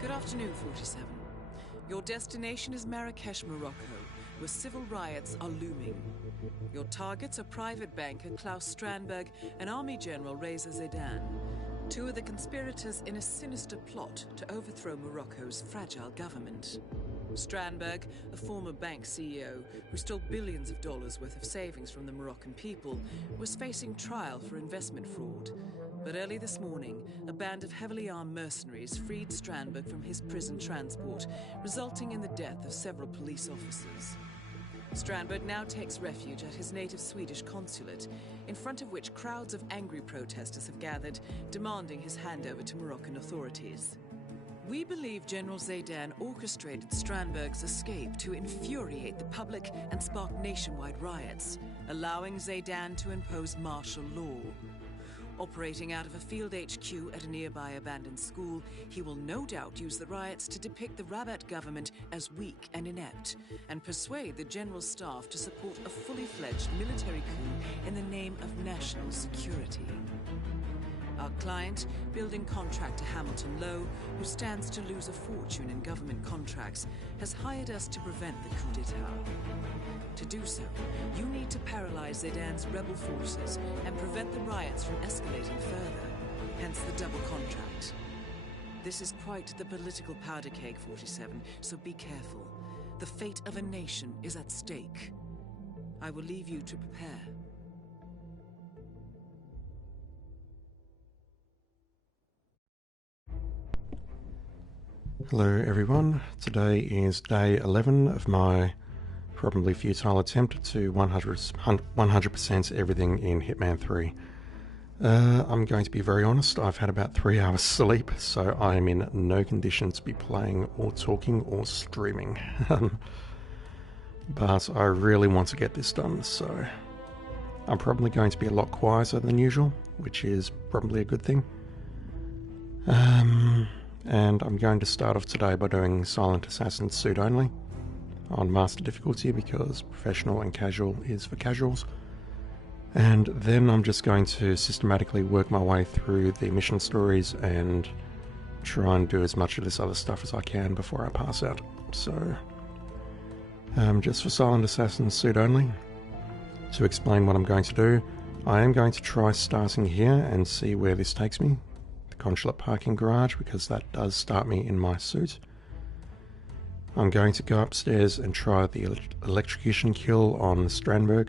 Good afternoon, 47. Your destination is Marrakesh, Morocco, where civil riots are looming. Your targets are private banker Klaus Strandberg and Army General Reza Zaidan, two of the conspirators in a sinister plot to overthrow Morocco's fragile government. Strandberg, a former bank CEO who stole billions of dollars worth of savings from the Moroccan people, was facing trial for investment fraud. But early this morning, a band of heavily armed mercenaries freed Strandberg from his prison transport, resulting in the death of several police officers. Strandberg now takes refuge at his native Swedish consulate, in front of which crowds of angry protesters have gathered, demanding his handover to Moroccan authorities. We believe General Zaidan orchestrated Strandberg's escape to infuriate the public and spark nationwide riots, allowing Zaidan to impose martial law. Operating out of a field HQ at a nearby abandoned school, he will no doubt use the riots to depict the Rabat government as weak and inept, and persuade the general staff to support a fully fledged military coup in the name of national security. Our client, building contractor Hamilton Lowe, who stands to lose a fortune in government contracts, has hired us to prevent the coup d'etat. To do so, you need to paralyze Zaidan's rebel forces and prevent the riots from escalating further, hence the double contract. This is quite the political powder keg, 47, so be careful. The fate of a nation is at stake. I will leave you to prepare. Hello everyone, today is day 11 of my probably futile attempt to 100% everything in Hitman 3. I'm going to be very honest, I've had about 3 hours sleep, so I am in no condition to be playing or talking or streaming. But I really want to get this done, so I'm probably going to be a lot quieter than usual, which is probably a good thing. And I'm going to start off today by doing Silent Assassin suit only on master difficulty because professional and casual is for casuals. And then I'm just going to systematically work my way through the mission stories and try and do as much of this other stuff as I can before I pass out. So, just for Silent Assassin suit only, to explain what I'm going to do, I am going to try starting here and see where this takes me. Consulate parking garage, because that does start me in my suit. I'm going to go upstairs and try the electrocution kill on Strandberg,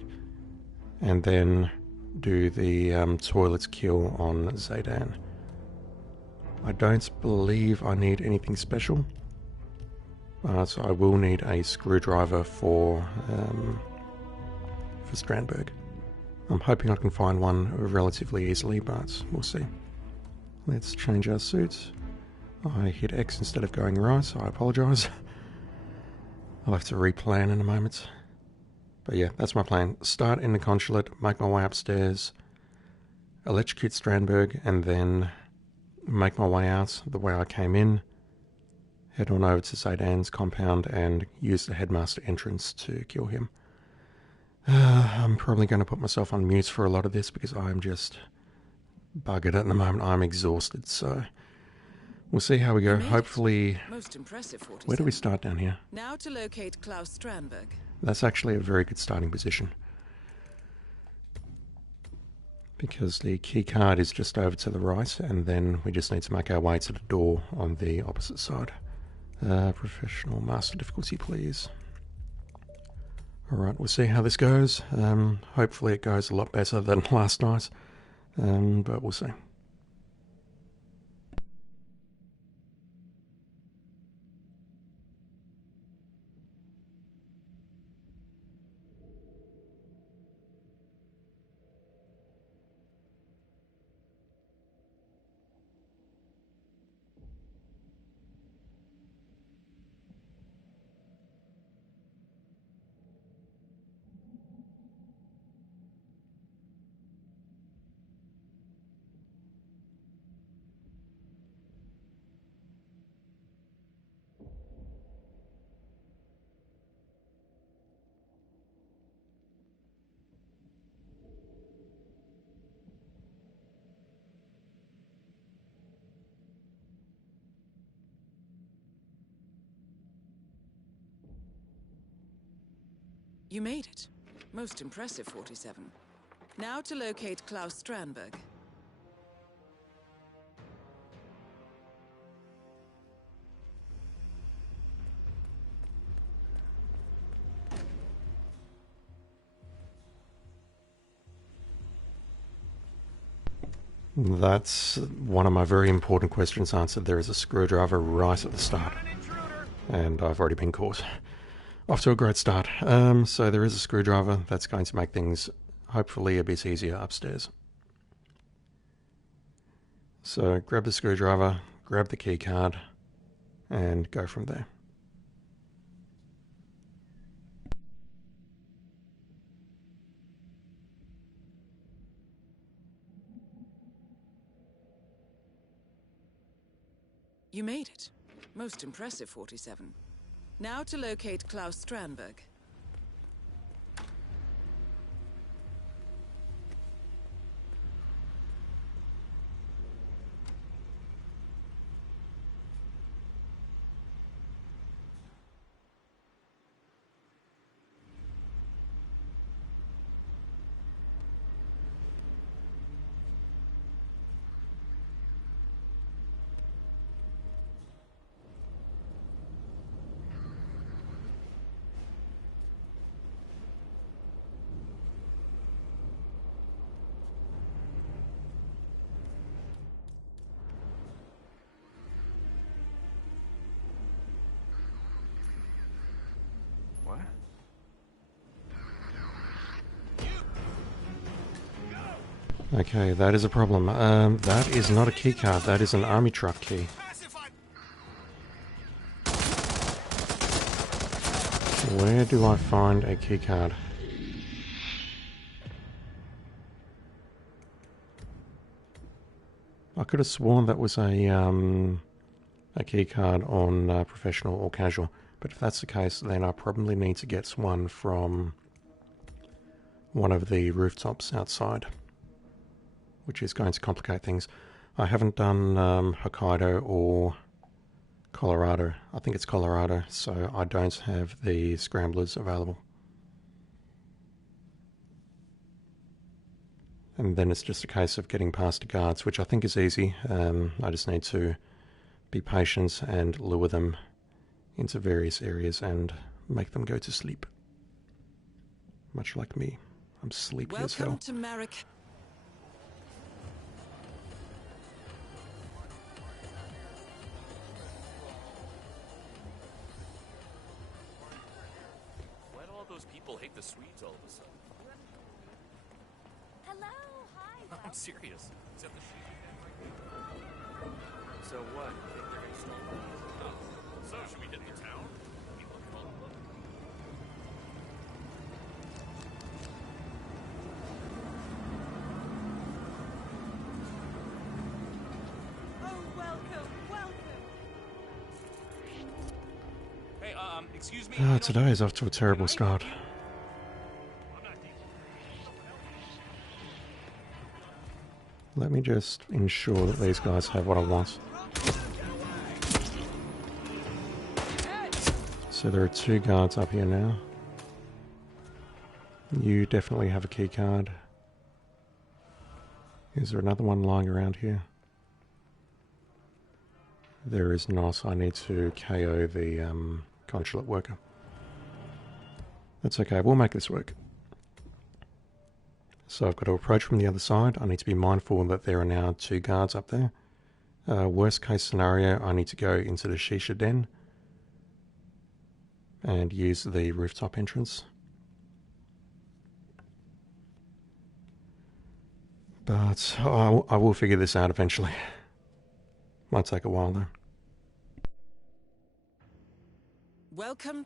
and then do the toilets kill on Zaidan. I don't believe I need anything special, but I will need a screwdriver for Strandberg. I'm hoping I can find one relatively easily, but we'll see. Let's change our suits. I hit X instead of going right, so I apologise. I'll have to replan in a moment. But yeah, that's my plan. Start in the consulate, make my way upstairs, electrocute Strandberg, and then make my way out the way I came in, head on over to Zaidan's compound and use the headmaster entrance to kill him. I'm probably going to put myself on mute for a lot of this because I'm just buggered at the moment. I'm exhausted, so we'll see how we go. Hopefully, most impressive, 47. Where do we start down here? Now to locate Klaus Strandberg. That's actually a very good starting position, because the key card is just over to the right, and then we just need to make our way to the door on the opposite side. Professional master difficulty, please. Alright, we'll see how this goes. Hopefully it goes a lot better than last night. But we'll see. You made it. Most impressive, 47. Now to locate Klaus Strandberg. That's one of my very important questions answered. There is a screwdriver right at the start. And I've already been caught. Off to a great start. So there is a screwdriver. That's going to make things hopefully a bit easier upstairs. So grab the screwdriver, grab the key card, and go from there. You made it. Most impressive, 47. Now to locate Klaus Strandberg. What? Okay, that is a problem. That is not a key card, that is an army truck key. Where do I find a key card? I could have sworn that was a key card on professional or casual, but if that's the case, then I probably need to get one from one of the rooftops outside, which is going to complicate things. I haven't done Hokkaido or Colorado. I think it's Colorado, so I don't have the scramblers available. And then it's just a case of getting past the guards, which I think is easy. I just need to be patient and lure them into various areas and make them go to sleep. Much like me. I'm sleepy as hell. Welcome to Marrakesh. Why do all those people hate the Swedes all of a sudden? Hello, hi. I'm serious. Except the So what? You think they're gonna storm? Oh. So should we hit the town? People are calling them. Oh, welcome, welcome. Hey, excuse me. Today is off to a terrible start. Let me just ensure that these guys have what I want. So there are 2 guards up here now. You definitely have a key card. Is there another one lying around here? There is not. I need to KO the consulate worker. That's okay, we'll make this work. So I've got to approach from the other side. I need to be mindful that there are now 2 guards up there. Worst case scenario, I need to go into the shisha den and use the rooftop entrance. But I will figure this out eventually. Might take a while though. Welcome.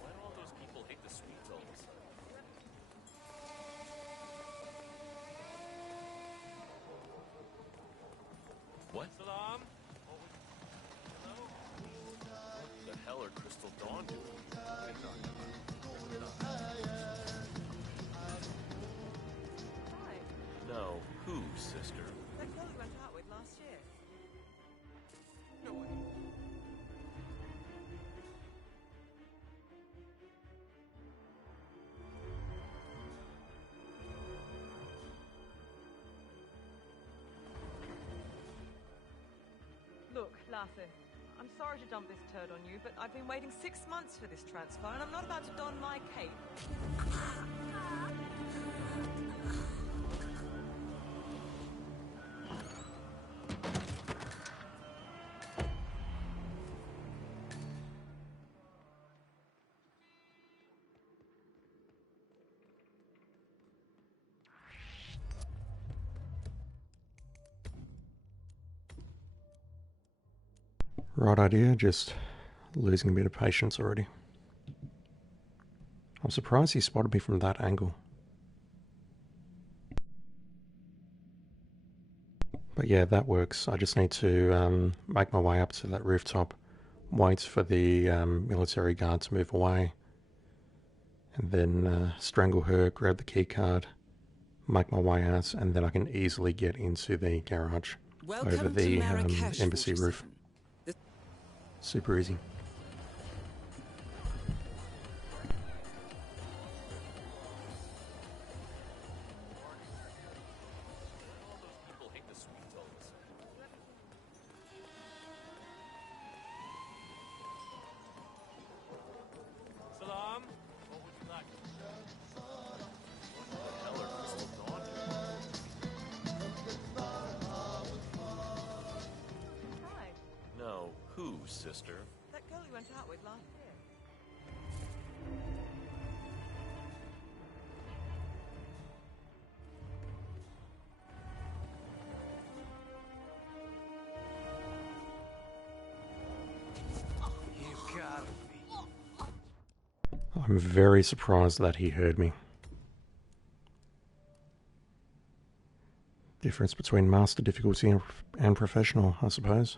Why do all those people hate the Swedes all of a sudden? What? Salam? Hello? What the hell are Crystal Dawn doing? No, who's? classic. I'm sorry to dump this turd on you, but I've been waiting 6 months for this transfer, and I'm not about to don my cape. Right idea, just losing a bit of patience already. I'm surprised he spotted me from that angle. But yeah, that works. I just need to make my way up to that rooftop, wait for the military guard to move away, and then strangle her, grab the key card, make my way out, and then I can easily get into the garage over the embassy roof. Super easy. People hate the sweets all of a sudden. Salam, what would you like? What the hell are Crystal Dawn doing? Hi. No, who, sister? That girl you went out with last year. You gotta be. I'm very surprised that he heard me. Difference between master difficulty and professional, I suppose.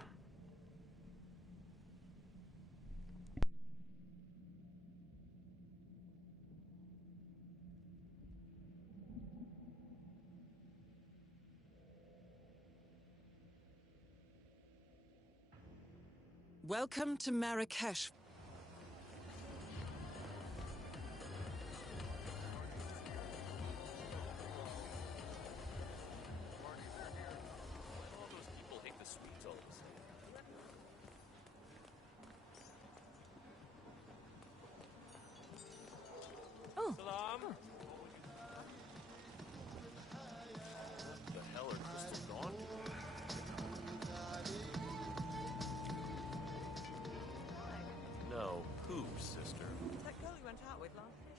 Welcome to Marrakesh. All those people hate the sweets all of a sudden. Oh. Salam. What the hell are Crystal Dawn doing? No, who, sister? That girl you went out with last year.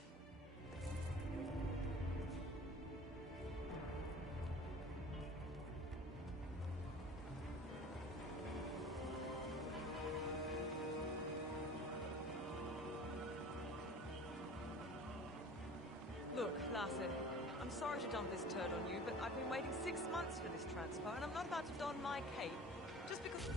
Look, Lassie, I'm sorry to dump this turd on you, but I've been waiting 6 months for this transfer, and I'm not about to don my cape just because...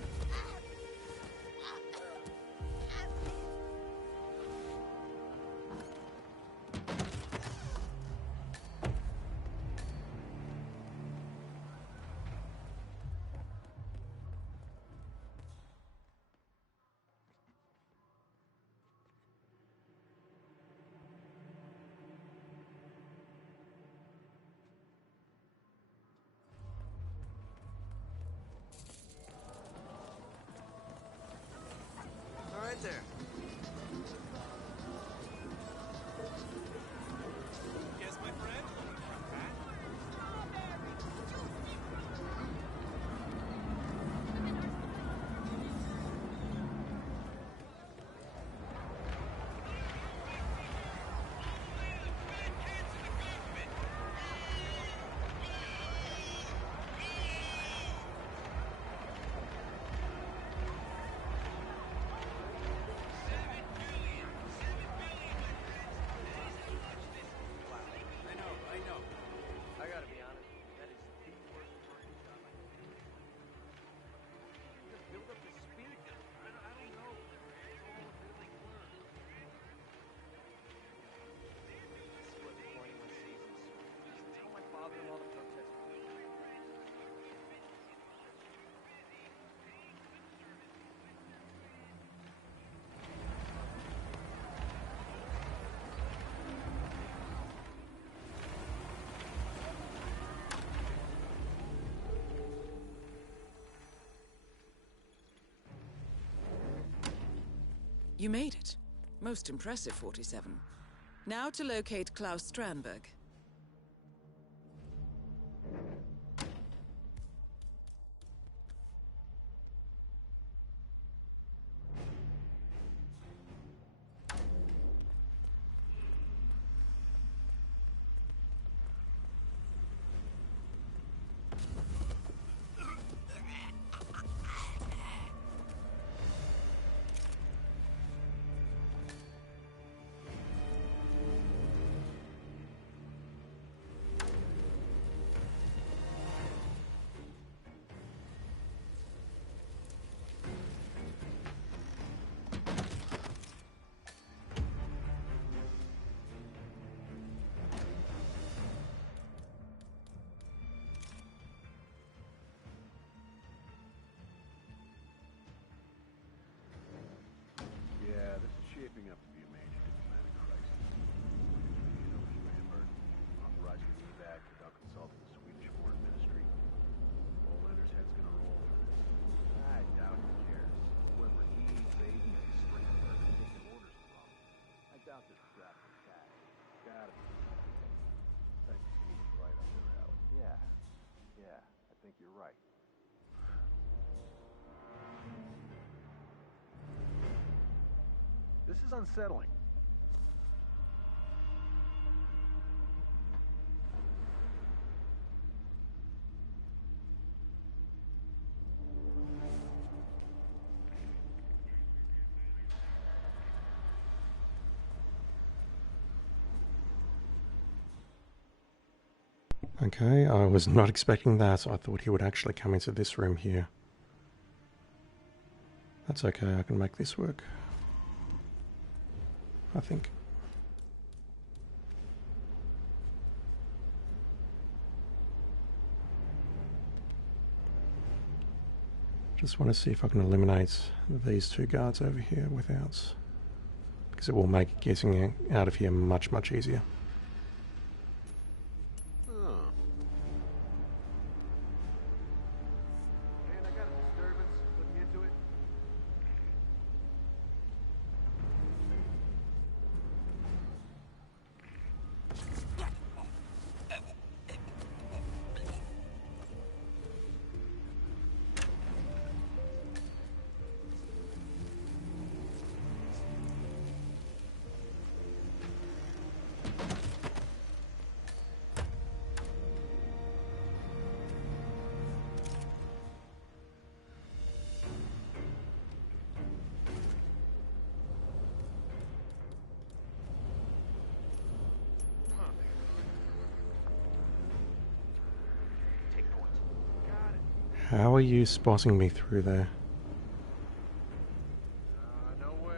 All right there. Yes, my friend? You made it. Most impressive, 47. Now to locate Klaus Strandberg. Yeah, this is shaping up to be a major diplomatic crisis. You know, Strandberg authorized me to back without consulting the Swedish Foreign Ministry. Olander's head's gonna roll for this. I doubt he cares. Whoever he, Baden, and Strandberg are taking orders from. I doubt they're strapped for cash. Gotta be. That seems right up their alley. Yeah, I think you're right. This is unsettling. Okay, I was not expecting that. I thought he would actually come into this room here. That's okay, I can make this work. I think. Just want to see if I can eliminate these two guards over here without, because it will make getting out of here much, much easier. Man, I got a disturbance. Looking into it. How are you spotting me through there? No way.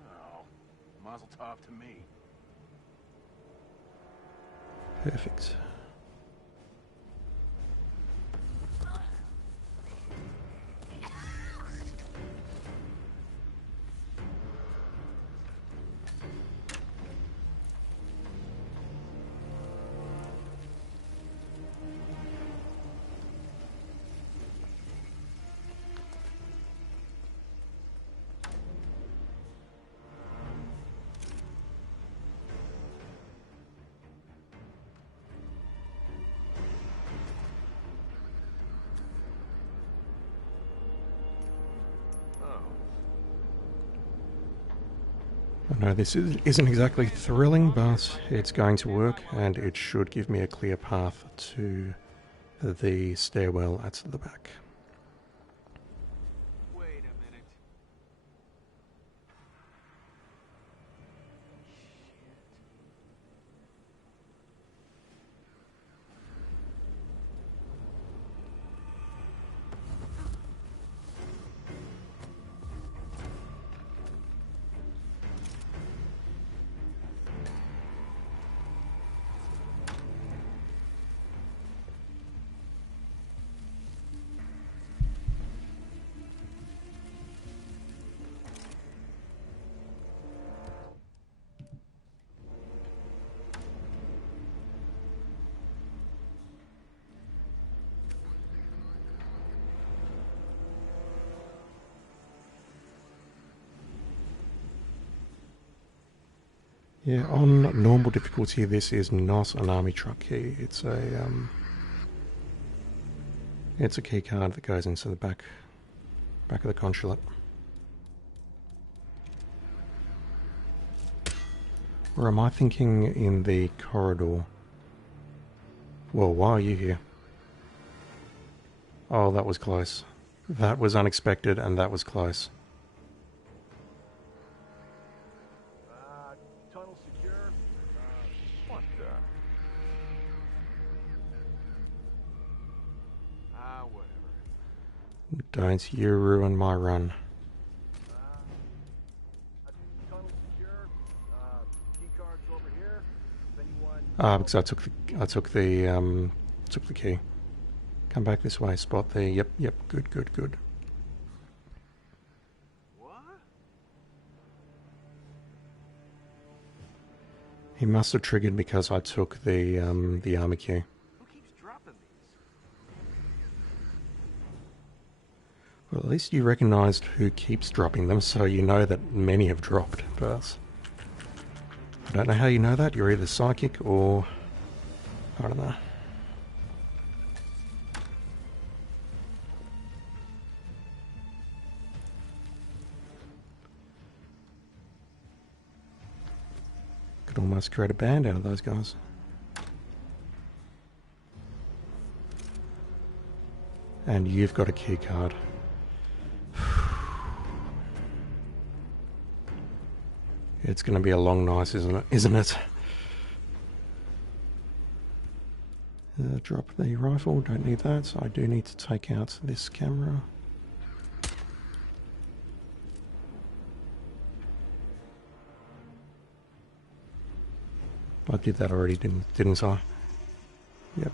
No. Mazel tov to me. Perfect. I know this isn't exactly thrilling, but it's going to work, and it should give me a clear path to the stairwell at the back. Wait a minute. Yeah, on normal difficulty, this is not an army truck key. It's a key card that goes into the back of the consulate. Or am I thinking in the corridor? Well, why are you here? Oh, that was close. That was unexpected, and that was close. Tunnel secure. What the? Whatever. Don't you ruin my run. Tunnel secure. Key cards over here. If anyone. Because I took the key. Come back this way. Spot there. Yep. Good. What? He must have triggered because I took the army key. Who keeps dropping these? Well, at least you recognised who keeps dropping them, so you know that many have dropped. But I don't know how you know that. You're either psychic or I don't know. Could almost create a band out of those guys. And you've got a key card. It's going to be a long night, isn't it? Drop the rifle, don't need that. So I do need to take out this camera. I did that already, didn't I? Yep.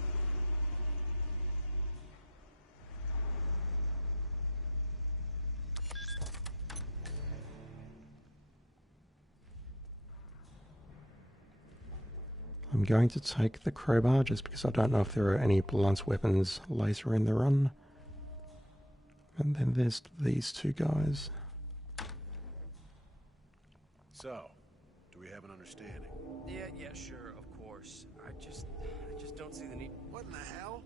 I'm going to take the crowbar just because I don't know if there are any blunt weapons later in the run. And then there's these two guys. So, do we have an understanding? Yeah, sure, of course. I just don't see the need. What in the hell?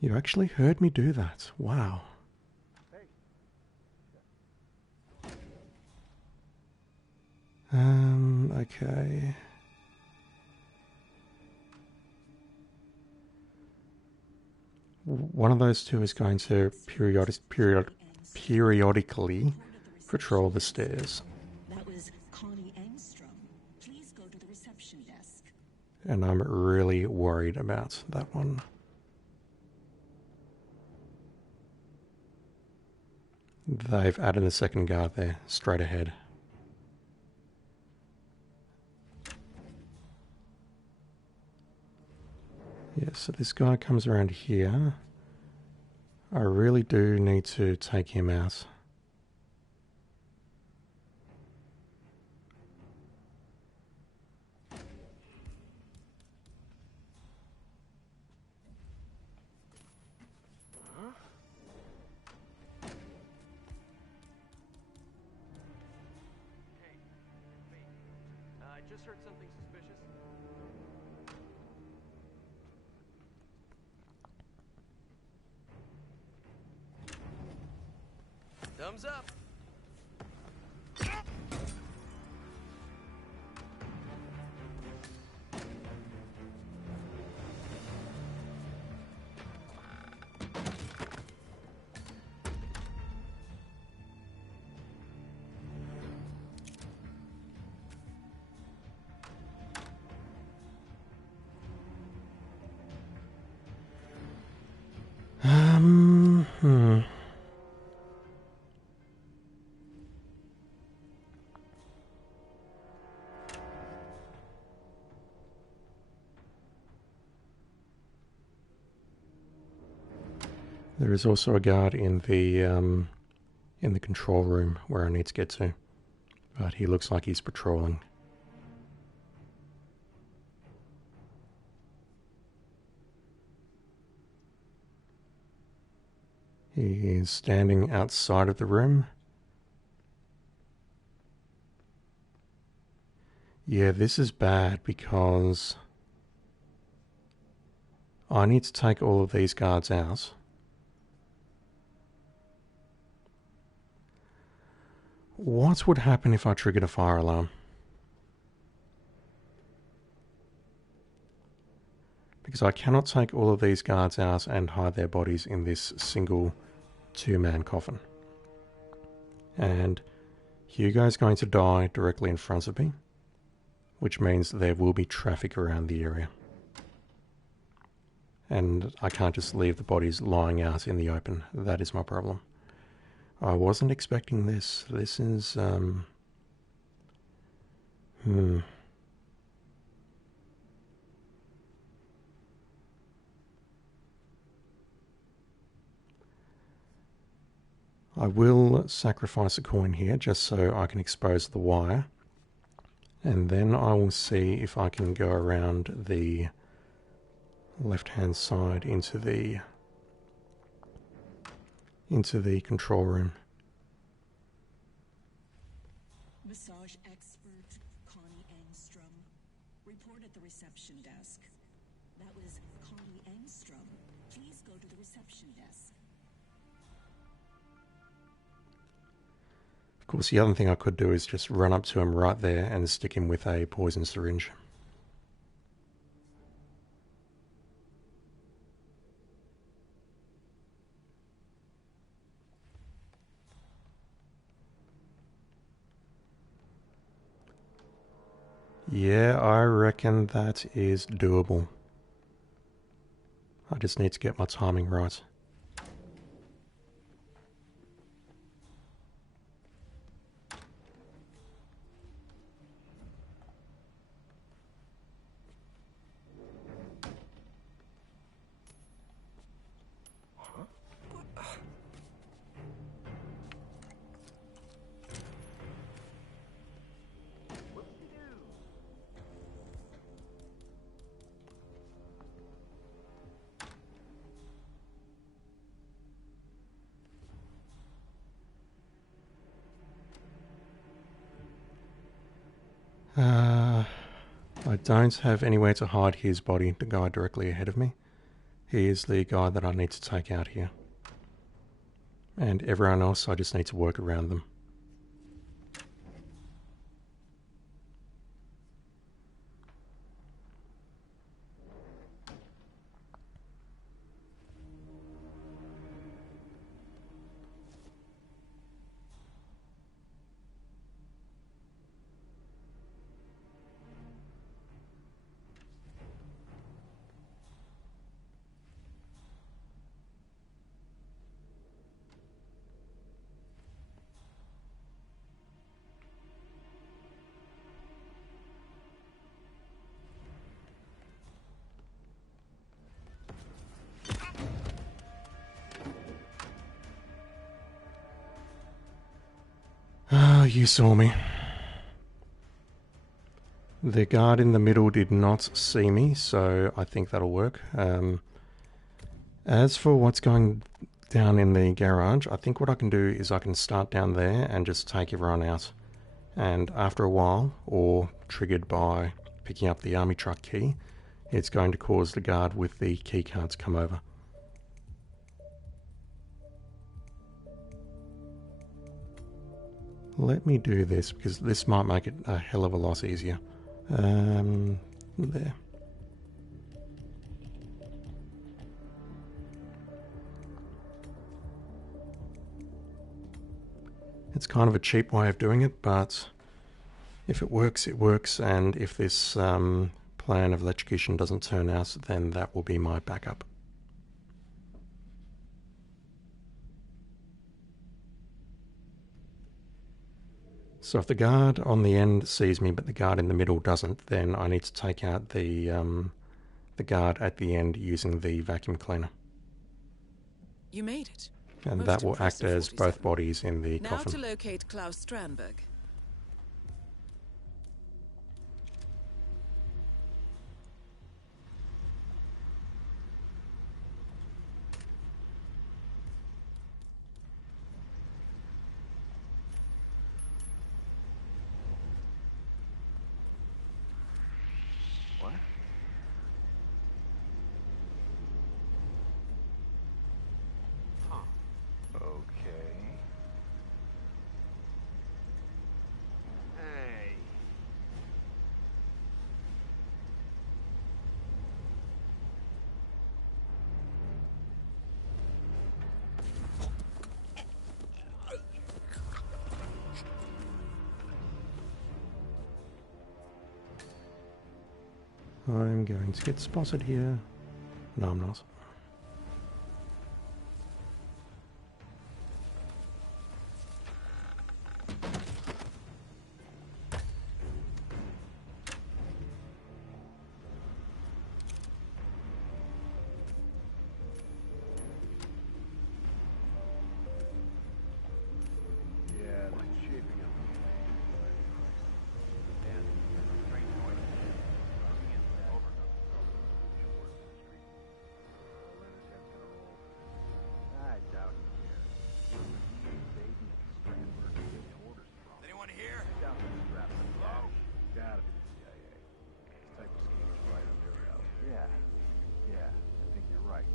You actually heard me do that. Wow. Okay. One of those two is going to periodically patrol the stairs. That was Connie Engstrom. Please go to the reception desk. And I'm really worried about that one. They've added a second guard there, straight ahead. Yeah, so this guy comes around here. I really do need to take him out. I just heard something suspicious. Thumbs up. Hmm. There is also a guard in the control room where I need to get to, but he looks like he's patrolling. He is standing outside of the room. Yeah, this is bad because I need to take all of these guards out. What would happen if I triggered a fire alarm? Because I cannot take all of these guards out and hide their bodies in this single two-man coffin. And Hugo's going to die directly in front of me, which means there will be traffic around the area. And I can't just leave the bodies lying out in the open. That is my problem. I wasn't expecting this. This is, I will sacrifice a coin here just so I can expose the wire. And then I will see if I can go around the left-hand side into the control room. Massage expert Connie Engstrom. Report at the reception desk. That was Connie Engstrom. Please go to the reception desk. Of course, the other thing I could do is just run up to him right there and stick him with a poison syringe. Yeah, I reckon that is doable. I just need to get my timing right. I don't have anywhere to hide his body, the guy directly ahead of me. He is the guy that I need to take out here. And everyone else, I just need to work around them. Ah, you saw me. The guard in the middle did not see me, so I think that'll work. As for what's going down in the garage, I think what I can do is I can start down there and just take everyone out. And after a while, or triggered by picking up the army truck key, it's going to cause the guard with the key card to come over. Let me do this, because this might make it a hell of a lot easier. There. It's kind of a cheap way of doing it, but if it works, it works, and if this plan of electrocution doesn't turn out, then that will be my backup. So if the guard on the end sees me, but the guard in the middle doesn't, then I need to take out the guard at the end using the vacuum cleaner. You made it. And Most that will act impressive, as both 47. bodies in the Now coffin. to locate Klaus Strandberg. I'm going to get spotted here. No, I'm not. Yeah, this is shaping up to be a major crisis. Dan, strange noise. Coming in. Over. Short street. All Leonard's head's gonna roll. I doubt he cares. He's Baden and Strandberg are getting orders from. Anyone here? Down to the strap. Hello? Gotta be the CIA. Type of scheme is right up their alley. Yeah, I think you're right.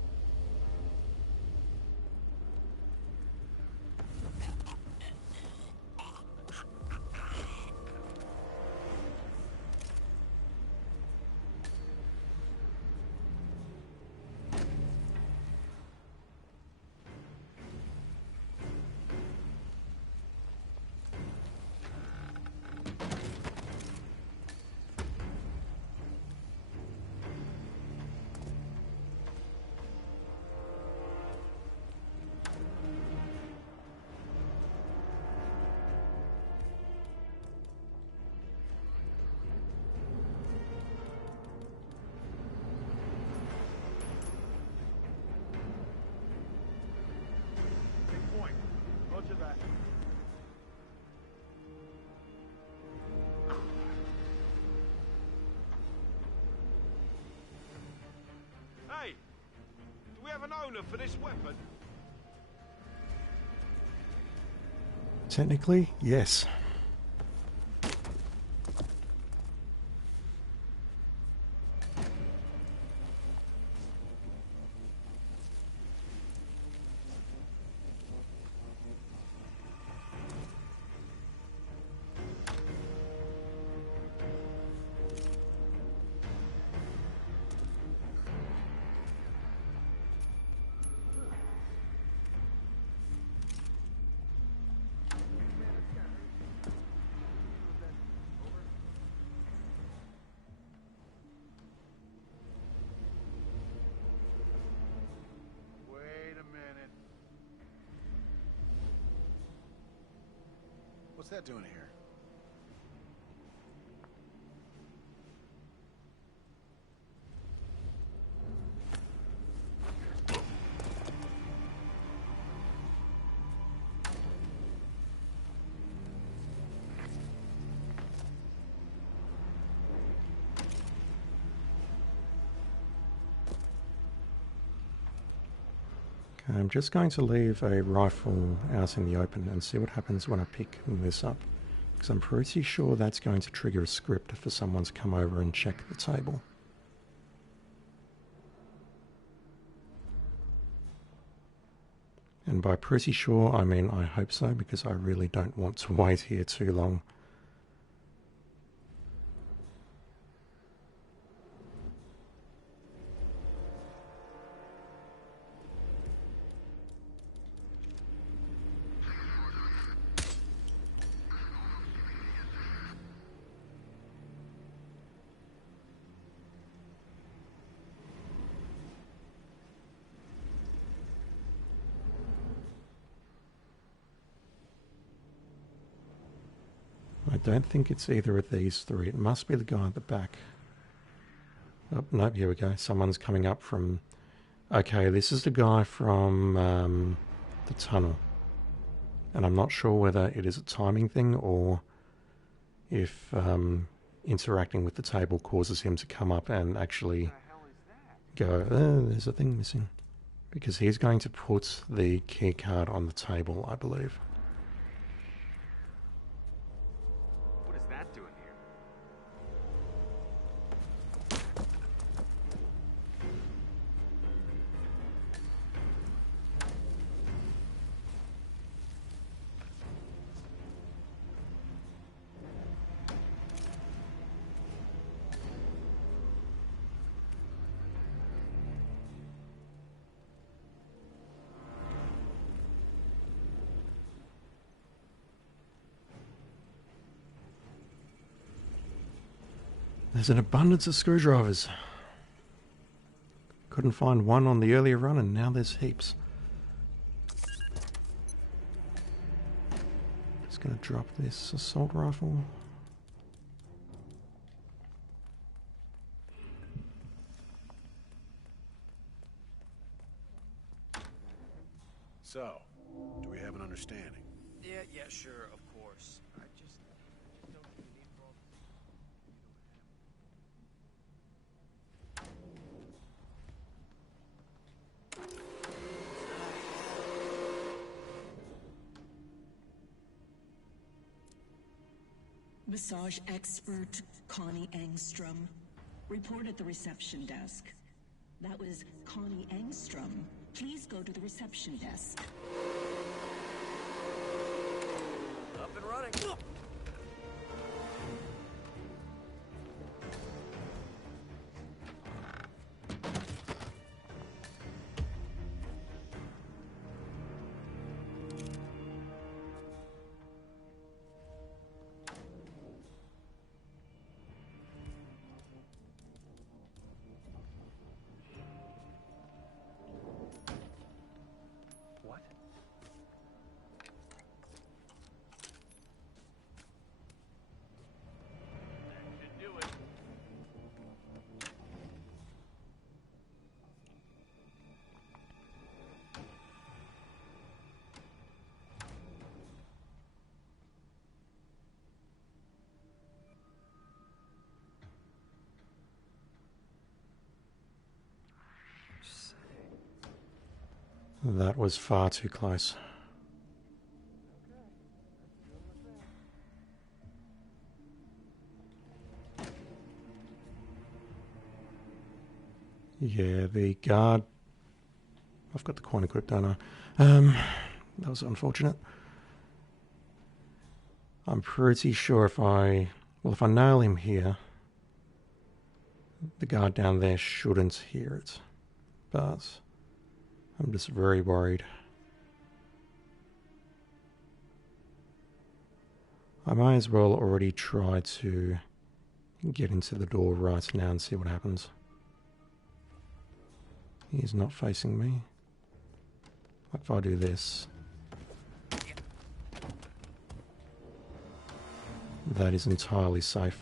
Big point. Roger that. Hey, do we have an owner for this weapon? Technically, yes. Wait a minute. What's that doing here? Okay, I'm just going to leave a rifle out in the open and see what happens when I pick this up. Because I'm pretty sure that's going to trigger a script for someone to come over and check the table. And by pretty sure, I mean I hope so, because I really don't want to wait here too long. I don't think it's either of these three. It must be the guy at the back. Oh, no, here we go. Someone's coming up from... Okay, this is the guy from the tunnel. And I'm not sure whether it is a timing thing or if interacting with the table causes him to come up and actually go, oh, there's a thing missing. Because he's going to put the key card on the table, I believe. What is that doing here? There's an abundance of screwdrivers. Couldn't find one on the earlier run, and now there's heaps. Just gonna drop this assault rifle. So, do we have an understanding? Yeah, sure, of course. I just don't think we need for all Massage expert Connie Engstrom. Report at the reception desk. That was Connie Engstrom. Please go to the reception desk. up and running. What? That should do it. That was far too close. Yeah, the guard... I've got the coin equipped, don't I? That was unfortunate. I'm pretty sure if I... Well, if I nail him here, the guard down there shouldn't hear it. But I'm just very worried. I might as well already try to get into the door right now and see what happens. He's not facing me. What if I do this? That is entirely safe.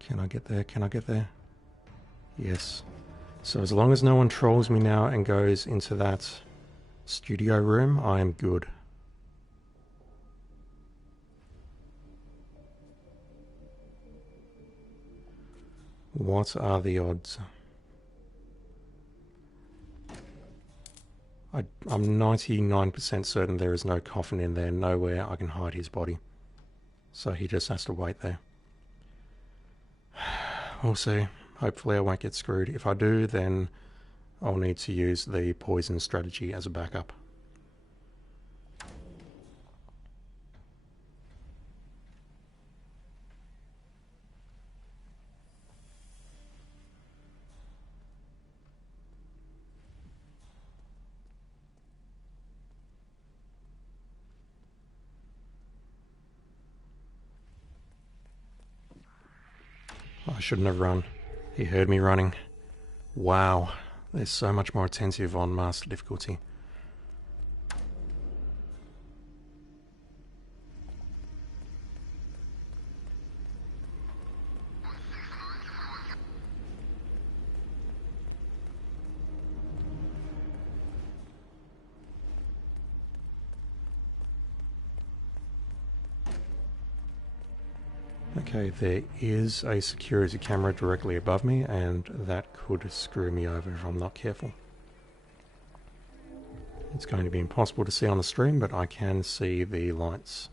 Can I get there? Can I get there? Yes. So as long as no one trolls me now and goes into that studio room, I am good. What are the odds? I'm 99% certain there is no coffin in there, nowhere I can hide his body. So he just has to wait there. We'll see. Hopefully I won't get screwed. If I do, then I'll need to use the poison strategy as a backup. I shouldn't have run. He heard me running. Wow, there's so much more attentive on Master difficulty. Okay, there is a security camera directly above me, and that could screw me over if I'm not careful. It's going to be impossible to see on the stream, but I can see the lights.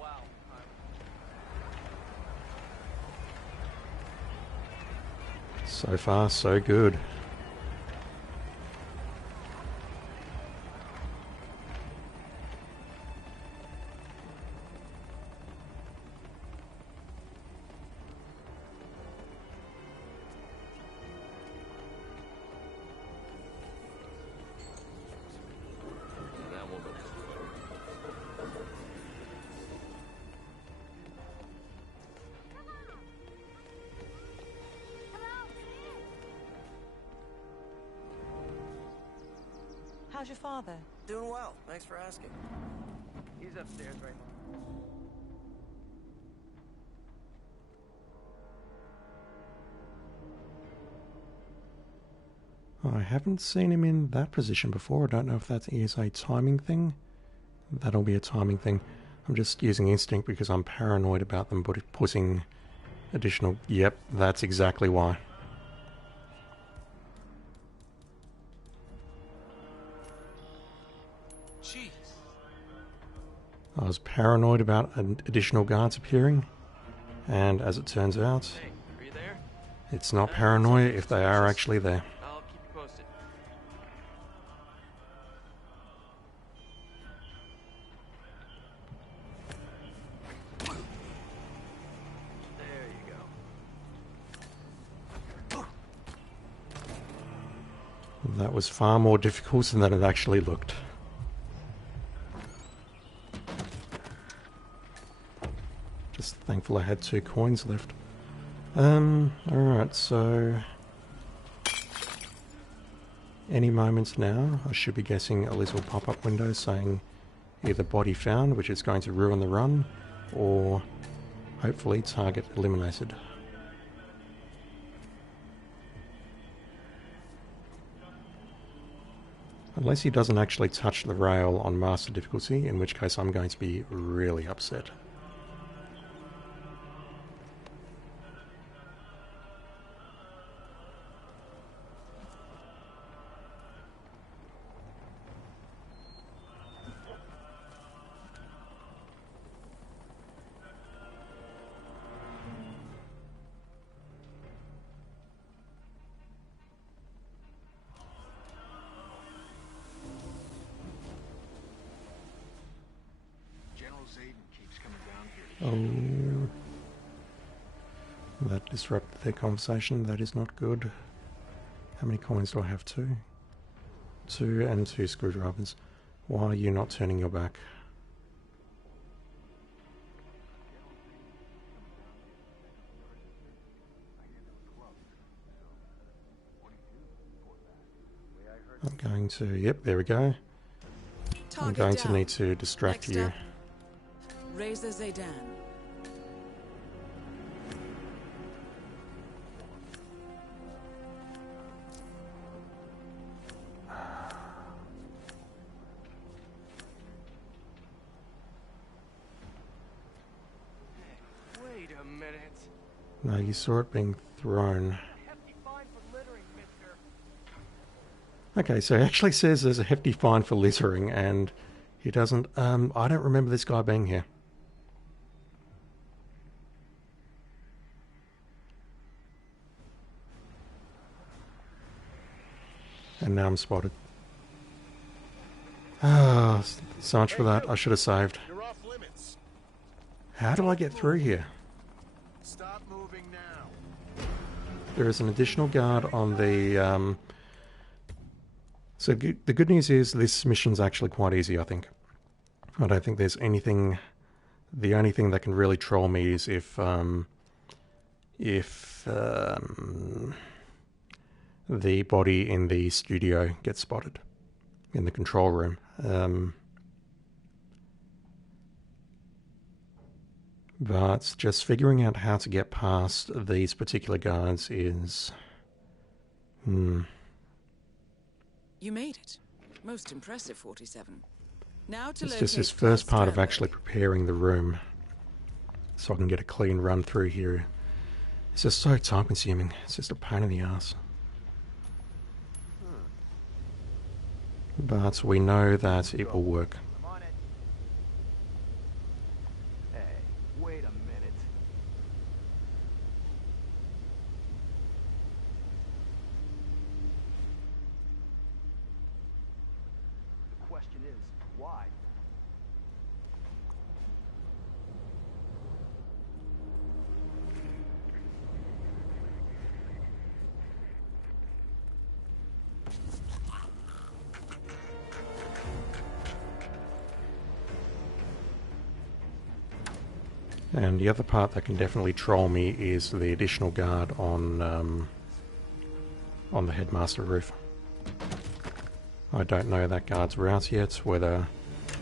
Wow. So far, so good. How's your father? Doing well. Thanks for asking. He's upstairs right now. I haven't seen him in that position before. I don't know if that is a timing thing. That'll be a timing thing. I'm just using instinct because I'm paranoid about them putting additional... Yep, that's exactly why. Jeez. I was paranoid about additional guards appearing, and as it turns out, Hey, are you there? it's not paranoia if they are actually there. I'll keep you posted. There you go. That was far more difficult than it actually looked. Just thankful I had 2 coins left. Alright, so... Any moment now, I should be guessing a little pop-up window saying either body found, which is going to ruin the run, or hopefully target eliminated. Unless he doesn't actually touch the rail on master difficulty, in which case I'm going to be really upset. Oh, that disrupted their conversation. That is not good. How many coins do I have? 2? 2 and 2 screwdrivers. Why are you not turning your back? I'm going to... Yep, there we go. I'm going to need to distract Next you. up, Razor Zaydan. Wait a minute. No, you saw it being thrown. Hefty fine for littering, mister. Okay, so it actually says there's a hefty fine for littering, and he doesn't... I don't remember this guy being here. And now I'm spotted. Ah, so much for that. I should have saved. You're off limits. How do I get through here? Stop moving now. There is an additional guard on the... So the good news is this mission's actually quite easy, I think. I don't think there's anything... The only thing that can really troll me is if the body in the studio gets spotted in the control room. But just figuring out how to get past these particular guards is... You made it. Most impressive, 47. Now to It's locate just this first Klaus part of Strandberg. actually preparing the room so I can get a clean run through here. It's just so time consuming. It's just a pain in the ass. But we know that it will work. I'm on it. Hey, wait a minute. The question is, why? And the other part that can definitely troll me is the additional guard on the headmaster roof. I don't know that guard's route yet, whether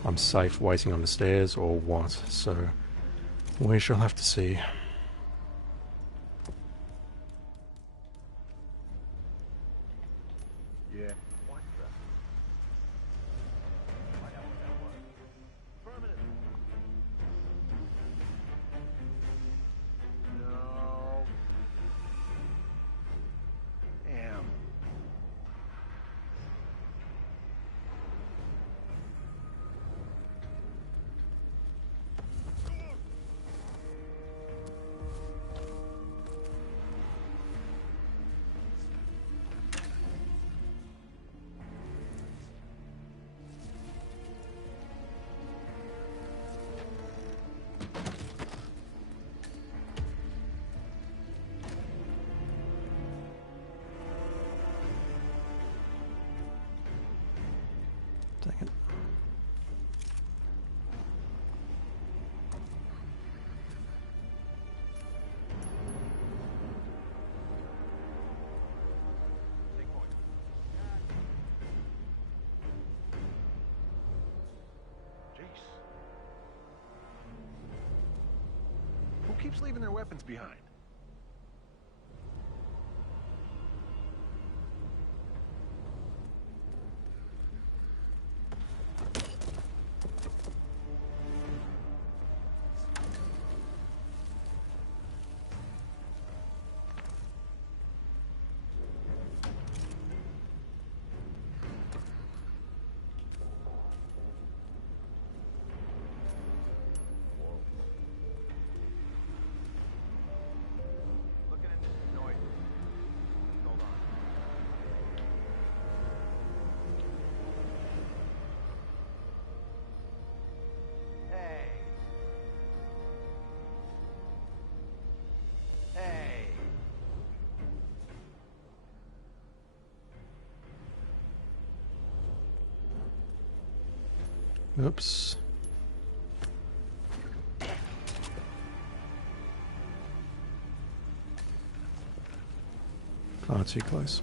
I'm safe waiting on the stairs or what, so we shall have to see. Yeah. What the? Find out what that was. Affirmative. No. Damn. Dang it. Take point. Jace. Who keeps leaving their weapons behind? Looking into some noise. Hold on. Hey. Hey. Oops. Far too close.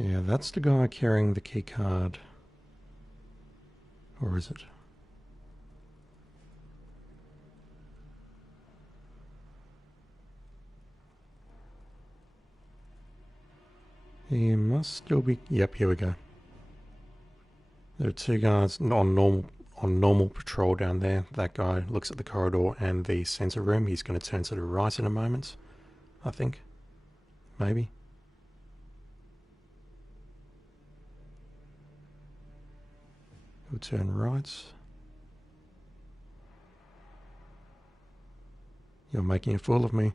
Yeah, that's the guy carrying the key card. Or is it? He must still be... Yep, here we go. There are two guards on normal patrol down there. That guy looks at the corridor and the sensor room. He's going to turn to the right in a moment, I think. Maybe. He'll turn right. You're making a fool of me.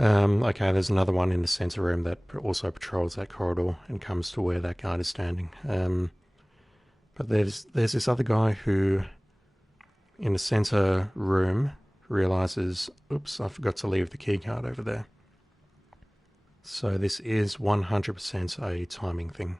Okay, there's another one in the sensor room that also patrols that corridor and comes to where that guard is standing. But there's this other guy who, in the sensor room, realizes, oops, I forgot to leave the key card over there. So this is 100% a timing thing.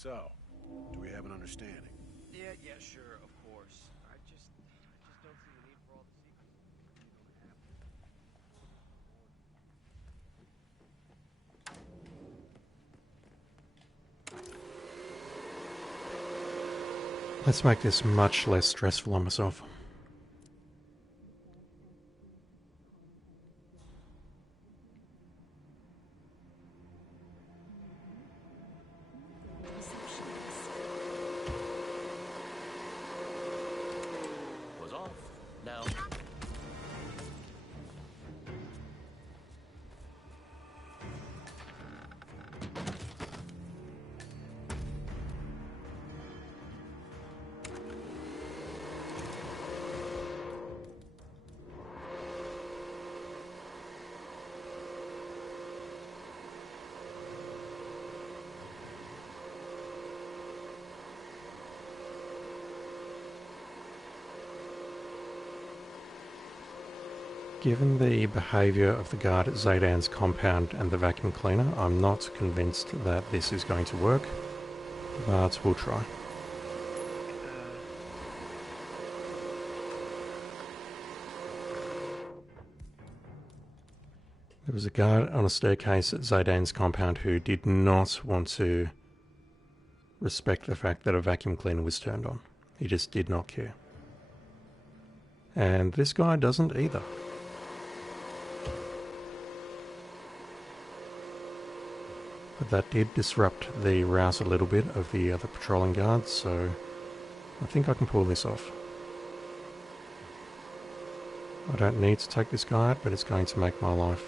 So, do we have an understanding? Yeah, sure, of course. I just don't see the need for all the secrets. Let's make this much less stressful on myself. Was off. Now. Given the behaviour of the guard at Zaydan's compound and the vacuum cleaner, I'm not convinced that this is going to work, but we'll try. There was a guard on a staircase at Zaydan's compound who did not want to respect the fact that a vacuum cleaner was turned on. He just did not care. And this guy doesn't either. But that did disrupt the rouse a little bit of the other patrolling guards, so I think I can pull this off. I don't need to take this guy out, but it's going to make my life.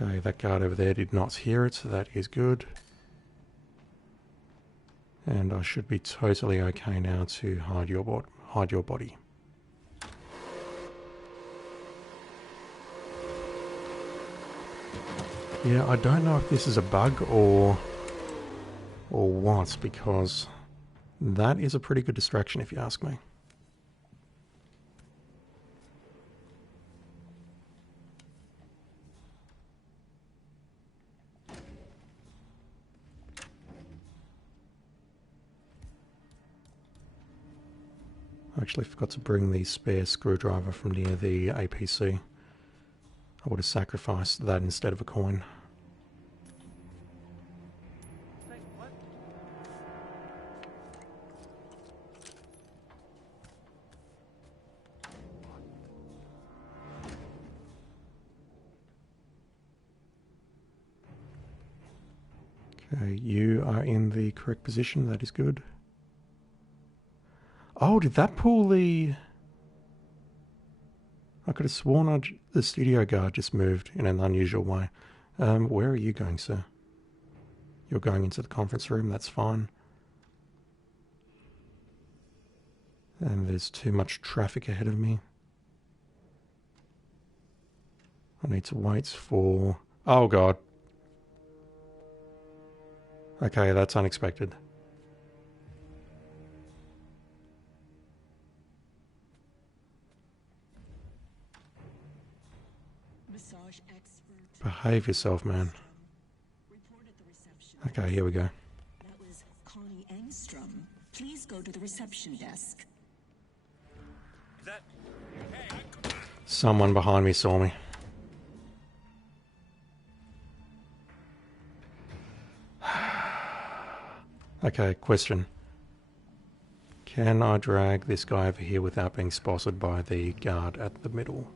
Okay, that guard over there did not hear it, so that is good. And I should be totally okay now to hide your body. Yeah, I don't know if this is a bug or what, because that is a pretty good distraction if you ask me. I actually forgot to bring the spare screwdriver from near the APC. I would have sacrificed that instead of a coin. Wait, what? Okay, you are in the correct position. That is good. Oh, did that pull the... I could have sworn the studio guard just moved in an unusual way. Where are you going, sir? You're going into the conference room, that's fine. And there's too much traffic ahead of me. I need to wait for... Oh, God. Okay, that's unexpected. Massage expert. Behave yourself, man. Reported the reception. Okay, here we go. That was Connie Engstrom. Please go to the reception desk. Is that... Hey, Someone behind me saw me. Okay, question. Can I drag this guy over here without being spotted by the guard at the middle?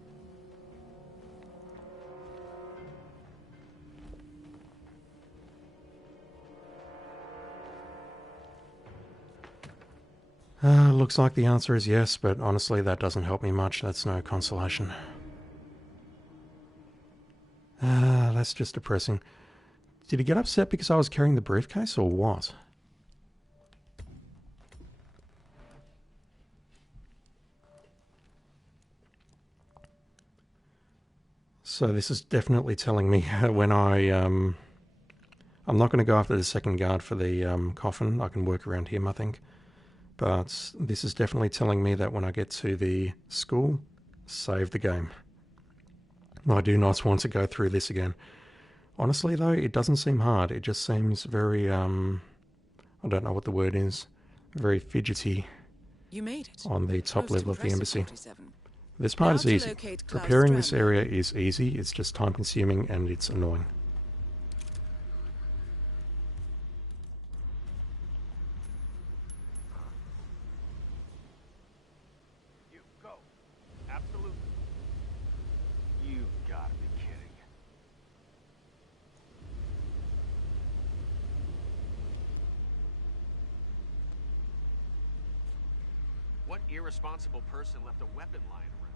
Looks like the answer is yes, but honestly that doesn't help me much. That's no consolation. That's just depressing. Did he get upset because I was carrying the briefcase or what? So this is definitely telling me when I'm not going to go after the second guard for the coffin. I can work around him, I think. But this is definitely telling me that when I get to the school, save the game. I do not want to go through this again. Honestly though, it doesn't seem hard. It just seems very, I don't know what the word is, very fidgety You made it. on the top Most level of the impressive, embassy. 47. This part Now is to easy. locate Klaus Preparing this Strandberg. area is easy, it's just time consuming and it's annoying. You go. Absolutely. You gotta be kidding. What irresponsible person left a weapon lying around?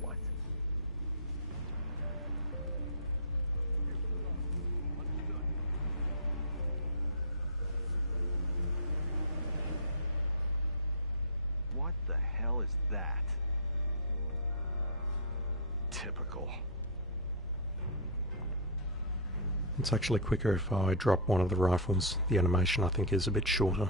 What? Understood. What the hell is that? Typical. It's actually quicker if I drop one of the rifles. The animation I think is a bit shorter.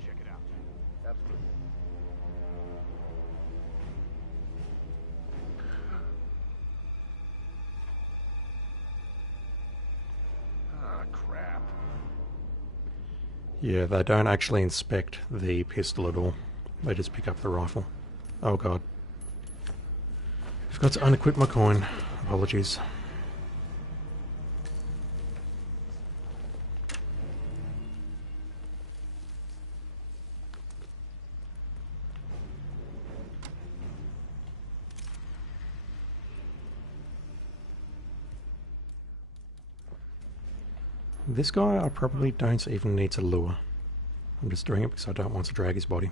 Check it out. Absolutely. Ah, crap. Yeah, they don't actually inspect the pistol at all. They just pick up the rifle. Oh god. Forgot to unequip my coin. Apologies. This guy I probably don't even need to lure. I'm just doing it because I don't want to drag his body.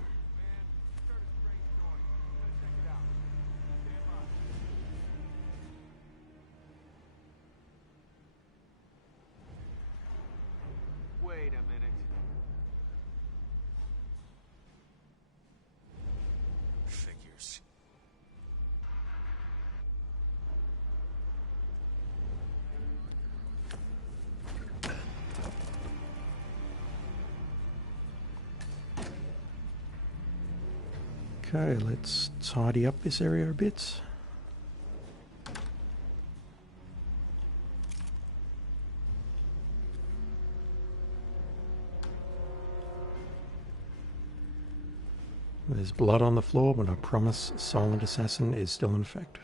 Wait a minute. Figures. Okay, let's tidy up this area a bit. There's blood on the floor, but I promise Silent Assassin is still in effect.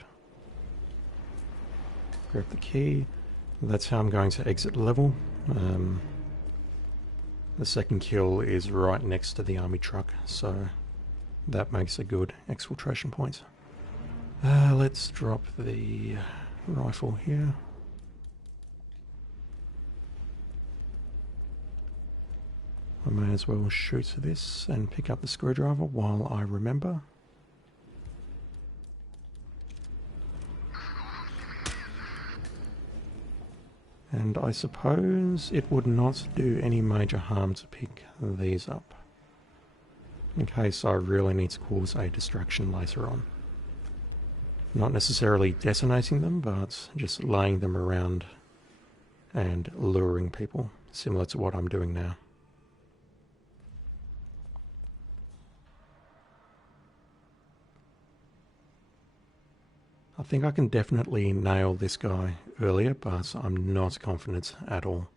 Grab the key. That's how I'm going to exit the level. The second kill is right next to the army truck, so that makes a good exfiltration point. Let's drop the rifle here. I may as well shoot this and pick up the screwdriver while I remember. And I suppose it would not do any major harm to pick these up, in case I really need to cause a distraction later on. Not necessarily detonating them, but just laying them around and luring people, similar to what I'm doing now. I think I can definitely nail this guy earlier, but I'm not confident at all.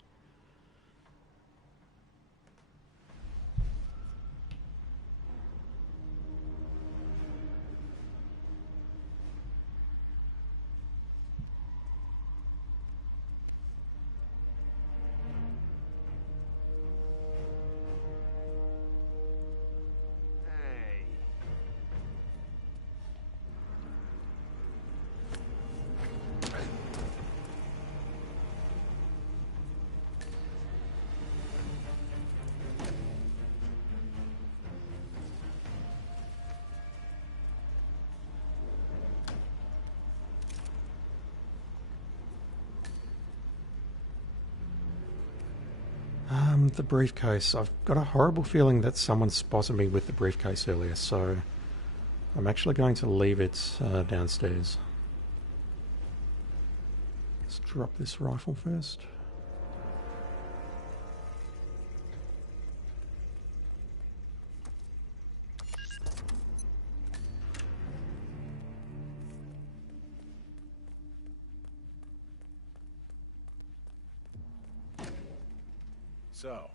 The briefcase. I've got a horrible feeling that someone spotted me with the briefcase earlier, so I'm actually going to leave it downstairs. Let's drop this rifle first. So,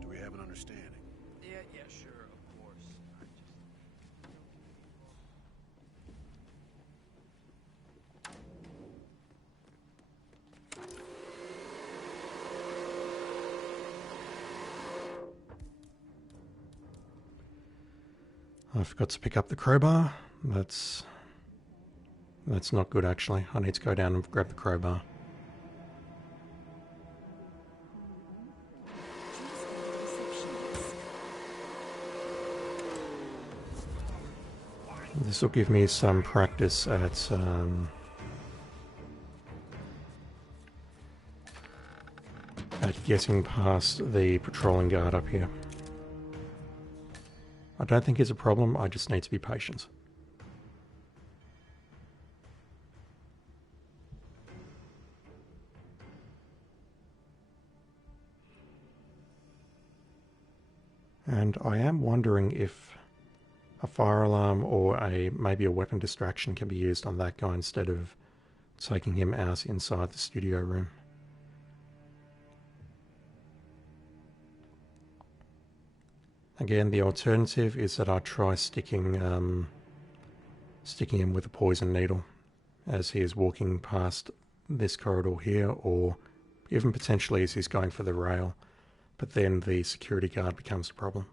do we have an understanding? Yeah, sure, of course. I just don't see the need for I forgot to pick up the crowbar. That's not good, actually. I need to go down and grab the crowbar. This will give me some practice at getting past the patrolling guard up here. I don't think it's a problem, I just need to be patient. And I am wondering if a fire alarm or maybe a weapon distraction can be used on that guy instead of taking him out inside the studio room. Again, the alternative is that I try sticking him with a poison needle as he is walking past this corridor here, or even potentially as he's going for the rail, but then the security guard becomes a problem.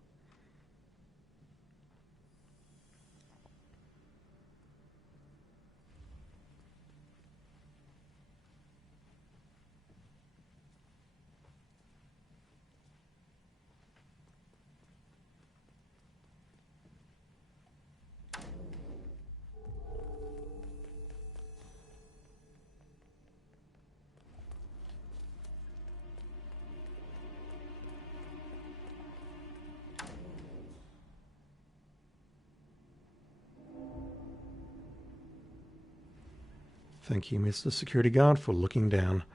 Thank you, Mr. Security Guard, for looking down.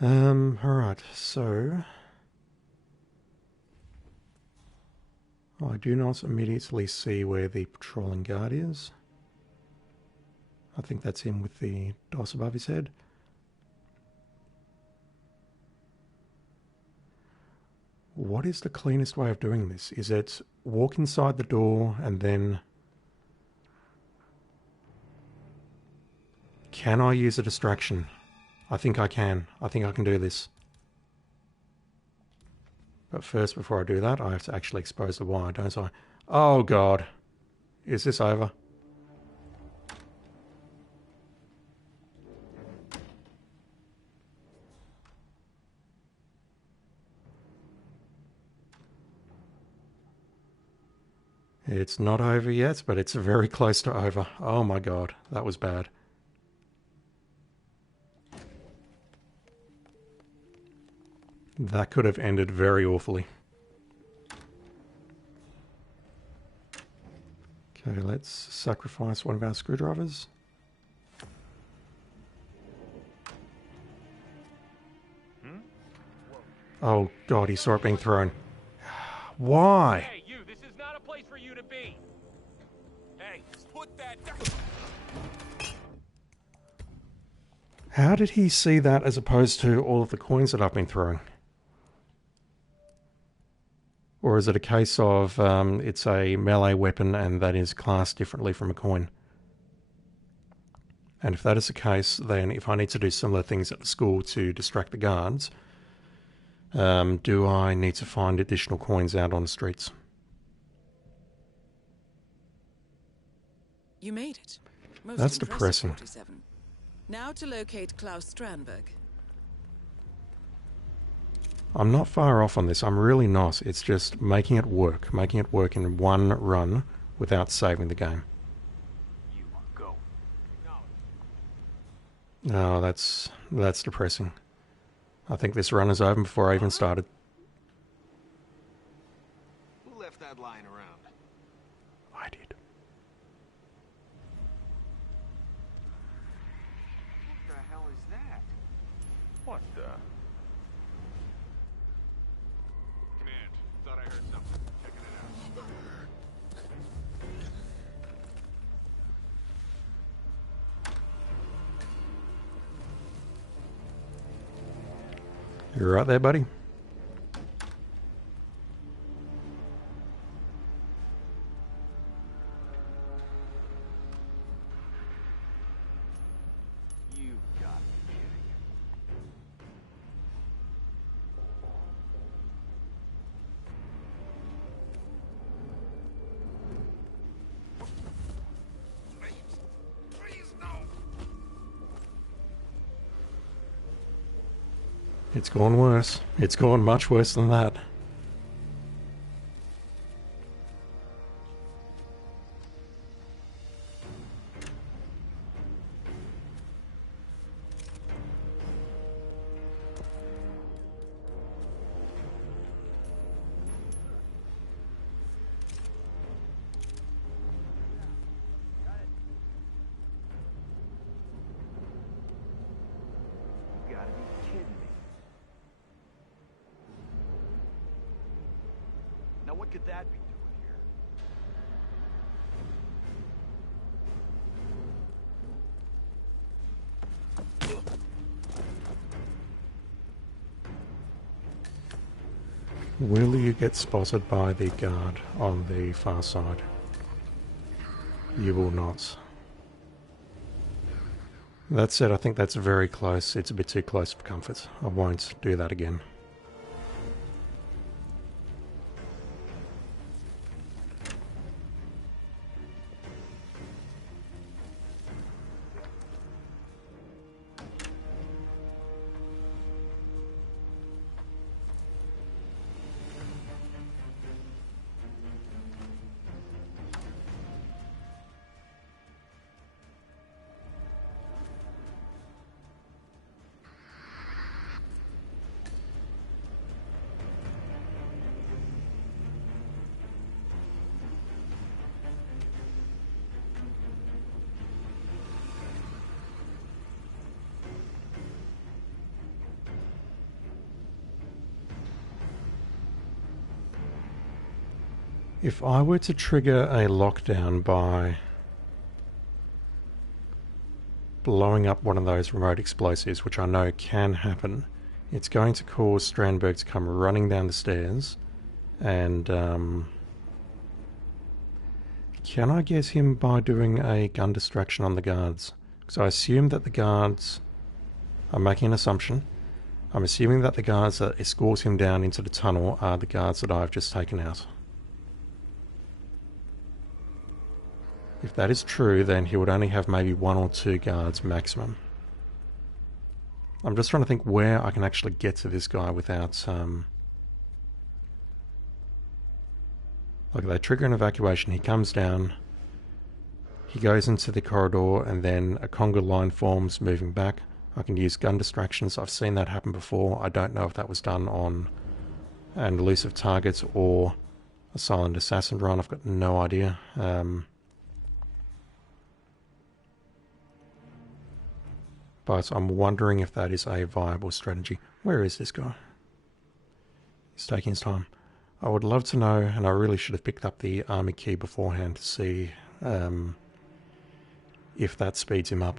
Alright, so I do not immediately see where the patrolling guard is. I think that's him with the DOS above his head. What is the cleanest way of doing this? Is it walk inside the door and then... Can I use a distraction? I think I can. I think I can do this. But first, before I do that, I have to actually expose the wire, don't I? Oh god. Is this over? It's not over yet, but it's very close to over. Oh my god, that was bad. That could have ended very awfully. Okay, let's sacrifice one of our screwdrivers. Oh god, he saw it being thrown. Why? Hey, you, this is not a place for you to be. Hey, put that down. How did he see that as opposed to all of the coins that I've been throwing? Or is it a case of it's a melee weapon and that is classed differently from a coin? And if that is the case, then if I need to do similar things at the school to distract the guards, do I need to find additional coins out on the streets? You made it. Most That's impressive, depressing. 47. Now to locate Klaus Strandberg. I'm not far off on this. I'm really not. It's just making it work in one run without saving the game. You go. Oh, that's depressing. I think this run is over before I even started. blood lying around. I did. What the hell is that? What the? Command, thought I heard something. Checking it out. You're right there, buddy. You gotta be kidding. Please, no! It's gone worse. It's gone much worse than that. You gotta be kidding me. Now what could that be doing here? Will you get spotted by the guard on the far side? You will not. That said, I think that's very close. It's a bit too close for comfort. I won't do that again. If I were to trigger a lockdown by blowing up one of those remote explosives, which I know can happen, it's going to cause Strandberg to come running down the stairs. And can I get him by doing a gun distraction on the guards? Because I assume that the guards... I'm making an assumption. I'm assuming that the guards that escort him down into the tunnel are the guards that I've just taken out. If that is true, then he would only have maybe 1 or 2 guards maximum. I'm just trying to think where I can actually get to this guy without... Like, they trigger an evacuation, he comes down, he goes into the corridor, and then a conga line forms moving back. I can use gun distractions. I've seen that happen before. I don't know if that was done on an elusive target or a silent assassin run. I've got no idea. But I'm wondering if that is a viable strategy. Where is this guy? He's taking his time. I would love to know, and I really should have picked up the army key beforehand to see if that speeds him up.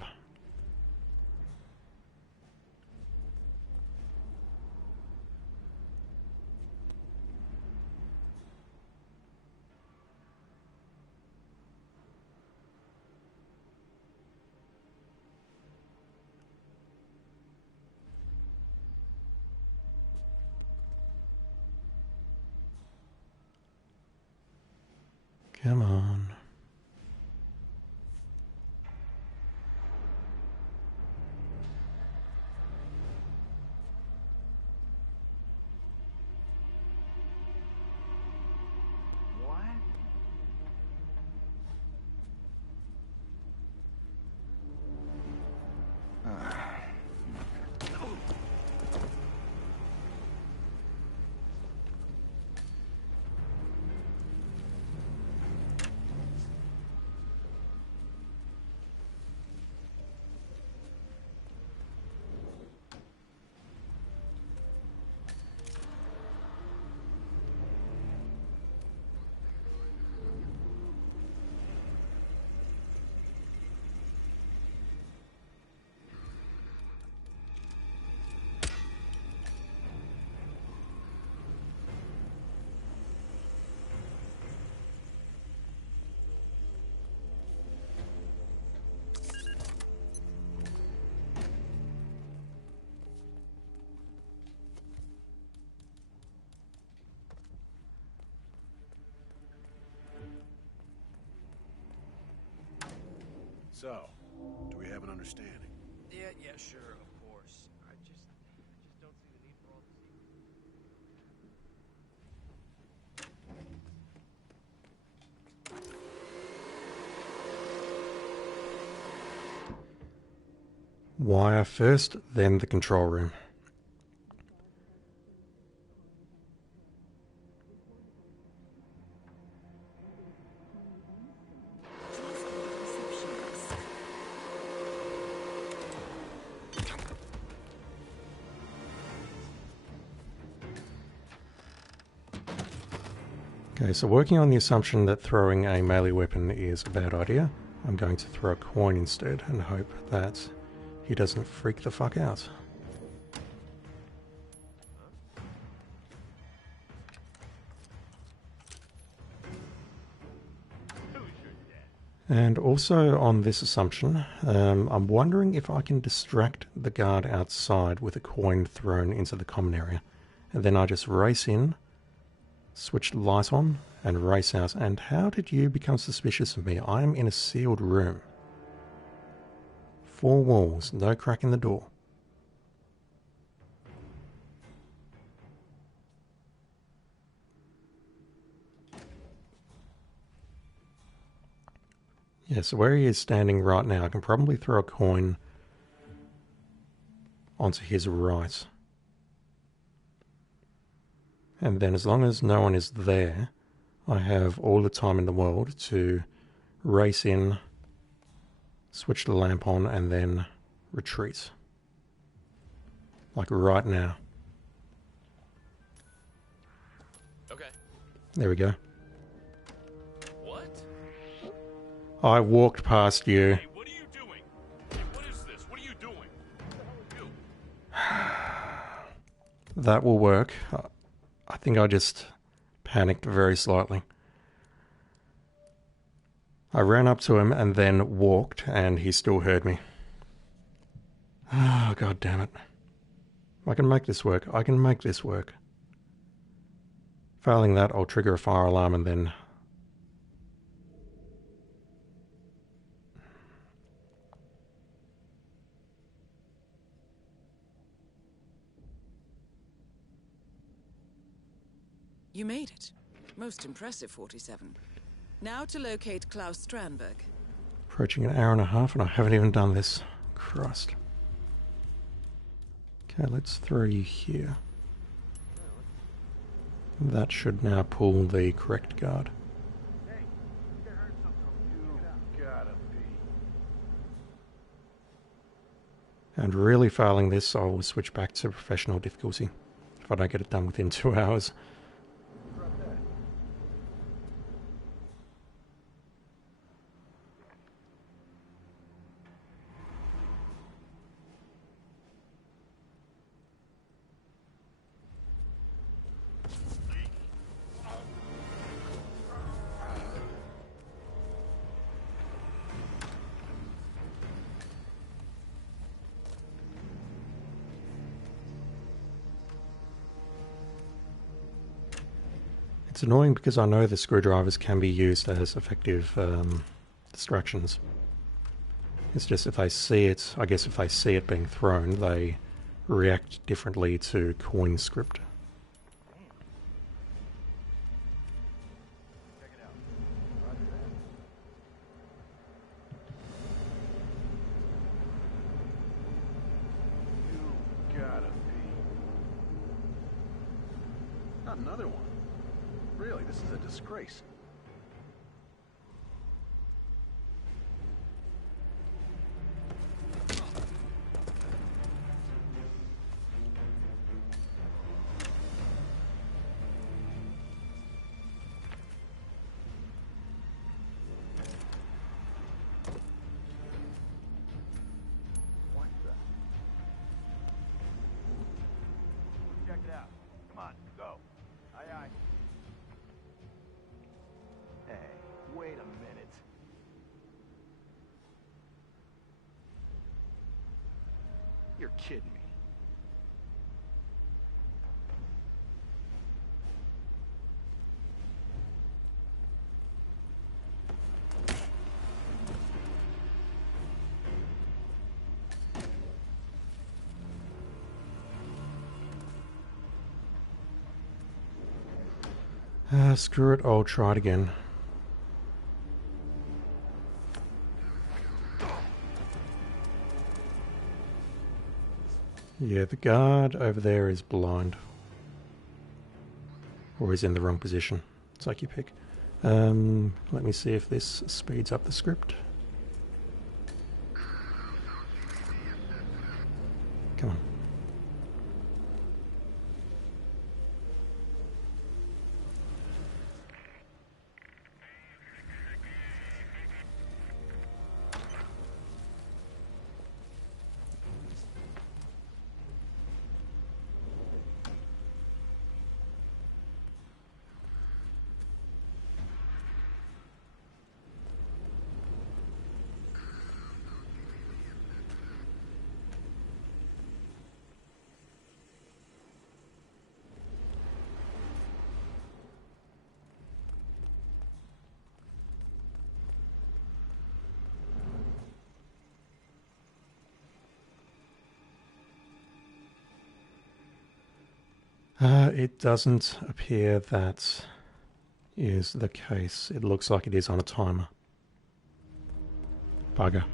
Come on. What? So, do we have an understanding? Yeah, sure, of course. I just don't see the need for all the secrets. Wire first, then the control room. Okay, so working on the assumption that throwing a melee weapon is a bad idea, I'm going to throw a coin instead and hope that he doesn't freak the fuck out. And also on this assumption, I'm wondering if I can distract the guard outside with a coin thrown into the common area. And then I just race in, switch the light on, and race out. And how did you become suspicious of me? I am in a sealed room. 4 walls, no crack in the door. Yeah, so where he is standing right now, I can probably throw a coin onto his right. And then as long as no one is there, I have all the time in the world to race in, switch the lamp on, and then retreat. Like right now. Okay. There we go. What? I walked past you. Hey, what are you doing? Hey, what is this? What are you doing? You. That will work. I think I just panicked very slightly. I ran up to him and then walked, and he still heard me. Oh, god damn it. I can make this work. I can make this work. Failing that, I'll trigger a fire alarm and then... You made it. Most impressive, 47. Now to locate Klaus Strandberg. Approaching an hour and a half and I haven't even done this. Christ. Okay, let's throw you here. That should now pull the correct guard. You gotta be. And really failing this, I will switch back to professional difficulty if I don't get it done within 2 hours. It's annoying because I know the screwdrivers can be used as effective distractions. It's just if they see it, I guess if they see it being thrown, they react differently to coin script. Check it out. Roger that. You gotta be. Not another one. Really, this is a disgrace. What the? Check it out. Come on, go. Aye, aye. Hey, wait a minute. You're kidding me. Screw it, I'll try it again. Yeah, the guard over there is blind. Or is in the wrong position. It's like you pick. Let me see if this speeds up the script. Come on. It doesn't appear that is the case. It looks like it is on a timer. Bugger.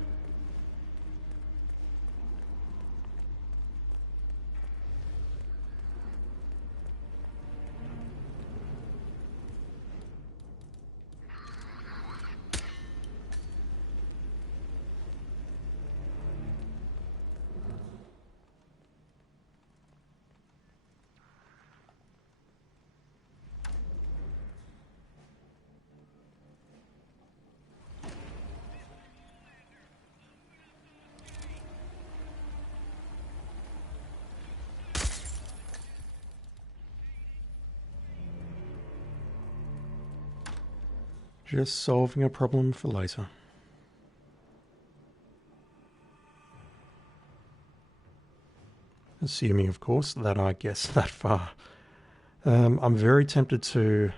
Just solving a problem for later. Assuming, of course, that I guess that far. I'm very tempted to...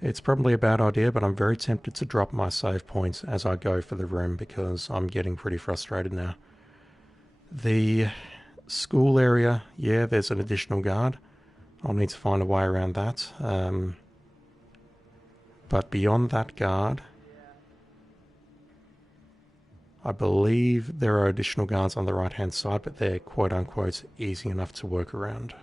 It's probably a bad idea, but I'm very tempted to drop my save points as I go for the room because I'm getting pretty frustrated now. The school area, yeah, there's an additional guard. I'll need to find a way around that. But beyond that guard, I believe there are additional guards on the right-hand side, but they're quote-unquote easy enough to work around.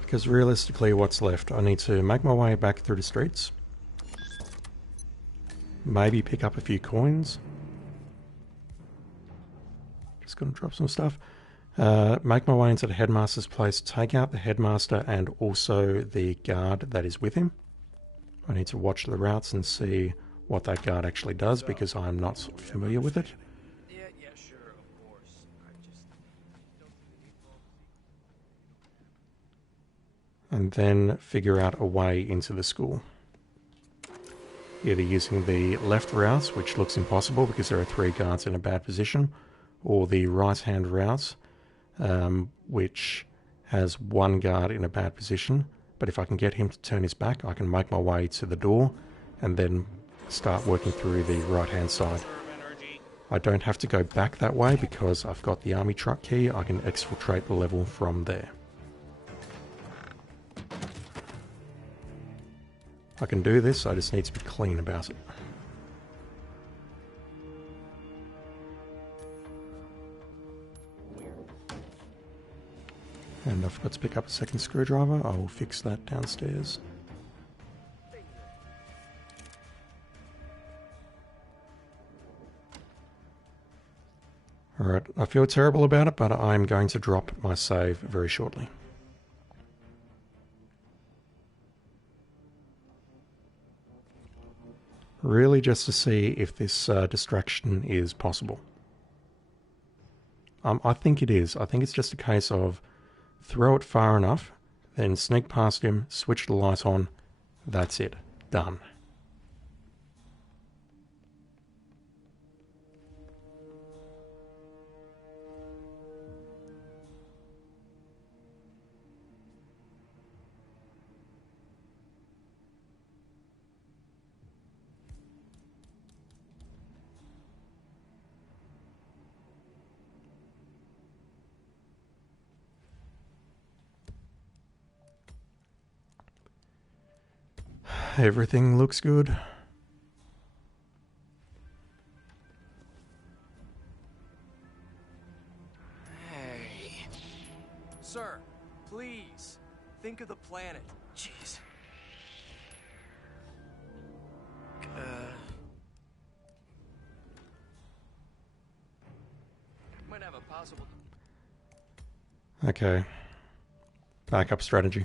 Because realistically, what's left? I need to make my way back through the streets. Maybe pick up a few coins. Just gonna drop some stuff. Make my way into the headmaster's place, take out the headmaster and also the guard that is with him. I need to watch the routes and see what that guard actually does because I'm not familiar with it. Yeah, sure, of course. I just don't see the need for all the And then figure out a way into the school. Either using the left route, which looks impossible because there are 3 guards in a bad position, or the right-hand route, which has 1 guard in a bad position. But if I can get him to turn his back, I can make my way to the door and then start working through the right-hand side. I don't have to go back that way because I've got the army truck key. I can exfiltrate the level from there. I can do this, I just need to be clean about it. And I forgot to pick up a second screwdriver. I will fix that downstairs. Alright, I feel terrible about it, but I'm going to drop my save very shortly. Really just to see if this distraction is possible. I think it is. I think it's just a case of throw it far enough, then sneak past him, switch the light on. That's it. Done. Everything looks good. Hey. Sir, please. Think of the planet. Jeez. Might have a possible... Okay. Backup strategy.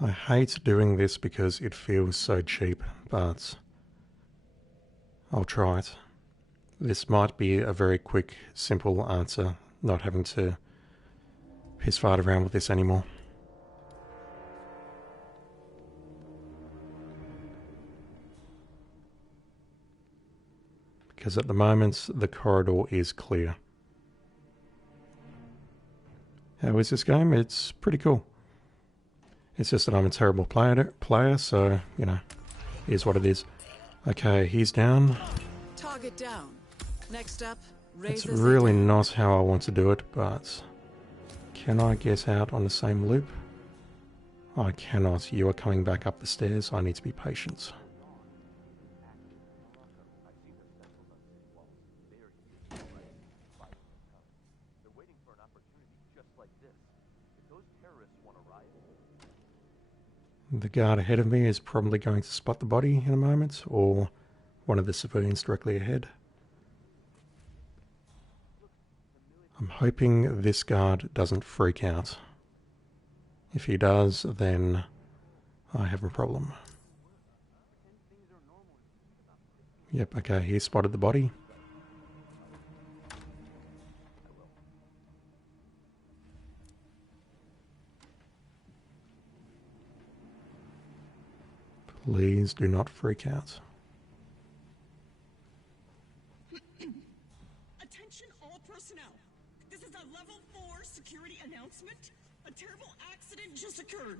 I hate doing this because it feels so cheap, but I'll try it. This might be a very quick, simple answer, not having to piss fart around with this anymore. Because at the moment, the corridor is clear. How is this game? It's pretty cool. It's just that I'm a terrible player, so, you know, here's what it is. Okay, he's down. Target down. Next up, It's Razor's really Edge. not how I want to do it, but can I get out on the same loop? I cannot. You are coming back up the stairs. I need to be patient. The guard ahead of me is probably going to spot the body in a moment, or one of the civilians directly ahead. I'm hoping this guard doesn't freak out. If he does, then I have a problem. Yep, okay, he spotted the body. Please do not freak out. Attention all personnel. This is a level 4 security announcement. A terrible accident just occurred.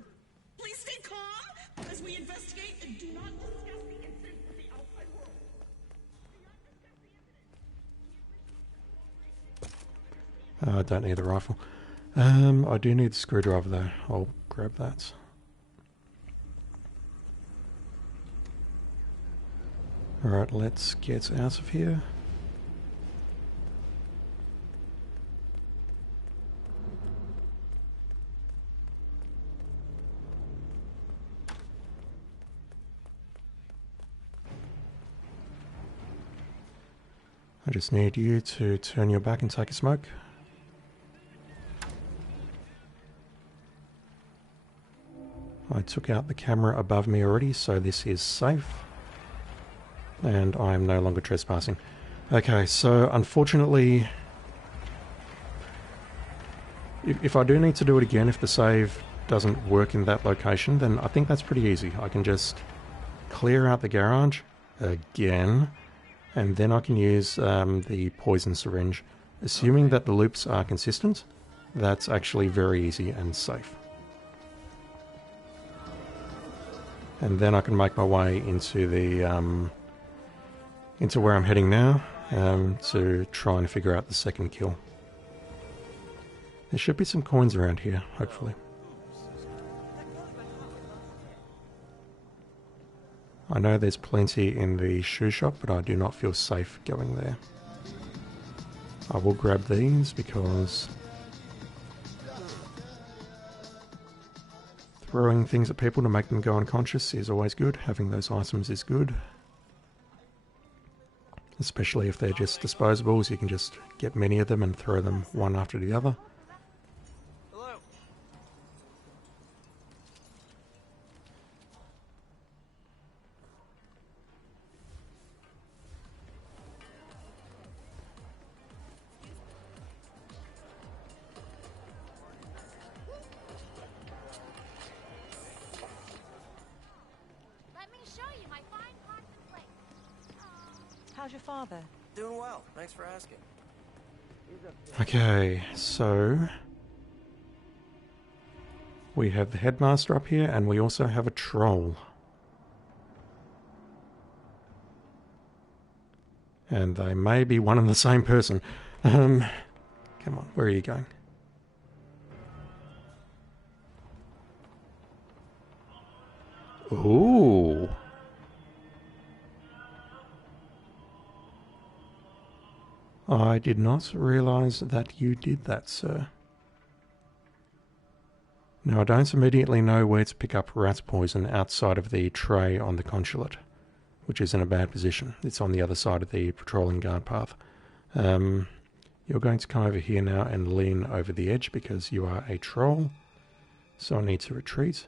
Please stay calm as we investigate and do not discuss the incident with the outside world. I don't need the rifle. I do need the screwdriver though. I'll grab that. Alright, let's get out of here. I just need you to turn your back and take a smoke. I took out the camera above me already, so this is safe. And I am no longer trespassing. Okay, so unfortunately, if I do need to do it again, if the save doesn't work in that location, then I think that's pretty easy. I can just clear out the garage again, and then I can use the poison syringe. Assuming that the loops are consistent, that's actually very easy and safe. And then I can make my way into the into where I'm heading now to try and figure out the second kill. There should be some coins around here, hopefully. I know there's plenty in the shoe shop, but I do not feel safe going there. I will grab these because throwing things at people to make them go unconscious is always good. Having those items is good. especially if they're just disposables. You can just get many of them and throw them one after the other. Hello. Let me show you my fine pots and plates. How's your father? Doing well. Thanks for asking. Okay, so we have the headmaster up here, and we also have a troll. And they may be one and the same person. Come on, where are you going? Ooh. I did not realize that you did that, sir. Now, I don't immediately know where to pick up rat poison outside of the tray on the consulate, which is in a bad position. It's on the other side of the patrolling guard path. You're going to come over here now and lean over the edge because you are a troll. So I need to retreat.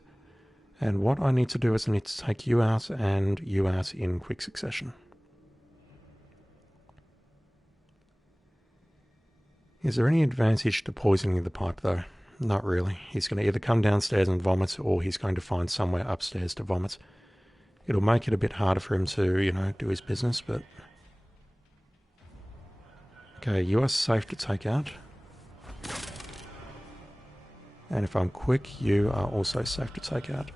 And what I need to do is I need to take you out and you out in quick succession. Is there any advantage to poisoning the pipe though? Not really. He's going to either come downstairs and vomit, or he's going to find somewhere upstairs to vomit. It'll make it a bit harder for him to, you know, do his business, but... Okay, you are safe to take out. And if I'm quick, you are also safe to take out.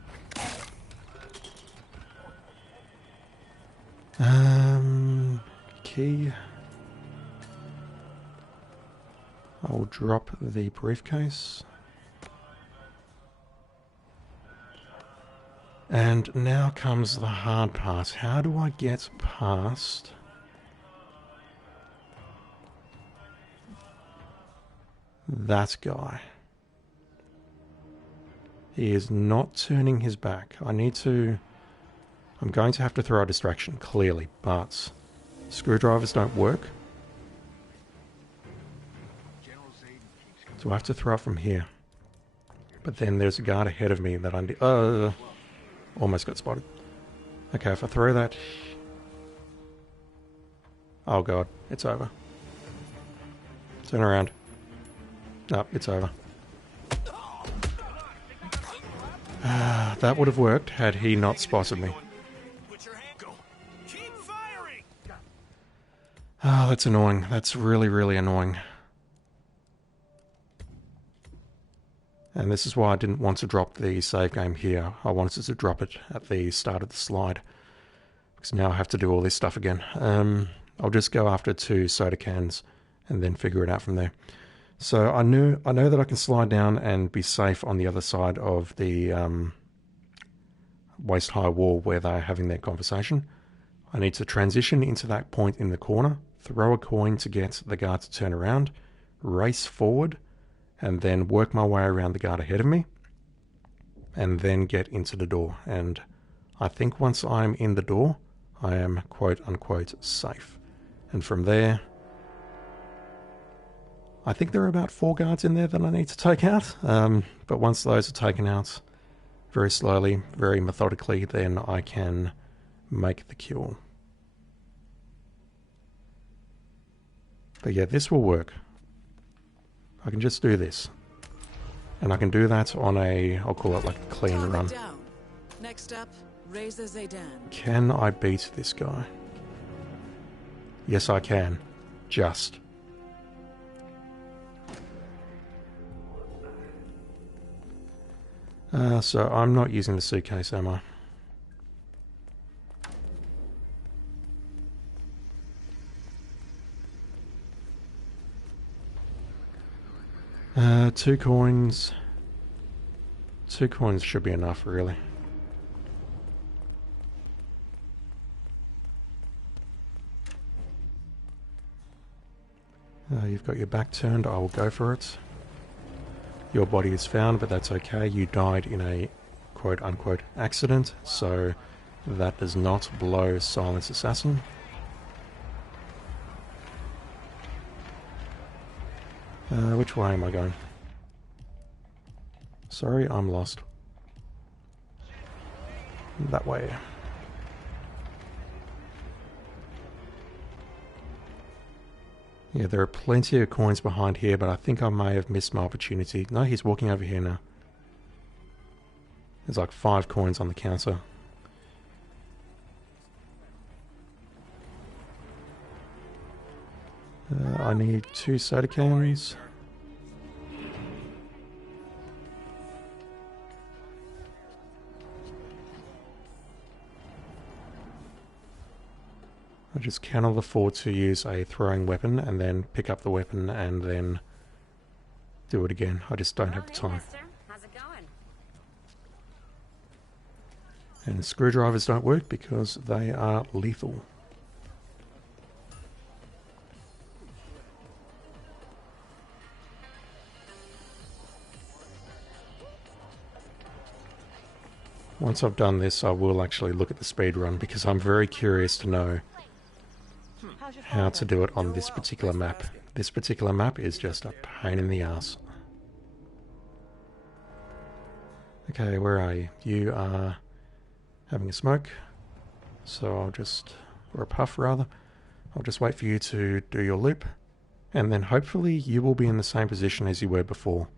Key. I will drop the briefcase. And now comes the hard part. How do I get past that guy? He is not turning his back. I'm going to have to throw a distraction, clearly, but screwdrivers don't work. So I have to throw it from here. But then there's a guard ahead of me that I almost got spotted. Okay, if I throw that... Oh god, it's over. Turn around. No, it's over. That would have worked had he not spotted me. Oh, that's annoying. That's really, really annoying. And this is why I didn't want to drop the save game here. I wanted to drop it at the start of the slide. Because now I have to do all this stuff again. I'll just go after 2 soda cans and then figure it out from there. So I know that I can slide down and be safe on the other side of the waist-high wall where they're having their conversation. I need to transition into that point in the corner, throw a coin to get the guard to turn around, race forward, and then work my way around the guard ahead of me, and then get into the door. And I think once I'm in the door, I am quote-unquote safe. And from there, I think there are about 4 guards in there that I need to take out. But once those are taken out, very slowly, very methodically, then I can make the kill. But yeah, this will work. I can just do this. And I can do that on I'll call it like a clean run. Down. Next up, Reza Zaydan. Can I beat this guy? Yes, I can. Just. So I'm not using the suitcase, am I? Two coins. 2 coins should be enough, really. You've got your back turned. I will go for it. Your body is found, but that's okay. You died in a quote-unquote accident, so that does not blow Silence Assassin. Which way am I going? Sorry, I'm lost. That way. Yeah, there are plenty of coins behind here, but I think I may have missed my opportunity. No, he's walking over here now. There's like 5 coins on the counter. I need 2 soda cans. I just cannot afford to use a throwing weapon and then pick up the weapon and then do it again. I just don't have the time. How's it going? And screwdrivers don't work because they are lethal. Once I've done this, I will actually look at the speed run because I'm very curious to know how to do it on this particular map. This particular map is just a pain in the ass. Okay, where are you? You are having a smoke. So I'll just, or a puff rather. I'll just wait for you to do your loop. And then hopefully you will be in the same position as you were before,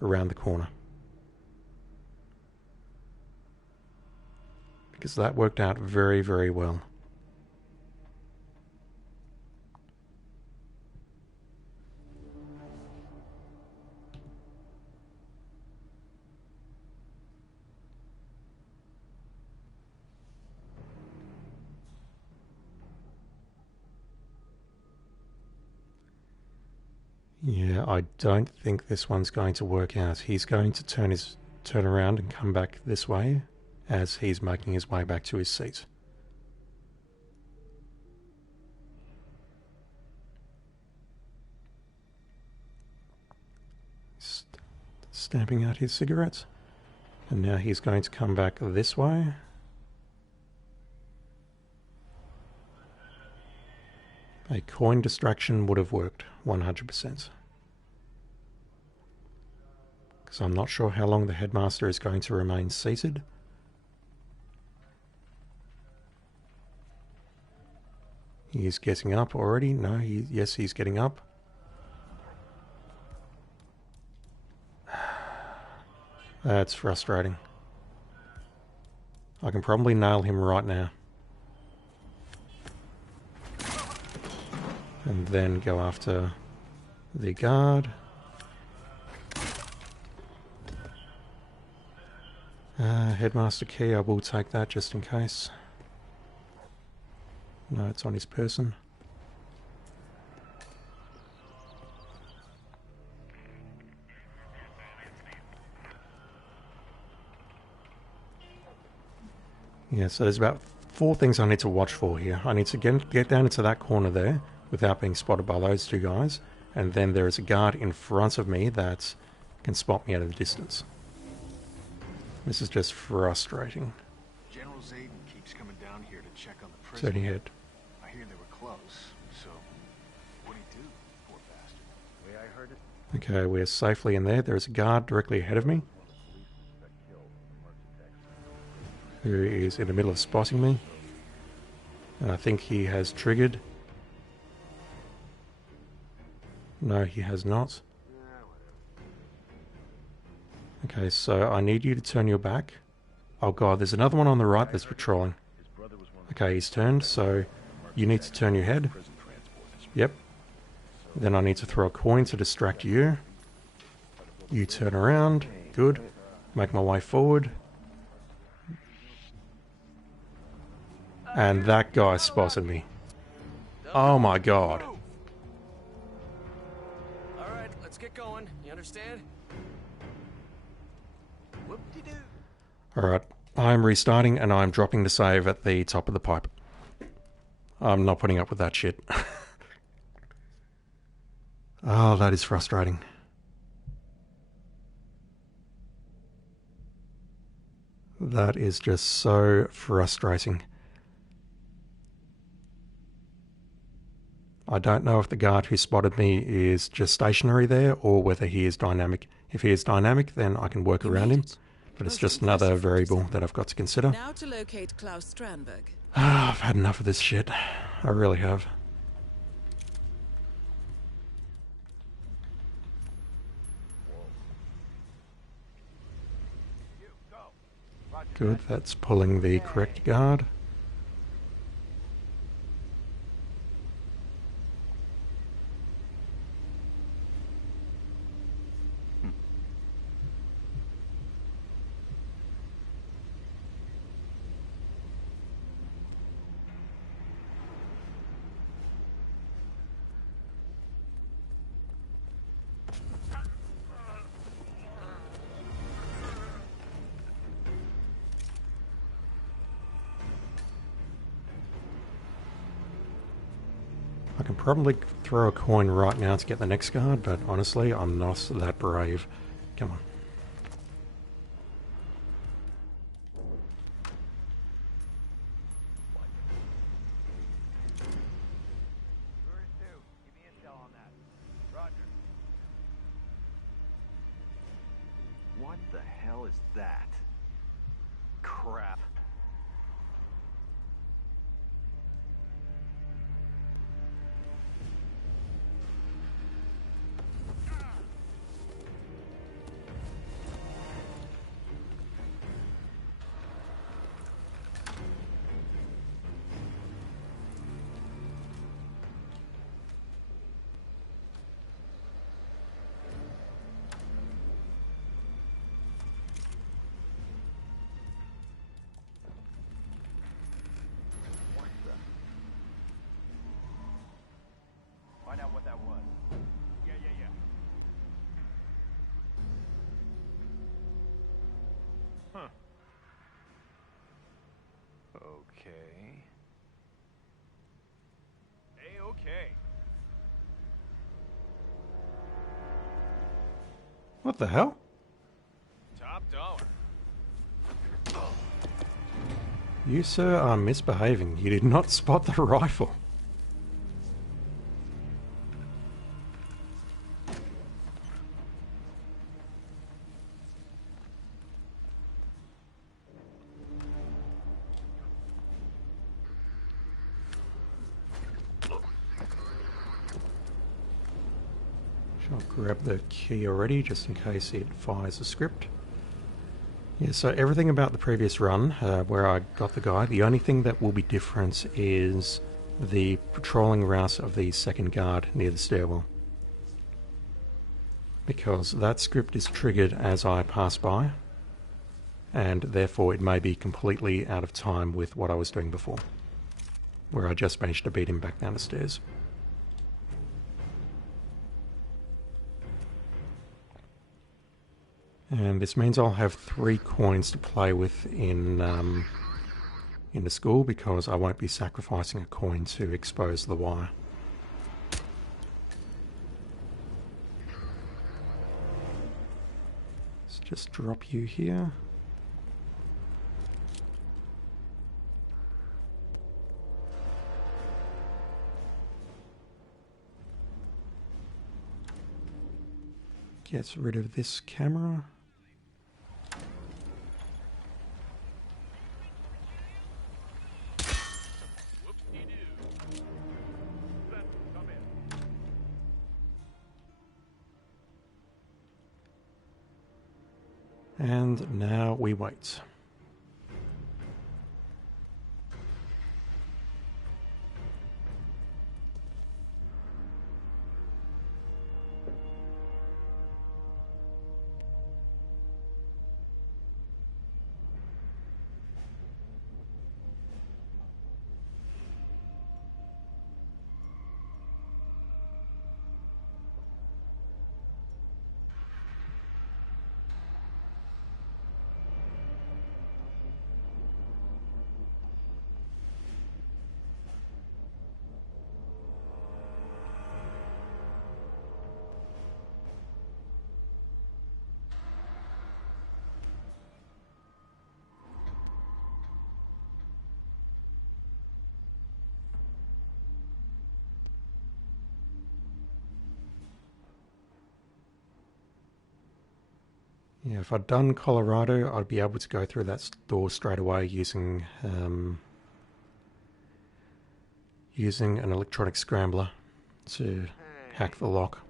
around the corner. Because that worked out very, very well. Yeah, I don't think this one's going to work out. He's going to turn around and come back this way as he's making his way back to his seat. Stamping out his cigarettes. And now he's going to come back this way. A coin distraction would have worked 100%. Because I'm not sure how long the headmaster is going to remain seated. He is getting up already. No, yes, he's getting up. That's frustrating. I can probably nail him right now. And then go after the guard. Headmaster key, I will take that just in case. No, it's on his person. Yeah, so there's about 4 things I need to watch for here. I need to get down into that corner there without being spotted by those 2 guys. And then there is a guard in front of me that can spot me at a distance. This is just frustrating. General Zayden keeps coming down here to check on the prison. Turning head. I hear they were close, so what do you do, poor bastard? The way I heard it. Okay, we're safely in there. There's a guard directly ahead of me, who is in the middle of spotting me. And I think he has triggered. No, he has not. Okay, so I need you to turn your back. Oh god, there's another one on the right that's patrolling. Okay, he's turned, so you need to turn your head. Yep. Then I need to throw a coin to distract you. You turn around. Good. Make my way forward. And that guy spotted me. Oh my god. Alright, let's get going. You understand? Whoop-de-doo. Alright, I'm restarting and I'm dropping the save at the top of the pipe. I'm not putting up with that shit. Oh, that is frustrating. That is just so frustrating. I don't know if the guard who spotted me is just stationary there or whether he is dynamic. If he is dynamic, then I can work around him, but it's just another variable that I've got to consider. Now to locate Klaus Strandberg. I've had enough of this shit. I really have. Good, that's pulling the correct guard. I can probably throw a coin right now to get the next guard, but honestly, I'm not that brave. Come on. What the hell is that? Crap. Find out what that was. Yeah. Huh. Okay. Okay. What the hell? Top dollar. You, sir, are misbehaving. You did not spot the rifle. I'll grab the key already, just in case it fires a script. Yeah, so everything about the previous run, where I got the guy, the only thing that will be different is the patrolling route of the second guard near the stairwell. Because that script is triggered as I pass by, and therefore it may be completely out of time with what I was doing before, where I just managed to beat him back down the stairs. And this means I'll have 3 coins to play with in the school, because I won't be sacrificing a coin to expose the wire. Let's just drop you here. Gets rid of this camera. And now we wait. Yeah, if I'd done Colorado, I'd be able to go through that door straight away using using an electronic scrambler to hack the lock.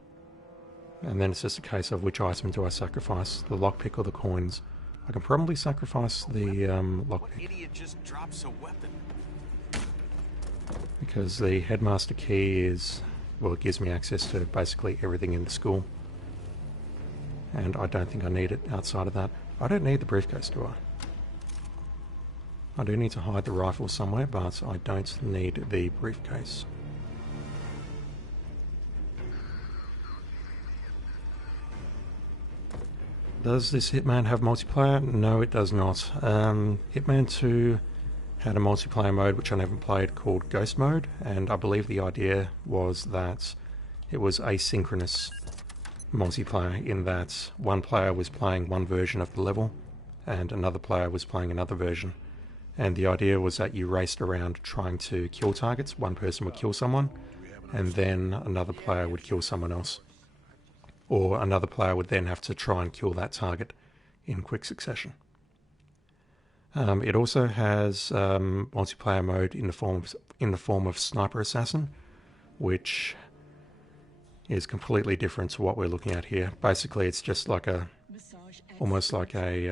And then it's just a case of which item do I sacrifice, the lockpick or the coins. I can probably sacrifice the lockpick. Idiot just drops a weapon. Because the headmaster key is, well, it gives me access to basically everything in the school. And I don't think I need it outside of that. I don't need the briefcase, do I? I do need to hide the rifle somewhere, but I don't need the briefcase. Does this Hitman have multiplayer? No, it does not. Hitman 2 had a multiplayer mode which I never played called Ghost Mode, and I believe the idea was that it was asynchronous multiplayer in that one player was playing one version of the level and another player was playing another version. And the idea was that you raced around trying to kill targets. One person would kill someone and then another player would kill someone else. Or another player would then have to try and kill that target in quick succession. It also has multiplayer mode in the form of Sniper Assassin, which is completely different to what we're looking at here. Basically, it's just like a, almost like a,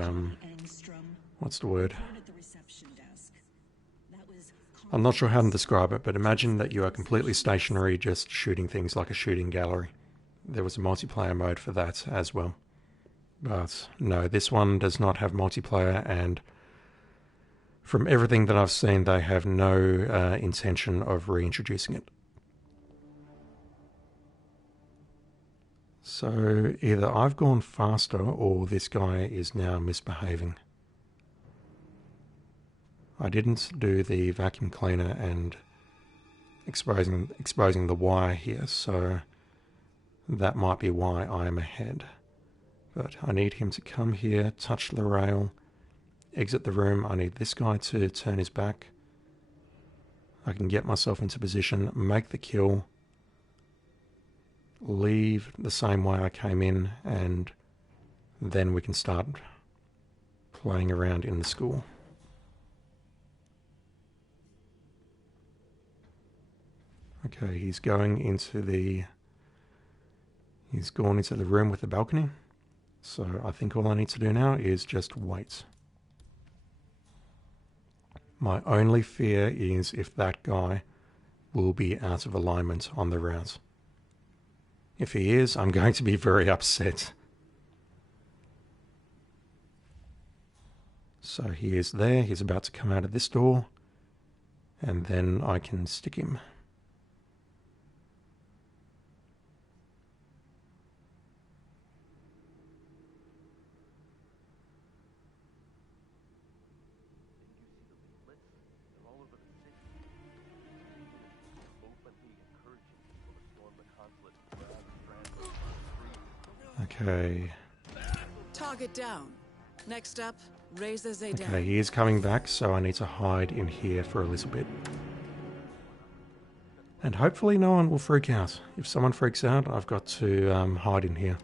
what's the word? I'm not sure how to describe it, but imagine that you are completely stationary, just shooting things like a shooting gallery. There was a multiplayer mode for that as well. But no, this one does not have multiplayer, and from everything that I've seen, they have no intention of reintroducing it. So either I've gone faster or this guy is now misbehaving. I didn't do the vacuum cleaner and exposing the wire here, so that might be why I am ahead. But I need him to come here, touch the rail, exit the room. I need this guy to turn his back. I can get myself into position, make the kill, leave the same way I came in, and then we can start playing around in the school. Okay, he's gone into the room with the balcony. So I think all I need to do now is just wait. My only fear is if that guy will be out of alignment on the route. If he is, I'm going to be very upset. So he is there, he's about to come out of this door, and then I can stick him. Okay. Target down. Next up, raise the Zaydan. Okay, he is coming back, so I need to hide in here for a little bit. And hopefully no one will freak out. If someone freaks out, I've got to hide in here.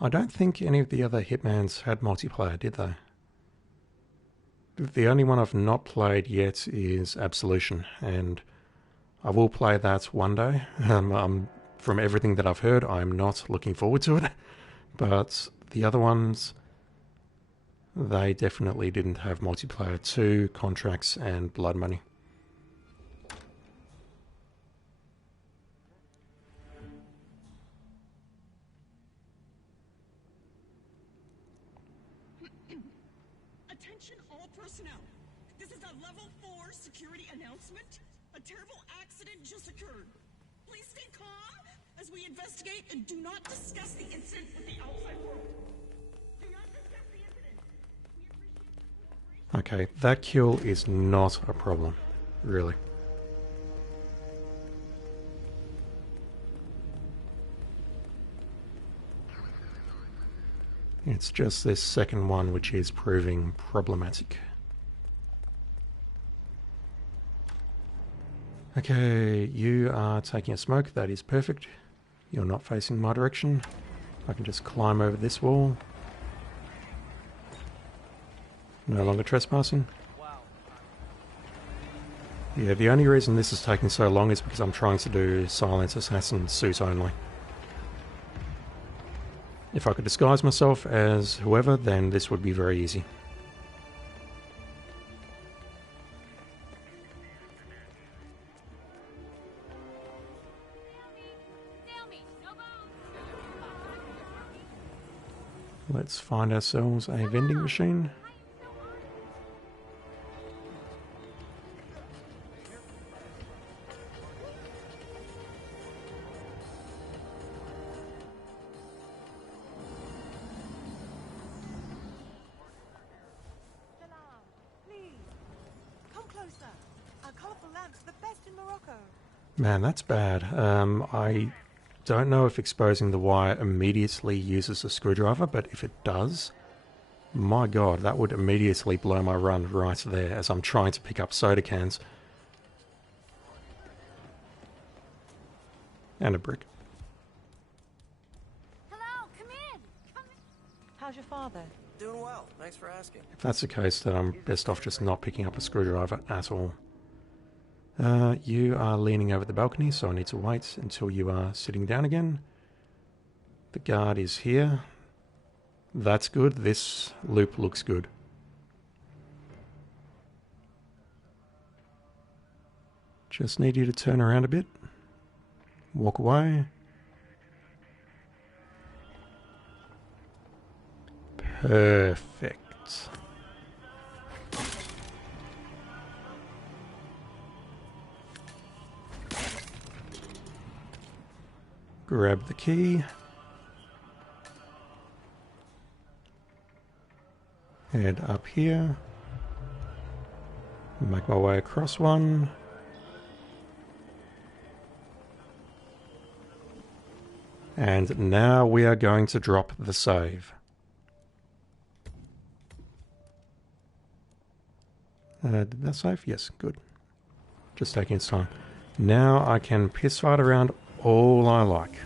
I don't think any of the other Hitmans had multiplayer, did they? The only one I've not played yet is Absolution, and I will play that one day. From everything that I've heard, I'm not looking forward to it. But the other ones, they definitely didn't have multiplayer. 2, Contracts, and Blood Money. Attention all personnel. This is a level 4 security announcement. A terrible accident just occurred. Please stay calm as we investigate and do not discuss the incident with the outside world. Do not discuss the incident. We appreciate the cooperation. Okay, that kill is not a problem, really. It's just this second one which is proving problematic. Okay, you are taking a smoke. That is perfect. You're not facing my direction. I can just climb over this wall. No longer trespassing. Yeah, the only reason this is taking so long is because I'm trying to do Silent Assassin suit only. If I could disguise myself as whoever, then this would be very easy. Let's find ourselves a vending machine. Man, that's bad. I don't know if exposing the wire immediately uses a screwdriver, but if it does, my god, that would immediately blow my run right there as I'm trying to pick up soda cans. And a brick. Hello, come in. Come in. How's your father? Doing well. Thanks for asking. If that's the case, then I'm best off just not picking up a screwdriver at all. You are leaning over the balcony, so I need to wait until you are sitting down again. The guard is here. That's good. This loop looks good. Just need you to turn around a bit. Walk away. Perfect. Grab the key. Head up here. Make my way across one. And now we are going to drop the save. Did that save? Yes, good. Just taking its time. Now I can piss fight around all I like.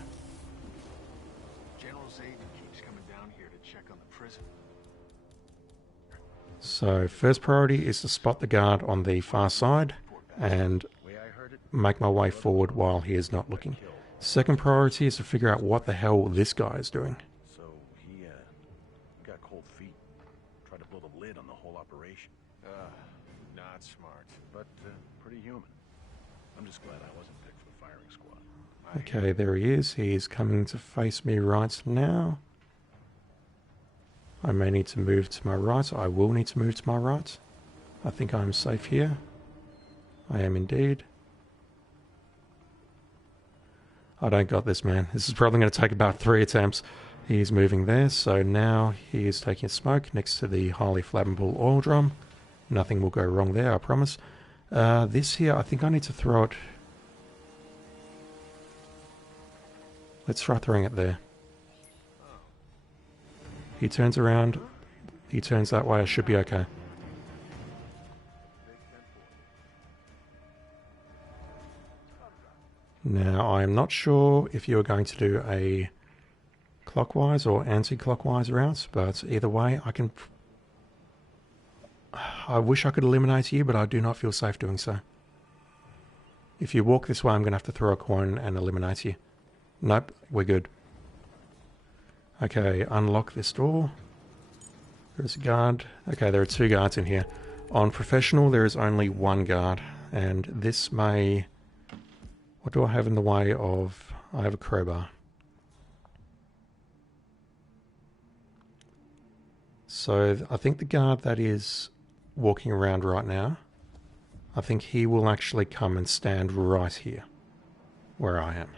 General's agent keeps coming down here to check on the prison. So first priority is to spot the guard on the far side and make my way forward while he is not looking. Second priority is to figure out what the hell this guy is doing. So he got cold feet. Tried to blow the lid on the whole operation. Not smart. But pretty human. I'm just glad I wasn't picked for the firing squad. Okay, there he is. He's coming to face me right now. I may need to move to my right. I will need to move to my right. I think I'm safe here. I am indeed. I don't got this, man. This is probably going to take about 3 attempts. He's moving there, so now he is taking a smoke next to the highly flammable oil drum. Nothing will go wrong there, I promise. This here, I think I need to throw it... Let's try throwing it there. He turns around. He turns that way. I should be okay. Now, I am not sure if you are going to do a clockwise or anti-clockwise route, but either way, I can... I wish I could eliminate you, but I do not feel safe doing so. If you walk this way, I'm going to have to throw a coin and eliminate you. Nope, we're good. Okay, unlock this door. There's a guard. Okay, there are 2 guards in here. On professional, there is only 1 guard, and this may... What do I have in the way of... I have a crowbar. So, I think the guard that is walking around right now, I think he will actually come and stand right here, where I am.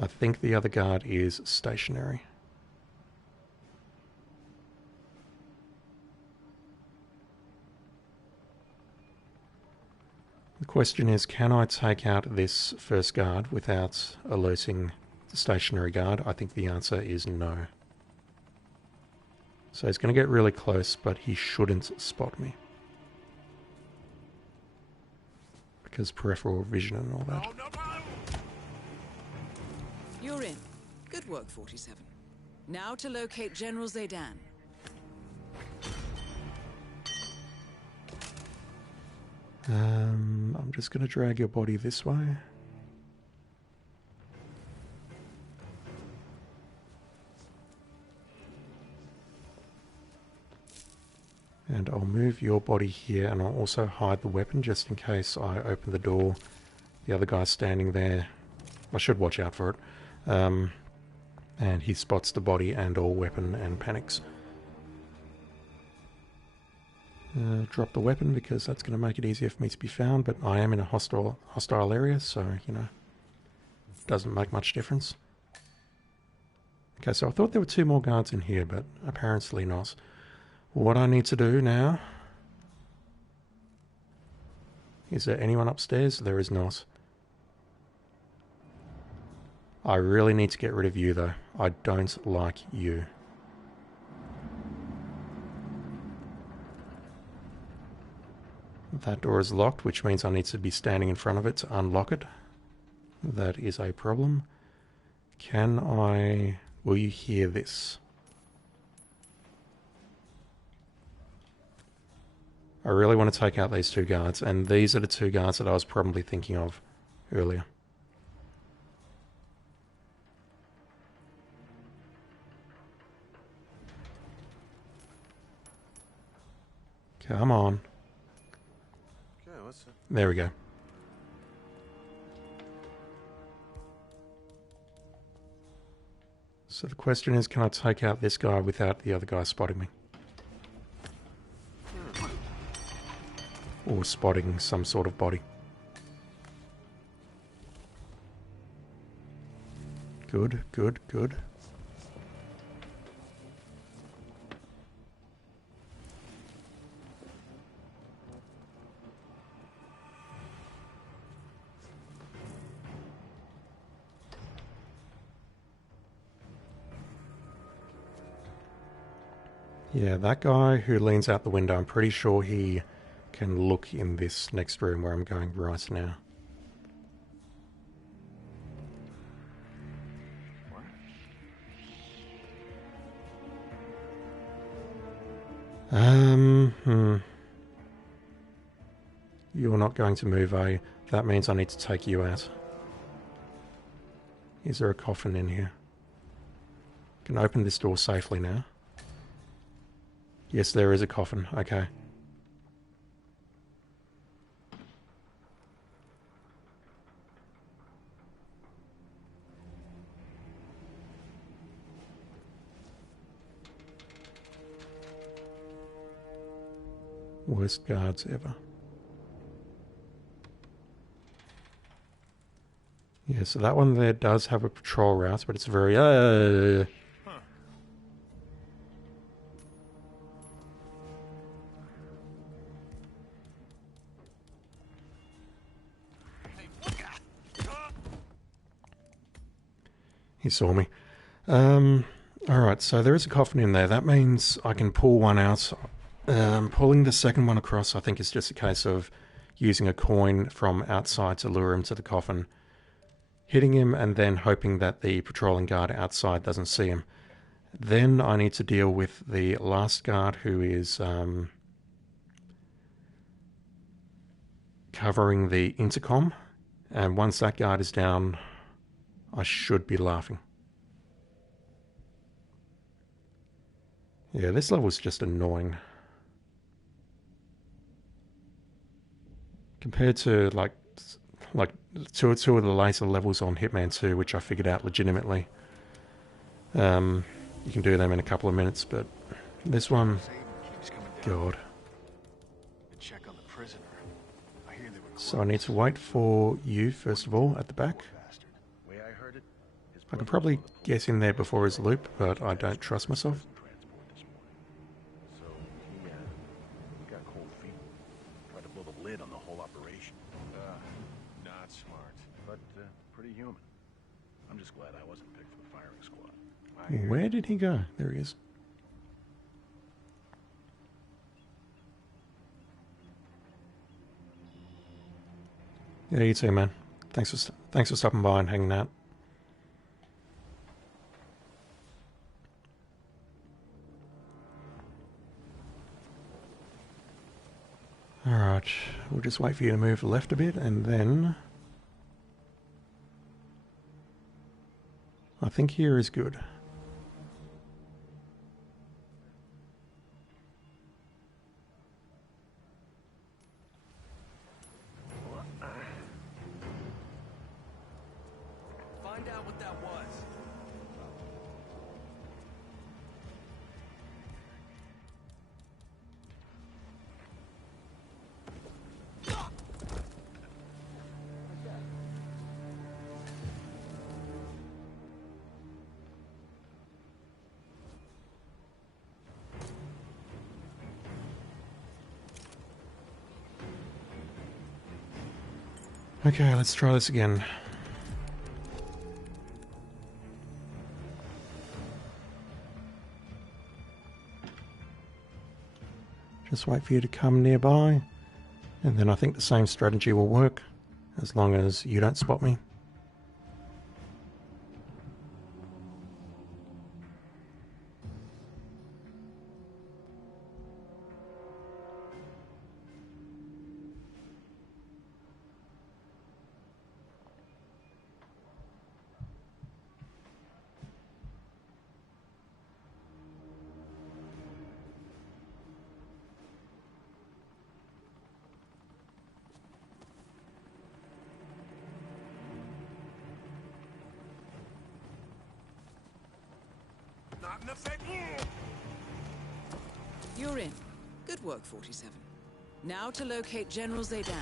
I think the other guard is stationary. The question is, can I take out this first guard without alerting the stationary guard? I think the answer is no. So he's going to get really close, but he shouldn't spot me. because peripheral vision and all that. You're in. Good work, 47. Now to locate General Zaydan. I'm just going to drag your body this way. And I'll move your body here, and I'll also hide the weapon just in case I open the door. The other guy's standing there. I should watch out for it. And he spots the body and all weapon and panics. Drop the weapon because that's going to make it easier for me to be found, but I am in a hostile area, so, you know, doesn't make much difference. Okay, so I thought there were 2 more guards in here, but apparently not. What I need to do now... Is there anyone upstairs? There is not. I really need to get rid of you, though. I don't like you. That door is locked, which means I need to be standing in front of it to unlock it. That is a problem. Can I... Will you hear this? I really want to take out these 2 guards, and these are the 2 guards that I was probably thinking of earlier. Come on. Okay, what's it? There we go. So the question is, can I take out this guy without the other guy spotting me? Or spotting some sort of body. Good, good, good. Yeah, that guy who leans out the window, I'm pretty sure he can look in this next room where I'm going right now. You're not going to move, are you? That means I need to take you out. Is there a coffin in here? I can open this door safely now. Yes, there is a coffin. Okay. Worst guards ever. Yeah, so that one there does have a patrol route, but it's very... He saw me. Alright, so there is a coffin in there. That means I can pull one out. Pulling the second one across, I think, is just a case of using a coin from outside to lure him to the coffin, hitting him, and then hoping that the patrolling guard outside doesn't see him. Then I need to deal with the last guard who is covering the intercom, and once that guard is down, I should be laughing. Yeah, this level is just annoying. Compared to like two of the later levels on Hitman 2, which I figured out legitimately. You can do them in a couple of minutes, but this one, God. So I need to wait for you, first of all, at the back. I can probably get in there before his loop, but I don't trust myself. Where did he go? There he is. Yeah, you too, man. Thanks for stopping by and hanging out. Alright, we'll just wait for you to move left a bit and then... I think here is good. Find out what that was. Okay, let's try this again. Just wait for you to come nearby, and then I think the same strategy will work, as long as you don't spot me. Not in effect. You're in. Good work, 47. Now to locate General Zaydan.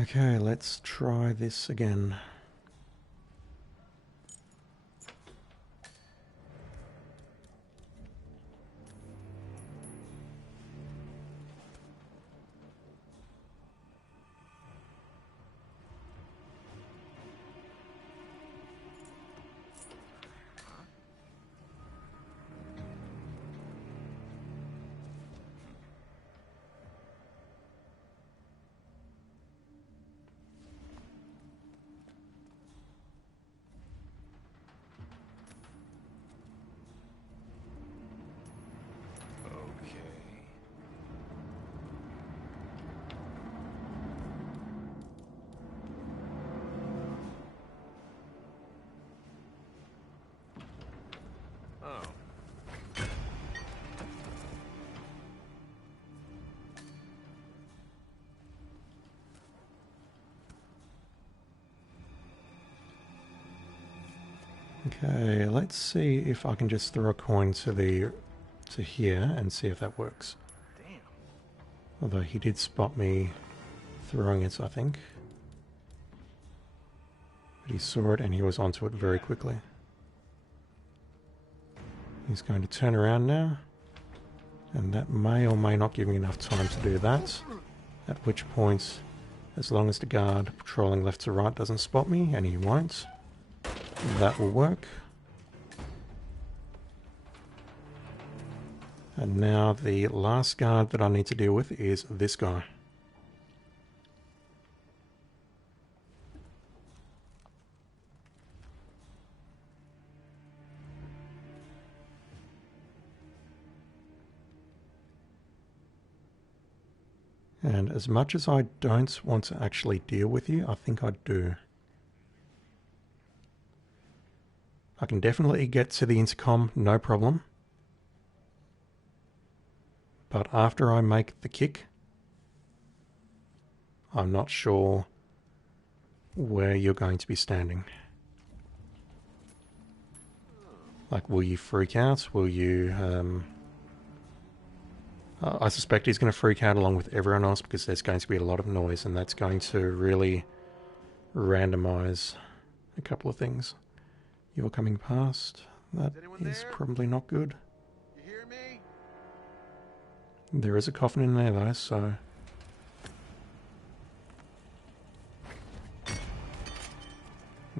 Okay, let's try this again. Okay, let's see if I can just throw a coin to here and see if that works. Damn. Although he did spot me throwing it, I think. But he saw it and he was onto it very quickly. He's going to turn around now. And that may or may not give me enough time to do that. At which point, as long as the guard patrolling left to right doesn't spot me, and he won't, that will work. And now the last guard that I need to deal with is this guy. And as much as I don't want to actually deal with you, I think I do. I can definitely get to the intercom, no problem. But after I make the kick, I'm not sure where you're going to be standing. Like, will you freak out? Will you... I suspect he's going to freak out along with everyone else because there's going to be a lot of noise, and that's going to really randomize a couple of things. You're coming past. That is probably not good. You hear me? There is a coffin in there though, so...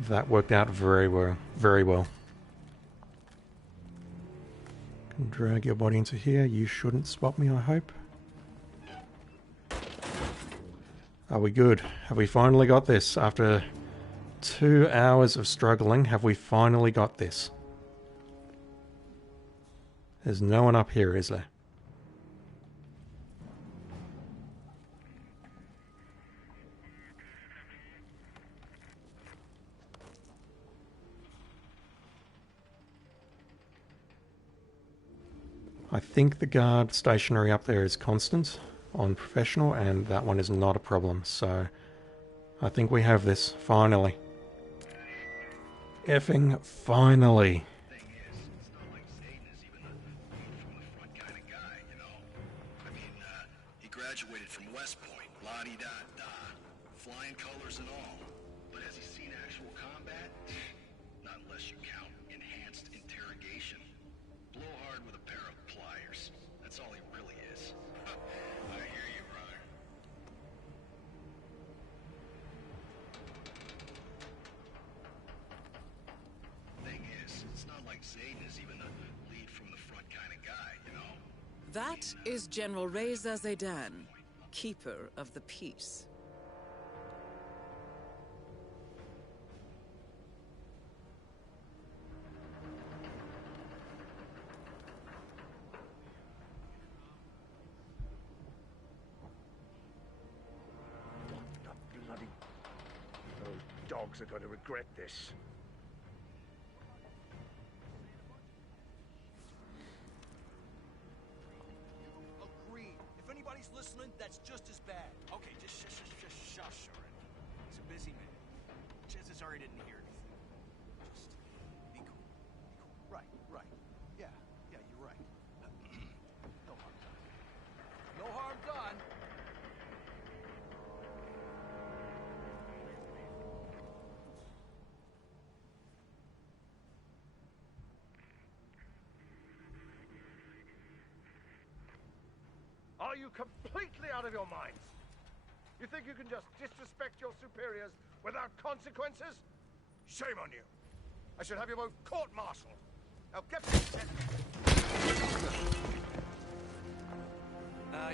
That worked out very well. Very well. Can drag your body into here. You shouldn't spot me, I hope. Are we good? Have we finally got this? After 2 hours of struggling, have we finally got this? There's no one up here, is there? I think the guard stationary up there is constant on professional, and that one is not a problem, so I think we have this, finally. Effing finally. He graduated from West Point, la-di-da-da, flying colors and all. But has he seen actual combat? Not unless you count enhanced interrogation. Blow hard with a pair of pliers. That's all he really is. I hear you, brother. Thing is, it's not like Zayden is even a lead from the front kind of guy, you know? That is General Reza Zaydan, Keeper of the Peace. Bloody... Those dogs are going to regret this. Agreed. If anybody's listening, that's just as bad. Okay, just shush already. He's a busy man. Chances are he didn't hear anything. Just be cool. Be cool. Right. Yeah, you're right. No harm done. No harm done. Are you completely out of your minds? You think you can just disrespect your superiors without consequences? Shame on you. I should have you both court-martialed. Now get...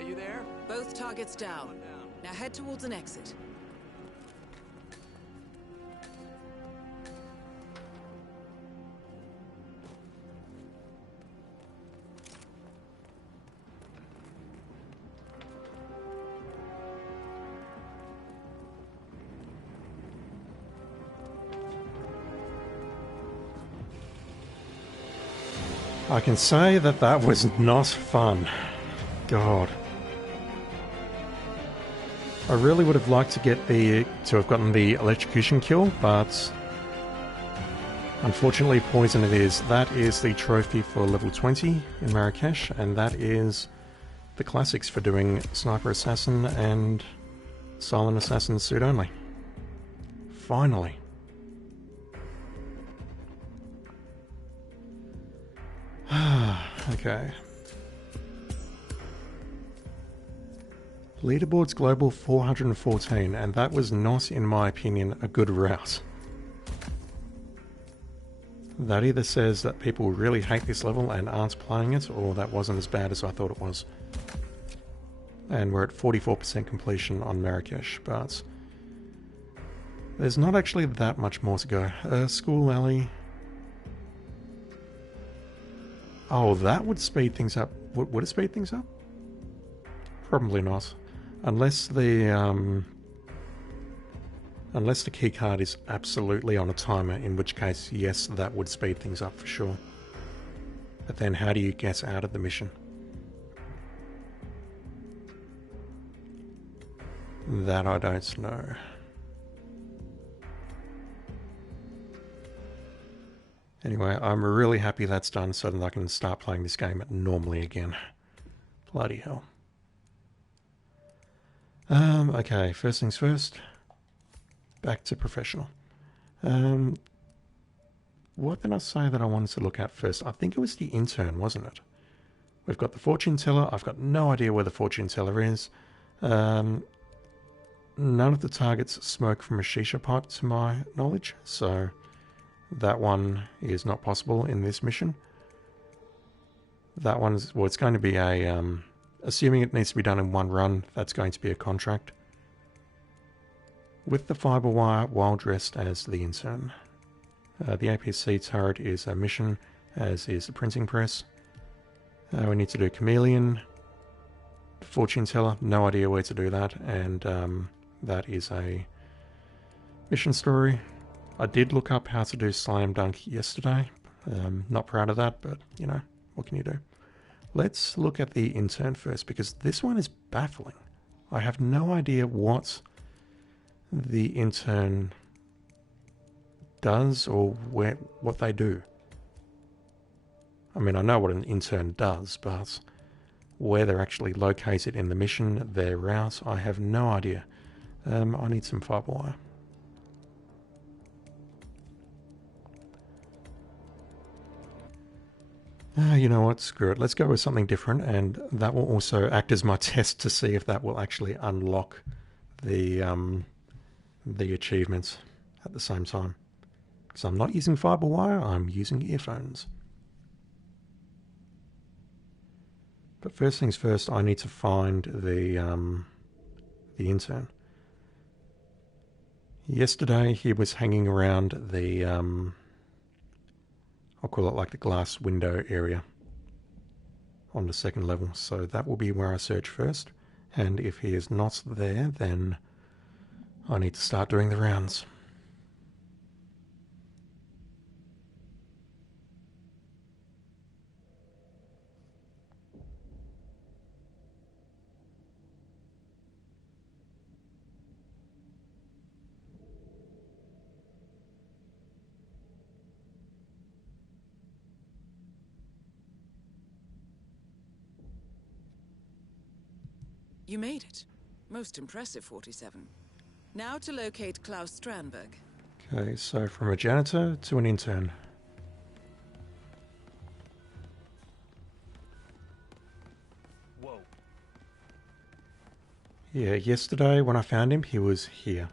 You there? Both targets down. One down. Now head towards an exit. I can say that that was not fun. God. I really would have liked to have gotten the electrocution kill, but unfortunately poison it is. That is the trophy for level 20 in Marrakesh, and that is the classics for doing Sniper Assassin and Silent Assassin suit only. Finally. Okay. Leaderboard's global 414, and that was not, in my opinion, a good route. That either says that people really hate this level and aren't playing it, or that wasn't as bad as I thought it was. And we're at 44% completion on Marrakesh, but there's not actually that much more to go. School alley. Oh, that would speed things up. Would it speed things up? Probably not. Unless the key card is absolutely on a timer, in which case, yes, that would speed things up for sure. But then how do you get out of the mission? That I don't know. Anyway, I'm really happy that's done so that I can start playing this game normally again. Bloody hell. Okay, first things first. Back to professional. What did I say that I wanted to look at first? I think it was the intern, wasn't it? We've got the fortune teller. I've got no idea where the fortune teller is. none of the targets smoke from a shisha pipe to my knowledge, so that one is not possible in this mission. That one's, well, it's going to be a, assuming it needs to be done in one run, that's going to be a contract. With the fibre wire while dressed as the intern. The APC turret is a mission, as is the printing press. We need to do chameleon, fortune teller, no idea where to do that, and that is a mission story. I did look up how to do slam dunk yesterday. Not proud of that, but you know, what can you do? Let's look at the intern first, because this one is baffling. I have no idea what the intern does or what they do. I mean, I know what an intern does, but where they're actually located in the mission, their route, I have no idea. I need some fibre wire. You know what, screw it. Let's go with something different, and that will also act as my test to see if that will actually unlock the achievements at the same time. Because I'm not using fibre wire, I'm using earphones. But first things first, I need to find the intern. Yesterday he was hanging around the I'll call it like the glass window area on the second level, so that will be where I search first, and if he is not there, then I need to start doing the rounds. You made it. Most impressive, 47. Now to locate Klaus Strandberg. Okay, so from a janitor to an intern. Whoa. Yeah, yesterday when I found him, he was here,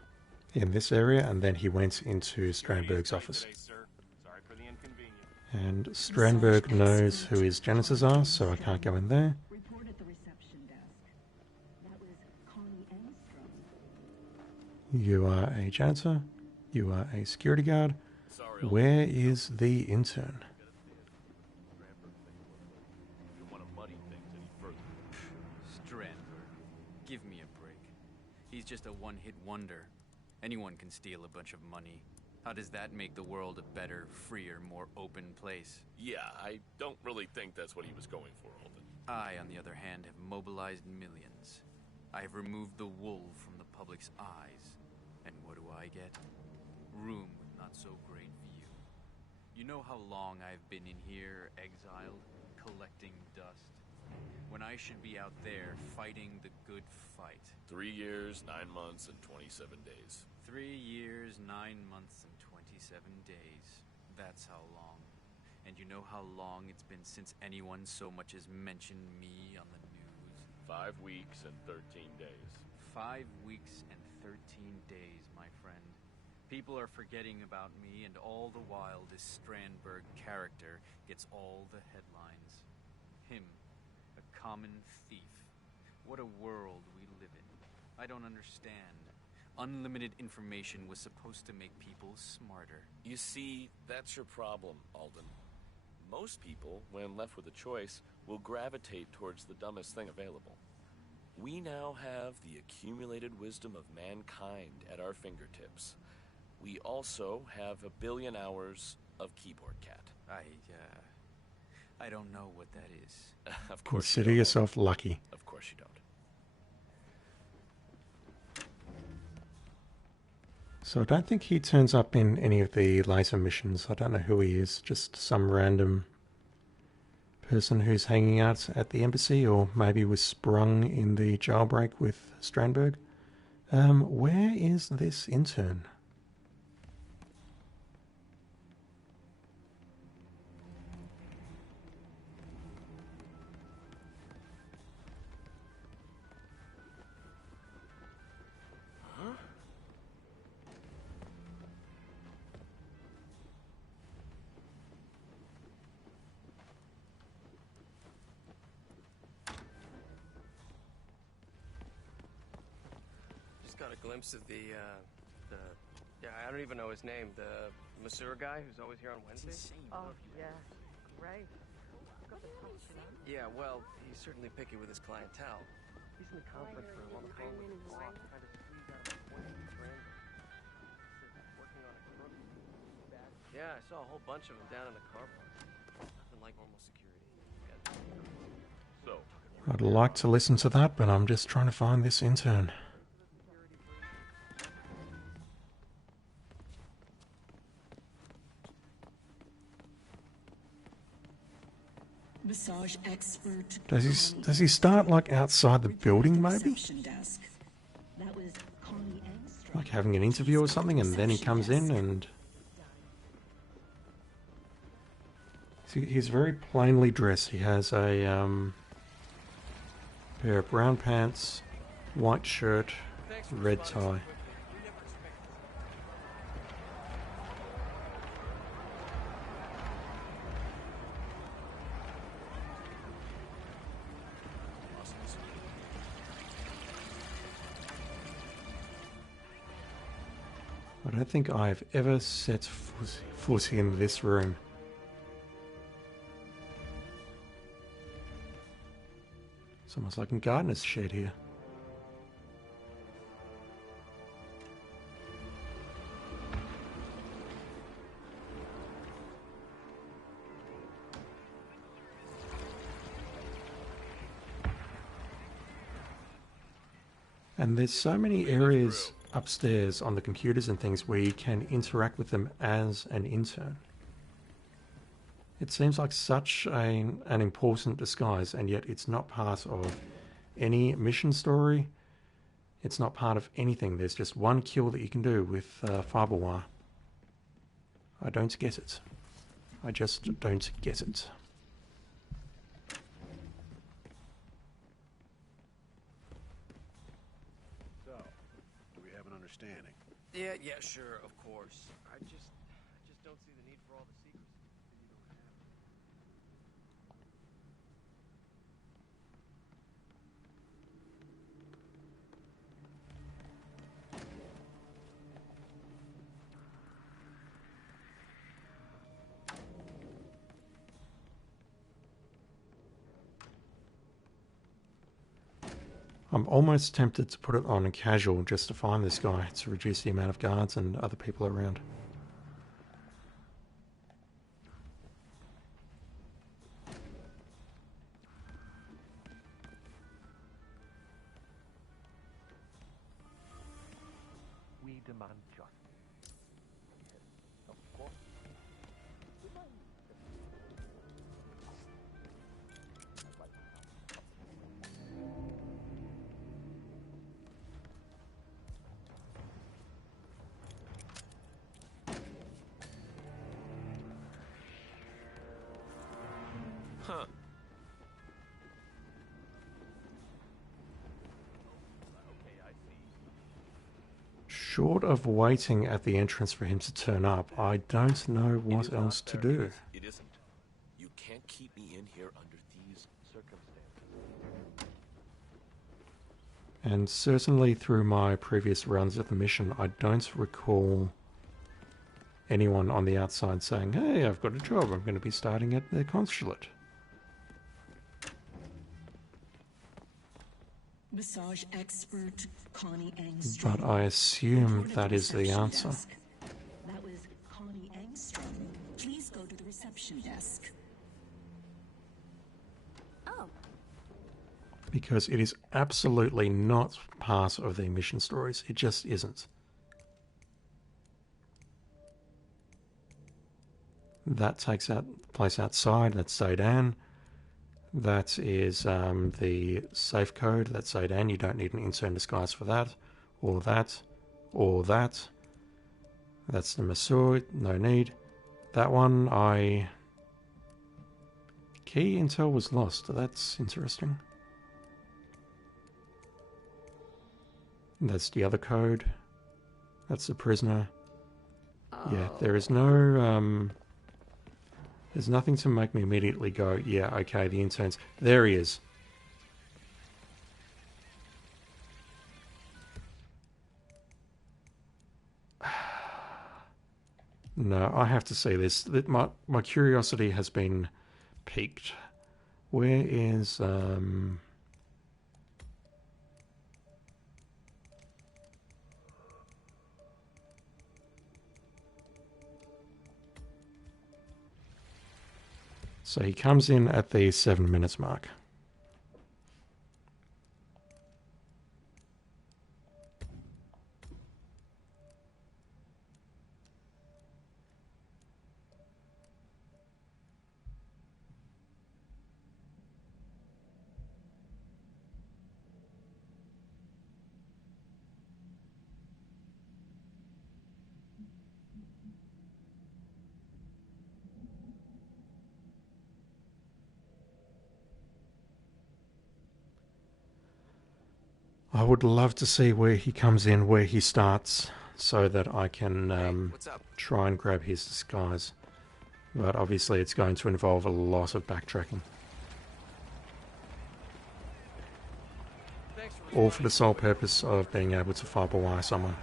in this area, and then he went into Strandberg's office. Today, sir. Sorry for the inconvenience. And Strandberg knows who his janitors are, so I can't go in there. Report at the reception desk. That was Connie Engstrom. You are a janitor. You are a security guard. Sorry. Where is the intern? You want to muddy things any further. Strandberg. Give me a break. He's just a one-hit wonder. Anyone can steal a bunch of money. How does that make the world a better, freer, more open place? Yeah, I don't really think that's what he was going for, Alden. I, on the other hand, have mobilized millions. I have removed the wool from the public's eyes. And what do I get? Room with not so great view. You know how long I've been in here, exiled, collecting dust? When I should be out there fighting the good fight. 3 years, 9 months, and 27 days. 3 years, 9 months, and 27 days. That's how long. And you know how long it's been since anyone so much as mentioned me on the news? 5 weeks and 13 days. 5 weeks and 13 days, my friend. People are forgetting about me, and all the while this Strandberg character gets all the headlines. Him, a common thief. What a world we live in. I don't understand. Unlimited information was supposed to make people smarter. You see, that's your problem, Alden. Most people, when left with a choice, will gravitate towards the dumbest thing available. We now have the accumulated wisdom of mankind at our fingertips. We also have 1 billion hours of keyboard cat. I don't know what that is. Of course Consider you don't. yourself lucky. Of course you don't. So I don't think he turns up in any of the later missions. I don't know who he is. Just some random person who's hanging out at the embassy, or maybe was sprung in the jailbreak with Strandberg. Where is this intern? just got a glimpse of the yeah, I don't even know his name. The masseur guy who's always here on Wednesdays. Oh, yeah. Great. Got the touch, you know? Yeah, well, he's certainly picky with his clientele. He's in the conference room on the phone with his boss, trying to squeeze out a point of working on a crook. Yeah, I saw a whole bunch of them down in the car park. Nothing like normal security. So, I'd like to listen to that, but I'm just trying to find this intern. Massage expert. Does he start like outside the building maybe? Desk. That was Connie Engstrom. Like having an interview or something, and then he comes in and see, he's very plainly dressed. He has a pair of brown pants, white shirt, red tie. I don't think I've ever set foot in this room. It's almost like a gardener's shed here. And there's so many areas upstairs on the computers and things where you can interact with them as an intern. It seems like such an important disguise, and yet it's not part of any mission story. It's not part of anything. There's just one kill that you can do with fiber wire. I don't get it. I just don't get it. Understanding. Yeah, sure, of course. I just don't see the need for all the secrecy. I'm almost tempted to put it on a casual just to find this guy, to reduce the amount of guards and other people around. We demand justice. Yes, of course. Huh. Short of waiting at the entrance for him to turn up, I don't know what else to do. It isn't. You can't keep me in here under these circumstances. And certainly through my previous runs of the mission, I don't recall anyone on the outside saying, "Hey, I've got a job. I'm going to be starting at the consulate." Massage expert Connie Engstrom. But I assume that is the answer. That was Connie Engstrom. Please go to the reception desk. Oh. Because it is absolutely not part of the mission stories. It just isn't. That takes out place outside. That's Zaydan. That is the safe code. That's Zaydan. You don't need an intern disguise for that. Or that. Or that. That's the masseur. No need. That one, Key intel was lost. That's interesting. That's the other code. That's the prisoner. Oh. Yeah, there is no... There's nothing to make me immediately go, yeah, okay, the interns. There he is. No, I have to see this. My curiosity has been piqued. Where is... So he comes in at the 7 minutes mark. I would love to see where he comes in, where he starts, so that I can try and grab his disguise. But obviously it's going to involve a lot of backtracking. All for the sole purpose of being able to fiber wire someone.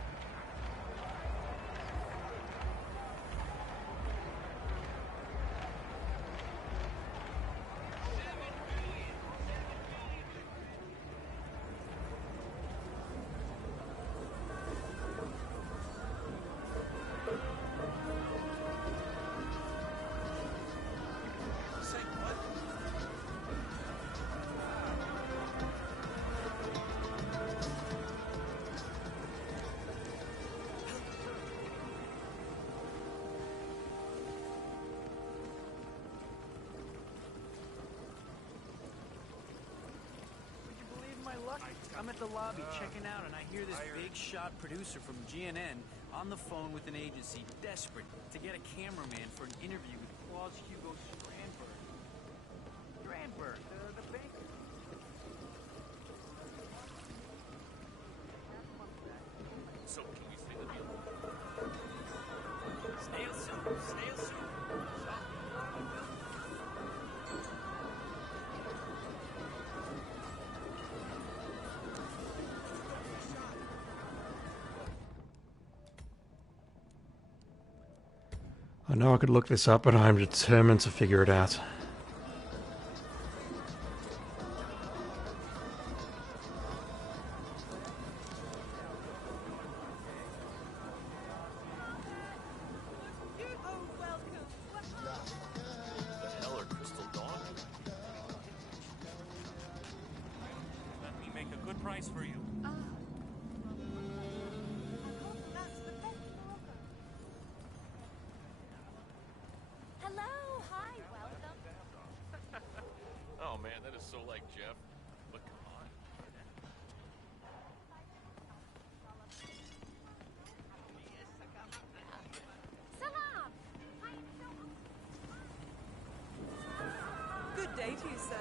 I'm at the lobby checking out, and I hear this big shot producer from GNN on the phone with an agency desperate to get a cameraman for an interview with Claus Hugo Strandberg. Strandberg, the banker. So, can we say the deal? Snail soup, snail soup. I know I could look this up, but I'm determined to figure it out. The hell are Crystal Dawn? Let me make a good price for you. Hello, hi, welcome. Oh man, that is so like Jeff. But come on. Salam. Good day to you, sir.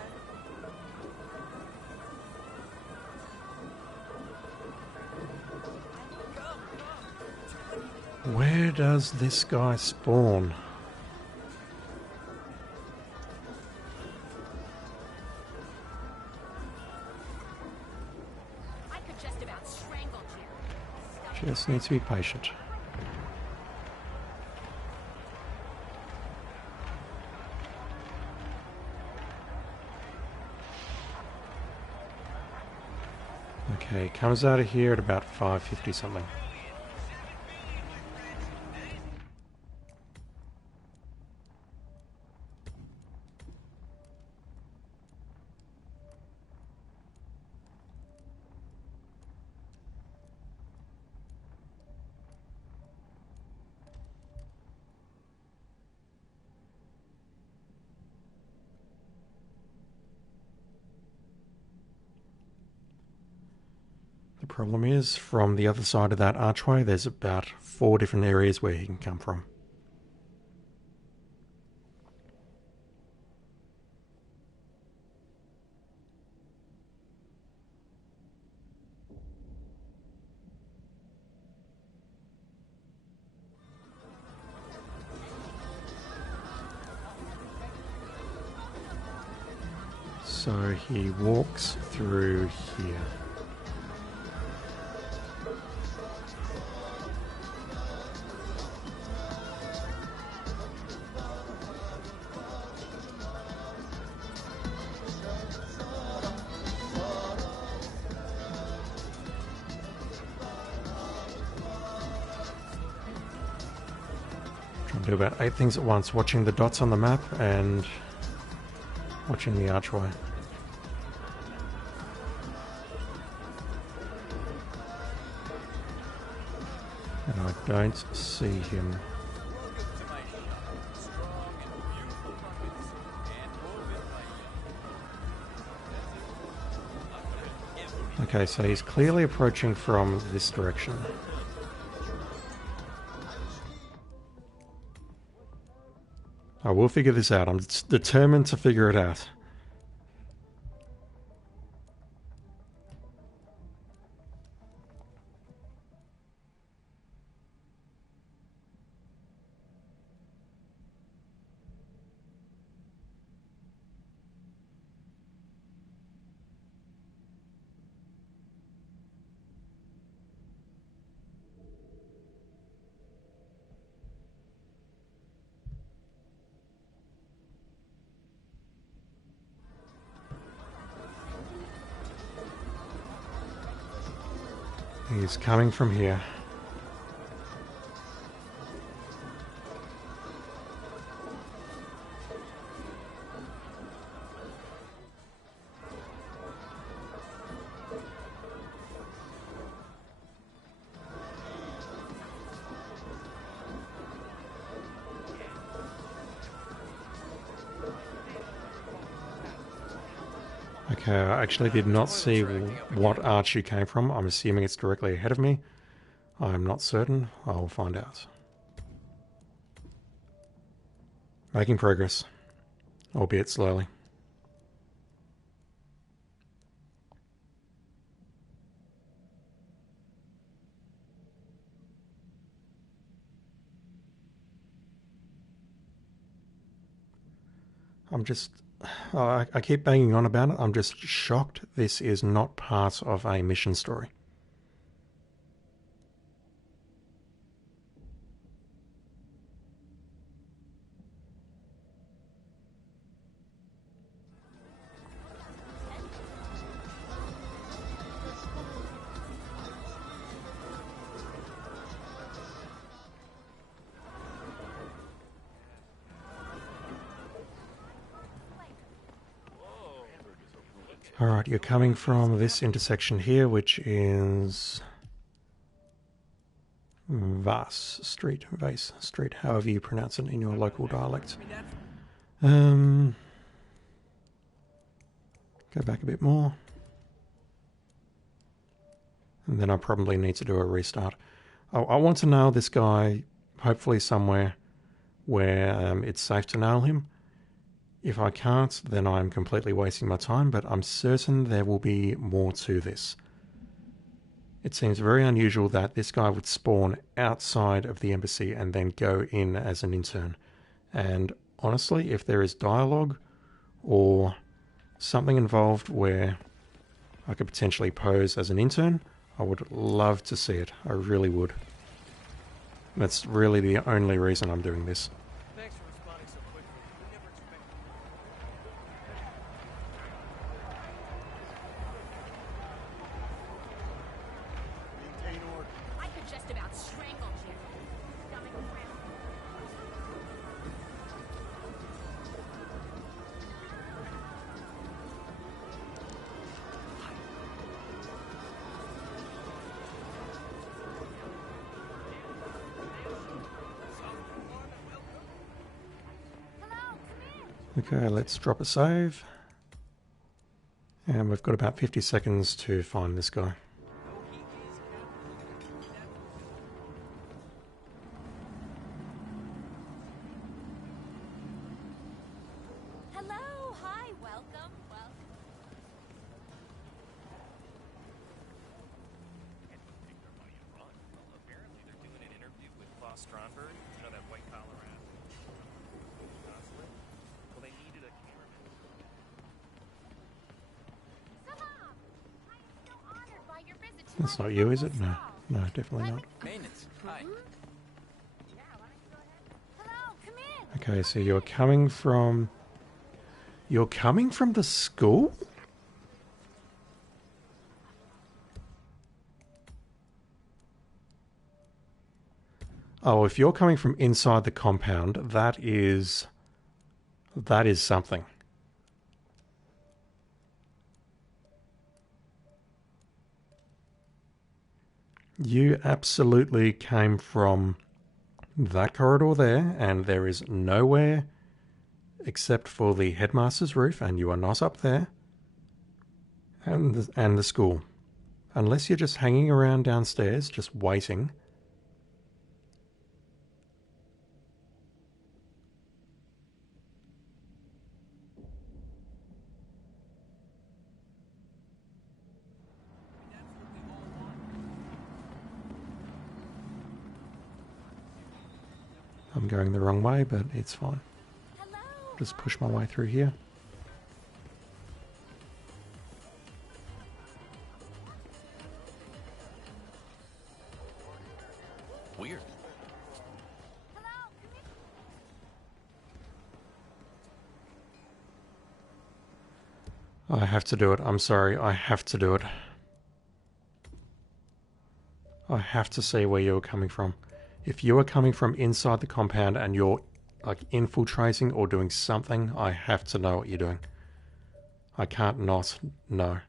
Where does this guy spawn? I could just about strangle you. Just need to be patient. Okay, comes out of here at about 550 something. The problem is, from the other side of that archway, there's about 4 different areas where he can come from. So he walks through here. I'll do about 8 things at once, watching the dots on the map and watching the archway. And I don't see him. Okay, so he's clearly approaching from this direction. I will figure this out. I'm determined to figure it out. He's coming from here. Okay, I actually did not see what arch you came from. I'm assuming it's directly ahead of me. I'm not certain. I'll find out. Making progress, albeit slowly. I keep banging on about it. I'm just shocked this is not part of a mission story. Alright, you're coming from this intersection here, which is Vase Street, however you pronounce it in your local dialect. Go back a bit more. And then I probably need to do a restart. I want to nail this guy, hopefully somewhere where it's safe to nail him. If I can't, then I'm completely wasting my time, but I'm certain there will be more to this. It seems very unusual that this guy would spawn outside of the embassy and then go in as an intern. And honestly, if there is dialogue or something involved where I could potentially pose as an intern, I would love to see it. I really would. That's really the only reason I'm doing this. Thanks for responding so quickly. We never expected. Maintain order. I could just about strangle you. Stomach cramp. Okay, let's drop a save. And we've got about 50 seconds to find this guy. Hello, hi, welcome. Apparently they're doing an interview with Klaus Strandberg. You know that white collar ass? Well, they needed a cameraman. Salam! I am so honored by your visit to That's my not you, is it? humble No. stall. No, definitely not. Maintenance. Hi. Hello, come in. Okay, so you're coming from... You're coming from the school? Oh, if you're coming from inside the compound, that is something. You absolutely came from that corridor there, and there is nowhere except for the headmaster's roof, and you are not up there, and the school. Unless you're just hanging around downstairs, just waiting. I'm going the wrong way, but it's fine. Just push my way through here. Weird. I have to do it. I'm sorry. I have to do it. I have to see where you're coming from. If you are coming from inside the compound and you're like infiltrating or doing something, I have to know what you're doing. I can't not know.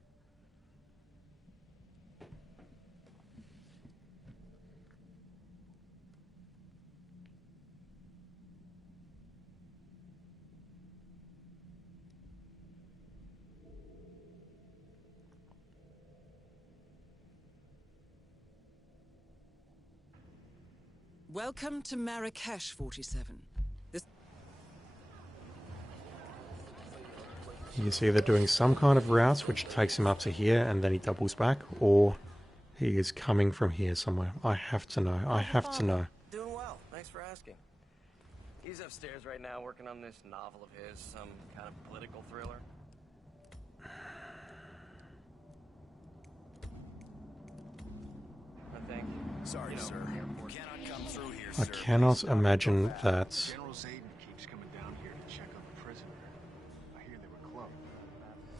Welcome to Marrakesh, 47. He's either doing some kind of route which takes him up to here and then he doubles back, or he is coming from here somewhere. I have to know. I have to know. Doing well. Thanks for asking. He's upstairs right now working on this novel of his, some kind of political thriller. I think. Sorry, sir. You cannot come through here, I sir. cannot imagine that. General Zayden keeps coming down here to check on the prisoner. I hear they were close.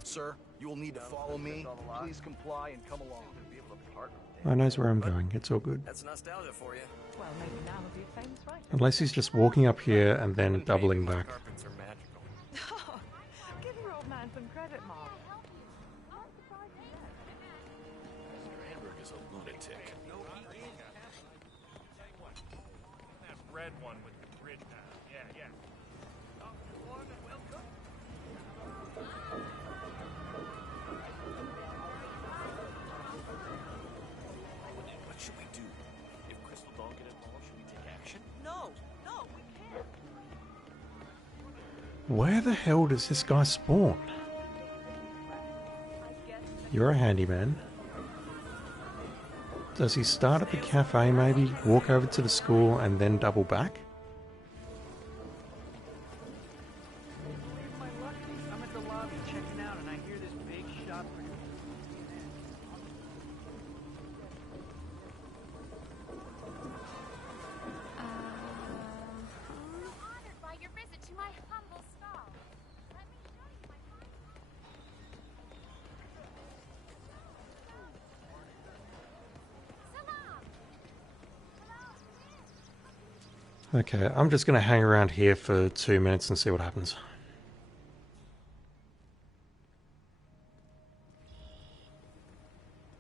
Sir, you will need to follow me. Please comply and come along. I knows where I'm going. It's all good. That's nostalgia for you. Well, maybe now he'll be a famous writer. Unless he's just walking up here and then doubling back. Carpets are magical. Give your old man some credit, Mark. Strandberg is a lunatic. That red one with the grid now. Yeah. What should we do? If Crystal don't get involved, should we take action? No, we can't. Where the hell does this guy spawn? You're a handyman. Does he start at the cafe maybe, walk over to the school and then double back? My luck, I'm at the lobby checking out and I hear this big shot for you. I'm honored by your visit to my humble stall. Let me show you my Okay, I'm just going to hang around here for 2 minutes and see what happens.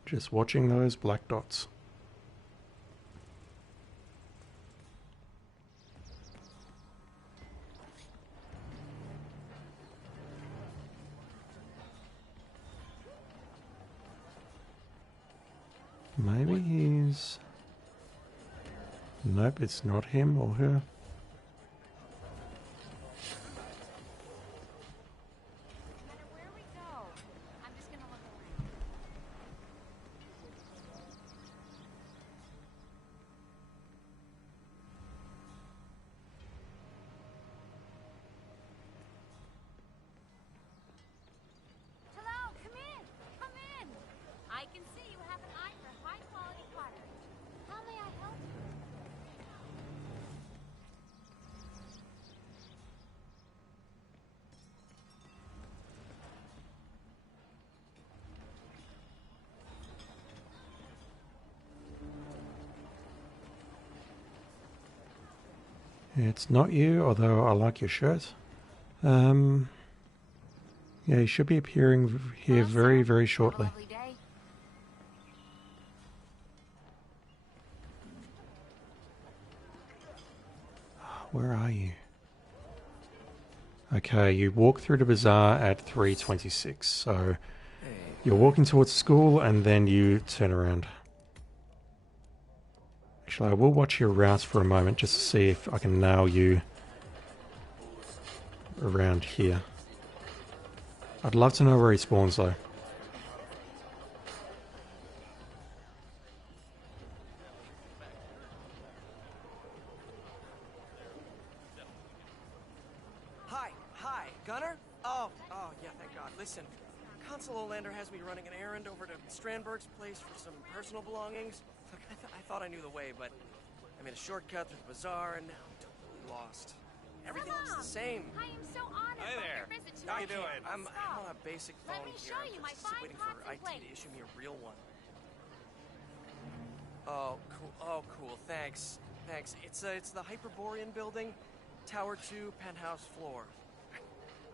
Just watching those black dots. Maybe he's... Nope, it's not him or her. no matter where we go, I'm just gonna look around. Hello, come in! Come in! I can see you have an eye for high-quality pottery. How may I help you? It's not you, although I like your shirt. Yeah, he should be appearing here very, very shortly. Where are you? Okay, you walk through the bazaar at 3:26, so you're walking towards school and then you turn around. Actually, I will watch your route for a moment just to see if I can nail you around here. I'd love to know where he spawns though. Hi, Gunner? Oh, yeah, thank God. Listen, Consul Olander has me running an errand over to Strandberg's place for some personal belongings. Look, I thought I knew the way, but I made a shortcut through the bazaar and now I'm totally lost. Everything looks the same. I am so honored Hi there. by your visit How you tonight. doing? I'm on a basic phone Let me here. show you my I'm just fine waiting for pots and IT to plates. issue me a real one. Oh, cool. Oh, cool. Thanks. It's the Hyperborean building, Tower 2, penthouse floor.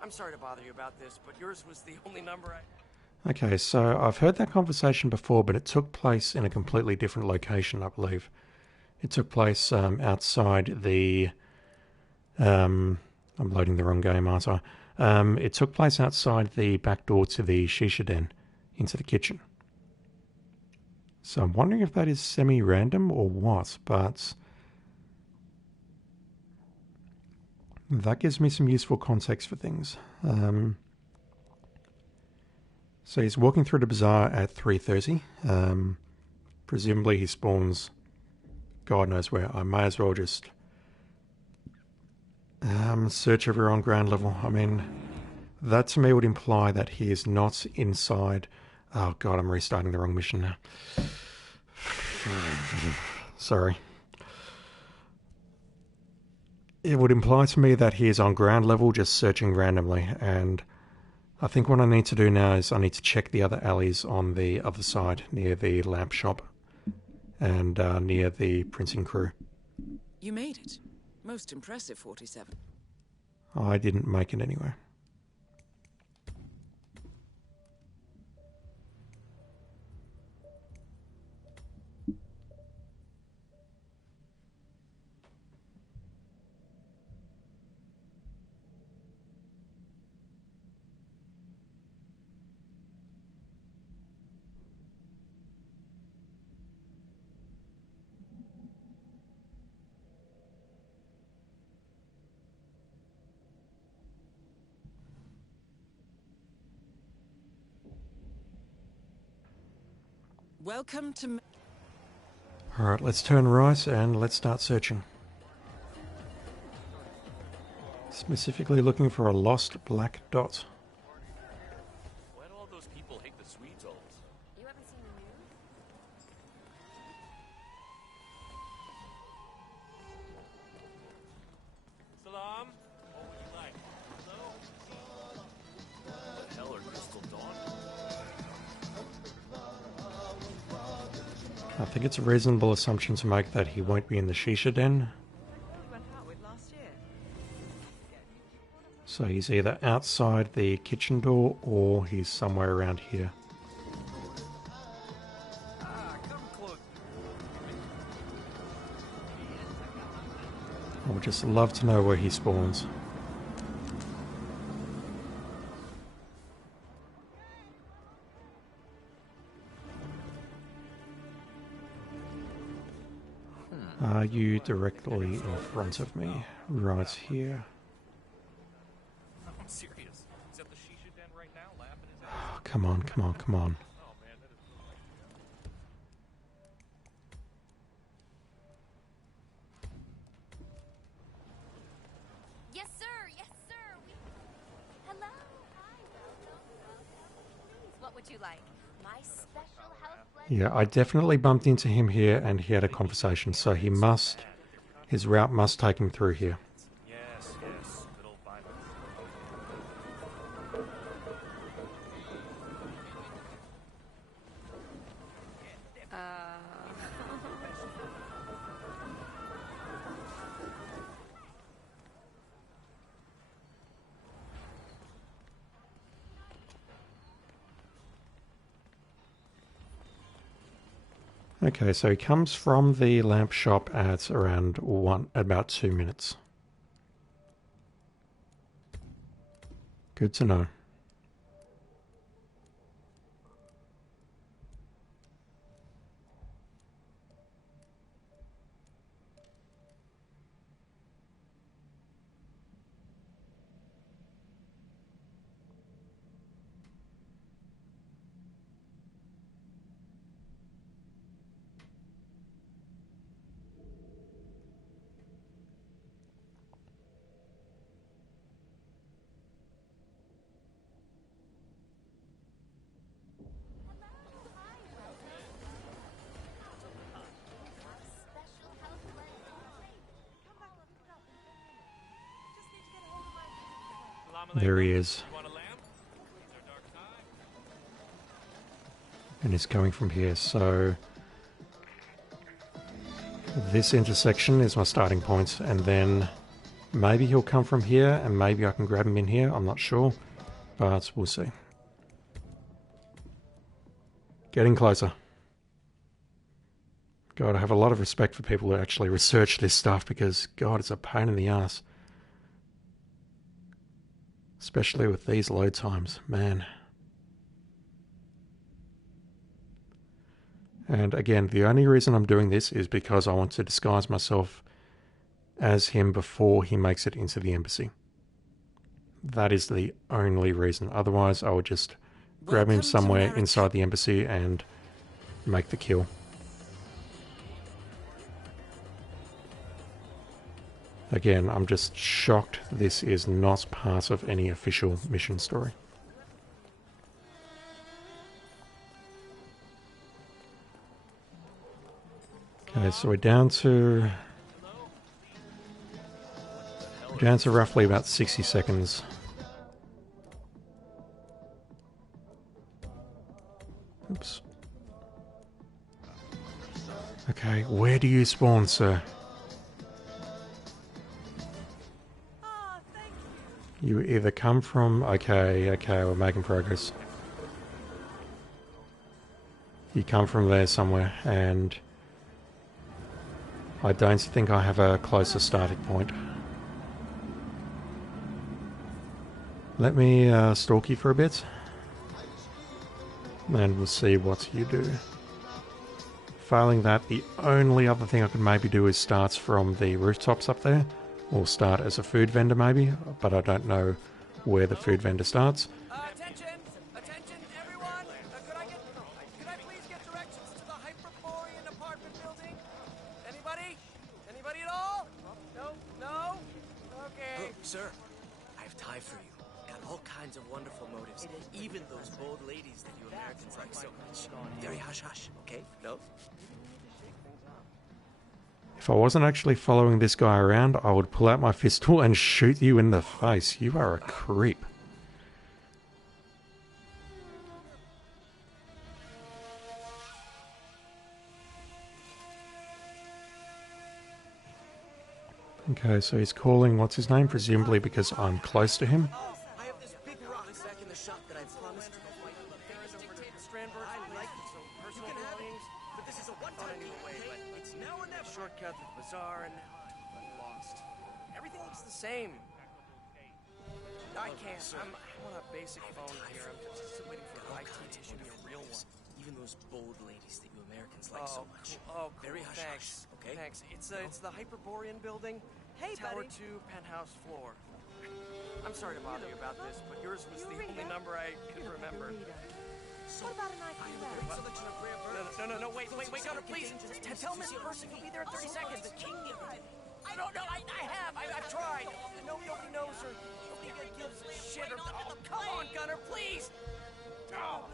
I'm sorry to bother you about this, but yours was the only number I... Okay, so I've heard that conversation before, but it took place in a completely different location, I believe. It took place outside the... I'm loading the wrong game, aren't I? It took place outside the back door to the shisha den, into the kitchen. So I'm wondering if that is semi-random or what, but... that gives me some useful context for things. So he's walking through the bazaar at 3:30. Presumably he spawns God knows where. I may as well just search everywhere on ground level. I mean, that to me would imply that he is not inside... Oh God, I'm restarting the wrong mission now. Sorry. It would imply to me that he is on ground level just searching randomly, and I think what I need to do now is I need to check the other alleys on the other side near the lamp shop and near the printing crew. You made it. Most impressive, 47. I didn't make it anywhere. Welcome to... Alright, let's turn right and let's start searching. Specifically looking for a lost black dot. Why do all those people hate the Swedes always? You haven't seen the news? Salam. What would you like? What the hell are Crystal Dawn? I think it's a reasonable assumption to make that he won't be in the shisha den. We went out with last year. So he's either outside the kitchen door or he's somewhere around here. Come close. I would just love to know where he spawns. Are you directly in front of me? Right here. I'm serious. He's at the shisha den right now, laughing his ass. Oh, come on, come on, come on. Oh man, that is so Yes, sir. Yes, sir. Hello. Hi. Welcome. Please, what would you like? My special health blend. Yeah, I definitely bumped into him here and he had a conversation, so he must... his route must take him through here. yes. Good old violence. Okay, so he comes from the lamp shop at around about 2 minutes. Good to know. There he is. And he's coming from here, so this intersection is my starting point, and then maybe he'll come from here, and maybe I can grab him in here, I'm not sure, but we'll see. Getting closer. God, I have a lot of respect for people who actually research this stuff, because, God, it's a pain in the ass. Especially with these load times, man. And again, the only reason I'm doing this is because I want to disguise myself as him before he makes it into the embassy. That is the only reason. Otherwise, I would just grab him somewhere inside the embassy and make the kill. Again, I'm just shocked this is not part of any official mission story. Okay, so we're down to roughly about 60 seconds. Oops. Okay, where do you spawn, sir? You either come from... Okay, we're making progress. You come from there somewhere, and I don't think I have a closer starting point. Let me stalk you for a bit, and we'll see what you do. Failing that, the only other thing I could maybe do is start from the rooftops up there, or start as a food vendor maybe, but I don't know where the food vendor starts. Attention! Attention, everyone! Could I please get directions to the Hyperborean apartment building? Anybody? Anybody at all? No? No? Okay. Look, sir, I have tie for you. Got all kinds of wonderful motives. Even those bold ladies that you Americans like so much. Very hush-hush, okay? No? If I wasn't actually following this guy around, I would pull out my pistol and shoot you in the face. You are a creep. Okay, so he's calling what's his name, presumably because I'm close to him. I have this big rock back in the shop that I promised to Strandberg, I like some personal belongings, but this is a one-time deal, okay? It's now or never. Shortcut to the bazaar, and I'm lost. Everything looks the same. I can't. I'm on a basic phone here. I'm just waiting for IT to issue me a real one. Even those bold ladies that you Americans like so much. Oh, cool. Very Thanks. hush-hush, okay? Thanks. It's the Hyperborean building. Hey, Tower buddy. 2, penthouse floor. I'm sorry to bother you about this, but yours was the only number I could remember. What about a night in bed? No, wait, Gunner, please. Tell Miss Person you'll be there in 30 seconds. I don't know, I've tried. Nobody knows her. Nobody gives a shit. Oh, come on, Gunner, please. Oh.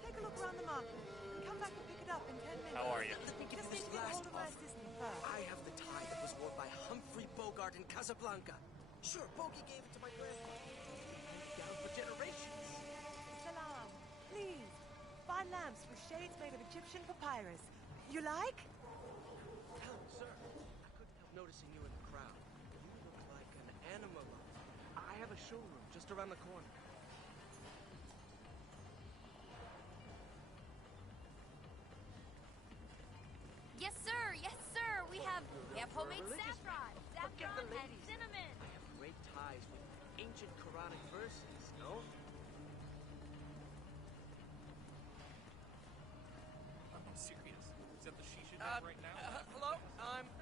Take a look around the market. Come back and pick it up in 10 minutes. How are you? Just need to get hold of my assistant first. I have the tie that was worn by Humphrey Bogart in Casablanca. Sure, Bogey gave it to my grandfather. Down for generations. Salam. Please. Fine lamps with shades made of Egyptian papyrus. You like? Sir, I couldn't help noticing you in the crowd. You look like an animal. I have a showroom just around the corner. have homemade saffron. Forget the Saffron and ladies. cinnamon. I have great ties with ancient Quranic verses, no? I'm serious. Is that the shisha den right now? Hello?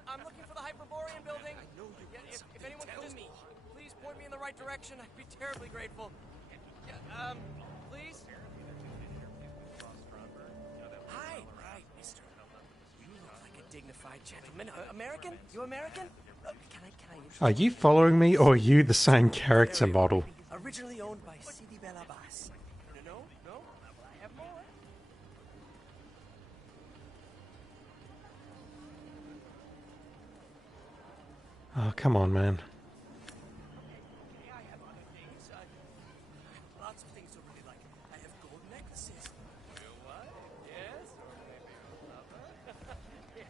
I'm looking for the Hyperborean building. I know you want If something. anyone could Tell just me. please point me in the right direction, I'd be terribly grateful. Please? Hi, mister. You look like a dignified gentleman. American? You American? Can I Are you following me, or are you the same character model? Originally owned by Sidi Bel Abbas. No? I have more. Oh, come on, man. I have other things. Lots of things to really like. I have gold necklaces. Your wife? Yes? Or maybe your lover? Yes.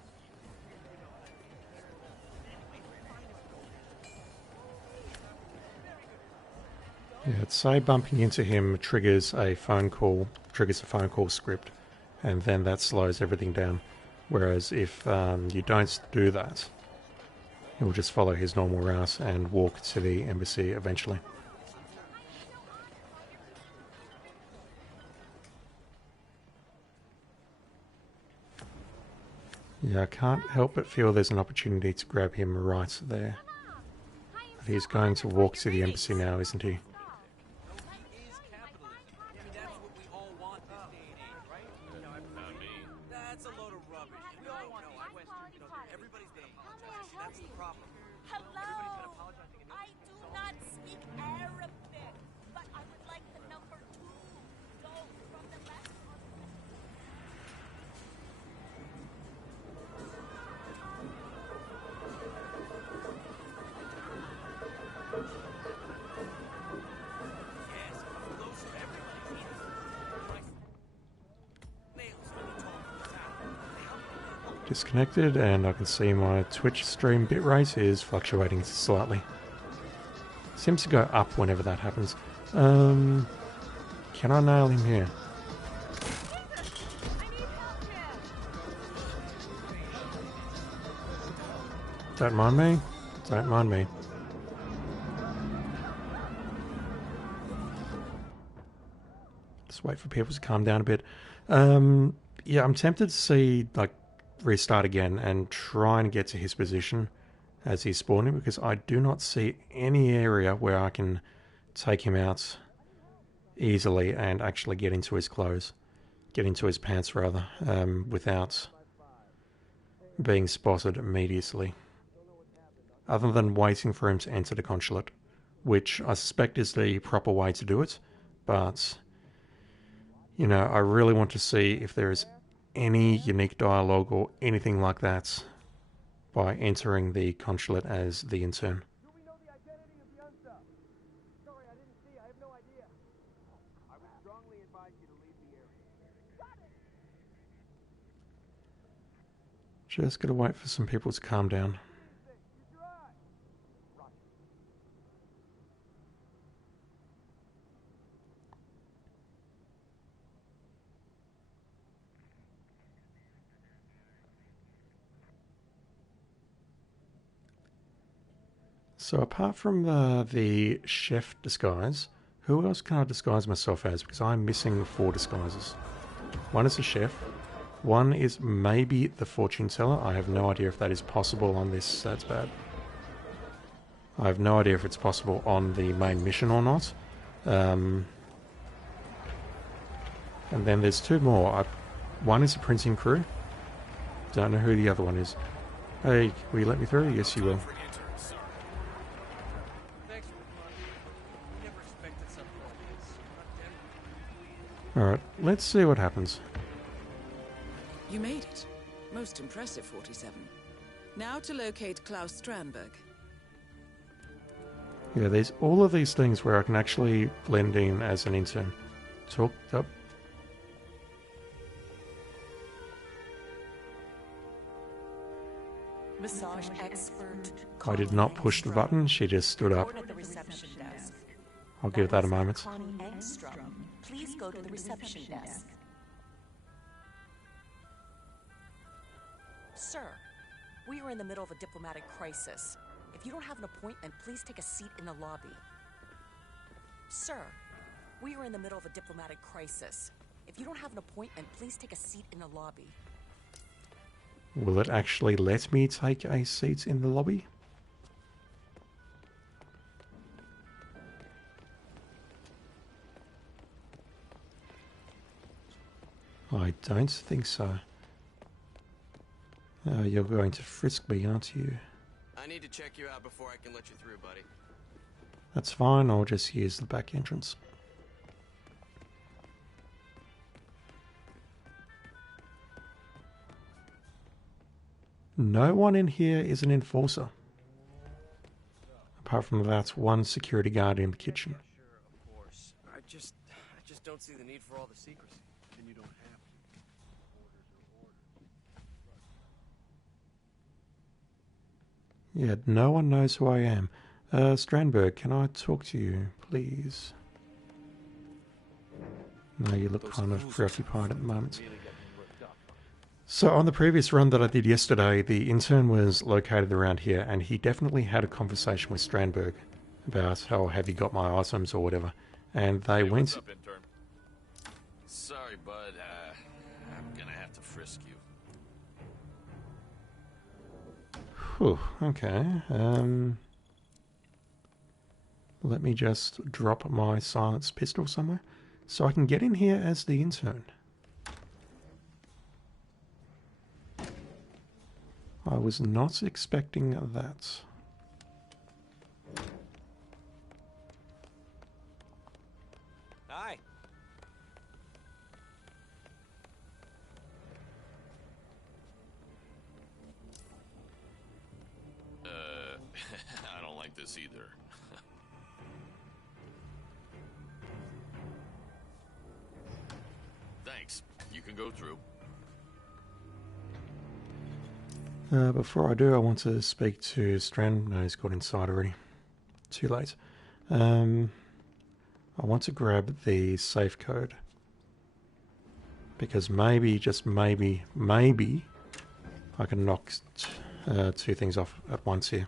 Yeah, it's say bumping into him triggers a phone call script, and then that slows everything down. Whereas if you don't do that, he'll just follow his normal route and walk to the embassy eventually. Yeah, I can't help but feel there's an opportunity to grab him right there. But he's going to walk to the embassy now, isn't he? That's a load of rubbish. We all know everybody's been apologizing. That's the problem. Hello. I do not speak Arabic, but I would like the number 2. Go from the left on Disconnected, and I can see my Twitch stream bitrate is fluctuating slightly. Seems to go up whenever that happens. Can I nail him here? Don't mind me. Don't mind me. Just wait for people to calm down a bit. Yeah, I'm tempted to see, like, restart again and try and get to his position as he's spawning, because I do not see any area where I can take him out easily and actually get into his clothes, get into his pants rather, without being spotted immediately, other than waiting for him to enter the consulate, which I suspect is the proper way to do it. But you know, I really want to see if there is any unique dialogue or anything like that by entering the consulate as the intern. Do we know the identity of the UNSA? Sorry, I didn't see. I have no idea. I would strongly advise you to leave the area. Just gotta wait for some people to calm down. So apart from the chef disguise, who else can I disguise myself as? Because I'm missing 4 disguises. One is the chef. One is maybe the fortune teller. I have no idea if that is possible on this. That's bad. I have no idea if it's possible on the main mission or not. And then there's 2 more. One is the printing crew. Don't know who the other one is. Hey, will you let me through? Yes, you will. Alright, let's see what happens. You made it. Most impressive, 47. Now to locate Klaus Strandberg. Yeah, there's all of these things where I can actually blend in as an intern. Talk up. Massage expert. I did not push the button, she just stood up. At the reception desk. I'll give that a moment. Connie Engstrom. Please go to the reception desk. Sir, We are in the middle of a diplomatic crisis. If you don't have an appointment, please take a seat in the lobby. Sir, we are in the middle of a diplomatic crisis. If you don't have an appointment, please take a seat in the lobby. Will it actually let me take a seat in the lobby? I don't think so. You're going to frisk me, aren't you? I need to check you out before I can let you through, buddy. That's fine, I'll just use the back entrance. No one in here is an enforcer. Apart from that one security guard in the kitchen. Sure, of course. I just don't see the need for all the secrecy. And you don't have to. Orders are orders. Yeah, no one knows who I am. Strandberg, can I talk to you, please? No, you look kind of preoccupied at the moment. So on the previous run that I did yesterday, the intern was located around here, and he definitely had a conversation with Strandberg about how have you got my items or whatever. And they went... What's up, intern? Sorry, bud. I'm gonna have to frisk you. Whew, okay. Let me just drop my silenced pistol somewhere so I can get in here as the intern. I was not expecting that. Hi. I don't like this either. Thanks. You can go through. Before I do, I want to speak to Strand. No, he's got inside already. Too late. I want to grab the safe code. Because maybe, just maybe, I can knock two things off at once here.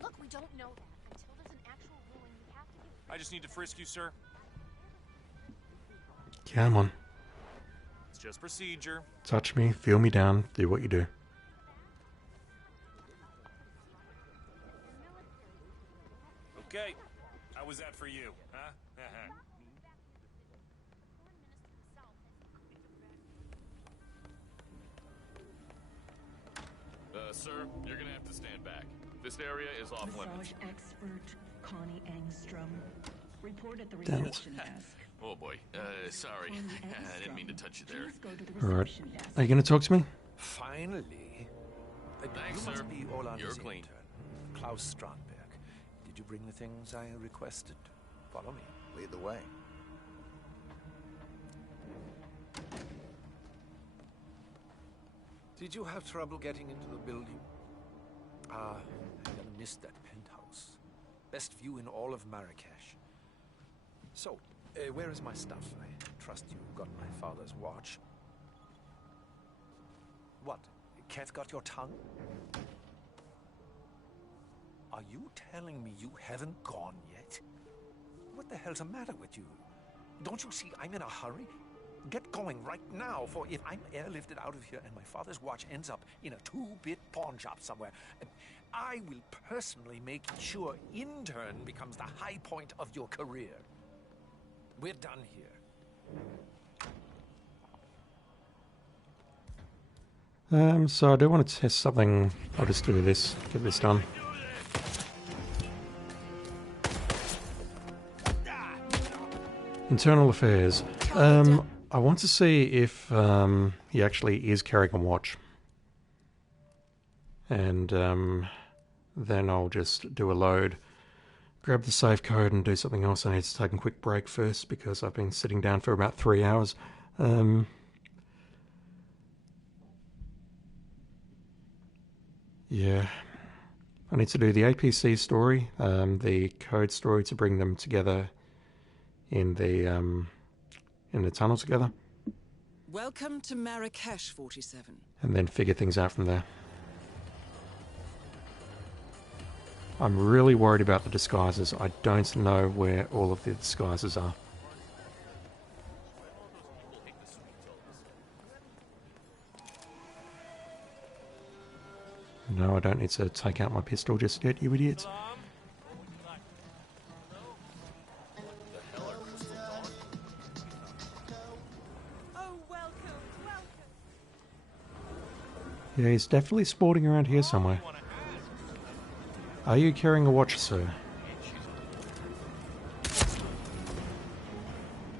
Look, we don't know that. Until there's an actual ruling, we have to give... I just need to frisk you, sir. Come on. It's just procedure. Touch me, feel me down, do what you do. Okay. How was that for you, huh? Sir, you're gonna have to stand back. This area is off limits. Massage expert Connie Engstrom. Report at the Damn it. reception desk. Oh boy. Sorry. I didn't mean to touch you there. Please go to the Alright. reception desk. Are you going to talk to me? Finally. Thanks, You must sir. be Olander's You're clean. intern, Klaus Strandberg. Did you bring the things I requested? Follow me. Lead the way. Did you have trouble getting into the building? Ah, I'm gonna miss that penthouse. Best view in all of Marrakesh. So, where is my stuff? I trust you got my father's watch. What? Cat got your tongue? Are you telling me you haven't gone yet? What the hell's the matter with you? Don't you see I'm in a hurry? Get going right now, for if I'm airlifted out of here and my father's watch ends up in a two-bit pawn shop somewhere, I will personally make sure intern becomes the high point of your career. We're done here. So I do want to test something. I'll just do this, get this done. Internal affairs. I want to see if he actually is carrying a watch. And then I'll just do a load, grab the safe code and do something else. I need to take a quick break first because I've been sitting down for about 3 hours. Yeah. I need to do the APC story, the code story to bring them together in the tunnel together. Welcome to Marrakesh, 47. And then figure things out from there. I'm really worried about the disguises. I don't know where all of the disguises are. No, I don't need to take out my pistol just yet, you idiots. Yeah, he's definitely sporting around here somewhere. Are you carrying a watch, sir?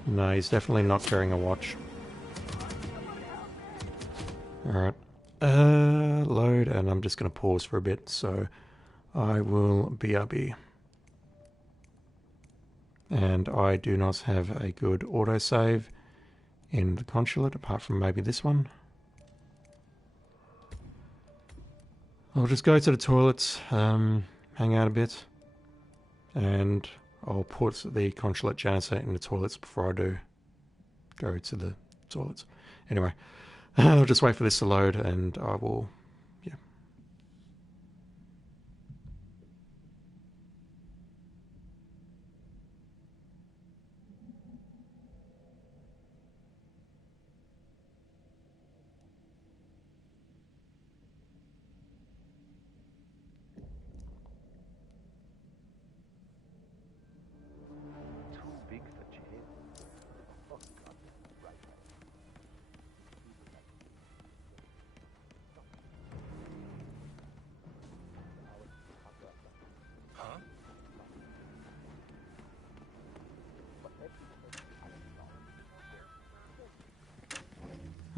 No, he's definitely not carrying a watch. Alright. Load, and I'm just going to pause for a bit, so I will BRB. And I do not have a good autosave in the consulate, apart from maybe this one. I'll just go to the toilets, hang out a bit, and I'll put the consulate janitor in the toilets before I do go to the toilets. Anyway, I'll just wait for this to load and I will, yeah.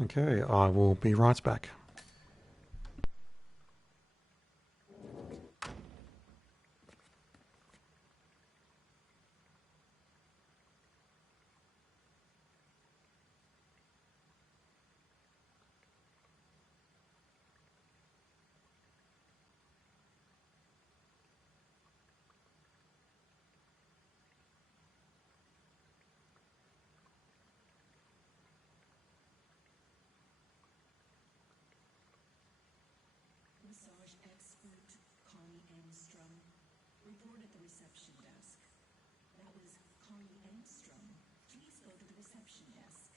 Okay, I will be right back. Massage expert Connie Engstrom. Report at the reception desk. That was Connie Engstrom. Please go to the reception desk.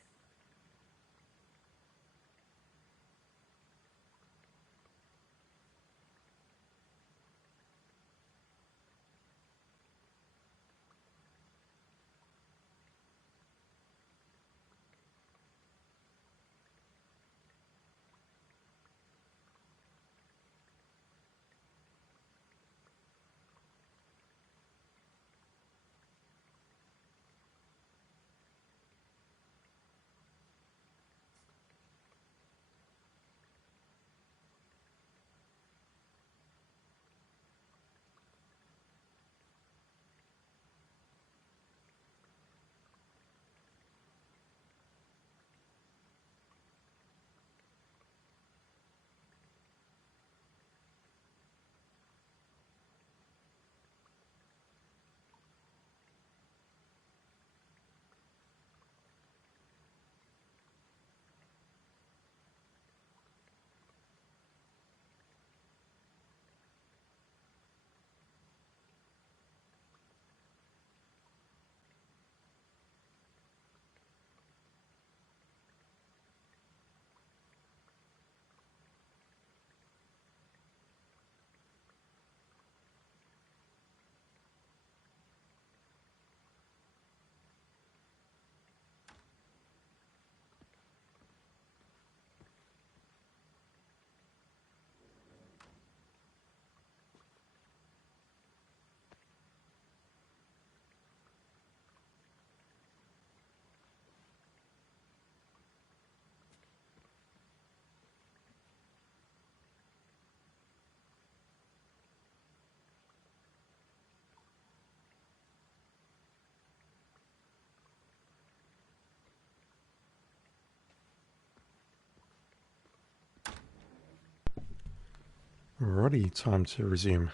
Alrighty, time to resume.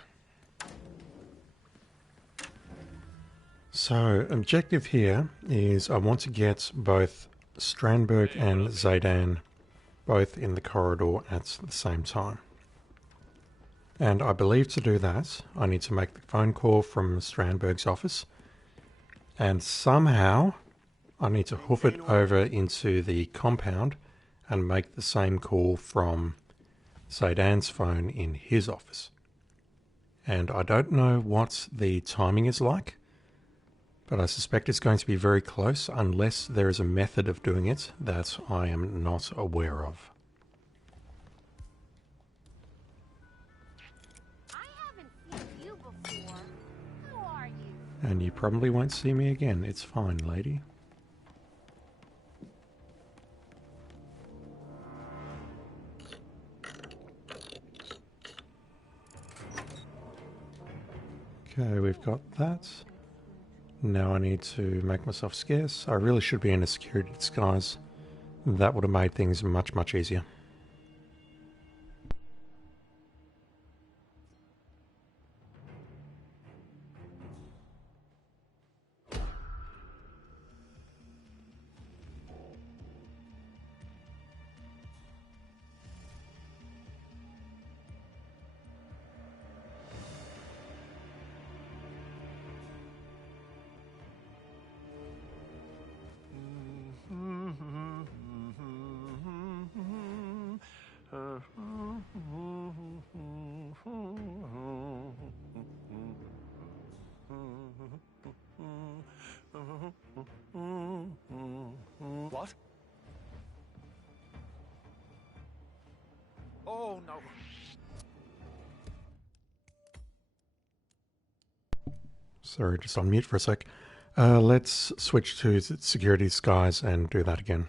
So, objective here is I want to get both Strandberg and Zaydan both in the corridor at the same time. And I believe to do that, I need to make the phone call from Strandberg's office, and somehow I need to hoof it over into the compound and make the same call from Zaydan's phone in his office. And I don't know what the timing is like, but I suspect it's going to be very close unless there is a method of doing it that I am not aware of. I haven't seen you before. Who are you? And you probably won't see me again. It's fine, lady. Okay, we've got that. Now I need to make myself scarce. I really should be in a security disguise. That would have made things much, much easier. What? Oh, no. Sorry, just on mute for a sec. Let's switch to security disguise and do that again.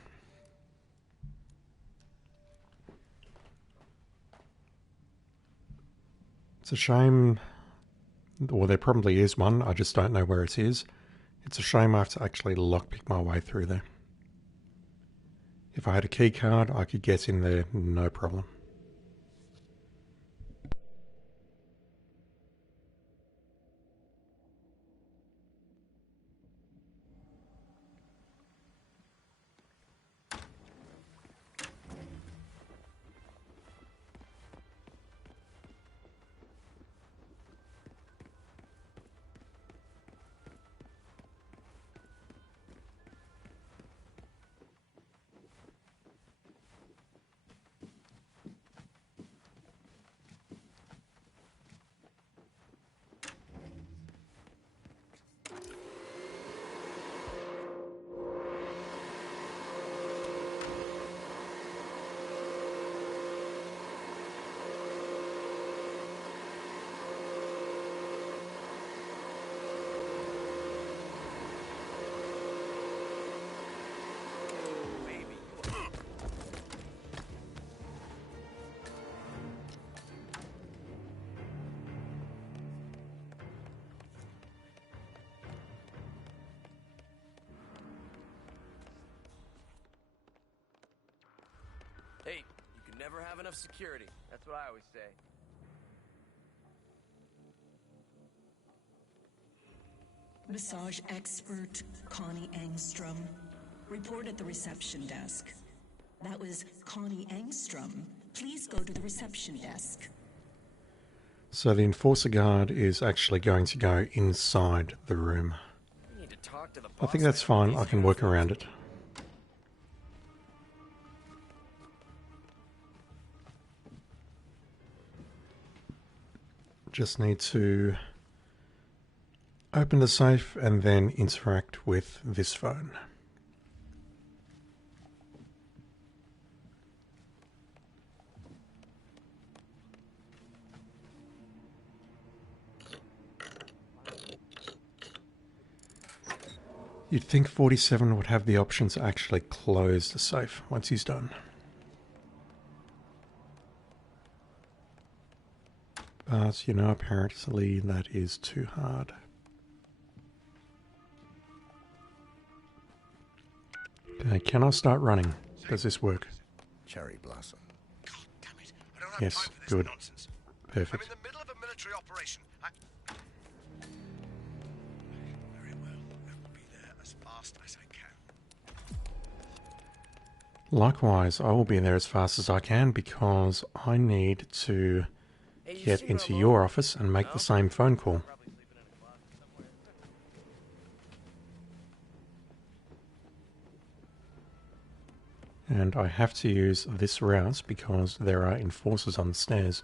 It's a shame, or there probably is one, I just don't know where it is. It's a shame I have to actually lockpick my way through there. If I had a key card, I could get in there, no problem. Hey, you can never have enough security. That's what I always say. Massage expert Connie Engstrom. Report at the reception desk. That was Connie Engstrom. Please go to the reception desk. So the enforcer guard is actually going to go inside the room. You need to talk to the I think that's fine, I can work around it. Just need to open the safe and then interact with this phone. You'd think 47 would have the option to actually close the safe once he's done. But, you know, apparently that is too hard. Okay, can I start running? Does this work? Cherry blossom. God damn it. I don't have Yes, time for this good. nonsense. Perfect. I'm in the middle of a military operation. Very well. I will be there as fast as I can. Likewise, I will be there as fast as I can because I need to get into your office and make the same phone call. And I have to use this route because there are enforcers on the stairs.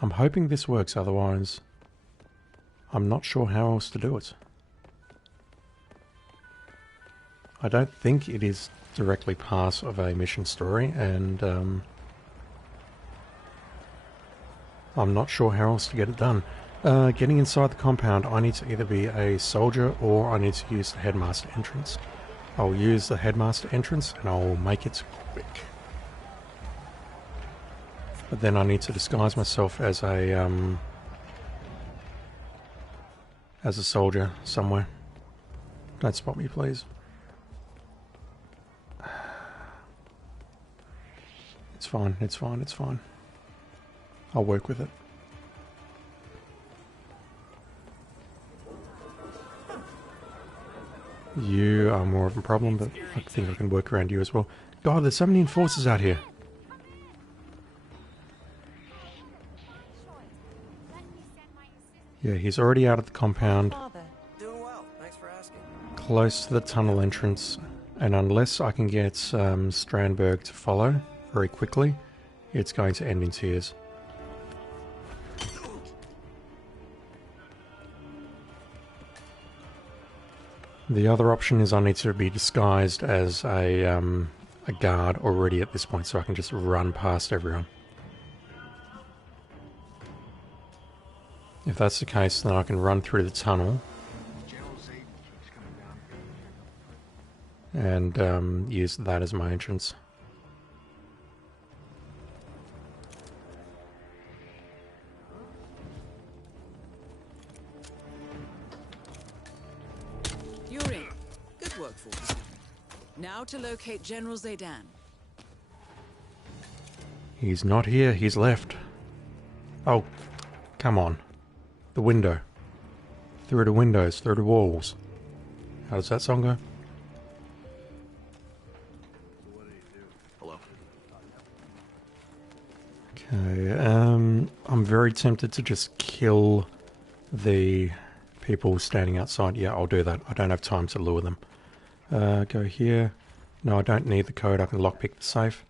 I'm hoping this works, otherwise I'm not sure how else to do it. I don't think it is directly part of a mission story, and I'm not sure how else to get it done. Getting inside the compound, I need to either be a soldier or I need to use the headmaster entrance. I'll use the headmaster entrance and I'll make it quick. But then I need to disguise myself as a soldier somewhere. Don't spot me, please. It's fine, it's fine, it's fine. I'll work with it. You are more of a problem, but I think I can work around you as well. God, there's so many enforcers out here. Yeah, he's already out of the compound. Doing well. Thanks for asking. Close to the tunnel entrance. And unless I can get Strandberg to follow very quickly, it's going to end in tears. The other option is I need to be disguised as a guard already at this point, so I can just run past everyone. If that's the case, then I can run through the tunnel and use that as my entrance. You're in. Good work, 47. Now to locate General Zaydan. He's not here, he's left. Oh, come on. The window. Through the windows, through the walls. How does that song go? Hello. Okay, I'm very tempted to just kill the people standing outside. Yeah, I'll do that. I don't have time to lure them. Go here. No, I don't need the code. I can lockpick the safe.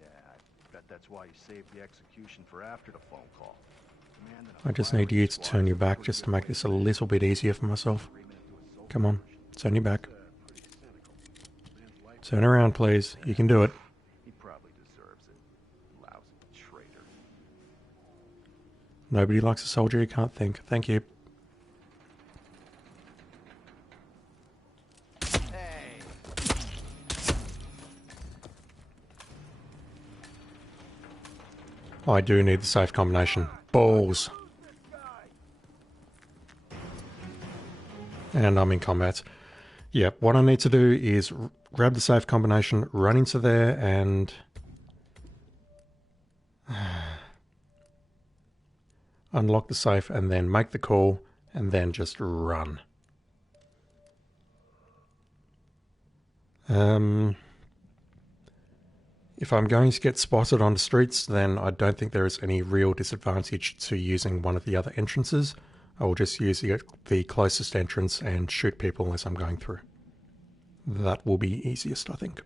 Yeah, I bet that's why you saved the execution for after the phone call. I just need you to turn your back just to make this a little bit easier for myself. Come on, turn your back. Turn around, please. You can do it. He probably deserves it. Lousy traitor. Nobody likes a soldier who can't think. Thank you. I do need the safe combination. Balls. And I'm in combat. Yep, what I need to do is grab the safe combination, run into there, and unlock the safe, and then make the call, and then just run. If I'm going to get spotted on the streets, then I don't think there is any real disadvantage to using one of the other entrances. I will just use the closest entrance and shoot people as I'm going through. That will be easiest, I think.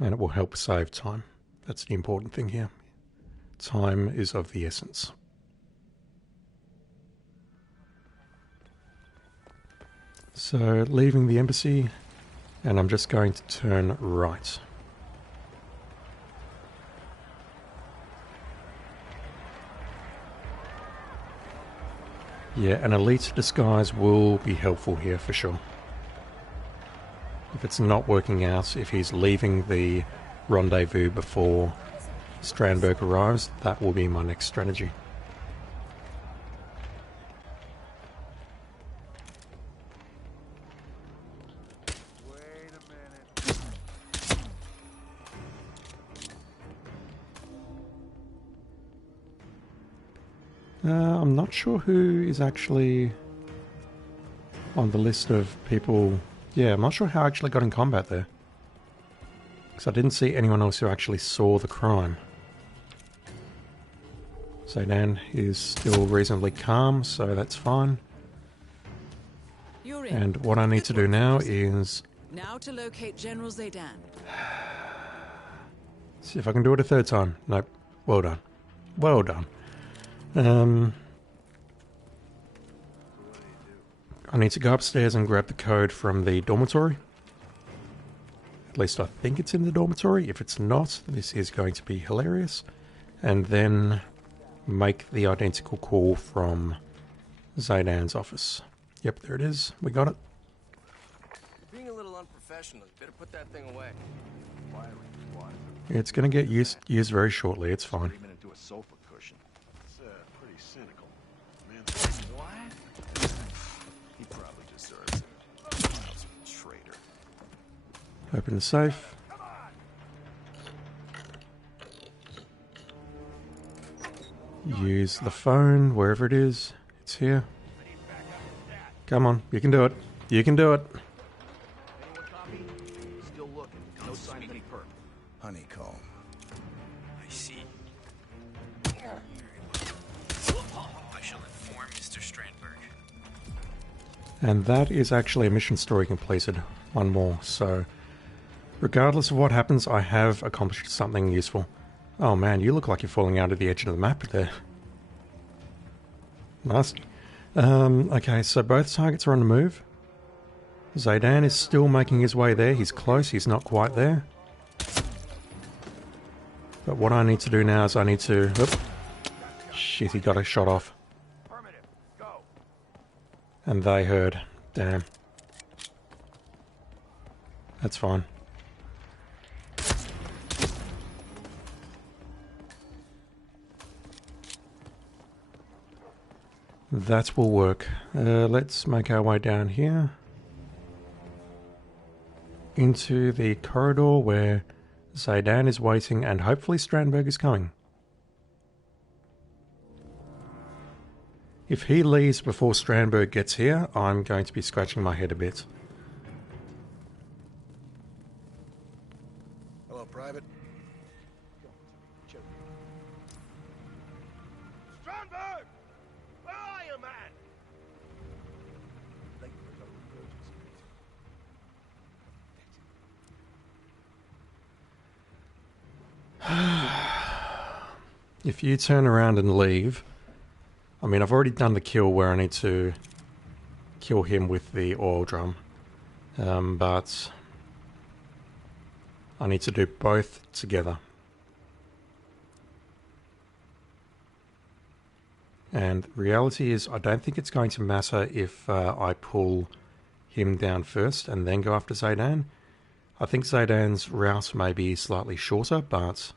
And it will help save time. That's the important thing here. Time is of the essence. So, leaving the embassy, and I'm just going to turn right. Yeah, an elite disguise will be helpful here for sure. If it's not working out, if he's leaving the rendezvous before Strandberg arrives, that will be my next strategy. I'm not sure who is actually on the list of people. Yeah, I'm not sure how I actually got in combat there, because I didn't see anyone else who actually saw the crime. Zaydan is still reasonably calm, so that's fine. You're in. And what I need to do now is Now to locate General Zaydan. see if I can do it a third time. Nope. Well done. Well done. I need to go upstairs and grab the code from the dormitory. At least I think it's in the dormitory. If it's not, this is going to be hilarious. And then make the identical call from Zaydan's office. Yep, there it is. We got it. You're being a little unprofessional. You better put that thing away. It's going to get used very shortly. It's fine. Even into a sofa cushion. It's pretty cynical. Man, what? He probably deserves it. Lousy traitor. Open the safe. Use the phone, wherever it is. It's here. Come on, you can do it. You can do it. Still looking. No sign of any perp. Honeycomb. I see. Very well. I shall inform Mr. Strandberg. And that is actually a mission story completed. One more. So, regardless of what happens, I have accomplished something useful. Oh man, you look like you're falling out of the edge of the map there. Nasty. Okay, so both targets are on the move. Zaydan is still making his way there. He's close, he's not quite there. But what I need to do now is I need to... Oop. Shit, he got a shot off. And they heard. Damn. That's fine. That will work. Let's make our way down here. Into the corridor where Zaydan is waiting and hopefully Strandberg is coming. If he leaves before Strandberg gets here, I'm going to be scratching my head a bit. Hello, Private. Strandberg! Where are you, man? If you turn around and leave... I mean, I've already done the kill where I need to kill him with the oil drum. But I need to do both together. And reality is, I don't think it's going to matter if I pull him down first and then go after Zaydan. I think Zaydan's route may be slightly shorter, but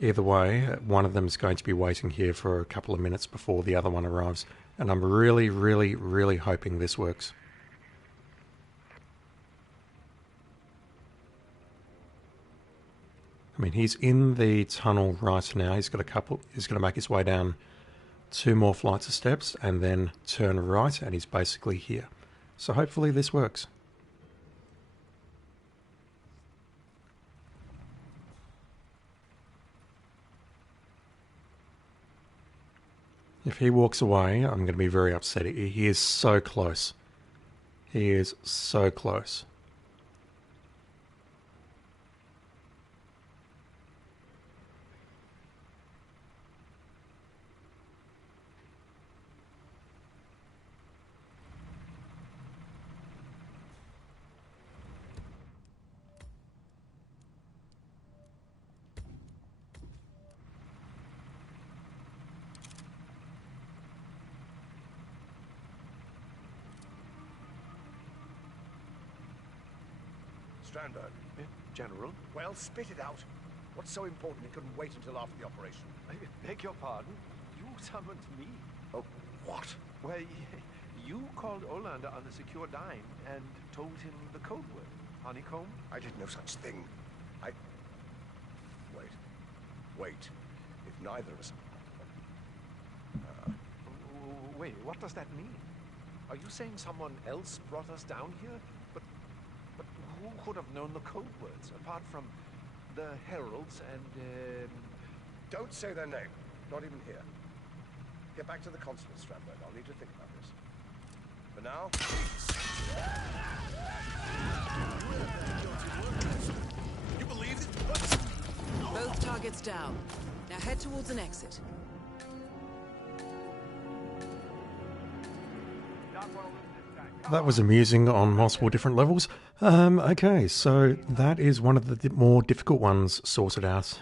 either way, one of them is going to be waiting here for a couple of minutes before the other one arrives. And I'm really, really, really hoping this works. I mean, he's in the tunnel right now. He's going to make his way down 2 more flights of steps and then turn right, and he's basically here. So hopefully this works. If he walks away, I'm going to be very upset. He is so close. He is so close. Strandberg. General? Well, spit it out. What's so important it couldn't wait until after the operation? I beg your pardon? You summoned me? Oh, what? Well, you called Olander on the secure line and told him the code word. Honeycomb? I did no such thing. Wait. If neither of us... Wait, what does that mean? Are you saying someone else brought us down here? But who could have known the code words, apart from the heralds and, Don't say their name. Not even here. Get back to the consulate, Strandberg. I'll need to think about this. For now, please. You believe it? Both targets down. Now head towards an exit. That was amusing on multiple different levels. Okay, so that is one of the more difficult ones sorted out.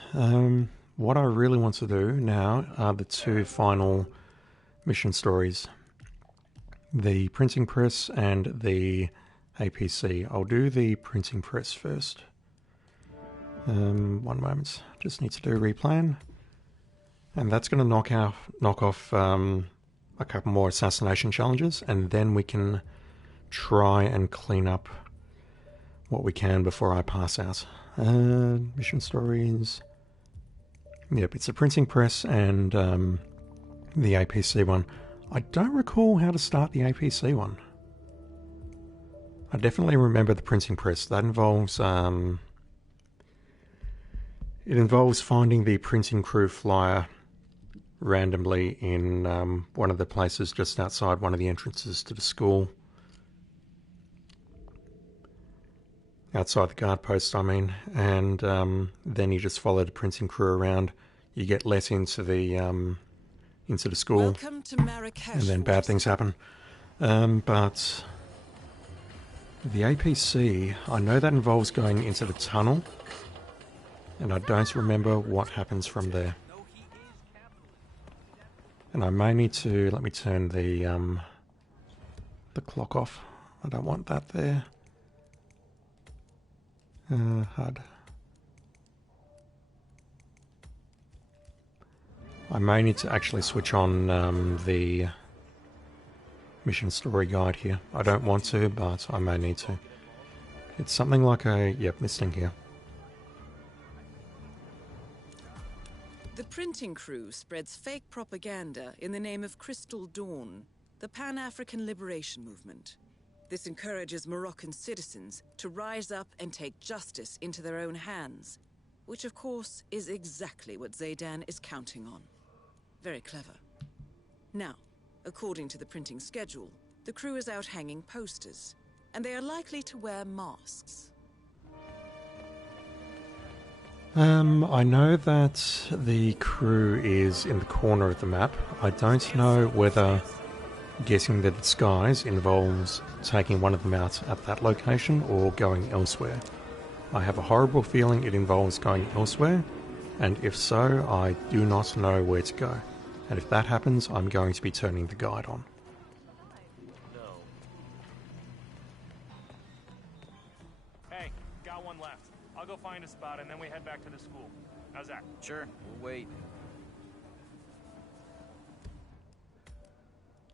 What I really want to do now are the two final mission stories. The printing press and the APC. I'll do the printing press first. One moment. Just need to do replan. And that's going to knock off a couple more assassination challenges, and then we can try and clean up what we can before I pass out. Mission stories. Yep, it's a printing press and the APC one. I don't recall how to start the APC one. I definitely remember the printing press. That involves it involves finding the printing crew flyer randomly in one of the places just outside one of the entrances to the school. Outside the guard post, I mean. And then you just follow the printing crew around. You get let into the school. Welcome to Marrakesh. And then bad things happen. But the APC, I know that involves going into the tunnel. And I don't remember what happens from there. And I may need to, let me turn the clock off. I don't want that there. HUD. I may need to actually switch on the mission story guide here. I don't want to, but I may need to. It's something like a, yep, this thing here. The printing crew spreads fake propaganda in the name of Crystal Dawn, the Pan-African Liberation Movement. This encourages Moroccan citizens to rise up and take justice into their own hands, which of course is exactly what Zaydan is counting on. Very clever. Now, according to the printing schedule, the crew is out hanging posters, and they are likely to wear masks. I know that the crew is in the corner of the map. I don't know whether getting the disguise involves taking one of them out at that location or going elsewhere. I have a horrible feeling it involves going elsewhere, and if so, I do not know where to go. And if that happens, I'm going to be turning the guide on. Hey, got one left. I'll go find a spot and then we head back to the school. How's that? Sure, we'll wait.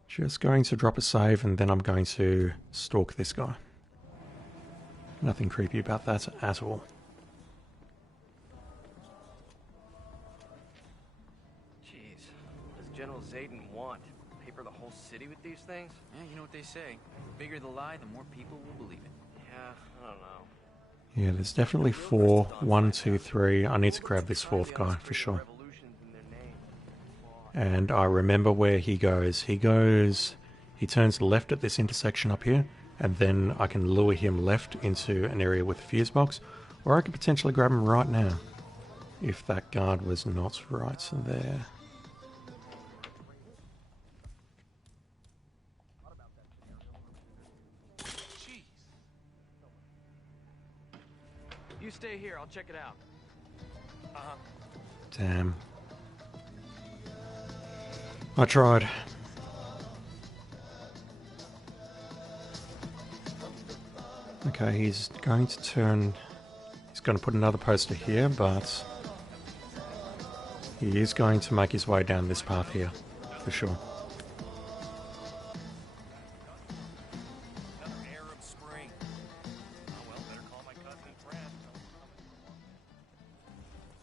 Just going to drop a save and then I'm going to stalk this guy. Nothing creepy about that at all. Jeez, what does General Zayden want? Paper the whole city with these things? Yeah, you know what they say. The bigger the lie, the more people will believe it. Yeah, I don't know. Yeah, there's definitely 4. 1, 2, 3. I need to grab this 4th guy for sure. And I remember where he goes. He turns left at this intersection up here, and then I can lure him left into an area with a fuse box, or I could potentially grab him right now, if that guard was not right there. You stay here, I'll check it out. Damn. I tried. Okay, he's going to put another poster here, but he is going to make his way down this path here, for sure.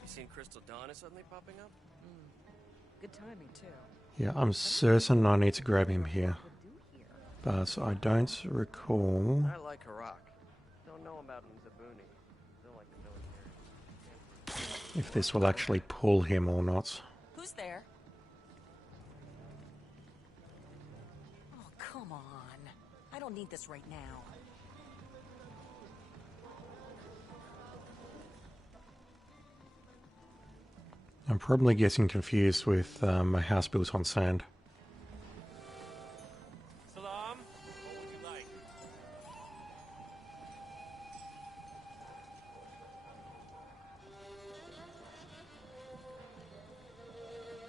You seen Crystal Dawn is suddenly popping up? Good timing, too. Yeah, I'm certain I need to grab him here. But I don't recall... I like Harak. Don't know about Nzabuni. Still like the military. if this will actually pull him or not. Who's there? Oh, come on. I don't need this right now. I'm probably getting confused with my house built on sand. Salam, what would you like?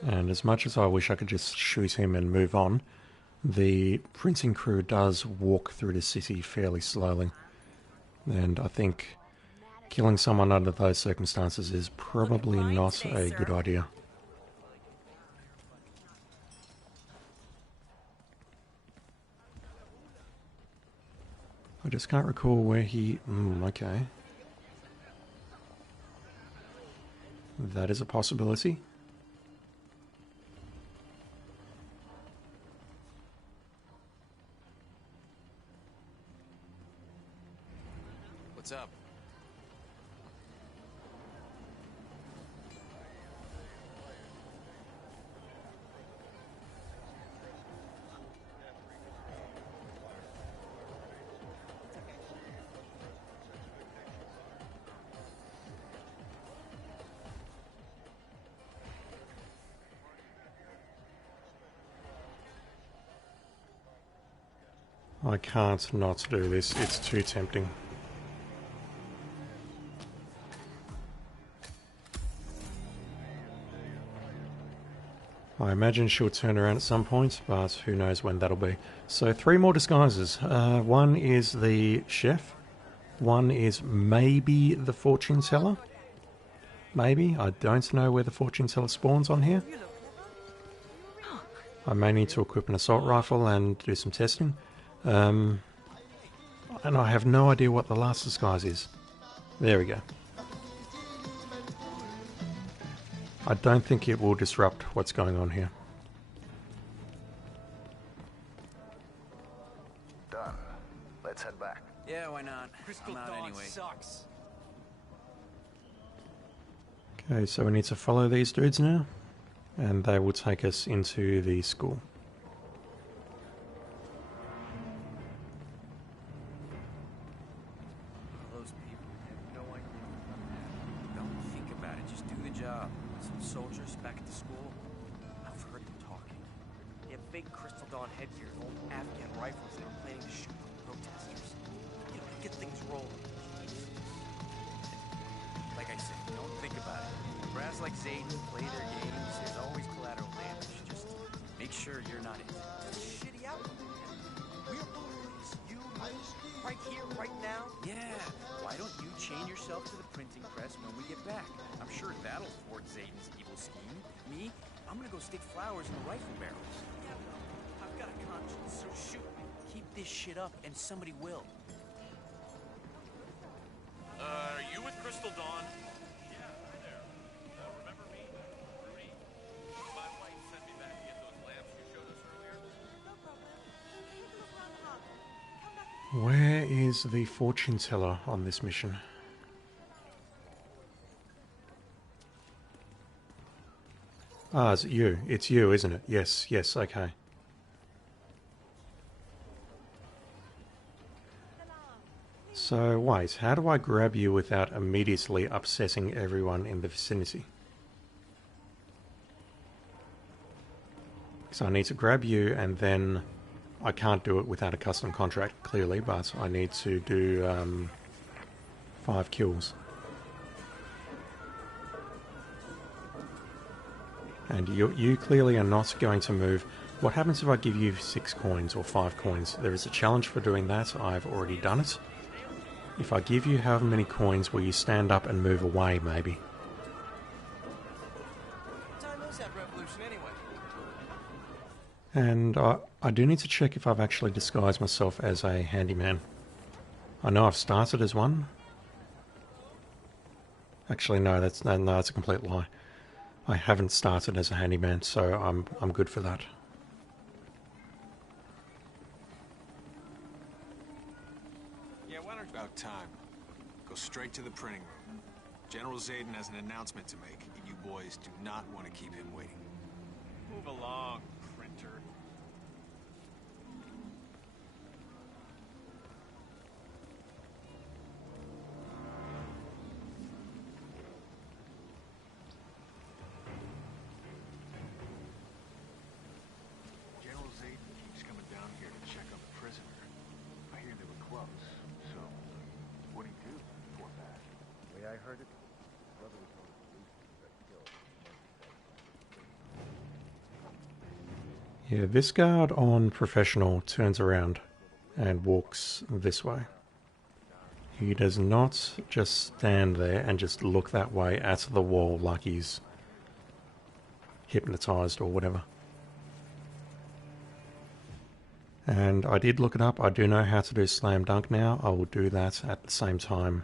And as much as I wish I could just shoot him and move on, the printing crew does walk through the city fairly slowly. And I think killing someone under those circumstances is probably not a good idea. I just can't recall where he... okay. That is a possibility. What's up? I can't not do this, it's too tempting. I imagine she'll turn around at some point, but who knows when that'll be. So 3 more disguises. One is the chef. One is maybe the fortune teller. Maybe. I don't know where the fortune teller spawns on here. I may need to equip an assault rifle and do some testing. And I have no idea what the last disguise is. There we go. I don't think it will disrupt what's going on here. Done. Let's head back. Yeah, why not? Crystal I'm out Dawn anyway. sucks. Okay, so we need to follow these dudes now, and they will take us into the school. Those people have no idea. Don't think about it, just do the job. Some soldiers back at the school. I've heard them talking. They have fake Crystal Dawn headgear and old Afghan rifles they were planning to shoot protesters. You know, get things rolling. Like I said, don't think about it. Brass like Zayden play their games. There's always collateral damage. Just make sure you're not it. That's a shitty outcome. We're bullies. You, right here, right now. Yeah. Why don't you chain yourself to the printing press when we get back? I'm sure that'll thwart Zayden's evil scheme. Me, I'm gonna go stick flowers in the rifle barrels. Yeah, well, I've got a conscience, so shoot me. Keep this shit up, and somebody will. Are you with Crystal Dawn? Yeah, hi there. Remember me? Rudy? My wife sent me back to get those lamps you showed us earlier. No problem. Take a look around the harbor. Come back. Where is the fortune teller on this mission? Ah, is it you? It's you, isn't it? Yes, yes, okay. So, wait, how do I grab you without immediately upsetting everyone in the vicinity? So I need to grab you, and then I can't do it without a custom contract, clearly, but I need to do 5 kills. And you clearly are not going to move. What happens if I give you 6 coins or 5 coins? There is a challenge for doing that. I've already done it. If I give you however many coins, will you stand up and move away, maybe? What time is that revolution anyway? And I do need to check if I've actually disguised myself as a handyman. I know I've started as one. Actually, no, that's a complete lie. I haven't started as a handyman, so I'm good for that. Yeah, why don't about time. Go straight to the printing room. General Zayden has an announcement to make, and you boys do not want to keep him waiting. Move along, printer. General Zayden keeps coming down here to check on the prisoner. I hear they were close, so what'd he do, poor bad? The way I heard it, his brother was one of the police who got killed. Yeah, this guard on professional turns around and walks this way. He does not just stand there and just look that way at the wall like he's hypnotized or whatever. And I did look it up. I do know how to do slam dunk now. I will do that at the same time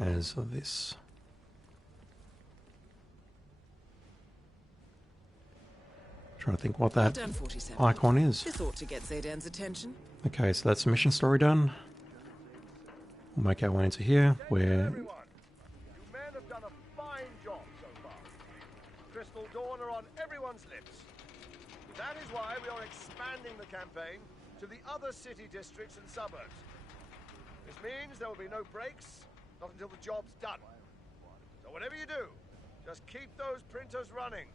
as this. Trying to think what that Well done, 47. icon is. This ought to get Zaydan's attention. Okay, so that's the mission story done. We'll make our way into here, where... You men have done a fine job so far. Crystal Dawn are on everyone's lips. That is why we are expanding the campaign to the other city districts and suburbs. This means there will be no breaks, not until the job's done. So whatever you do, just keep those printers running.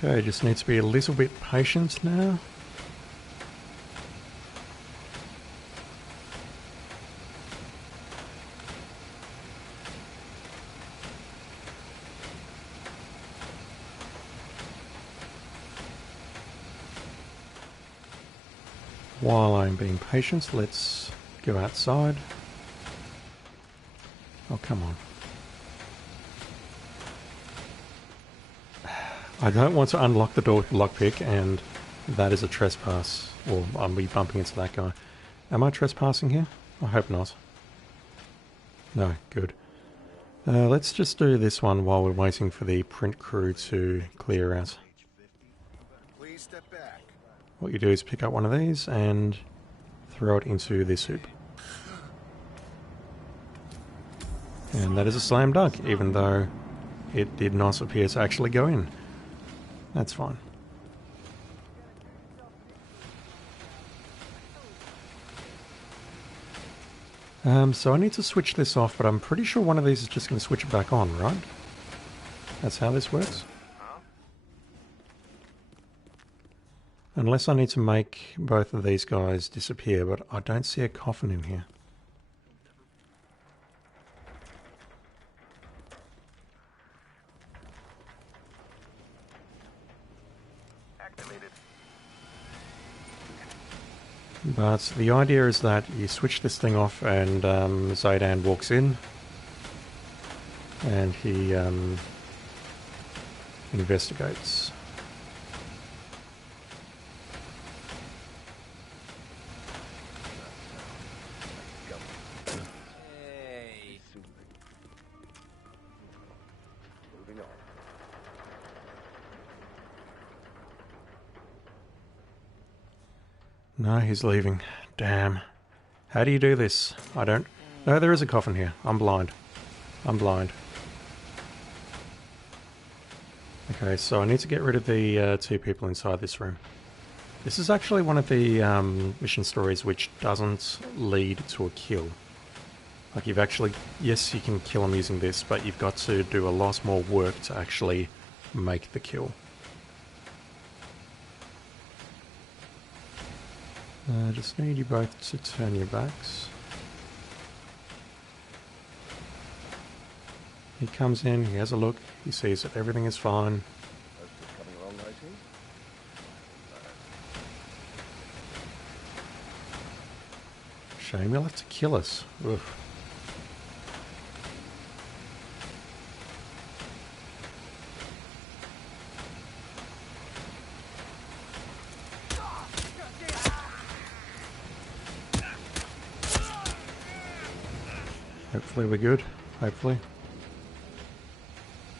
Okay, just need to be a little bit patient now. While I'm being patient, let's go outside. Oh, come on. I don't want to unlock the door with the lockpick, and that is a trespass. Or I'll be bumping into that guy. Am I trespassing here? I hope not. No, good. Let's just do this one while we're waiting for the print crew to clear out. Please step back. What you do is pick up one of these and throw it into this hoop. And that is a slam dunk, even though it did not appear to actually go in. That's fine. So I need to switch this off, but I'm pretty sure one of these is just going to switch it back on, right? That's how this works? Unless I need to make both of these guys disappear, but I don't see a coffin in here. But the idea is that you switch this thing off and Zaydan walks in and he investigates. Hey. Moving on. No, he's leaving. Damn. How do you do this? I don't... No, there is a coffin here. I'm blind. I'm blind. Okay, so I need to get rid of the two people inside this room. This is actually one of the mission stories which doesn't lead to a kill. Like, you've actually... Yes, you can kill them using this, but you've got to do a lot more work to actually make the kill. I just need you both to turn your backs. He comes in, he has a look, he sees that everything is fine. Coming along nicely. Shame he'll have to kill us. Oof. Hopefully we're good. Hopefully.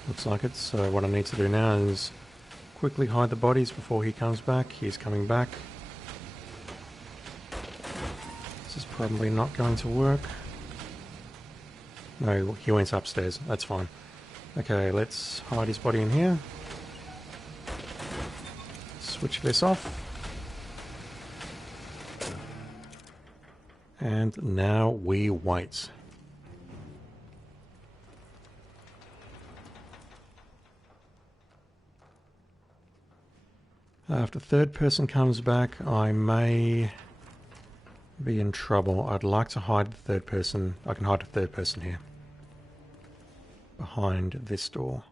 Looks like it. So what I need to do now is quickly hide the bodies before he comes back. He's coming back. This is probably not going to work. No, he went upstairs. That's fine. Okay, let's hide his body in here. Switch this off. And now we wait. After third person comes back, I may be in trouble. I'd like to hide the third person. I can hide the third person here. Behind this door.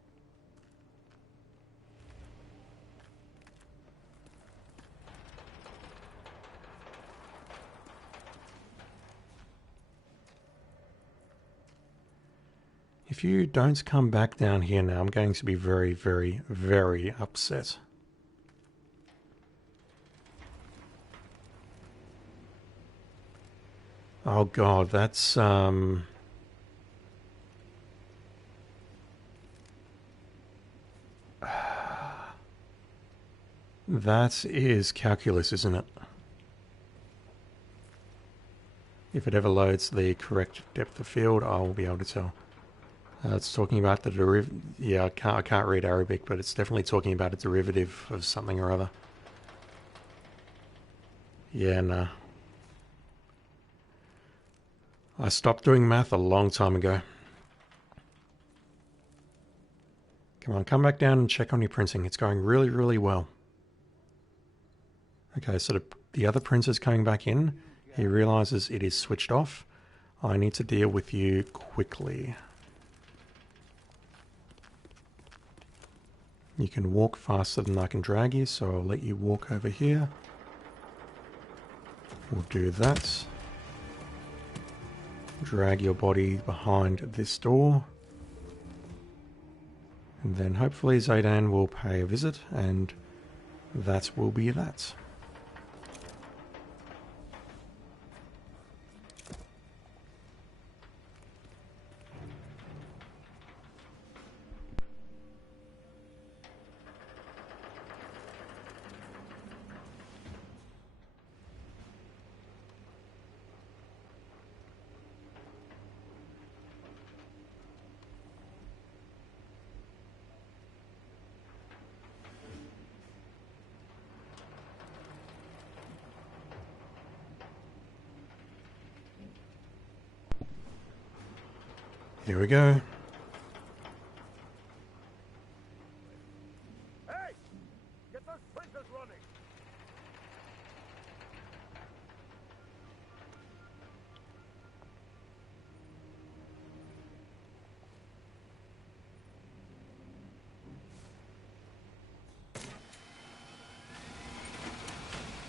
If you don't come back down here now, I'm going to be very, very, very upset. Oh god, that's that is calculus, isn't it? If it ever loads the correct depth of field, I will be able to tell. It's talking about the derivative. Yeah, I can't read Arabic, but it's definitely talking about a derivative of something or other. Yeah, nah. I stopped doing math a long time ago. Come on, come back down and check on your printing. It's going really, really well. Okay, so the other printer's coming back in. He realizes it is switched off. I need to deal with you quickly. You can walk faster than I can drag you, so I'll let you walk over here. We'll do that. Drag your body behind this door. And then hopefully Zaydan will pay a visit, and that will be that. Here we go. Hey! Get those printers running!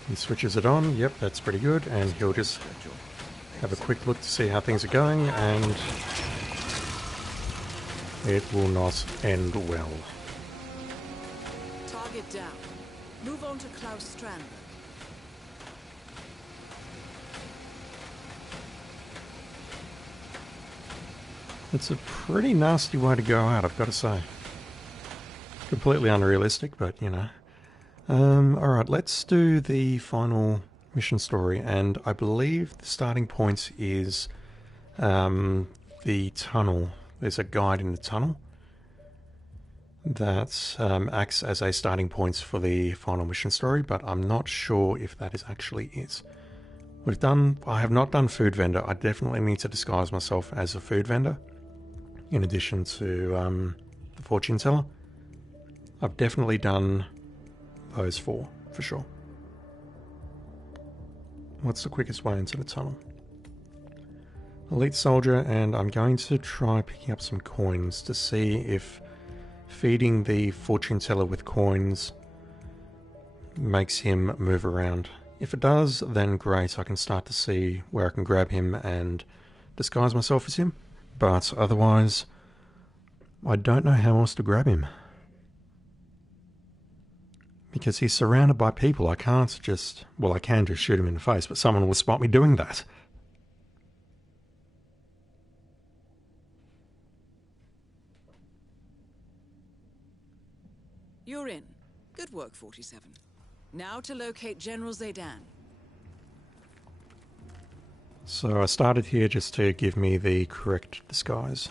He switches it on. Yep, that's pretty good. And he'll just have a quick look to see how things are going, and it will not end well. Target down. Move on to Klaus Strandberg. It's a pretty nasty way to go out, I've got to say. Completely unrealistic, but you know. Alright, let's do the final mission story, and I believe the starting point is the tunnel. There's a guide in the tunnel that acts as a starting point for the final mission story, but I'm not sure if that is actually it. I have not done food vendor. I definitely need to disguise myself as a food vendor, in addition to the fortune teller. I've definitely done those four, for sure. What's the quickest way into the tunnel? Elite soldier, and I'm going to try picking up some coins to see if feeding the fortune teller with coins makes him move around. If it does, then great, I can start to see where I can grab him and disguise myself as him. But otherwise, I don't know how else to grab him. Because he's surrounded by people, I can't just... Well, I can just shoot him in the face, but someone will spot me doing that. You're in. Good work, 47. Now to locate General Zaydan. So I started here just to give me the correct disguise.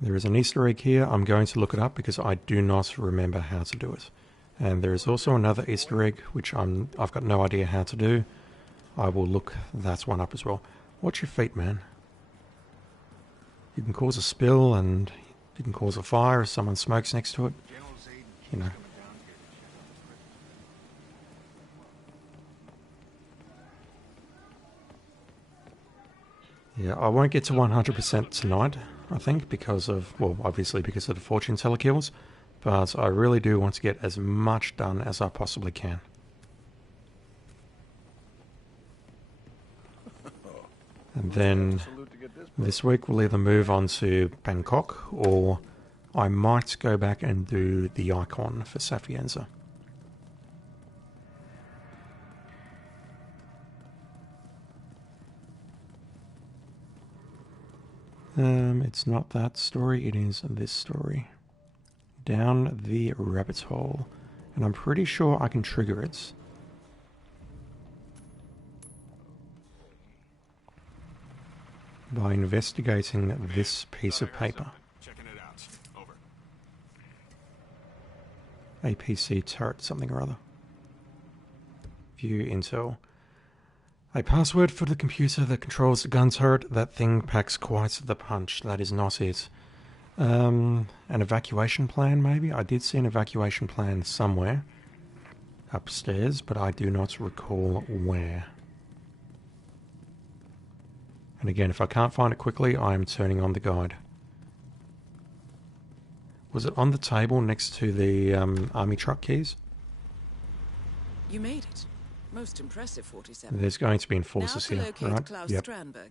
There is an Easter egg here. I'm going to look it up because I do not remember how to do it. And there is also another Easter egg which I've got no idea how to do. I will look that one up as well. Watch your feet, man. You can cause a spill and you can cause a fire if someone smokes next to it. You know. Yeah, I won't get to 100% tonight, I think, because of, well, obviously because of the fortune teller kills, but I really do want to get as much done as I possibly can. And then this week we'll either move on to Bangkok or I might go back and do the icon for Sapienza. It's not that story, it is this story. Down the rabbit hole. And I'm pretty sure I can trigger it. By investigating this piece of paper. Checking it out. Over. APC turret something or other. View intel. A password for the computer that controls the gun turret. That thing packs quite the punch. That is not it. An evacuation plan, maybe? I did see an evacuation plan somewhere. Upstairs, but I do not recall where. And again, if I can't find it quickly, I am turning on the guide. Was it on the table next to the army truck keys? You made it. Most impressive, 47. There's going to be enforcers here, right? Klaus Yep. Strandberg.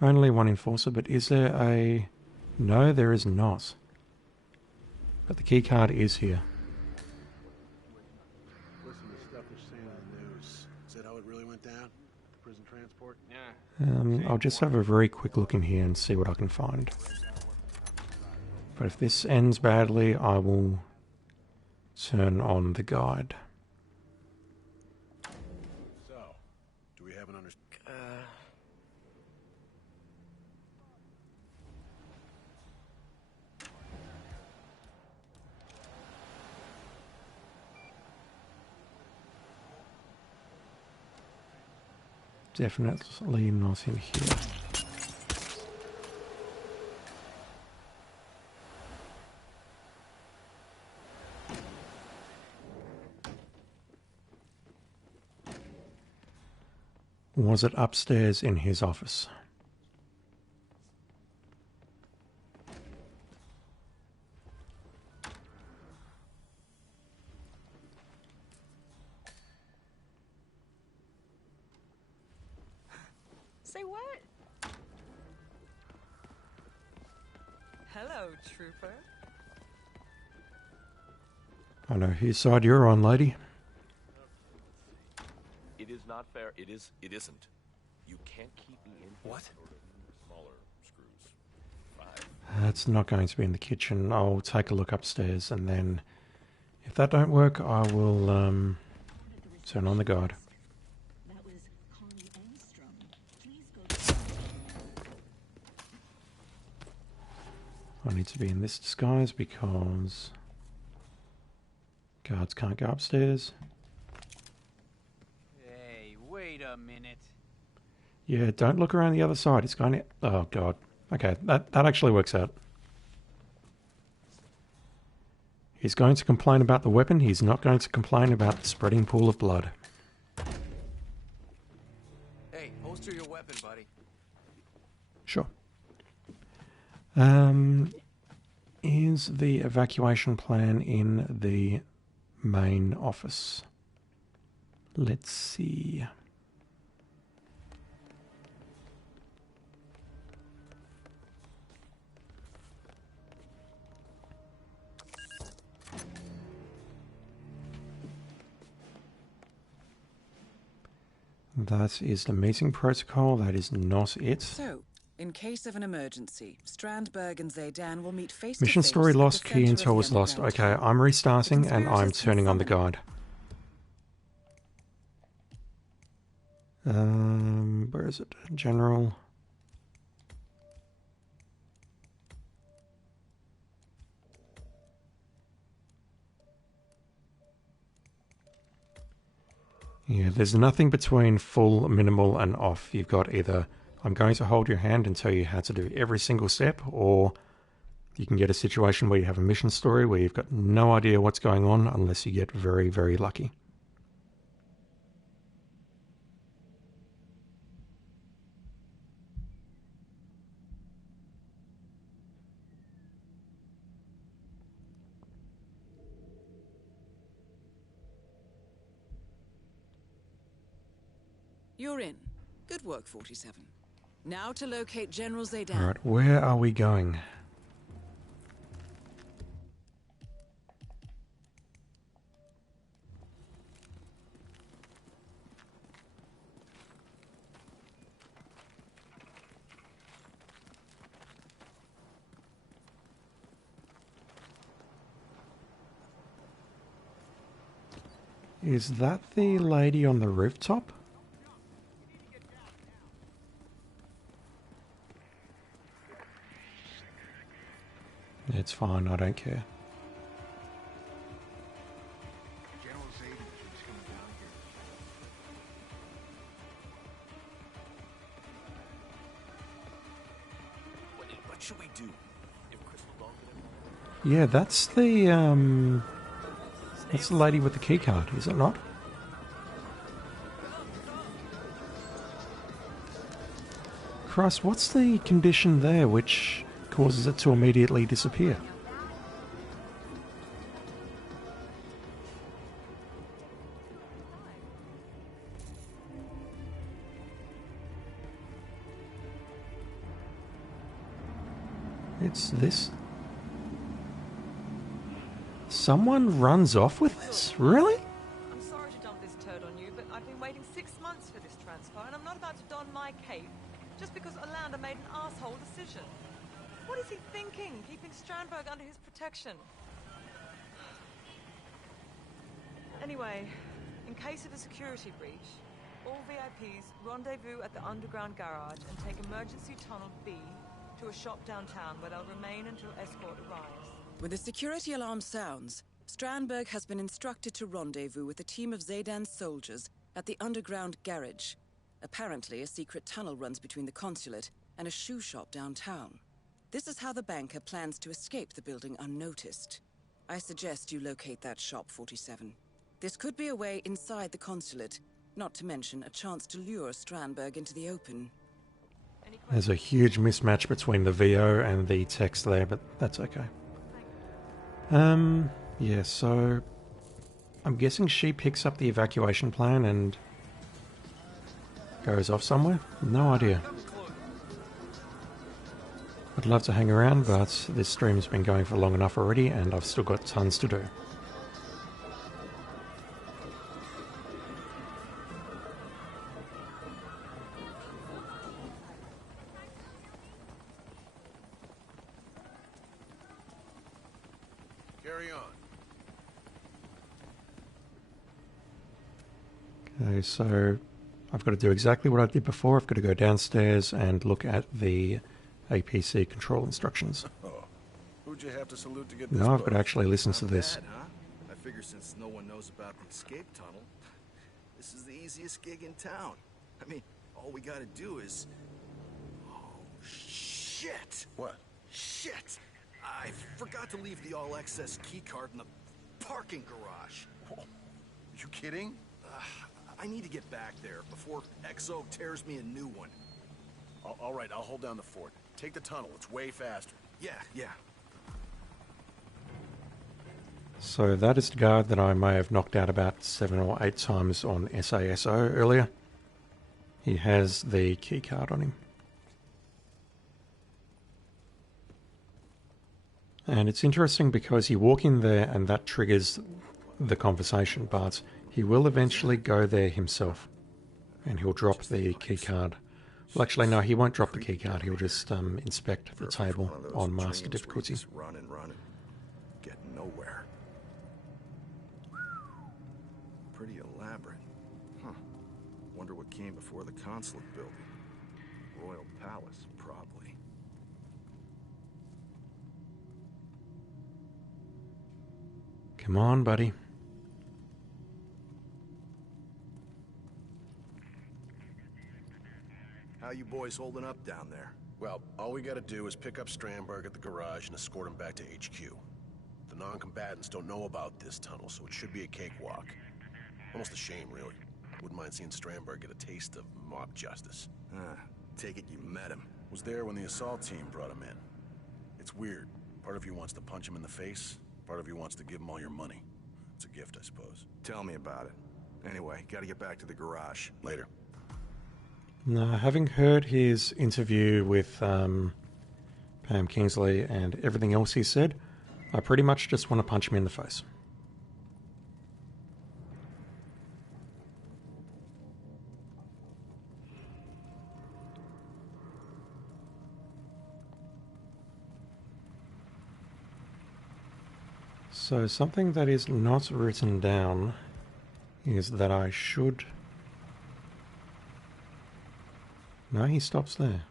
Only one enforcer, but is there a... No, there is not. But the key card is here. Listen to stuff they're saying on the news. Is that how it really went down? The prison transport? Yeah. I'll just have a very quick look in here and see what I can find. But if this ends badly, I will turn on the guide. So, do we have an understanding? Definitely not in here. Was it upstairs in his office? Say what? Hello, trooper. I know whose side you're on, lady. It is not fair. It isn't. You can't keep me in. What? Smaller screws. 5. That's not going to be in the kitchen. I'll take a look upstairs and then if that don't work, I will turn on the guide. That was Connie Engstrom. Please go to... I need to be in this disguise because guards can't go upstairs. Hey, wait a minute. Yeah, don't look around the other side. It's going to... Oh, God. Okay, that actually works out. He's going to complain about the weapon. He's not going to complain about the spreading pool of blood. Hey, holster your weapon, buddy. Sure. Is the evacuation plan in the main office? Let's see. That is the meeting protocol. That is not it. So, in case of an emergency, Strandberg and Zaydan will meet face Mission to face. story lost. At the Key center intel of was the lost. underground Okay, tunnel. I'm restarting The and I'm conspirators turning on the summoned. guide. Where is it? General. Yeah, there's nothing between full, minimal, and off. You've got either I'm going to hold your hand and tell you how to do every single step, or you can get a situation where you have a mission story where you've got no idea what's going on unless you get very, very lucky. You're in. Good work, 47. Now to locate General Zaydan. Alright, where are we going? Is that the lady on the rooftop? It's fine, I don't care. General Zaydan keeps coming down here. What should we do? If Crystal Dawn Yeah, that's the lady with the key card, is it not? Christ, what's the condition there which causes it to immediately disappear? It's this. Someone runs off with this? Really? I'm sorry to dump this turd on you, but I've been waiting 6 months for this transfer, and I'm not about to don my cape just because Orlando made an asshole decision. What is he thinking, keeping Strandberg under his protection? Anyway, in case of a security breach, all VIPs rendezvous at the underground garage and take emergency tunnel B to a shop downtown where they'll remain until escort arrives. When the security alarm sounds, Strandberg has been instructed to rendezvous with a team of Zaydan's soldiers at the underground garage. Apparently, a secret tunnel runs between the consulate and a shoe shop downtown. This is how the banker plans to escape the building unnoticed. I suggest you locate that shop, 47. This could be a way inside the consulate, not to mention a chance to lure Strandberg into the open. There's a huge mismatch between the VO and the text there, but that's okay. Yeah, so I'm guessing she picks up the evacuation plan and goes off somewhere? No idea. I'd love to hang around, but this stream's been going for long enough already and I've still got tons to do. Carry on. Okay, so I've got to do exactly what I did before. I've got to go downstairs and look at the APC control instructions. Oh, who'd you have to salute to get this? No, I've got to actually listen to this. Bad, huh? I figure since no one knows about the escape tunnel, this is the easiest gig in town. I mean, all we gotta do is... Oh, shit! What? Shit! I forgot to leave the all-access keycard in the parking garage. Oh, you kidding? I need to get back there before XO tears me a new one. All right, I'll hold down the fort. Take the tunnel, it's way faster. Yeah. So that is the guard that I may have knocked out about 7 or 8 times on SASO earlier. He has the key card on him. And it's interesting because you walk in there and that triggers the conversation, but he will eventually go there himself. And he'll drop the keycard. Well, actually, no, he won't drop the keycard. He'll just inspect the table on master difficulty. Run and run and get nowhere. Pretty elaborate. Huh. Wonder what came before the consulate building. Royal Palace, probably. Come on, buddy. How you boys holding up down there? Well, all we gotta do is pick up Strandberg at the garage and escort him back to HQ. The non-combatants don't know about this tunnel, so it should be a cakewalk. Almost a shame, really. Wouldn't mind seeing Strandberg get a taste of mob justice. Take it you met him. Was there when the assault team brought him in. It's weird. Part of you wants to punch him in the face, part of you wants to give him all your money. It's a gift, I suppose. Tell me about it. Anyway, gotta get back to the garage. Later. Now, having heard his interview with Pam Kingsley and everything else he said, I pretty much just want to punch him in the face. So something that is not written down is that I should... No, he stops there.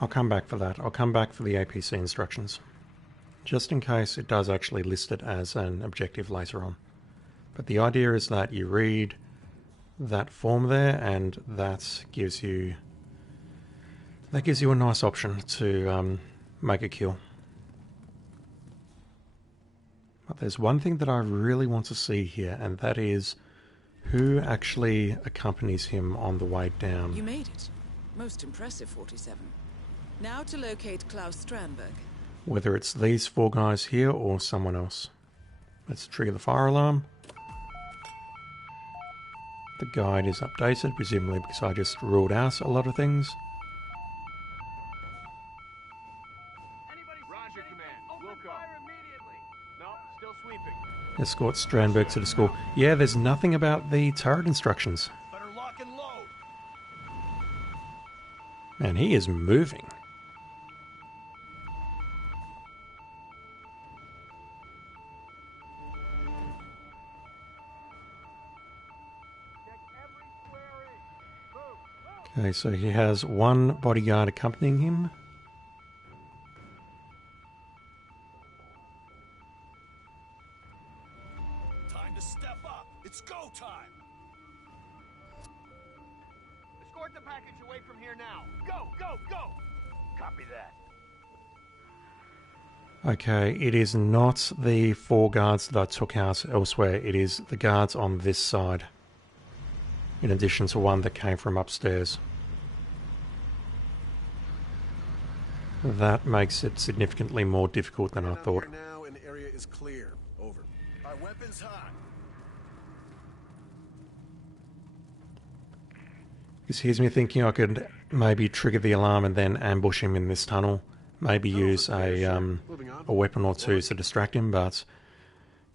I'll come back for that. I'll come back for the APC instructions. Just in case it does actually list it as an objective later on. But the idea is that you read that form there and that gives you a nice option to make a kill. But there's one thing that I really want to see here, and that is who actually accompanies him on the way down. You made it. Most impressive, 47. Now to locate Klaus Strandberg. Whether it's these four guys here or someone else. Let's trigger the fire alarm. The guide is updated, presumably because I just ruled out a lot of things. Roger, Command. We'll go. No, still sweeping. Escort Strandberg to the school. Yeah, there's nothing about the turret instructions. Better lock and load. Man, he is moving. Okay, so he has one bodyguard accompanying him. Time to step up. It's go time. Escort the package away from here now. Go, go, go! Copy that. Okay, it is not the four guards that I took out elsewhere. It is the guards on this side. In addition to one that came from upstairs. That makes it significantly more difficult than I thought. Now and the area is clear. Over. Our weapons hot. This here's me thinking I could maybe trigger the alarm and then ambush him in this tunnel. Maybe use a weapon or two to distract him, but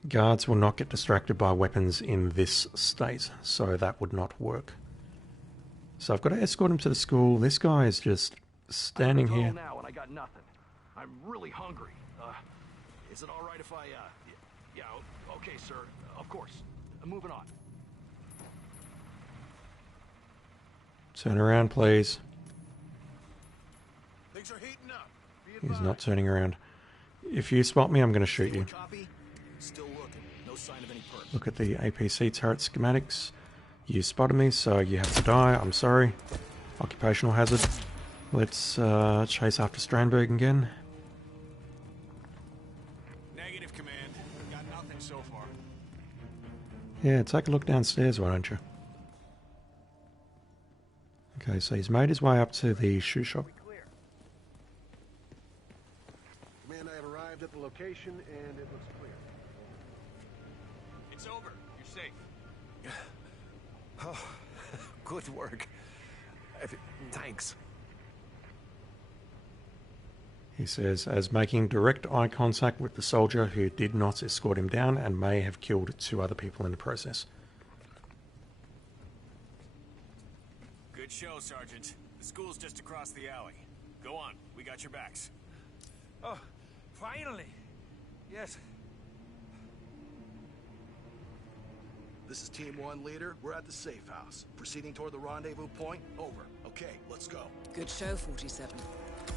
guards will not get distracted by weapons in this state, so that would not work. So I've got to escort him to the school. This guy is just standing here. Now and I got nothing. I'm really hungry. Is it all right if I? Yeah. Okay, sir. Of course. I'm moving on. Turn around, please. Things are heating up. He's not turning around. If you spot me, I'm going to shoot you. Copy. Still looking. No sign of any perks. Look at the APC turret schematics. You spotted me, so you have to die. I'm sorry. Occupational hazard. Let's chase after Strandberg again. Negative, Command. Got nothing so far. Yeah, take a look downstairs, why don't you? Okay, so he's made his way up to the shoe shop. Command, I have arrived at the location and it looks clear. It's over. You're safe. Oh, good work. Thanks. He says, as making direct eye contact with the soldier who did not escort him down and may have killed 2 other people in the process. Good show, Sergeant. The school's just across the alley. Go on, we got your backs. Oh, finally. Yes. This is Team 1 leader. We're at the safe house. Proceeding toward the rendezvous point. Over. Okay, let's go. Good show, 47.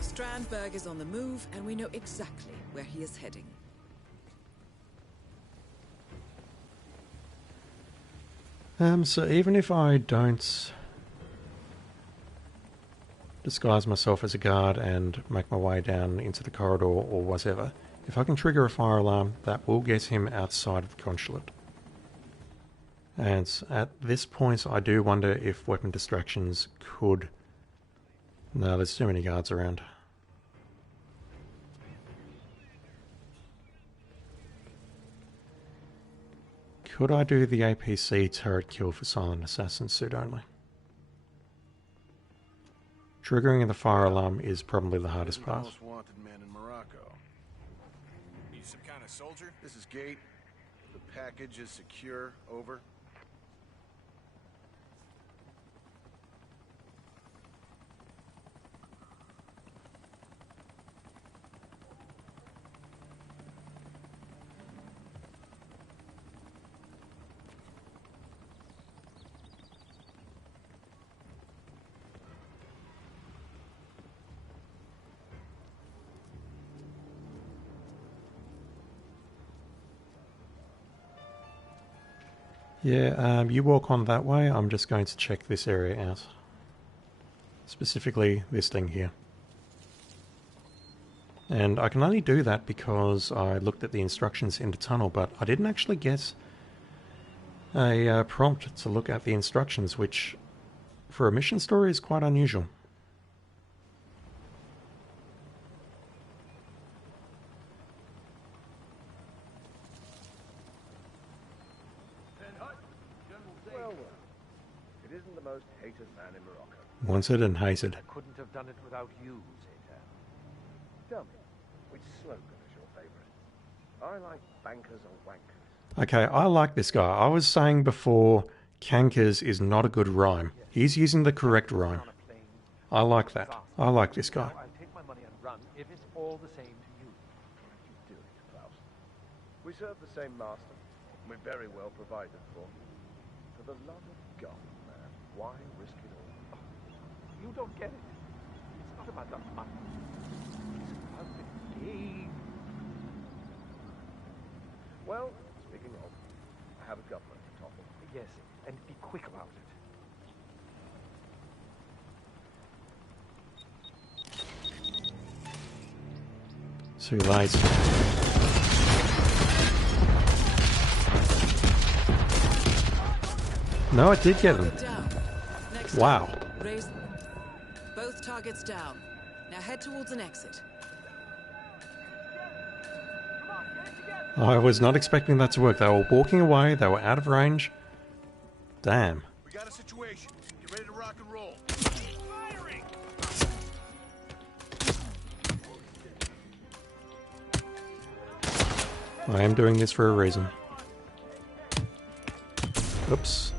Strandberg is on the move, and we know exactly where he is heading. So even if I don't disguise myself as a guard and make my way down into the corridor or whatever, if I can trigger a fire alarm, that will get him outside of the consulate. And at this point, I do wonder if weapon distractions could... No, there's too many guards around. Could I do the APC turret kill for Silent Assassin suit only? Triggering the fire alarm is probably the hardest part. Most wanted man in Morocco. You some kind of soldier? This is Gate. The package is secure. Over. Yeah, you walk on that way. I'm just going to check this area out. Specifically, this thing here. And I can only do that because I looked at the instructions in the tunnel, but I didn't actually get a prompt to look at the instructions, which, for a mission story, is quite unusual. It isn't the most hated man in Morocco. Wanted and hated. I couldn't have done it without you, Zaytan. Tell me, which slogan is your favorite? I like bankers or wankers. Okay, I like this guy. I was saying before, cankers is not a good rhyme. He's using the correct rhyme. I like that. I like this guy. I'll take my money and run if it's all the same to you. You do it, Klaus. We serve the same master. We're very well provided for. For the love of God, man, why risk it all? You don't get it. It's not about the money. It's about the game. Well, speaking of, I have a government to topple. Yes, and be quick about it. Too late. No, I did get him. Wow. Raise both targets down. Now head towards an exit. I was not expecting that to work. They were walking away. They were out of range. Damn. We got a situation. Get ready to rock and roll. Firing! I am doing this for a reason. Oops.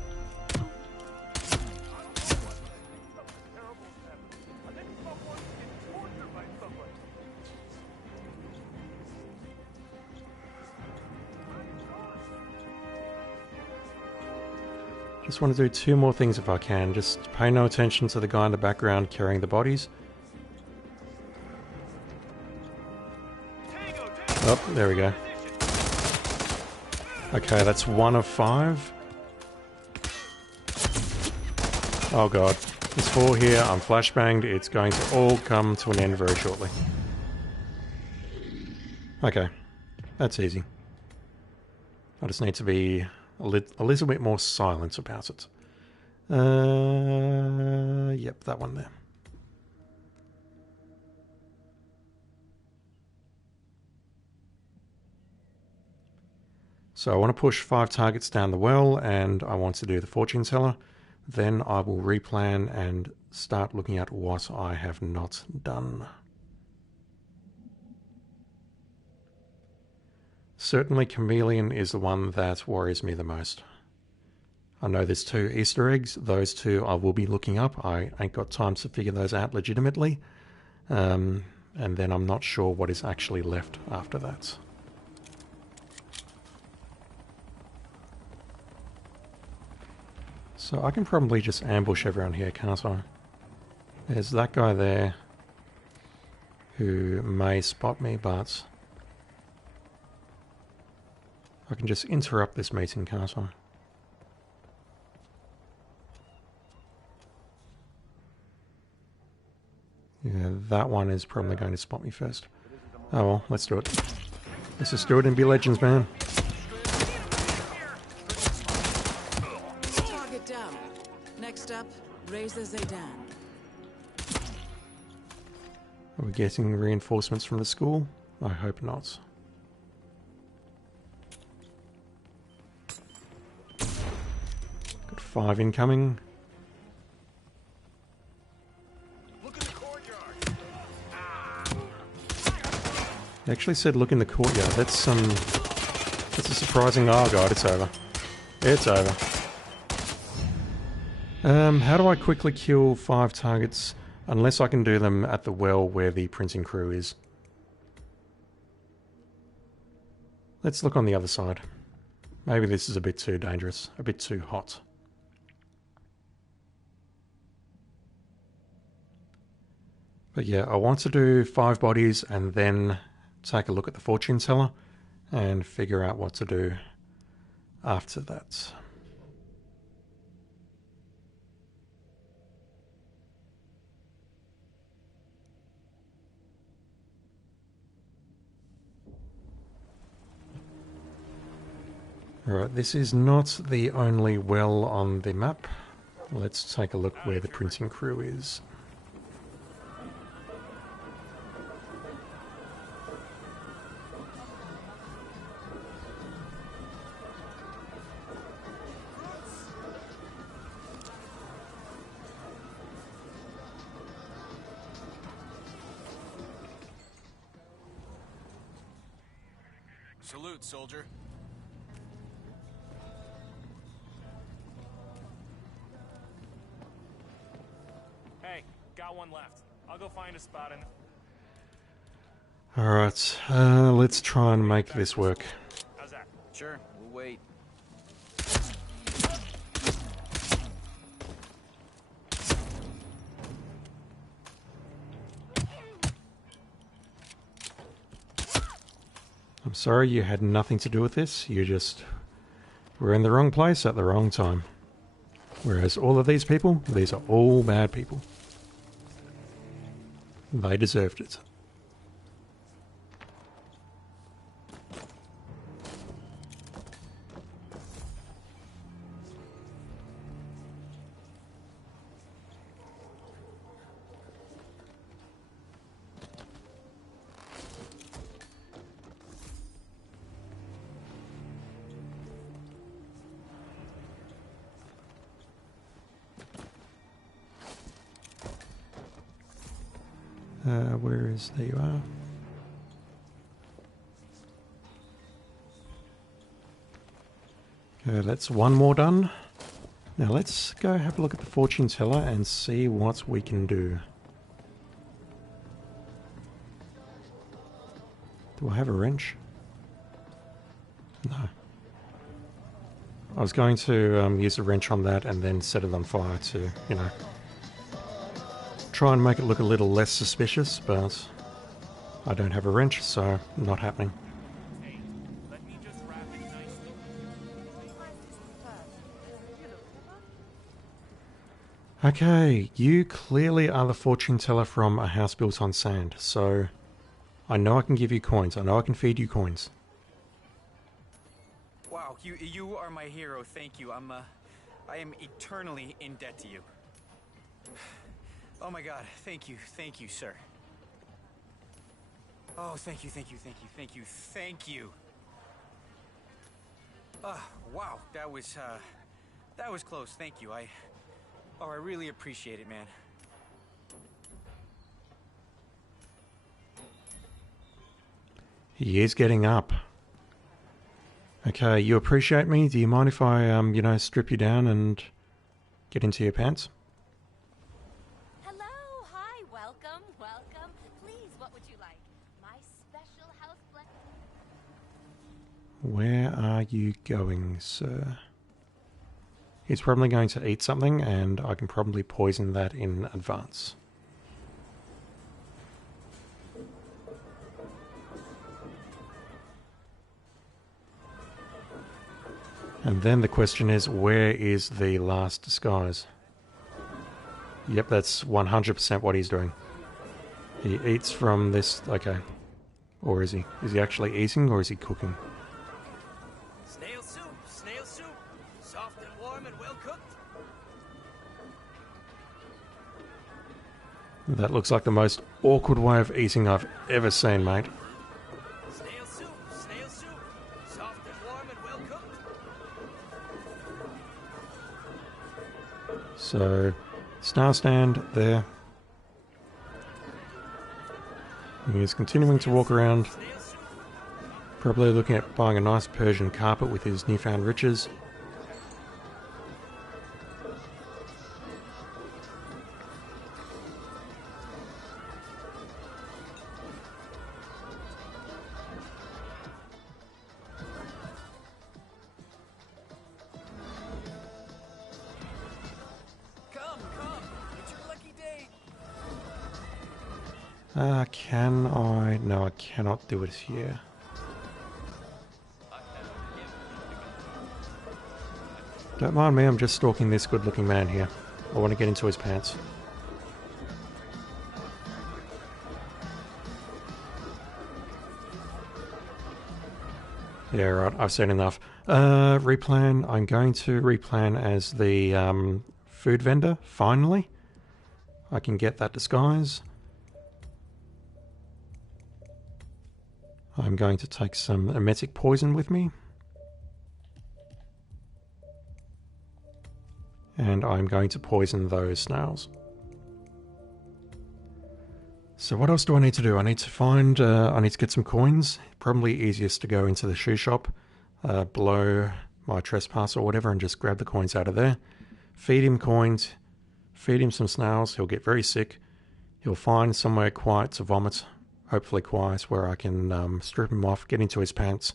Just want to do 2 more things if I can. Just pay no attention to the guy in the background carrying the bodies. Oh, there we go. Okay, that's 1 of 5. Oh god. There's 4 here. I'm flashbanged. It's going to all come to an end very shortly. Okay. That's easy. I just need to be a little bit more silent about it. Yep, that one there. So I want to push 5 targets down the well, and I want to do the fortune teller. Then I will replan and start looking at what I have not done. certainly Chameleon is the one that worries me the most. I know there's 2 Easter eggs. Those 2 I will be looking up. I ain't got time to figure those out legitimately. And then I'm not sure what is actually left after that. So I can probably just ambush everyone here, can't I? There's that guy there who may spot me, but I can just interrupt this meeting, can't I? Yeah, that one is probably going to spot me first. Oh well, let's do it. Let's just do it and be legends, man. Target down. Next up, raise the Zaydan. Are we getting reinforcements from the school? I hope not. Got 5 incoming. They actually said look in the courtyard. That's a surprising... Oh god, it's over. It's over. How do I quickly kill 5 targets? Unless I can do them at the well where the printing crew is. Let's look on the other side. Maybe this is a bit too dangerous, a bit too hot. But yeah, I want to do 5 bodies and then take a look at the fortune teller and figure out what to do after that. Alright, this is not the only well on the map. Let's take a look where the printing crew is. Salute, soldier. Hey, got one left. I'll go find a spot and... Alright, let's try and make this work. How's that? Sure, we'll wait. I'm sorry you had nothing to do with this. You just were in the wrong place at the wrong time. Whereas all of these people, these are all bad people. They deserved it. Where is... There you are. Okay, that's one more done. Now let's go have a look at the fortune teller and see what we can do. Do I have a wrench? No. I was going to use a wrench on that and then set it on fire to, you know, try and make it look a little less suspicious, but I don't have a wrench, so not happening. Okay, you clearly are the fortune teller from a house built on sand, so I know I can give you coins. I know I can feed you coins. Wow, you are my hero. Thank you. I am eternally in debt to you. Oh my God, thank you, sir. Oh, thank you. Wow, that was close. Thank you. I really appreciate it, man. He is getting up. Okay, you appreciate me? Do you mind if I, you know, strip you down and get into your pants? Hello, hi, welcome, welcome. Please, what would you like? My special house blend. Where are you going, sir? He's probably going to eat something, and I can probably poison that in advance. And then the question is, where is the last disguise? Yep, that's 100% what he's doing. He eats from this... Okay. Or is he? Is he actually eating, or is he cooking? Snail soup, snail soup. Soft and warm and well cooked. That looks like the most awkward way of eating I've ever seen, mate. Snail soup, snail soup. Soft and warm and well cooked. So, snail stand there. He's continuing to walk around, probably looking at buying a nice Persian carpet with his newfound riches. Can I? No, I cannot do it here. Don't mind me, I'm just stalking this good-looking man here. I want to get into his pants. Yeah, right, I've seen enough. Replan. I'm going to replan as the food vendor, finally. I can get that disguise. I'm going to take some emetic poison with me. And I'm going to poison those snails. So what else do I need to do? I need to find, I need to get some coins. Probably easiest to go into the shoe shop, below my trespass or whatever, and just grab the coins out of there. Feed him coins, feed him some snails, he'll get very sick. He'll find somewhere quiet to vomit, hopefully quiet, where I can strip him off, get into his pants,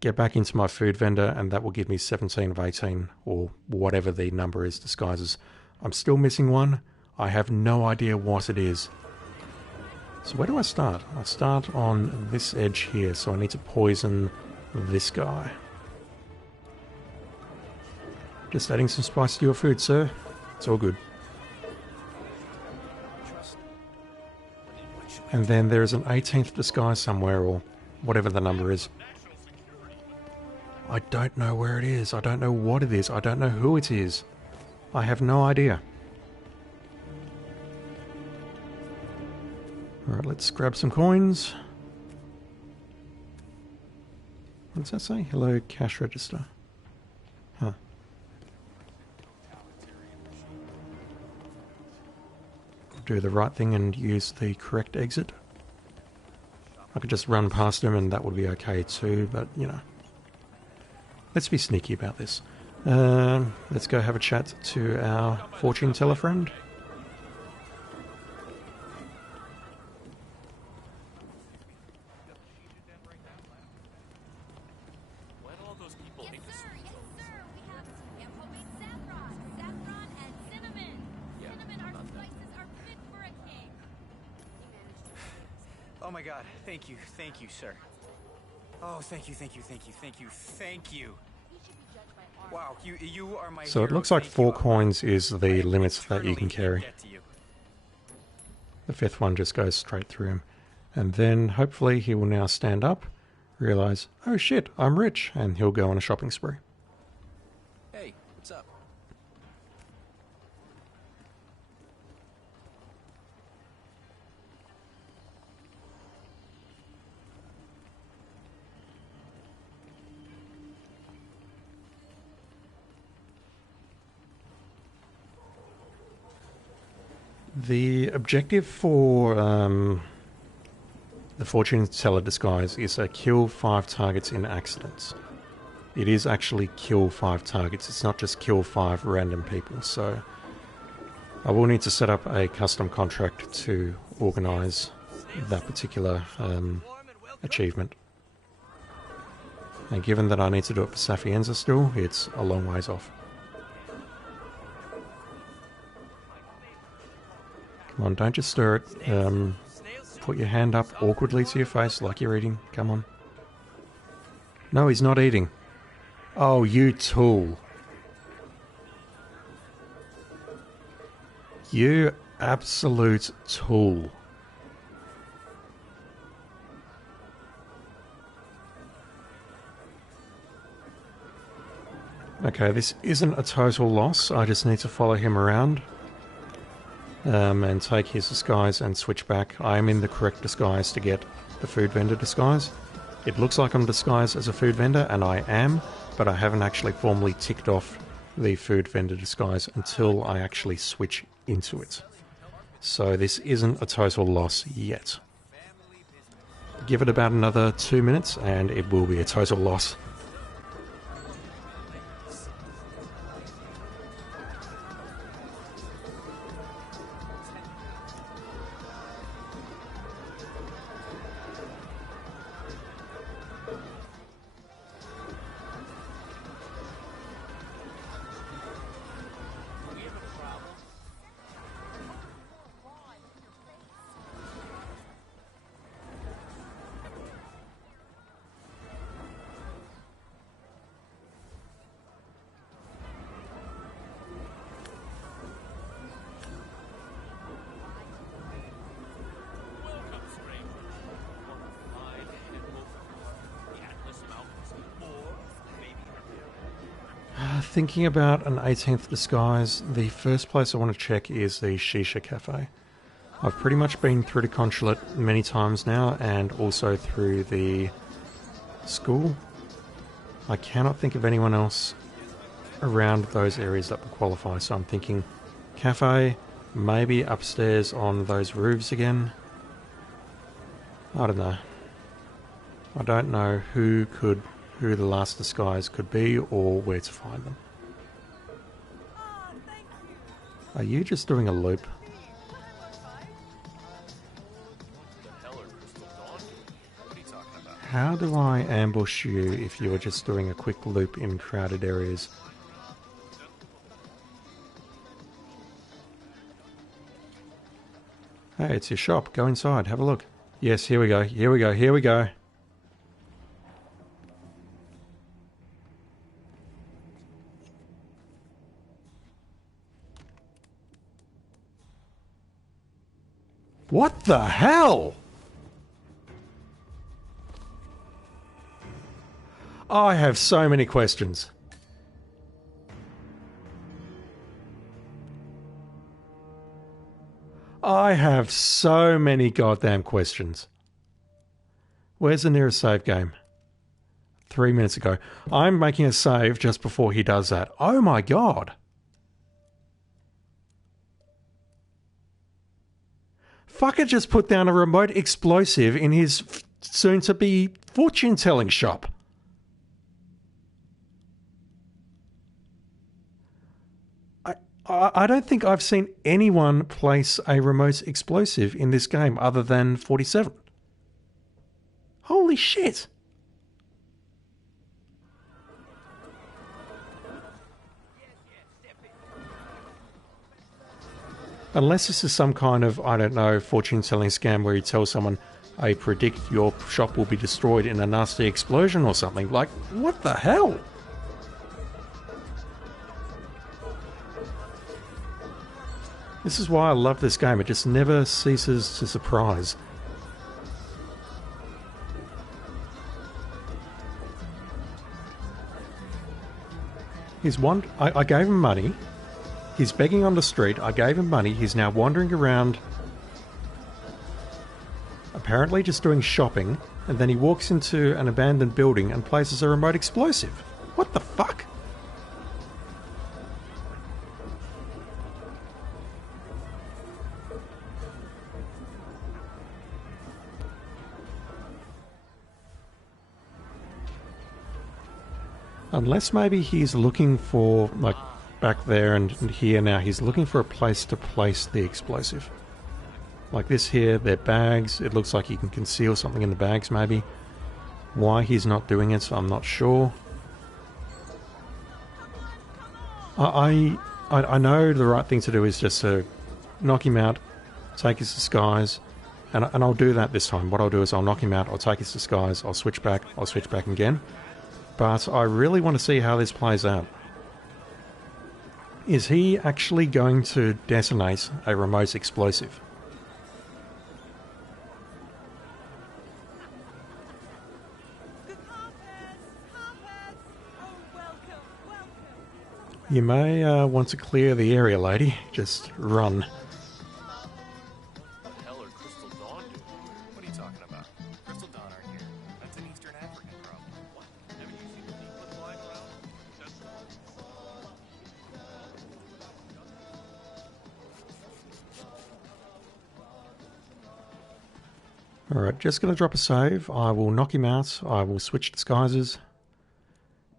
get back into my food vendor, and that will give me 17 of 18, or whatever the number is, disguises. I'm still missing one. I have no idea what it is. So where do I start? I start on this edge here, so I need to poison this guy. Just adding some spice to your food, sir. It's all good. And then there is an 18th disguise somewhere, or whatever the number is. I don't know where it is. I don't know what it is. I don't know who it is. I have no idea. Alright, let's grab some coins. What does that say? Hello, cash register. Huh. Do the right thing and use the correct exit. I could just run past him and that would be okay too, but you know. Let's be sneaky about this. Let's go have a chat to our fortune teller friend. Oh my god, thank you, sir. Oh, thank you. Wow, you are my So it hero. looks like Thank 4 you. coins is the limit that you Eternally can carry. get to you. The 5th one just goes straight through him. And then hopefully he will now stand up, realize, oh shit, I'm rich, and he'll go on a shopping spree. Hey, what's up? The objective for the fortune teller disguise is a kill 5 targets in accidents. It is actually kill 5 targets, it's not just kill 5 random people, so I will need to set up a custom contract to organise that particular achievement. And given that I need to do it for Sapienza still, it's a long ways off. Come on, don't just stir it. Put your hand up awkwardly to your face like you're eating. Come on. No, he's not eating. Oh, you tool. You absolute tool. Okay, this isn't a total loss. I just need to follow him around and take his disguise and switch back. I am in the correct disguise to get the food vendor disguise. It looks like I'm disguised as a food vendor, and I am, but I haven't actually formally ticked off the food vendor disguise until I actually switch into it. So this isn't a total loss yet. Give it about another 2 minutes and it will be a total loss. Thinking about an 18th disguise, the first place I want to check is the Shisha Cafe. I've pretty much been through the consulate many times now, and also through the school. I cannot think of anyone else around those areas that will qualify, so I'm thinking cafe, maybe upstairs on those roofs again. I don't know. I don't know who the last disguise could be or where to find them. Are you just doing a loop? How do I ambush you if you're just doing a quick loop in crowded areas? Hey, it's your shop. Go inside. Have a look. Yes, here we go. Here we go. Here we go. What the hell? I have so many questions. I have so many goddamn questions. Where's the nearest save game? 3 minutes ago. I'm making a save just before he does that. Oh my god. Fucker just put down a remote explosive in his soon-to-be fortune-telling shop. I don't think I've seen anyone place a remote explosive in this game other than 47. Holy shit. Unless this is some kind of, I don't know, fortune-telling scam where you tell someone, I predict your shop will be destroyed in a nasty explosion or something. Like, what the hell? This is why I love this game. It just never ceases to surprise. I gave him money. He's begging on the street. I gave him money. He's now wandering around, apparently just doing shopping, and then he walks into an abandoned building and places a remote explosive. What the fuck? Unless maybe he's looking for, like, back there and here now, he's looking for a place to place the explosive. Like this here, they're bags. It looks like he can conceal something in the bags, maybe. Why he's not doing it, I'm not sure. I know the right thing to do is just to knock him out, take his disguise, and I'll do that this time. What I'll do is I'll knock him out, I'll take his disguise, I'll switch back again. But I really want to see how this plays out. Is he actually going to detonate a remote explosive? You may want to clear the area, lady. Just run. What the hell are Crystal Dawn doing here? What are you talking about? Crystal Dawn are here. That's an Eastern African problem. What? Haven't you seen the people flying around? That's the one. Alright, just going to drop a save. I will knock him out. I will switch disguises.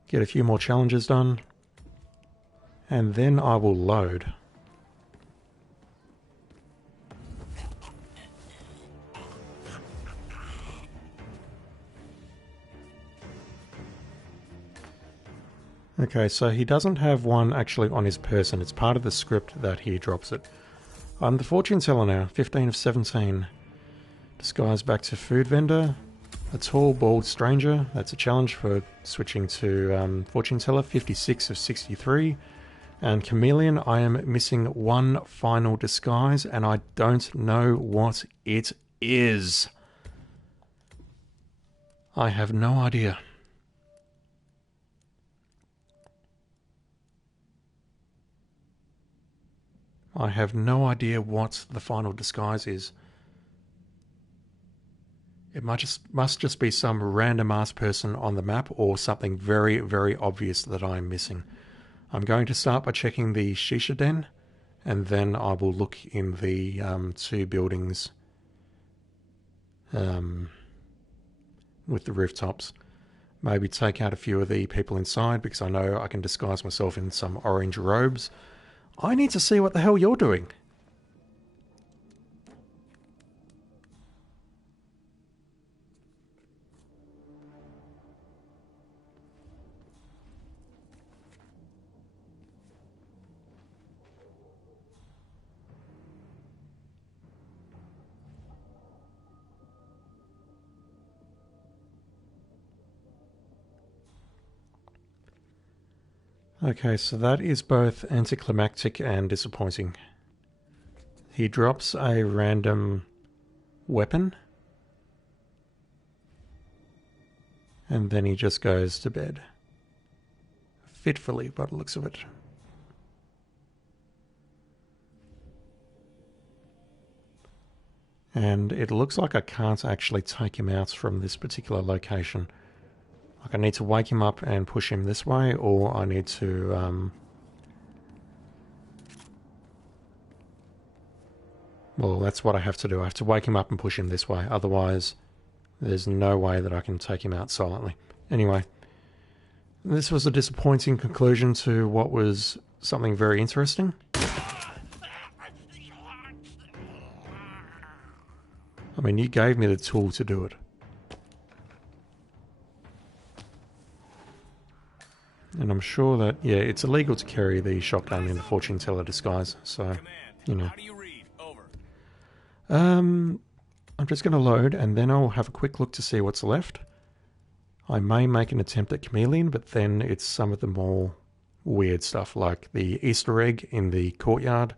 Get a few more challenges done. And then I will load. Okay, so he doesn't have one actually on his person. It's part of the script that he drops it. I'm the fortune teller now, 15 of 17. Disguise back to food vendor. A tall, bald stranger. That's a challenge for switching to fortune teller, 56 of 63. And chameleon, I am missing one final disguise, and I don't know what it is. I have no idea. I have no idea what the final disguise is. It must just be some random ass person on the map or something very, very obvious that I'm missing. I'm going to start by checking the Shisha Den, and then I will look in the two buildings with the rooftops. Maybe take out a few of the people inside, because I know I can disguise myself in some orange robes. I need to see what the hell you're doing. Okay, so that is both anticlimactic and disappointing. He drops a random weapon, and then he just goes to bed. Fitfully, by the looks of it. And it looks like I can't actually take him out from this particular location. Like I need to wake him up and push him this way, or I need to, well, that's what I have to do. I have to wake him up and push him this way. Otherwise, there's no way that I can take him out silently. Anyway, this was a disappointing conclusion to what was something very interesting. I mean, you gave me the tool to do it. And I'm sure that, yeah, it's illegal to carry the shotgun in the fortune teller disguise, so, you know. I'm just going to load, and then I'll have a quick look to see what's left. I may make an attempt at chameleon, but then it's some of the more weird stuff, like the Easter egg in the courtyard,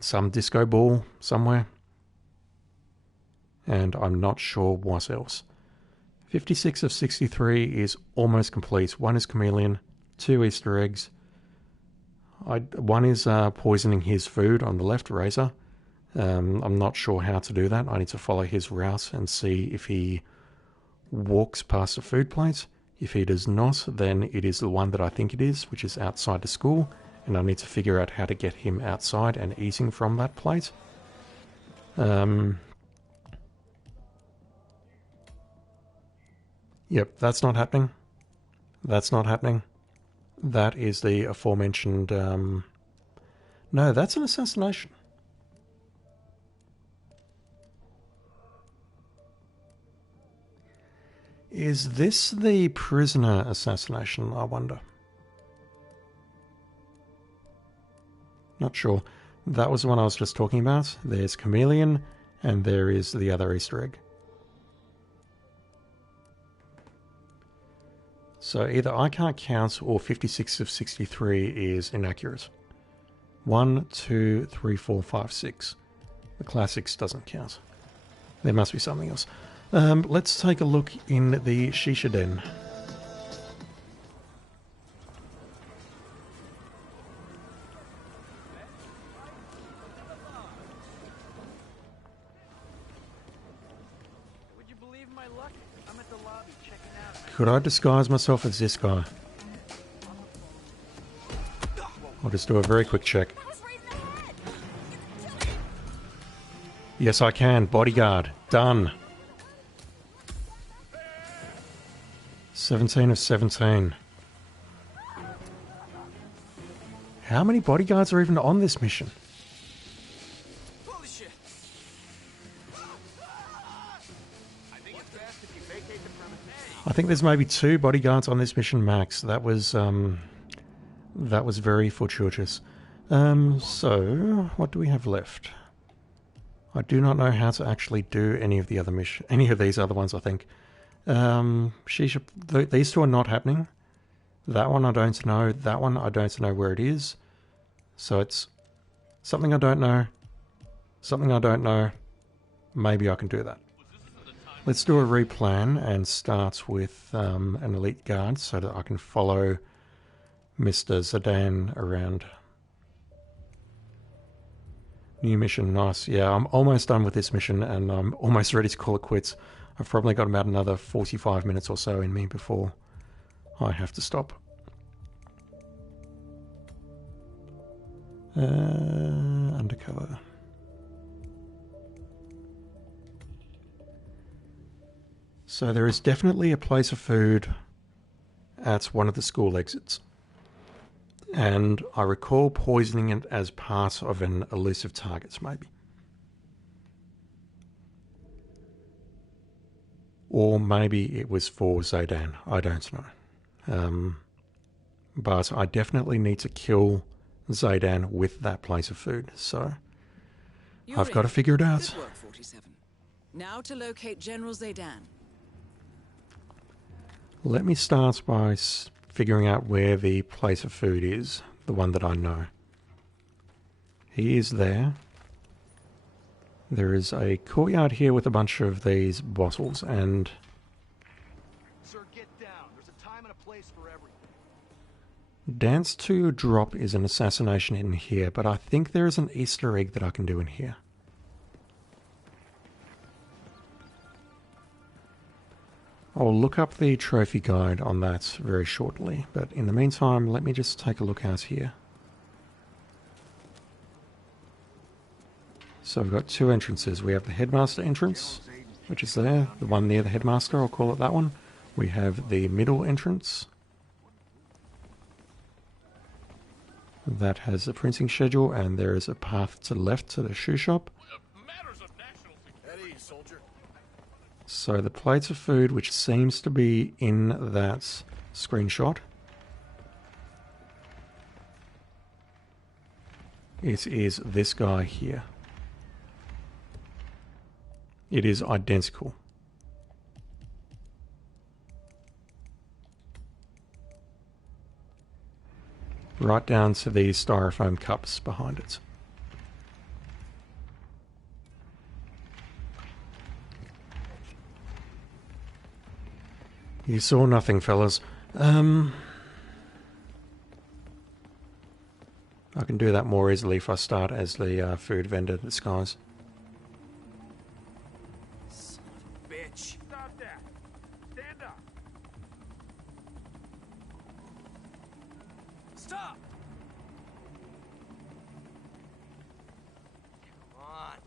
some disco ball somewhere, and I'm not sure what else. 56 of 63 is almost complete. One is chameleon, 2 Easter eggs. One is poisoning his food on the left, Razor. I'm not sure how to do that. I need to follow his route and see if he walks past a food plate. If he does not, then it is the one that I think it is, which is outside the school, and I need to figure out how to get him outside and eating from that plate. Yep, that's not happening. That's not happening. That is the aforementioned... No, that's an assassination. Is this the prisoner assassination, I wonder? Not sure. That was the one I was just talking about. There's Chameleon, and there is the other Easter egg. So either I can't count or 56 of 63 is inaccurate. 1, 2, 3, 4, 5, 6. The classics doesn't count. There must be something else. Let's take a look in the Shisha Den. Would you believe my luck? I'm at the lobby checking out. Could I disguise myself as this guy? I'll just do a very quick check. Yes, I can. Bodyguard. Done. 17 of 17. How many bodyguards are even on this mission? Holy shit! I think it's best if you vacate the premises. I think there's maybe 2 bodyguards on this mission max. That was very fortuitous. So what do we have left? I do not know how to actually do any of the other any of these other ones, I think. These 2 are not happening. That one I don't know. That one I don't know where it is. So it's something I don't know. Something I don't know. Maybe I can do that. Let's do a replan and start with an elite guard so that I can follow Mr. Zidane around. New mission, nice. Yeah, I'm almost done with this mission and I'm almost ready to call it quits. I've probably got about another 45 minutes or so in me before I have to stop. Undercover. So there is definitely a place of food at one of the school exits. And I recall poisoning it as part of an elusive target, maybe. Or maybe it was for Zidane. I don't know. But I definitely need to kill Zidane with that place of food. So I've got to figure it out. Good work, 47. Now to locate General Zidane. Let me start by figuring out where the place of food is, the one that I know. He is there. There is a courtyard here with a bunch of these bottles, and Sir, get down. There's a time and a place for everything. dance to drop is an assassination in here, but I think there is an Easter egg that I can do in here. I'll look up the trophy guide on that very shortly, but in the meantime, let me just take a look out here. So we've got 2 entrances. We have the headmaster entrance, which is there, the one near the headmaster, I'll call it that one. We have the middle entrance. That has a printing schedule, and there is a path to the left to the shoe shop. Eddie, soldier. So the plates of food, which seems to be in that screenshot, it is this guy here. It is identical. Right down to the styrofoam cups behind it. You saw nothing, fellas. I can do that more easily if I start as the food vendor disguise. Son of a bitch. Stop that. Stand up. Stop. Come on.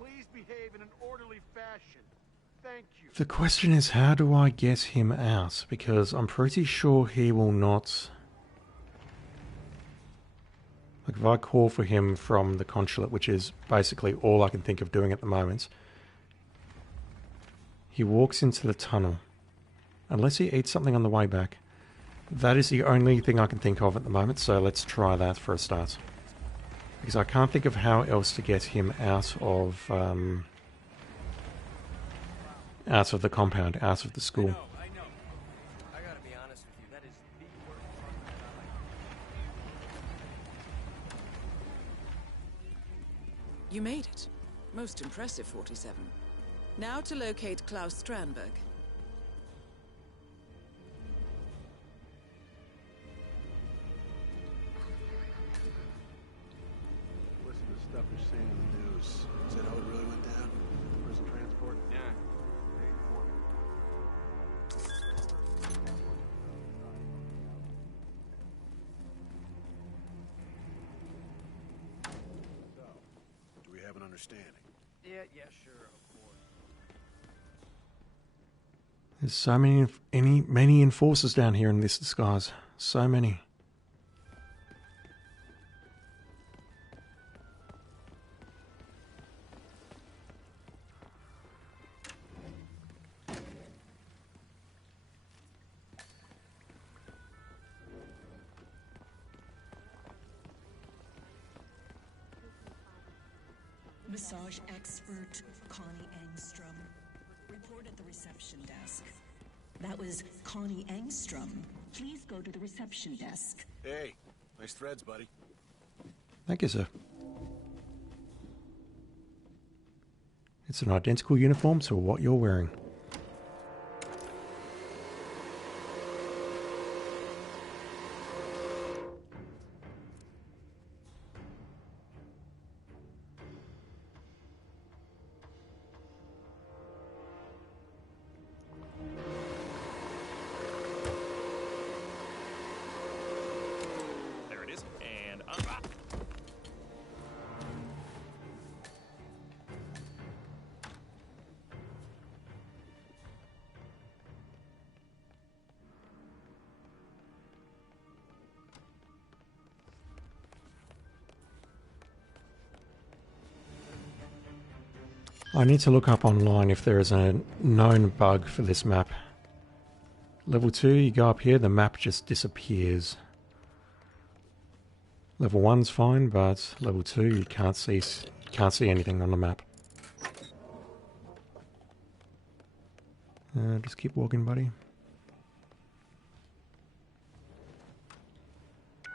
Please behave in an orderly fashion. Thank you. The question is, how do I get him out? Because I'm pretty sure he will not... Like, if I call for him from the consulate, which is basically all I can think of doing at the moment, he walks into the tunnel. Unless he eats something on the way back. That is the only thing I can think of at the moment, so let's try that for a start. Because I can't think of how else to get him out of the compound, out of the school. I know. I gotta be honest with you, that is the worst part about You made it. Most impressive, 47. Now to locate Klaus Strandberg. Listen to stuff they're saying in the news. Is that how it really went down? Prison transport? Yeah. So, Do we have an understanding? Yeah, sure, of course. There's so many enforcers down here in this disguise. So many. Massage expert Connie Engstrom. Report at the reception desk. That was Connie Engstrom. Please go to the reception desk. Hey, nice threads, buddy. Thank you, sir. It's an identical uniform to what you're wearing. There it is. And I need to look up online if there is a known bug for this map. Level 2, you go up here, the map just disappears. Level 1's fine, but level 2, you can't see anything on the map. Just keep walking, buddy.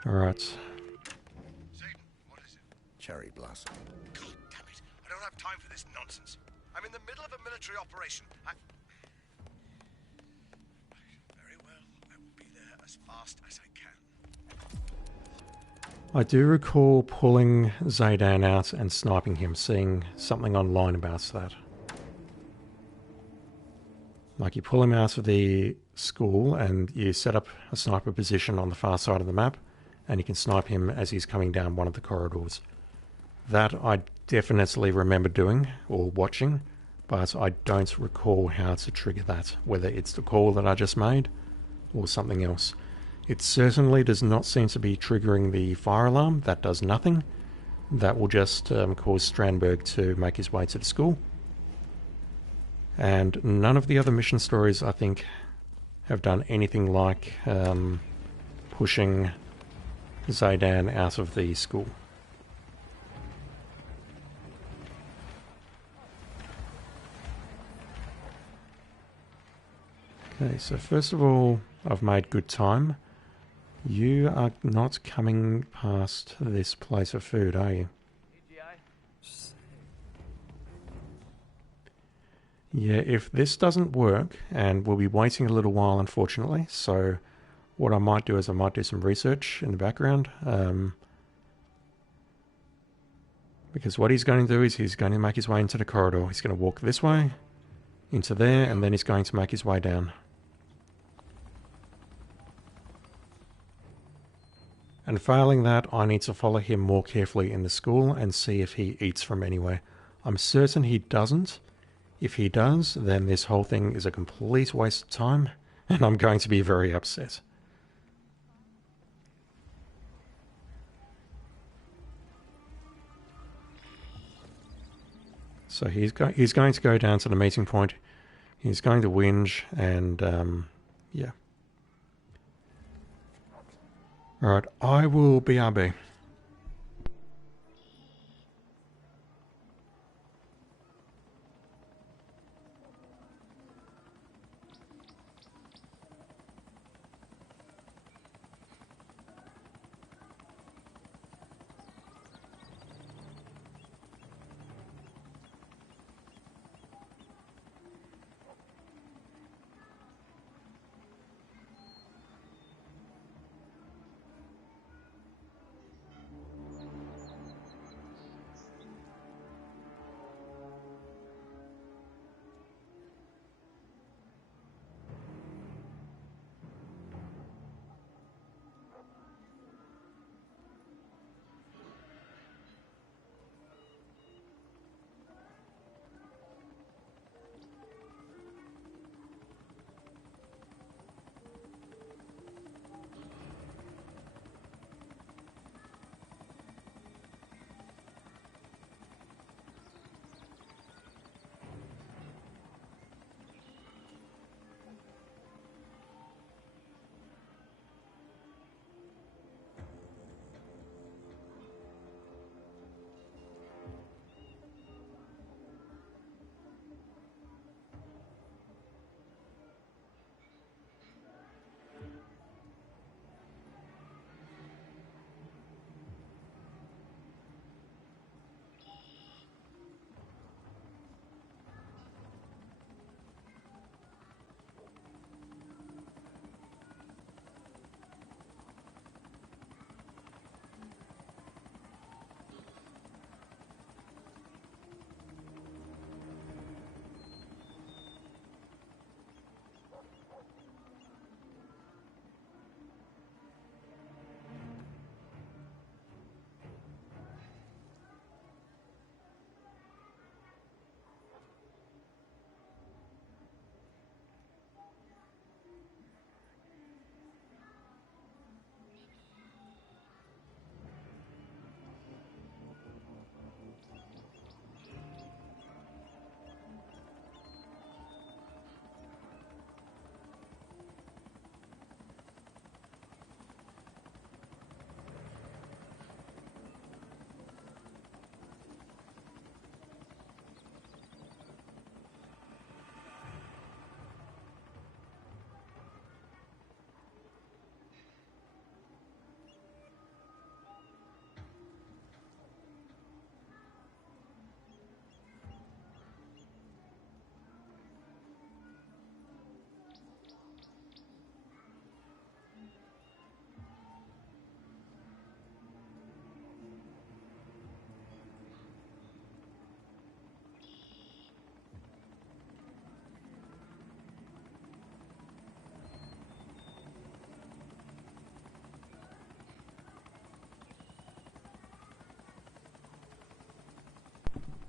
Alright. Satan, what is it? Cherry blossom. God damn it. I don't have time for this nonsense. I'm in the middle of a military operation. Very well. I will be there as fast as I can. I do recall pulling Zaydan out and sniping him, seeing something online about that. Like, you pull him out of the school and you set up a sniper position on the far side of the map, and you can snipe him as he's coming down one of the corridors. That I definitely remember doing or watching, but I don't recall how to trigger that, whether it's the call that I just made or something else. It certainly does not seem to be triggering the fire alarm. That does nothing. That will just cause Strandberg to make his way to the school. And none of the other mission stories, I think, have done anything like pushing Zaydan out of the school. Okay, so first of all, I've made good time. You are not coming past this place of food, are you? Yeah, if this doesn't work, and we'll be waiting a little while, unfortunately, so what I might do is I might do some research in the background, because what he's going to do is he's going to make his way into the corridor. He's going to walk this way, into there, and then he's going to make his way down. And failing that, I need to follow him more carefully in the school and see if he eats from anywhere. I'm certain he doesn't. If he does, then this whole thing is a complete waste of time, and I'm going to be very upset. So he's going to go down to the meeting point. He's going to whinge, and yeah. Alright, I will BRB.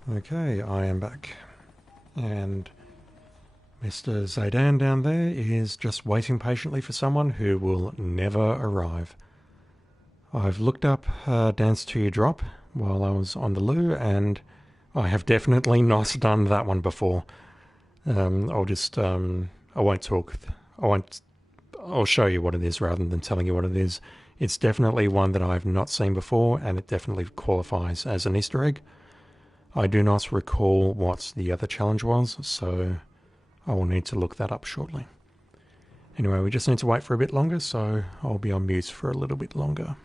Okay, I am back. And Mr. Zaidan down there is just waiting patiently for someone who will never arrive. I've looked up Dance to Your Drop while I was on the loo, and I have definitely not done that one before. I'll just, I won't talk, I'll show you what it is rather than telling you what it is. It's definitely one that I've not seen before, and it definitely qualifies as an Easter egg. I do not recall what the other challenge was, so I will need to look that up shortly. Anyway, we just need to wait for a bit longer, so I'll be on mute for a little bit longer.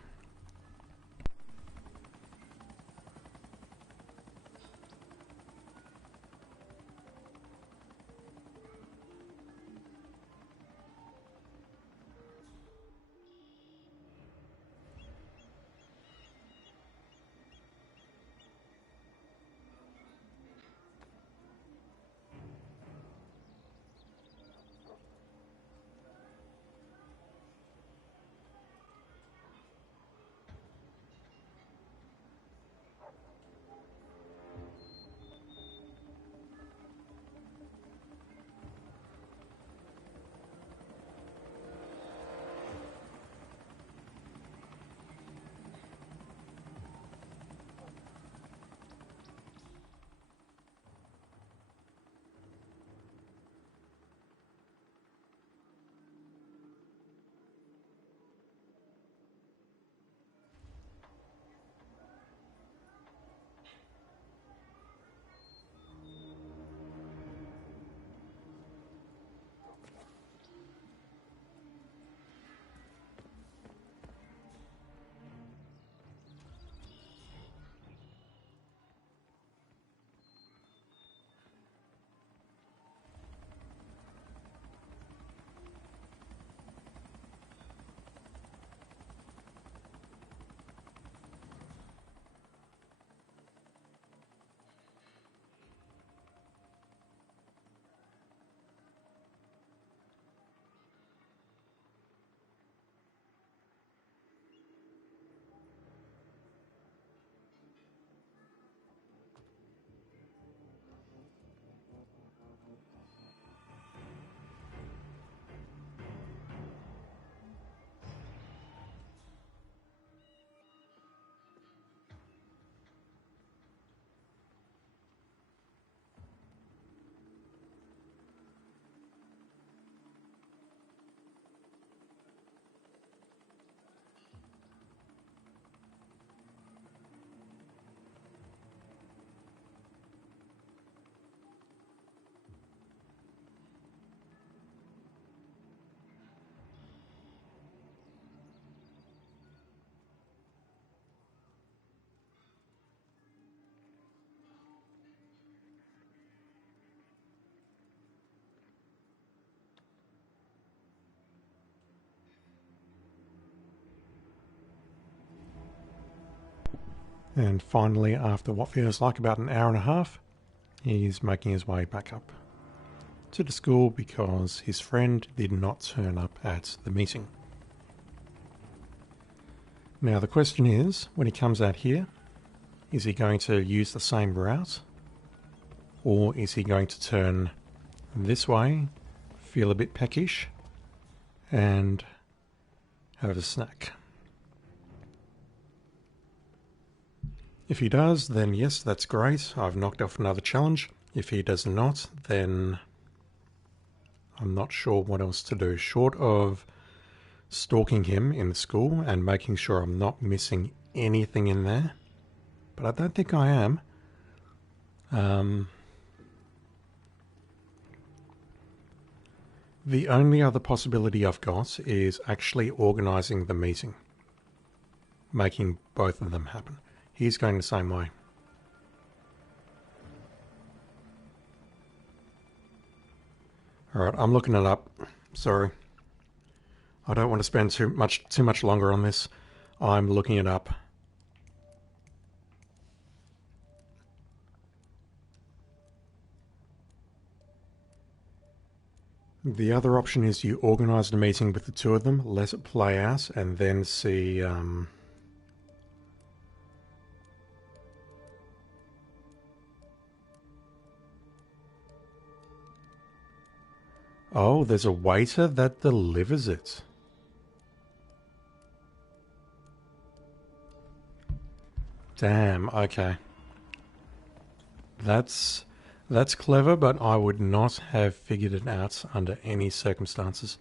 And finally, after what feels like about an hour and a half, he's making his way back up to the school because his friend did not turn up at the meeting. Now the question is, when he comes out here, is he going to use the same route? Or is he going to turn this way, feel a bit peckish, and have a snack? If he does, then yes, that's great. I've knocked off another challenge. If he does not, then I'm not sure what else to do. Short of stalking him in the school and making sure I'm not missing anything in there. But I don't think I am. The only other possibility I've got is actually organising the meeting. Making both of them happen. He's going the same way. Alright, I'm looking it up. Sorry. I don't want to spend too much longer on this. I'm looking it up. The other option is you organise the meeting with the two of them, let it play out, and then see... Oh, there's a waiter that delivers it. Damn, okay. That's clever, but I would not have figured it out under any circumstances.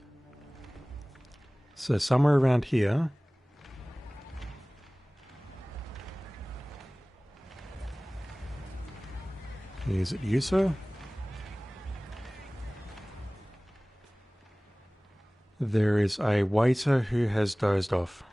So somewhere around here... Is it you, sir? There is a waiter who has dozed off.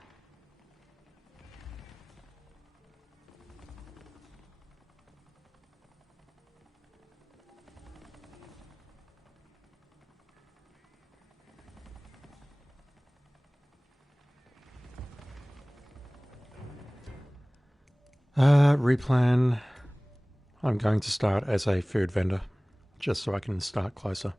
Replan. I'm going to start as a food vendor, just so I can start closer.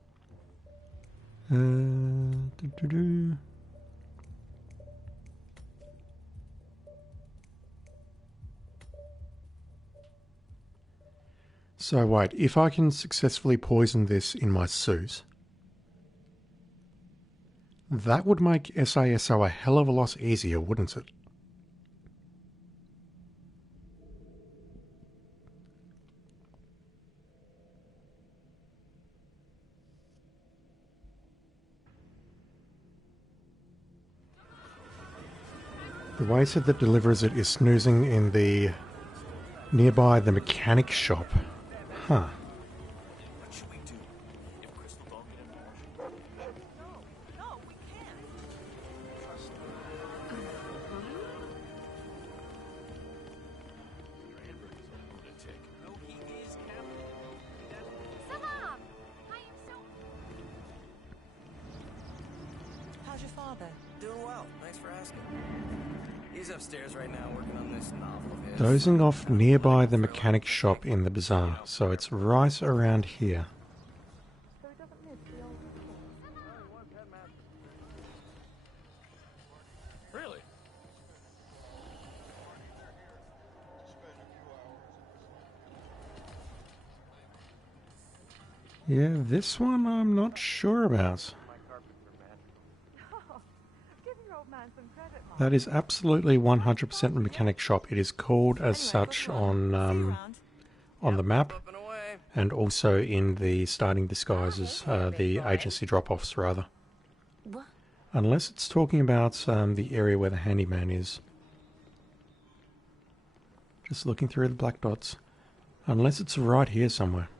So wait, if I can successfully poison this in my suit, that would make SASO a hell of a lot easier, wouldn't it? The waiter that delivers it is snoozing in the nearby the mechanic shop. Huh. What should we do? If Crystal don't get involved? No, we can't. No, he is Captain. Salam! I am so... How's your father? Doing well. Thanks for asking. He's upstairs right now working on this novel of his. Dozing off nearby the mechanic shop in the bazaar, so it's right around here. Really? Yeah, this one I'm not sure about. That is absolutely 100% a mechanic shop. It is called as such on the map, and also in the starting disguises, the agency drop-offs rather. Unless it's talking about the area where the handyman is. Just looking through the black dots. Unless it's right here somewhere.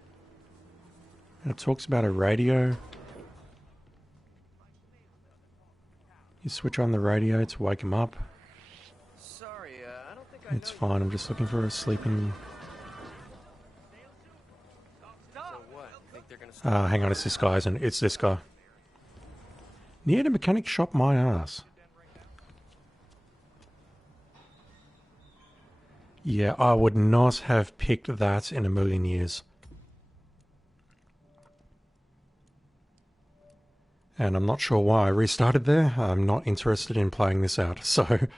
And it talks about a radio. You switch on the radio to wake him up. Sorry, I don't think It's fine, I'm just looking for a sleeping... hang on, it's this guy, isn't it? It's this guy. Near the mechanic shop, my ass. Yeah, I would not have picked that in a million years. And I'm not sure why I restarted there. I'm not interested in playing this out, so...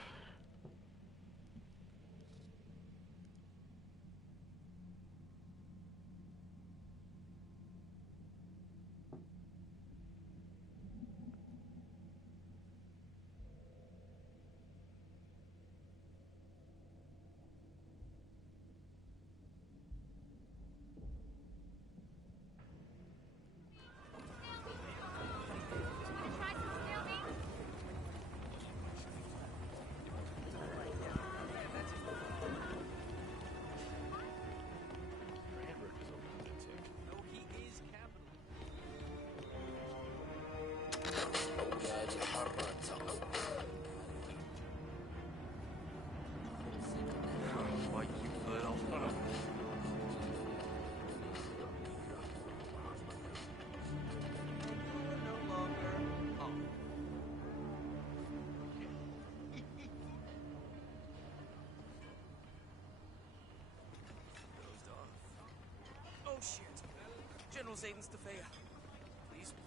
Oh shit. General Zayden's Defea.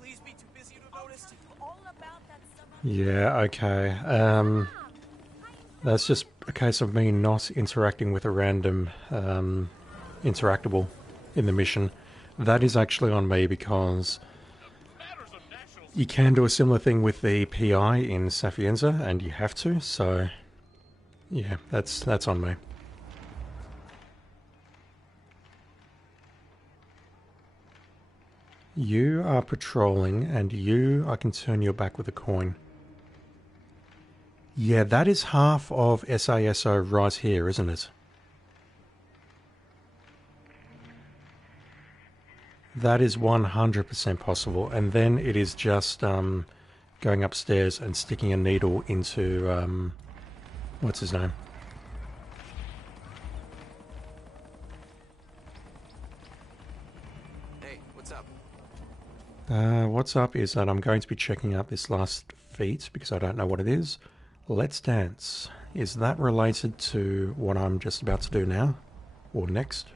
Please be too busy to have noticed. All about that Yeah, okay. That's just a case of me not interacting with a random interactable in the mission. That is actually on me because you can do a similar thing with the PI in Sapienza, and you have to, so yeah, that's on me. You are patrolling, and I can turn your back with a coin. Yeah, that is half of SASO right here, isn't it? That is 100% possible, and then it is just going upstairs and sticking a needle into, what's his name? Hey, what's up? What's up is that I'm going to be checking out this last feat because I don't know what it is. Let's Dance. Is that related to what I'm just about to do now? Or next?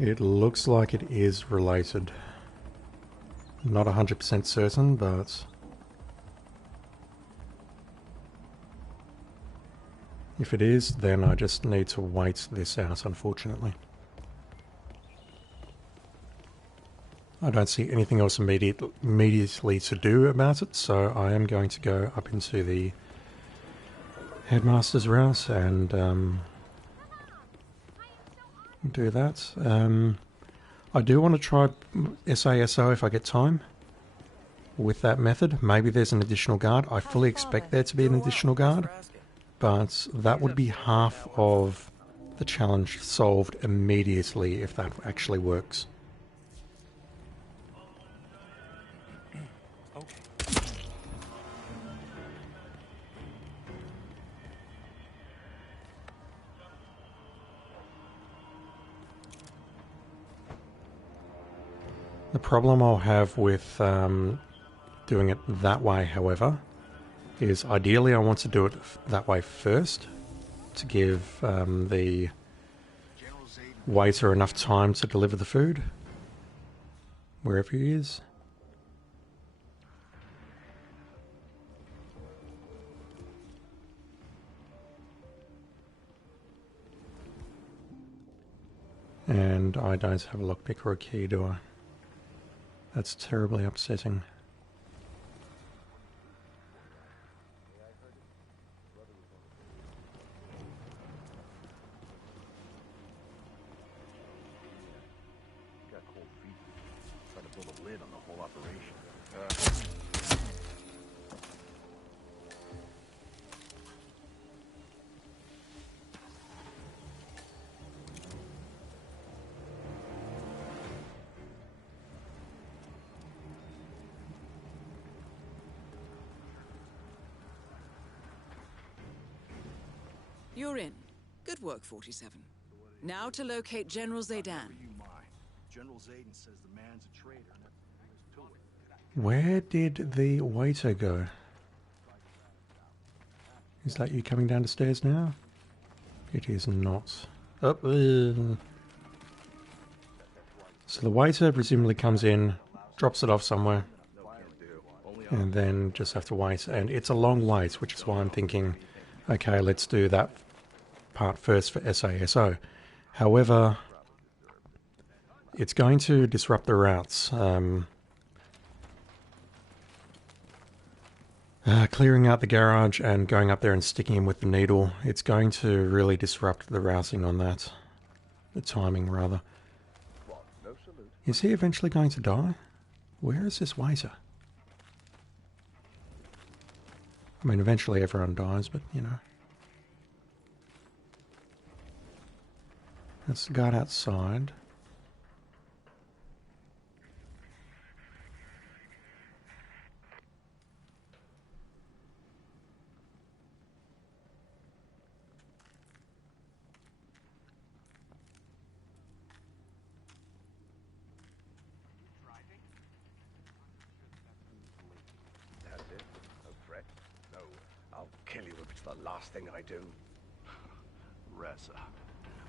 It looks like it is related. Not 100% certain, but... if it is, then I just need to wait this out, unfortunately. I don't see anything else immediately to do about it, so I am going to go up into the headmaster's route and do that. I do want to try SASO if I get time with that method. Maybe there's an additional guard. I fully expect there to be an additional guard, but that would be half of the challenge solved immediately if that actually works. The problem I'll have with doing it that way, however, is ideally I want to do it that way first to give the waiter enough time to deliver the food wherever he is. And I don't have a lockpick or a key, do I? That's terribly upsetting. Got cold feet. Trying to build a lid on the whole operation. You're in. Good work, 47. Now to locate General Zaydan. General Zaydan says the man's a traitor and that's to it. Where did the waiter go? Is that you coming down the stairs now? It is not. Oh, so the waiter presumably comes in, drops it off somewhere, and then just have to wait. And it's a long wait, which is why I'm thinking, okay, let's do that part first for SASO. However, it's going to disrupt the routes. Clearing out the garage and going up there and sticking him with the needle, it's going to really disrupt the routing on that. The timing, rather. Is he eventually going to die? Where is this waiter? I mean, eventually everyone dies, but, you know. That's the guard outside. That's it? No threat? No, I'll kill you if it's the last thing I do. Reza.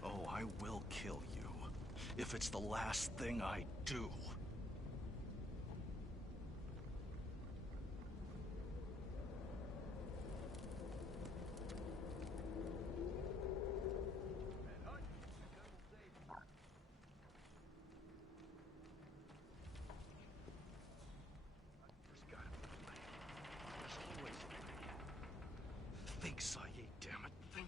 Oh, I will kill you if it's the last thing I do. Think, Saeed, damn it, think.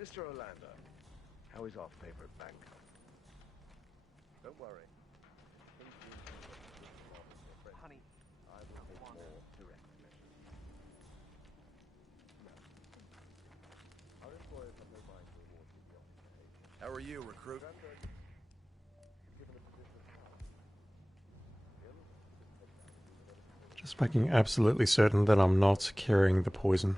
Mr. Orlando, how is our favorite bank? Don't worry. Honey, I will take more direct measures. No. Our employers have no mind to reward you beyond behavior. How are you, recruit? Just making absolutely certain that I'm not carrying the poison.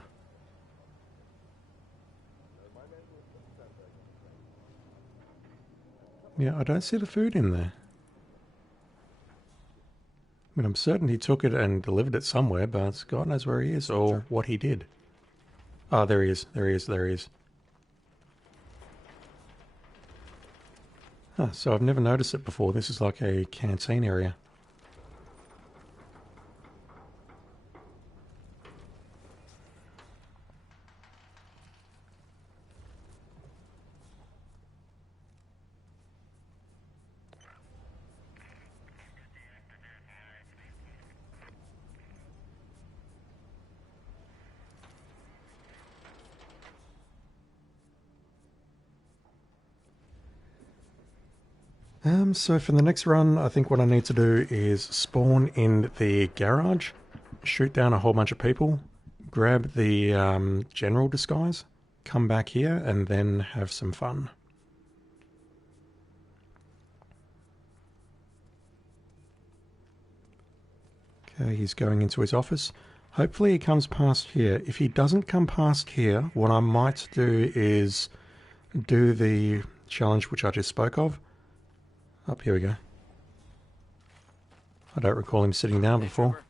Yeah, I don't see the food in there. I mean, I'm certain he took it and delivered it somewhere, but God knows where he is or what he did. Oh, there he is. There he is. There he is. Huh, so I've never noticed it before. This is like a canteen area. So for the next run, I think what I need to do is spawn in the garage, shoot down a whole bunch of people, grab the general disguise, come back here, and then have some fun. Okay, he's going into his office. Hopefully he comes past here. If he doesn't come past here, what I might do is do the challenge which I just spoke of. Up here we go. I don't recall him sitting down before.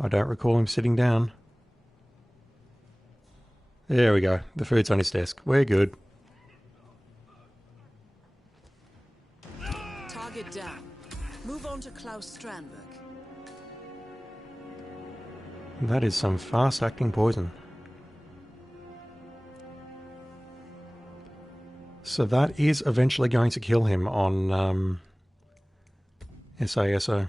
I don't recall him sitting down. There we go. The food's on his desk. We're good. Target down. Move on to Klaus Strandberg. That is some fast-acting poison. So that is eventually going to kill him on SASO.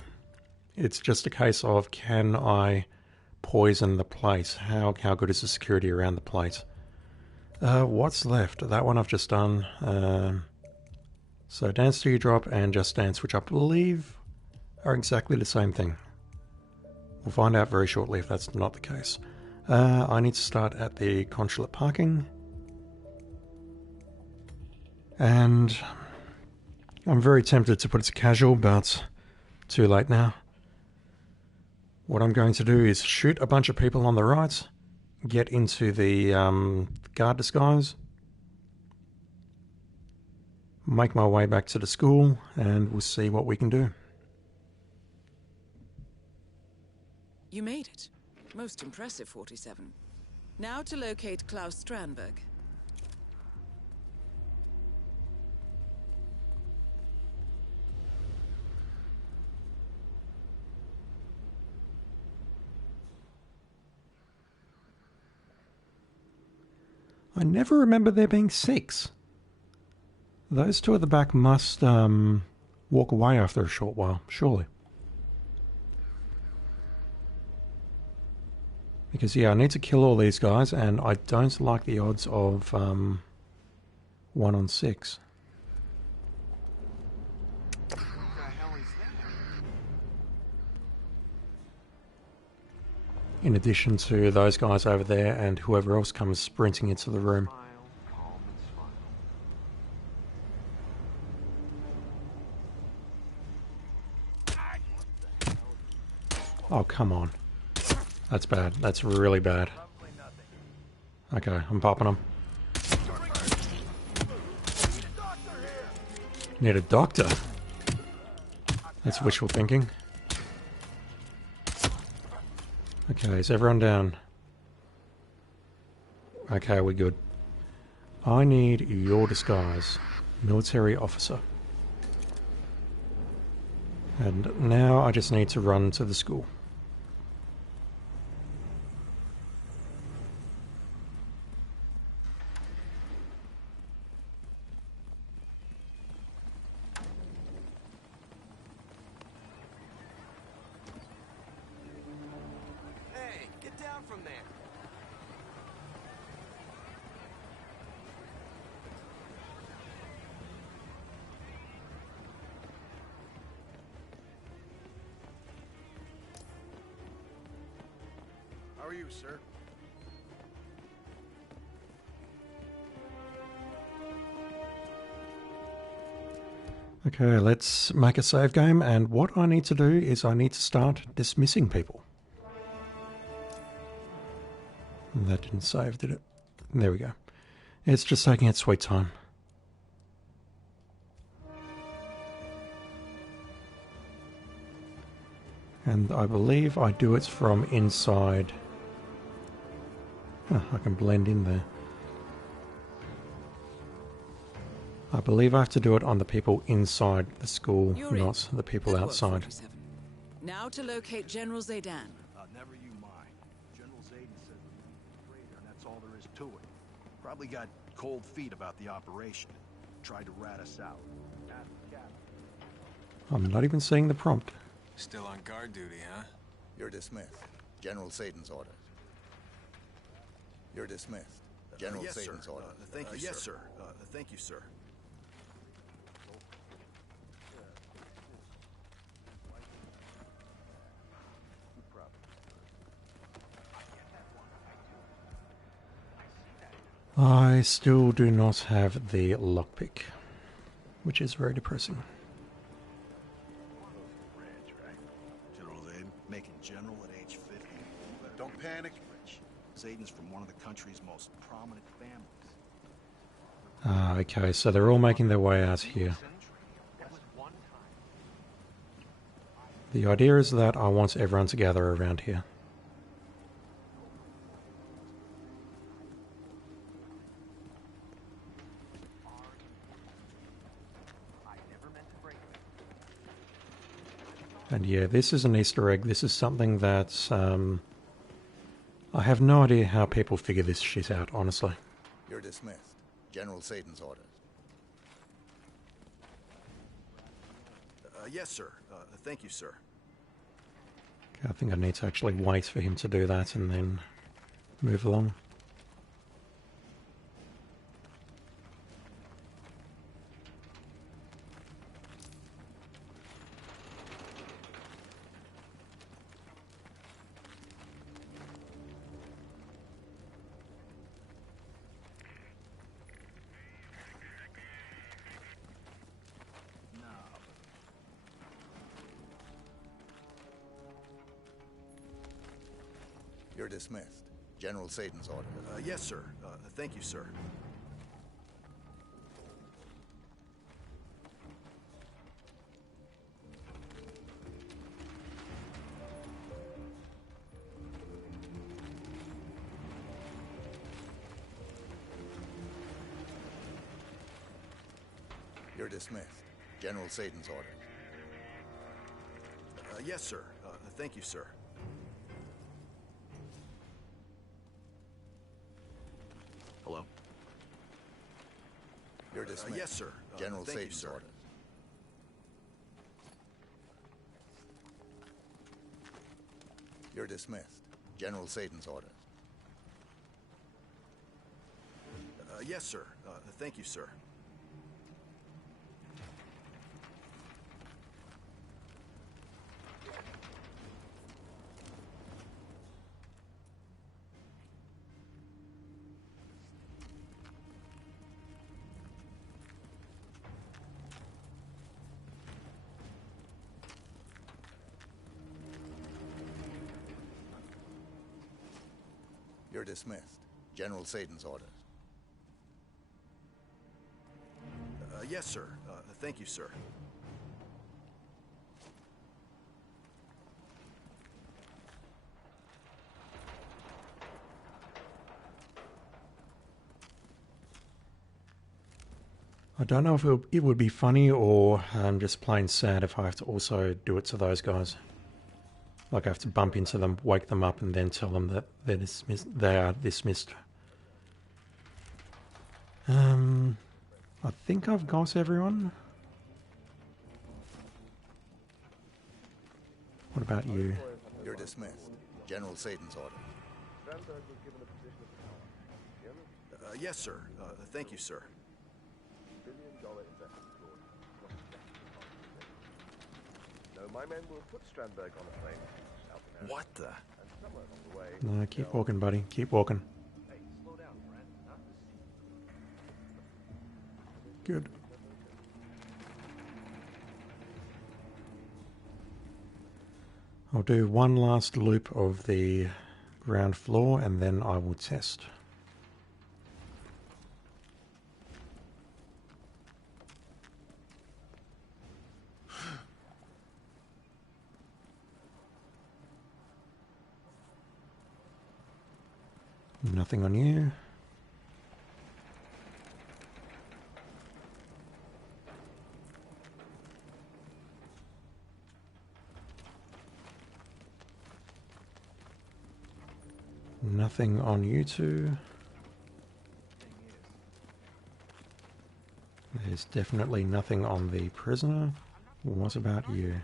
It's just a case of, can I poison the place? How good is the security around the place? What's left? That one I've just done. So Dance Till You Drop and Just Dance, which I believe are exactly the same thing. We'll find out very shortly if that's not the case. I need to start at the consulate parking. And I'm very tempted to put it to casual, but too late now. What I'm going to do is shoot a bunch of people on the right, get into the guard disguise, make my way back to the school, and we'll see what we can do. You made it. Most impressive, 47. Now to locate Klaus Strandberg. I never remember there being 6. Those two at the back must walk away after a short while, surely. Because, yeah, I need to kill all these guys, and I don't like the odds of 1 on 6. In addition to those guys over there and whoever else comes sprinting into the room. Oh, come on. That's bad. That's really bad. Okay, I'm popping them. Need a doctor? That's wishful thinking. Okay, is everyone down? Okay, we're good. I need your disguise. Military officer. And now I just need to run to the school. How are you, sir? Okay, let's make a save game, and what I need to do is I need to start dismissing people. That didn't save, did it? There we go. It's just taking its sweet time. And I believe I do it from inside. I can blend in there. I believe I have to do it on the people inside the school, not the people outside. Now to locate General Zaydan. Never you mind. General Zayden said we're a traitor, and that's all there is to it. Probably got cold feet about the operation. Tried to rat us out. I'm not even seeing the prompt. Still on guard duty, huh? You're dismissed. General Zayden's orders. You're dismissed. General Yes, Zayden's sir. orders. Thank you, yes, sir. Thank you, sir. I still do not have the lockpick, which is very depressing. General Zayden, making general at age 50. Don't panic. Zayden's from one of the country's most prominent families. Okay, so they're all making their way out here. The idea is that I want everyone to gather around here. And yeah, this is an Easter egg. This is something that I have no idea how people figure this shit out, honestly. You're dismissed. General Zayden's orders. Yes, sir. Thank you, sir. Okay, I think I need to actually wait for him to do that and then move along. You're dismissed. General Satan's orders. Yes, sir. Thank you, sir. You're dismissed. General Satan's orders. Yes, sir. Thank you, sir. Hello? You're dismissed. Yes, sir. General thank you, Satan's sir. orders. You're dismissed. General Satan's orders. Yes, sir. Thank you, sir. You're dismissed. General Satan's orders. Yes, sir. Thank you, sir. I don't know if it would be funny or just plain sad if I have to also do it to those guys. Like I have to bump into them, wake them up, and then tell them that they're dismissed. They are dismissed. I think I've got everyone. What about you? You're dismissed. General Satan's orders. Yes, sir. Thank you, sir. No, my men will put Strandberg on a plane. What the? And somewhere along the way... No, keep walking, buddy. Keep walking. Hey, slow down, friend. Huh? Good. I'll do one last loop of the ground floor and then I will test. Nothing on you. Nothing on you two. There's definitely nothing on the prisoner. What about you?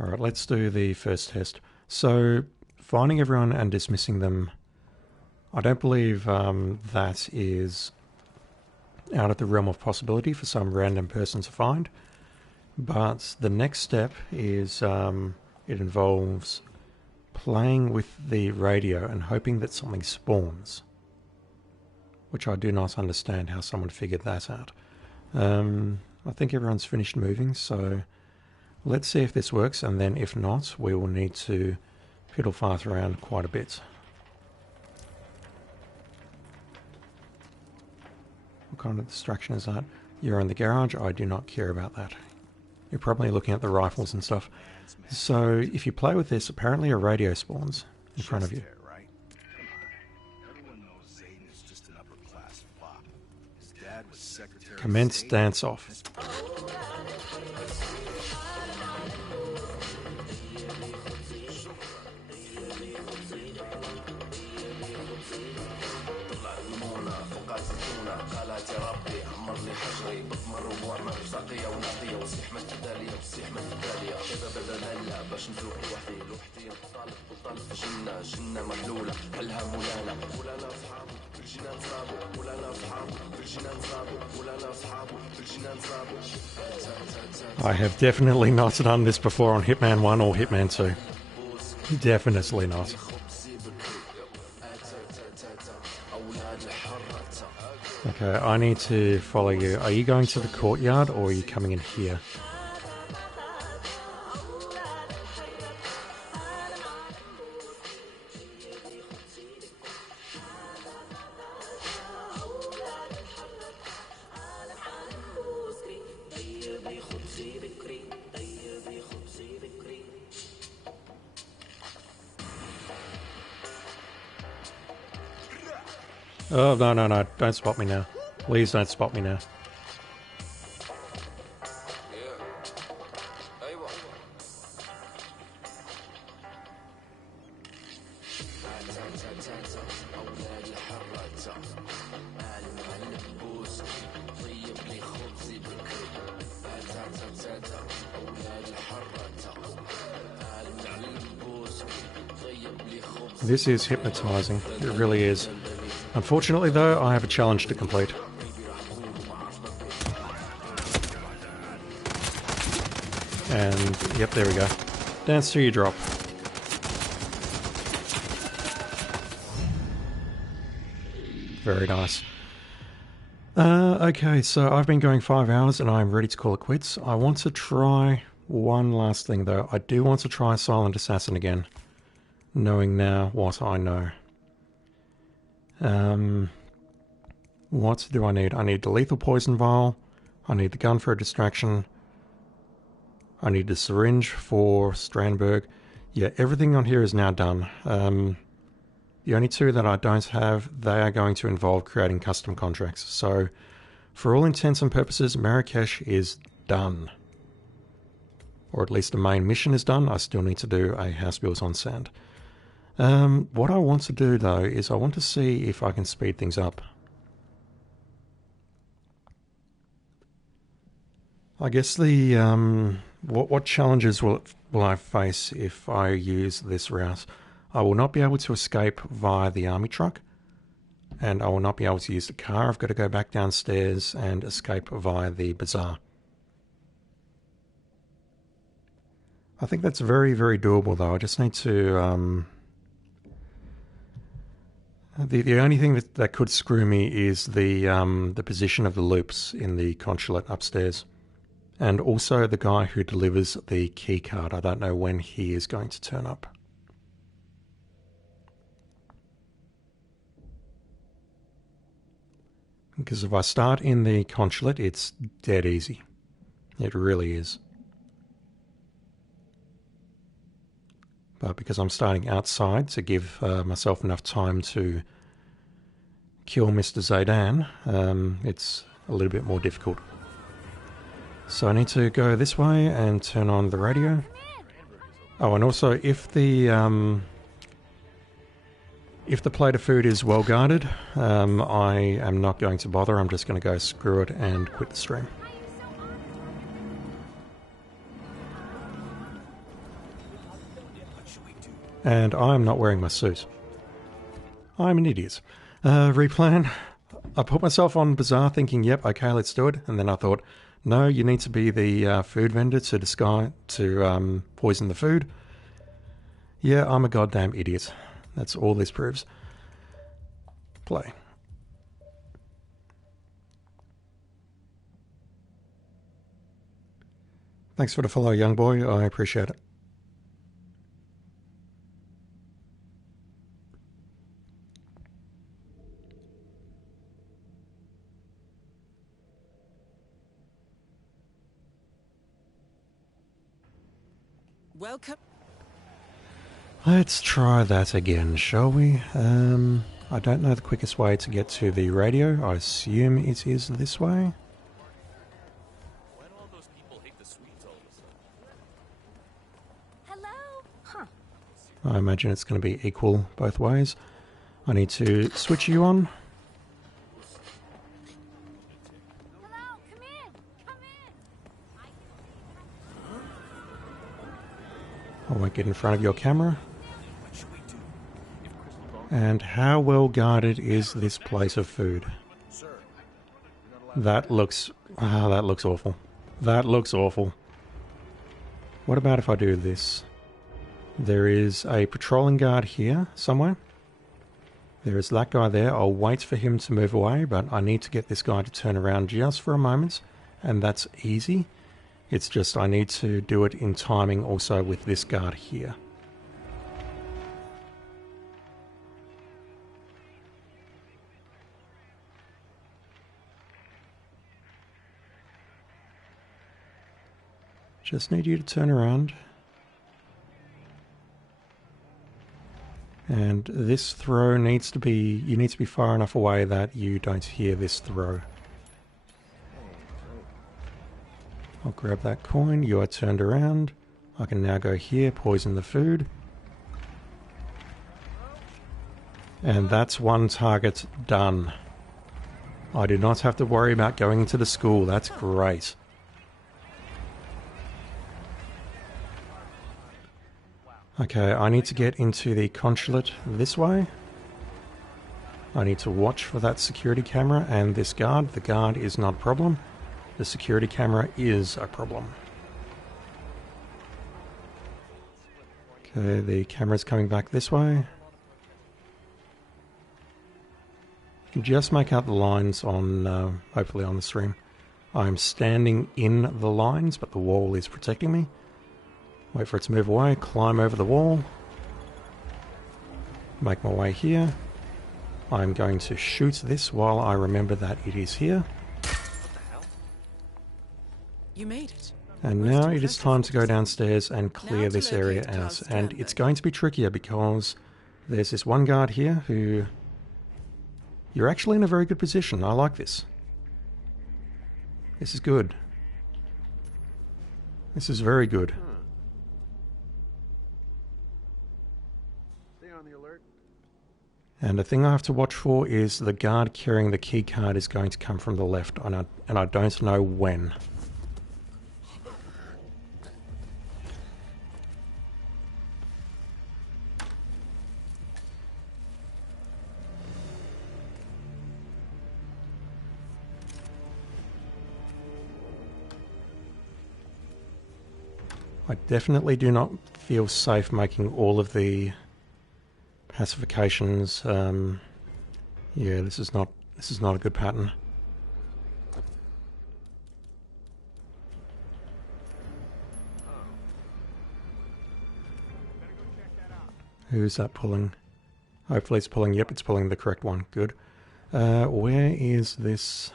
Alright, let's do the first test. So, finding everyone and dismissing them, I don't believe that is out of the realm of possibility for some random person to find. But the next step is it involves playing with the radio and hoping that something spawns. Which I do not understand how someone figured that out. I think everyone's finished moving, so let's see if this works, and then if not, we will need to fiddle-fart around quite a bit. What kind of distraction is that? You're in the garage? I do not care about that. You're probably looking at the rifles and stuff. So, if you play with this, apparently a radio spawns in front of you. Commence dance-off. I have definitely not done this before on Hitman 1 or Hitman 2. Definitely not. Okay, I need to follow you. Are you going to the courtyard or are you coming in here? Oh, no, no, no. Don't spot me now. Please don't spot me now. This is hypnotizing. It really is. Unfortunately, though, I have a challenge to complete. And, yep, there we go. Dance till you drop. Very nice. Okay, so I've been going 5 hours and I'm ready to call it quits. I want to try one last thing, though. I do want to try Silent Assassin again, knowing now what I know. What do I need? I need the lethal poison vial. I need the gun for a distraction. I need the syringe for Strandberg. Yeah, everything on here is now done. The only two that I don't have, they are going to involve creating custom contracts. So, for all intents and purposes, Marrakesh is done. Or at least the main mission is done. I still need to do a house built on sand. What I want to do, though, is I want to see if I can speed things up. I guess the what challenges will I face if I use this route? I will not be able to escape via the army truck, and I will not be able to use the car. I've got to go back downstairs and escape via the bazaar. I think that's very, very doable, though. I just need to... The only thing that could screw me is the position of the loops in the consulate upstairs. And also the guy who delivers the key card. I don't know when he is going to turn up. Because if I start in the consulate, it's dead easy. It really is. But because I'm starting outside to give myself enough time to kill Mr. Zaydan, it's a little bit more difficult. So I need to go this way and turn on the radio. Oh, and also if the plate of food is well guarded, I am not going to bother. I'm just going to go screw it and quit the stream. And I'm not wearing my suit. I'm an idiot. Replan. I put myself on Bazaar thinking, yep, okay, let's do it. And then I thought, no, you need to be the food vendor to poison the food. Yeah, I'm a goddamn idiot. That's all this proves. Play. Thanks for the follow, young boy. I appreciate it. Welcome. Let's try that again, shall we? I don't know the quickest way to get to the radio. I assume it is this way. Hello? Huh. I imagine it's going to be equal both ways. I need to switch you on. Hello, come in. Come in. I won't get in front of your camera. And how well guarded is this place of food? That looks awful. That looks awful. What about if I do this? There is a patrolling guard here somewhere. There is that guy there. I'll wait for him to move away, but I need to get this guy to turn around just for a moment, and that's easy. It's just I need to do it in timing also with this guard here. Just need you to turn around. And this throw needs to be... You need to be far enough away that you don't hear this throw. I'll grab that coin. You are turned around. I can now go here, poison the food. And that's one target done. I do not have to worry about going into the school. That's great. Okay, I need to get into the consulate this way. I need to watch for that security camera and this guard. The guard is not a problem. The security camera is a problem. Okay, the camera's coming back this way. You can just make out the lines on, hopefully on the stream. I'm standing in the lines, but the wall is protecting me. Wait for it to move away, climb over the wall. Make my way here. I'm going to shoot this while I remember that it is here. You made it. And now it is time to go downstairs and clear this area out. And it's going to be trickier because there's this one guard here who... You're actually in a very good position. I like this. This is good. This is very good. Stay on the alert. And the thing I have to watch for is the guard carrying the key card is going to come from the left, and I don't know when. I definitely do not feel safe making all of the pacifications. Yeah, this is not a good pattern. Who's that pulling? Hopefully it's pulling. Yep, it's pulling the correct one. Good. Where is this?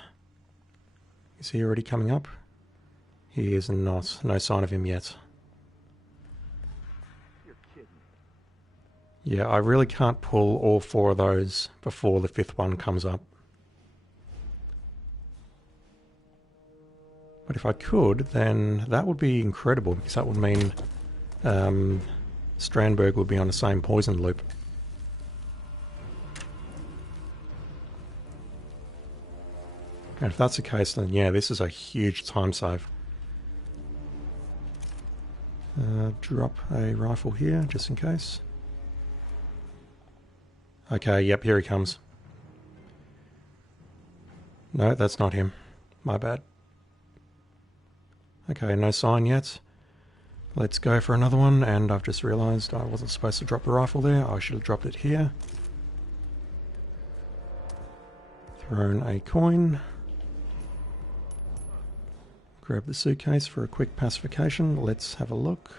Is he already coming up? He is not. No sign of him yet. Yeah, I really can't pull all four of those before the fifth one comes up. But if I could, then that would be incredible, because that would mean Strandberg would be on the same poison loop. And if that's the case, then yeah, this is a huge time save. Drop a rifle here, just in case. Okay, yep, here he comes. No, that's not him. My bad. Okay, no sign yet. Let's go for another one, and I've just realised I wasn't supposed to drop the rifle there. I should have dropped it here. Thrown a coin. Grab the suitcase for a quick pacification. Let's have a look.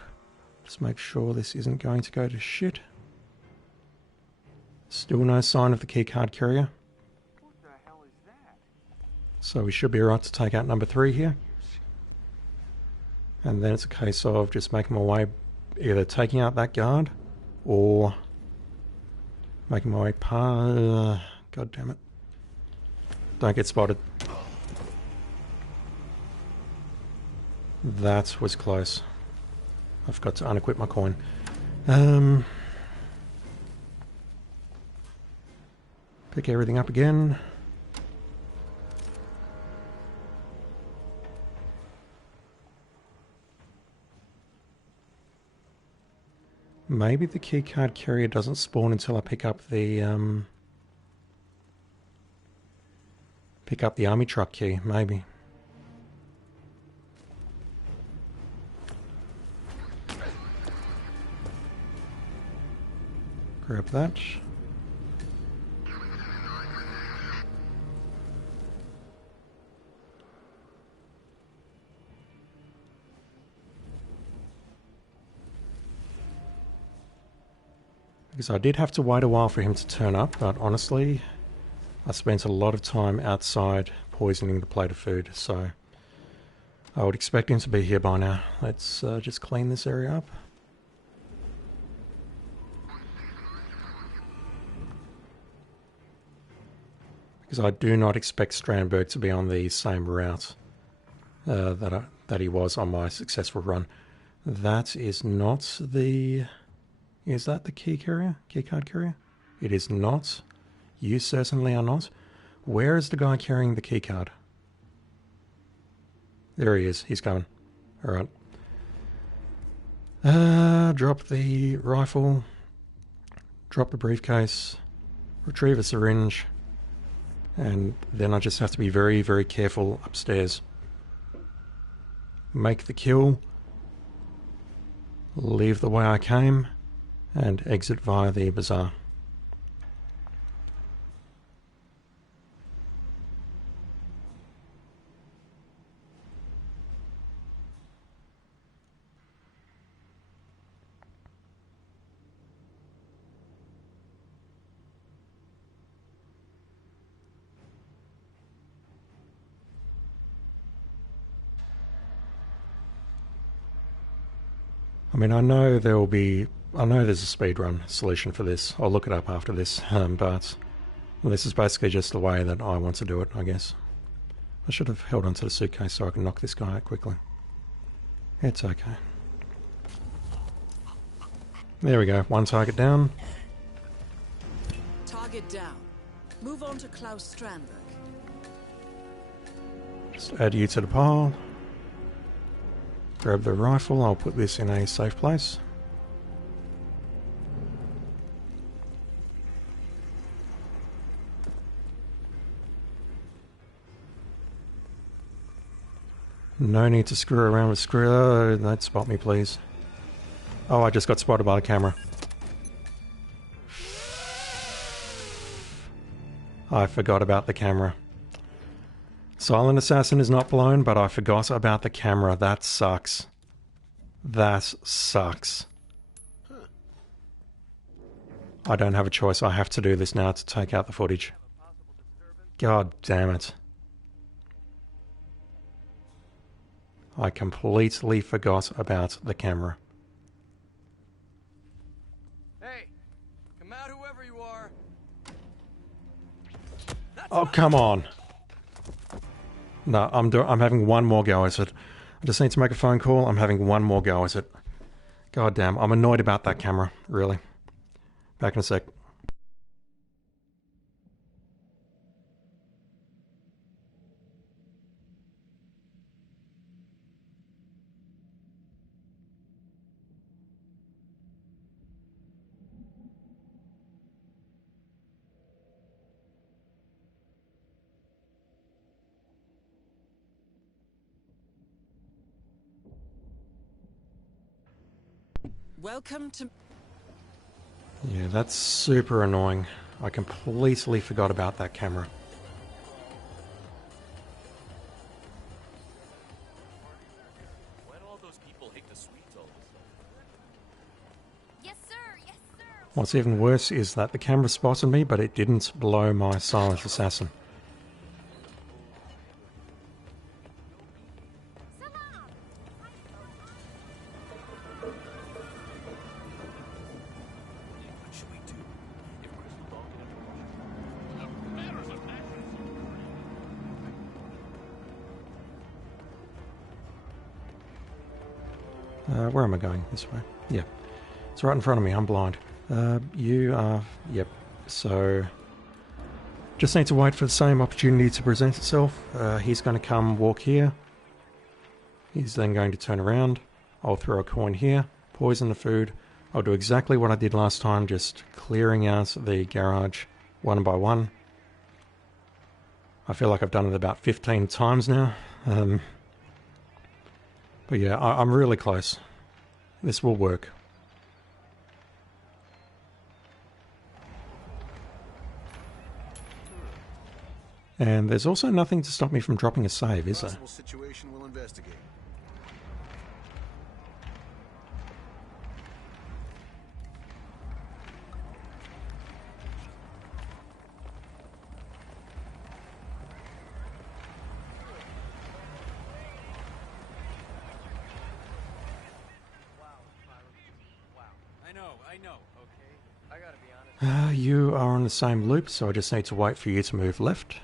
Just make sure this isn't going to go to shit. Still no sign of the keycard carrier. What the hell is that? So we should be alright to take out number 3 here. And then it's a case of just making my way, either taking out that guard, or making my way past... God damn it. Don't get spotted. That was close. I forgot to unequip my coin. Pick everything up again. Maybe the keycard carrier doesn't spawn until I pick up the army truck key, maybe. Grab that. Because I did have to wait a while for him to turn up, but honestly, I spent a lot of time outside poisoning the plate of food, so I would expect him to be here by now. Let's just clean this area up. because I do not expect Strandberg to be on the same route that he was on my successful run. That is not the... Is that the key card carrier? It is not. You certainly are not. Where is the guy carrying the key card? There he is. He's coming. Alright. Drop the rifle. Drop the briefcase. Retrieve a syringe. And then I just have to be very, very careful upstairs. Make the kill. Leave the way I came. And exit via the bazaar. I mean, I know there's a speedrun solution for this. I'll look it up after this, but this is basically just the way that I want to do it, I guess. I should have held onto the suitcase so I can knock this guy out quickly. It's okay. There we go, one target down. Target down. Move on to Klaus Strandberg. Just add you to the pile. Grab the rifle, I'll put this in a safe place. No need to screw around with don't spot me, please. Oh, I just got spotted by the camera. I forgot about the camera. Silent Assassin is not blown, but I forgot about the camera. That sucks. That sucks. I don't have a choice. I have to do this now to take out the footage. God damn it. I completely forgot about the camera. Hey, come out, whoever you are. Oh, come on. No, I'm having one more go at it. I just need to make a phone call. I'm having one more go at it. God damn, I'm annoyed about that camera, really. Back in a sec. Welcome to... Yeah, that's super annoying. I completely forgot about that camera. Why do all those people hate the sweets all of a sudden? Yes, sir. Yes, sir. What's even worse is that the camera spotted me, but it didn't blow my Silent Assassin. Where am I going? This way? Yeah. It's right in front of me. I'm blind. You are... Yep. So... Just need to wait for the same opportunity to present itself. He's going to come walk here. He's then going to turn around. I'll throw a coin here. Poison the food. I'll do exactly what I did last time, just clearing out the garage one by one. I feel like I've done it about 15 times now. But yeah, I'm really close. This will work. And there's also nothing to stop me from dropping a save, is there? Situation we'll investigate. I know, okay? I gotta be honest You are on the same loop, so I just need to wait for you to move left.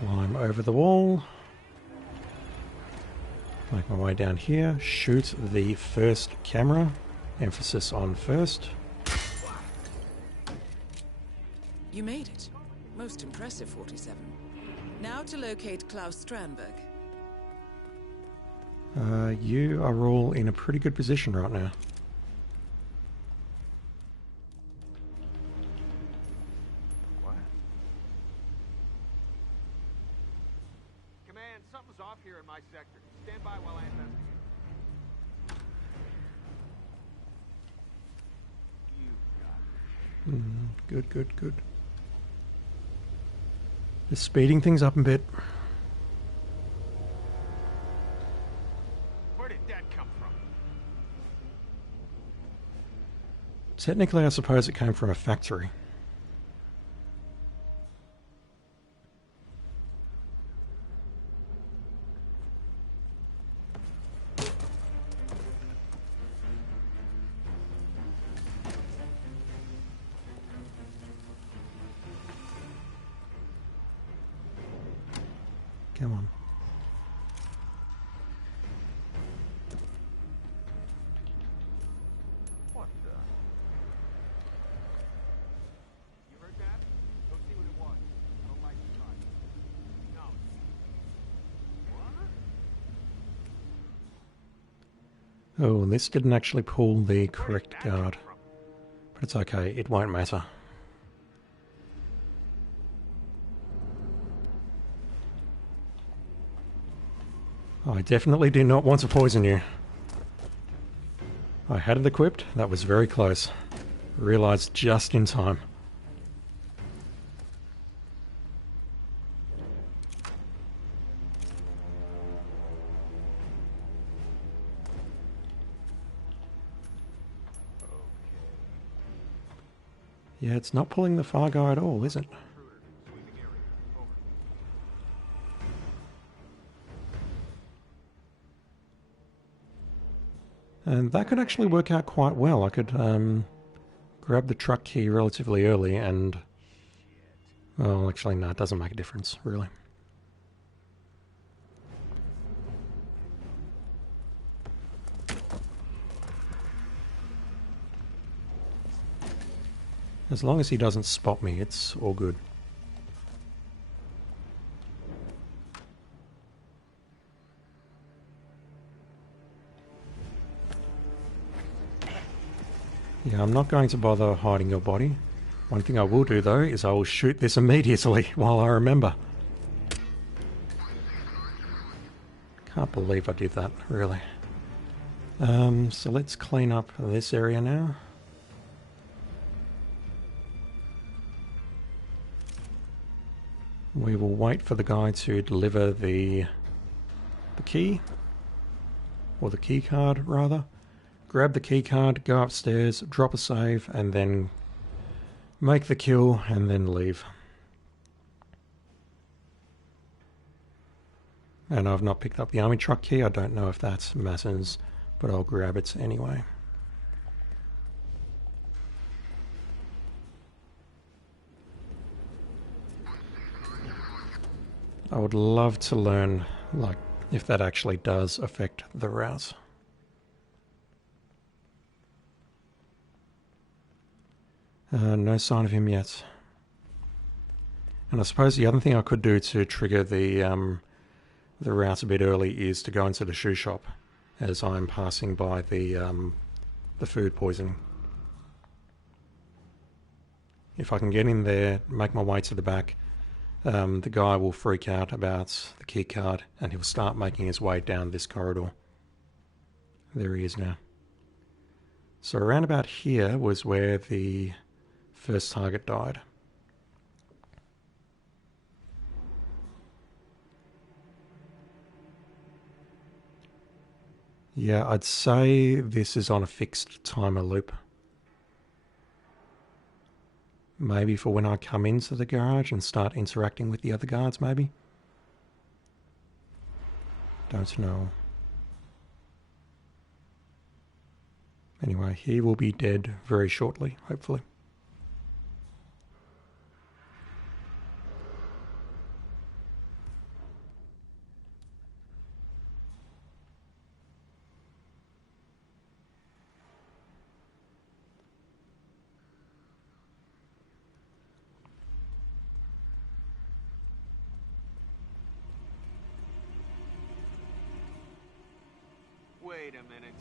Climb over the wall. Make my way down here. Shoot the first camera. Emphasis on first. You made it. Most impressive, 47. Now to locate Klaus Strandberg. You are all in a pretty good position right now. What? Command, something's off here in my sector. Stand by while I investigate. Good, good, good. Just speeding things up a bit. Where did that come from? Technically, I suppose it came from a factory. Come on. What the? You heard that? Go see what it was. I don't like the noise. No. What? Oh, this didn't actually pull the correct guard. But it's okay, it won't matter. I definitely do not want to poison you. I had it equipped, that was very close. Realised just in time. Yeah, it's not pulling the far guy at all, is it? And that could actually work out quite well. I could grab the truck key relatively early and... Well, actually, no, it doesn't make a difference, really. As long as he doesn't spot me, it's all good. Yeah, I'm not going to bother hiding your body. One thing I will do, though, is I will shoot this immediately while I remember. Can't believe I did that, really. So let's clean up this area now. We will wait for the guy to deliver the key. Or the key card, rather. Grab the key card, go upstairs, drop a save, and then make the kill, and then leave. And I've not picked up the army truck key. I don't know if that matters, but I'll grab it anyway. I would love to learn, like, if that actually does affect the route. No sign of him yet. And I suppose the other thing I could do to trigger the route a bit early is to go into the shoe shop as I'm passing by the food poisoning. If I can get in there, make my way to the back, the guy will freak out about the key card and he'll start making his way down this corridor. There he is now. So around about here was where the first target died. Yeah, I'd say this is on a fixed timer loop. Maybe for when I come into the garage and start interacting with the other guards, maybe? Don't know. Anyway, he will be dead very shortly, hopefully. Wait a minute.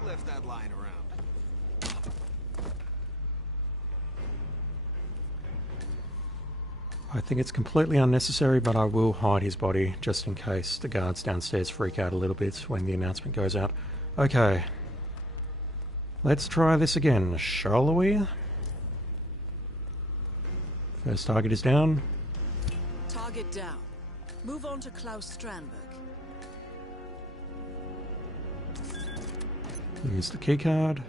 Who left that lying around? I think it's completely unnecessary, but I will hide his body just in case the guards downstairs freak out a little bit when the announcement goes out. Okay. Let's try this again, shall we? First target is down. Target down. Move on to Klaus Strandberg. Use the keycard.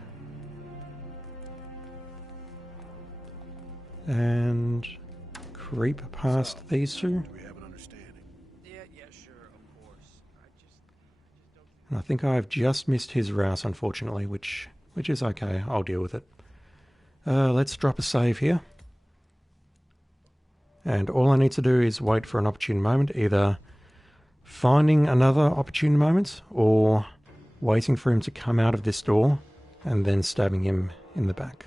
And creep past these two. Do we have an understanding? Yeah, sure, of course. I just And I think I've just missed his rouse, unfortunately, which is okay. I'll deal with it. Let's drop a save here. And all I need to do is wait for an opportune moment, either finding another opportune moment or waiting for him to come out of this door and then stabbing him in the back.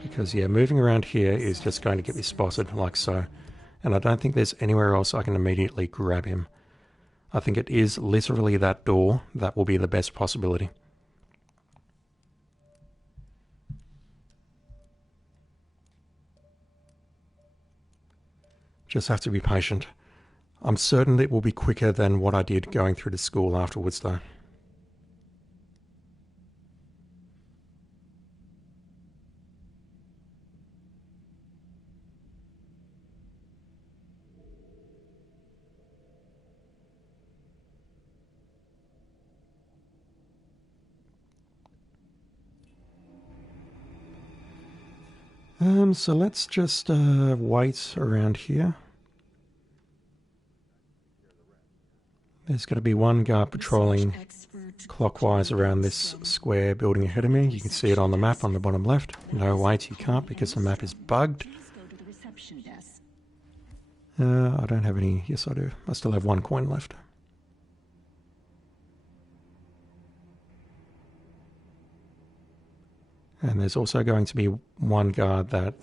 Because, yeah, moving around here is just going to get me spotted like so. And I don't think there's anywhere else I can immediately grab him. I think it is literally that door that will be the best possibility. Just have to be patient. I'm certain it will be quicker than what I did going through to school afterwards, though. So let's just wait around here. There's going to be one guard patrolling clockwise around this square building ahead of me. You can see it on the map on the bottom left. No, wait, you can't because the map is bugged. I don't have any. Yes, I do. I still have one coin left. And there's also going to be one guard that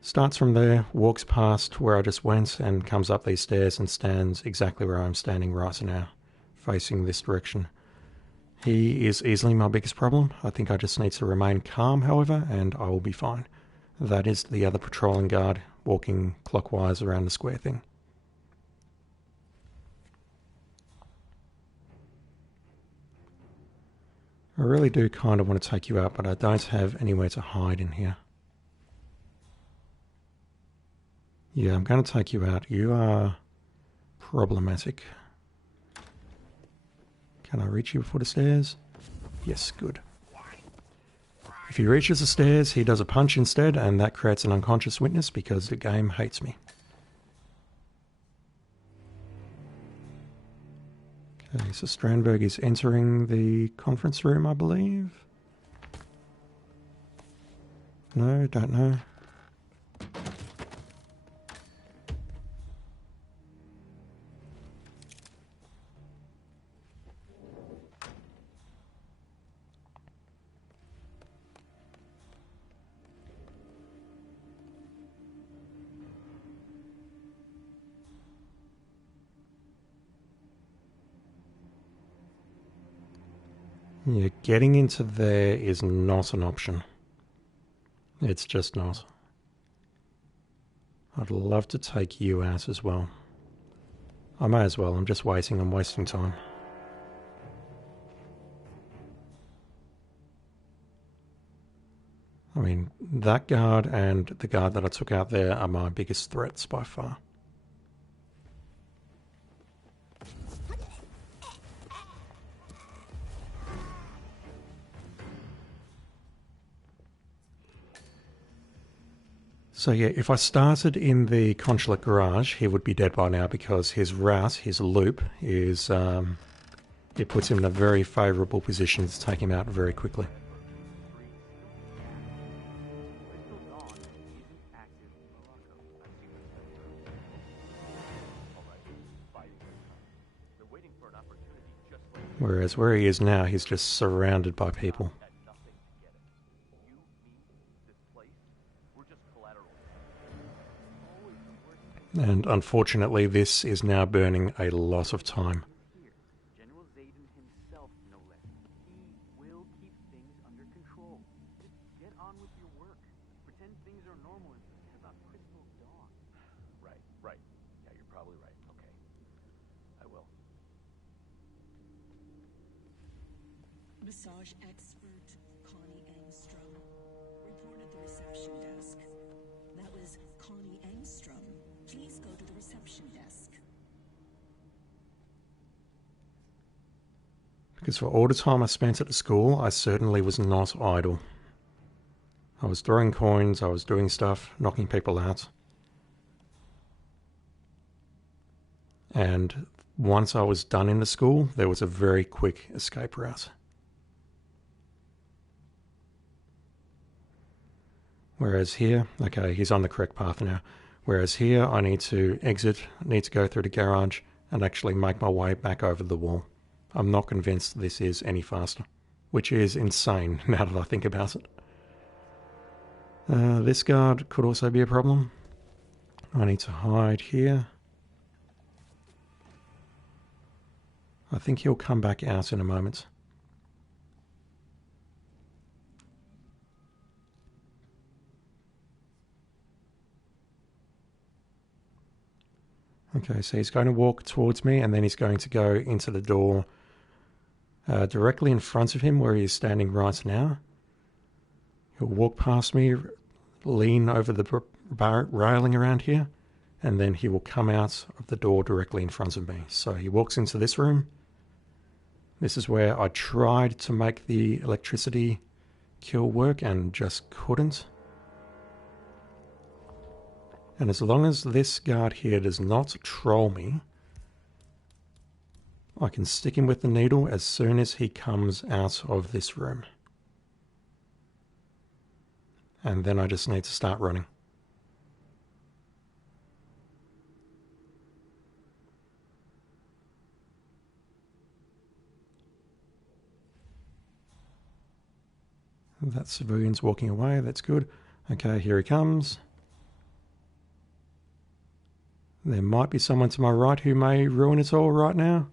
starts from there, walks past where I just went, and comes up these stairs and stands exactly where I'm standing right now, facing this direction. He is easily my biggest problem. I think I just need to remain calm, however, and I will be fine. That is the other patrolling guard walking clockwise around the square thing. I really do kind of want to take you out, but I don't have anywhere to hide in here. Yeah, I'm going to take you out. You are problematic. Can I reach you before the stairs? Yes, good. If he reaches the stairs, he does a punch instead, and that creates an unconscious witness because the game hates me. Okay, so Strandberg is entering the conference room, I believe. No, don't know. Yeah, getting into there is not an option. It's just not. I'd love to take you out as well. I may as well, I'm just waiting, I'm wasting time. I mean, that guard and the guard that I took out there are my biggest threats by far. So yeah, if I started in the consulate garage, he would be dead by now because his route, his loop, is it puts him in a very favourable position to take him out very quickly. Whereas where he is now, he's just surrounded by people. And unfortunately, this is now burning a lot of time. General Zayden himself, no less. He will keep things under control. Just get on with your work. Pretend things are normal and forget about Crystal Dawn. Right. Yeah, you're probably right. Okay. I will. Massage expert Connie Engstrom. Report at the reception desk. That was Connie Engstrom. Please go to the reception desk. Because for all the time I spent at the school, I certainly was not idle. I was throwing coins, I was doing stuff, knocking people out. And once I was done in the school, there was a very quick escape route. Whereas here, okay, he's on the correct path now. Whereas here, I need to exit, need to go through the garage and actually make my way back over the wall. I'm not convinced this is any faster, which is insane now that I think about it. This guard could also be a problem. I need to hide here. I think he'll come back out in a moment. Okay, so he's going to walk towards me and then he's going to go into the door directly in front of him where he is standing right now. He'll walk past me, lean over the railing around here, and then he will come out of the door directly in front of me. So he walks into this room. This is where I tried to make the electricity kill work and just couldn't. And as long as this guard here does not troll me, I can stick him with the needle as soon as he comes out of this room. And then I just need to start running. That civilian's walking away, that's good. Okay, here he comes. There might be someone to my right who may ruin it all right now.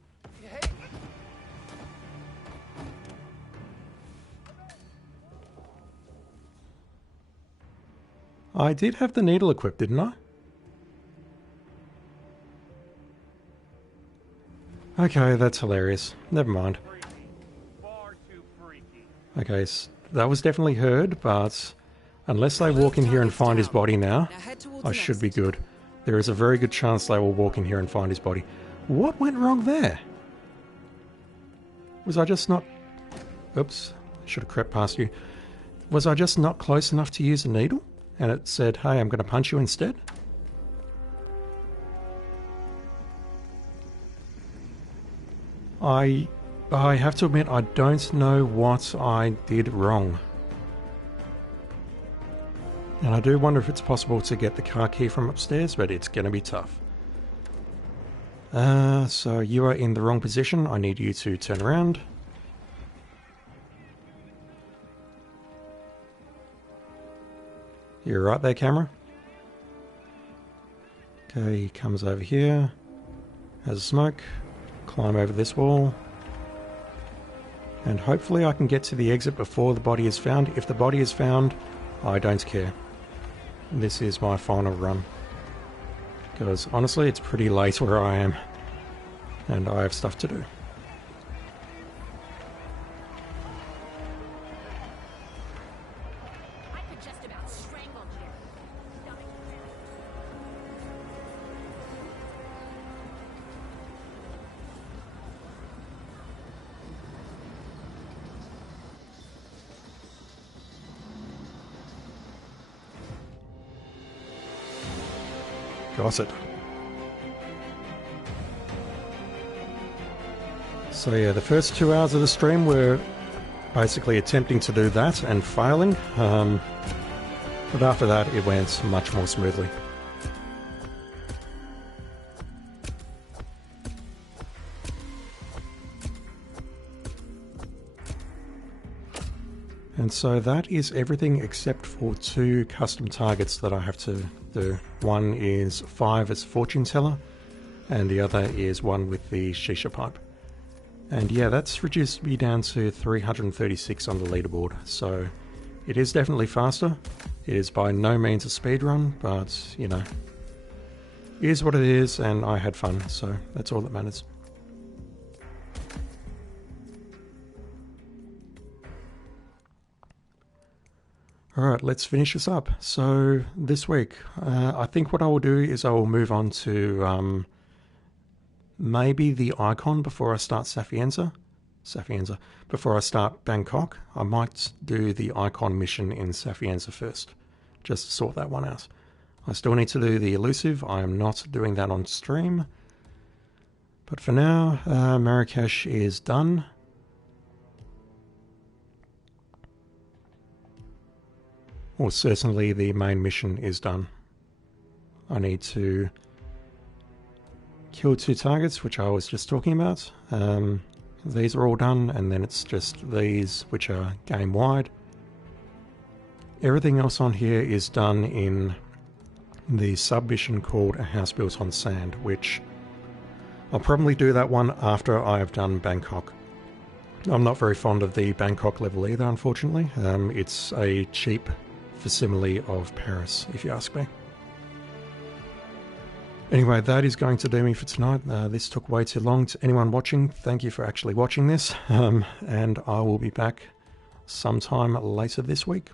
I did have the needle equipped, didn't I? Okay, that's hilarious. Never mind. Okay, so that was definitely heard, but unless they walk in here and find his body now, I should be good. There is a very good chance they will walk in here and find his body. What went wrong there? Was I just not... Oops, I should have crept past you. Was I just not close enough to use a needle? And it said, hey, I'm going to punch you instead? I have to admit, I don't know what I did wrong. And I do wonder if it's possible to get the car key from upstairs, but it's going to be tough. So you are in the wrong position. I need you to turn around. You're right there, camera. Okay, he comes over here. Has a smoke. Climb over this wall. And hopefully I can get to the exit before the body is found. If the body is found, I don't care. This is my final run. Because honestly, it's pretty late where I am. And I have stuff to do. Got it. So yeah, the first 2 hours of the stream were basically attempting to do that and failing. But after that, it went much more smoothly. And so that is everything except for 2 custom targets that I have to do. One is 5 as fortune teller, and the other is one with the shisha pipe. And yeah, that's reduced me down to 336 on the leaderboard, so it is definitely faster. It is by no means a speed run, but you know, it is what it is, and I had fun, so that's all that matters. Alright, let's finish this up. So, this week, I think what I will do is I will move on to maybe the Icon before I start Sapienza. Before I start Bangkok. I might do the Icon mission in Sapienza first, just to sort that one out. I still need to do the Elusive. I am not doing that on stream. But for now, Marrakesh is done. Or certainly the main mission is done. I need to kill 2 targets, which I was just talking about. These are all done, and then it's just these, which are game-wide. Everything else on here is done in the sub-mission called A House Built on Sand, which I'll probably do that one after I have done Bangkok. I'm not very fond of the Bangkok level either, unfortunately. It's a cheap facsimile of Paris, if you ask me. Anyway, that is going to do me for tonight. This took way too long. To anyone watching, thank you for actually watching this, and I will be back sometime later this week.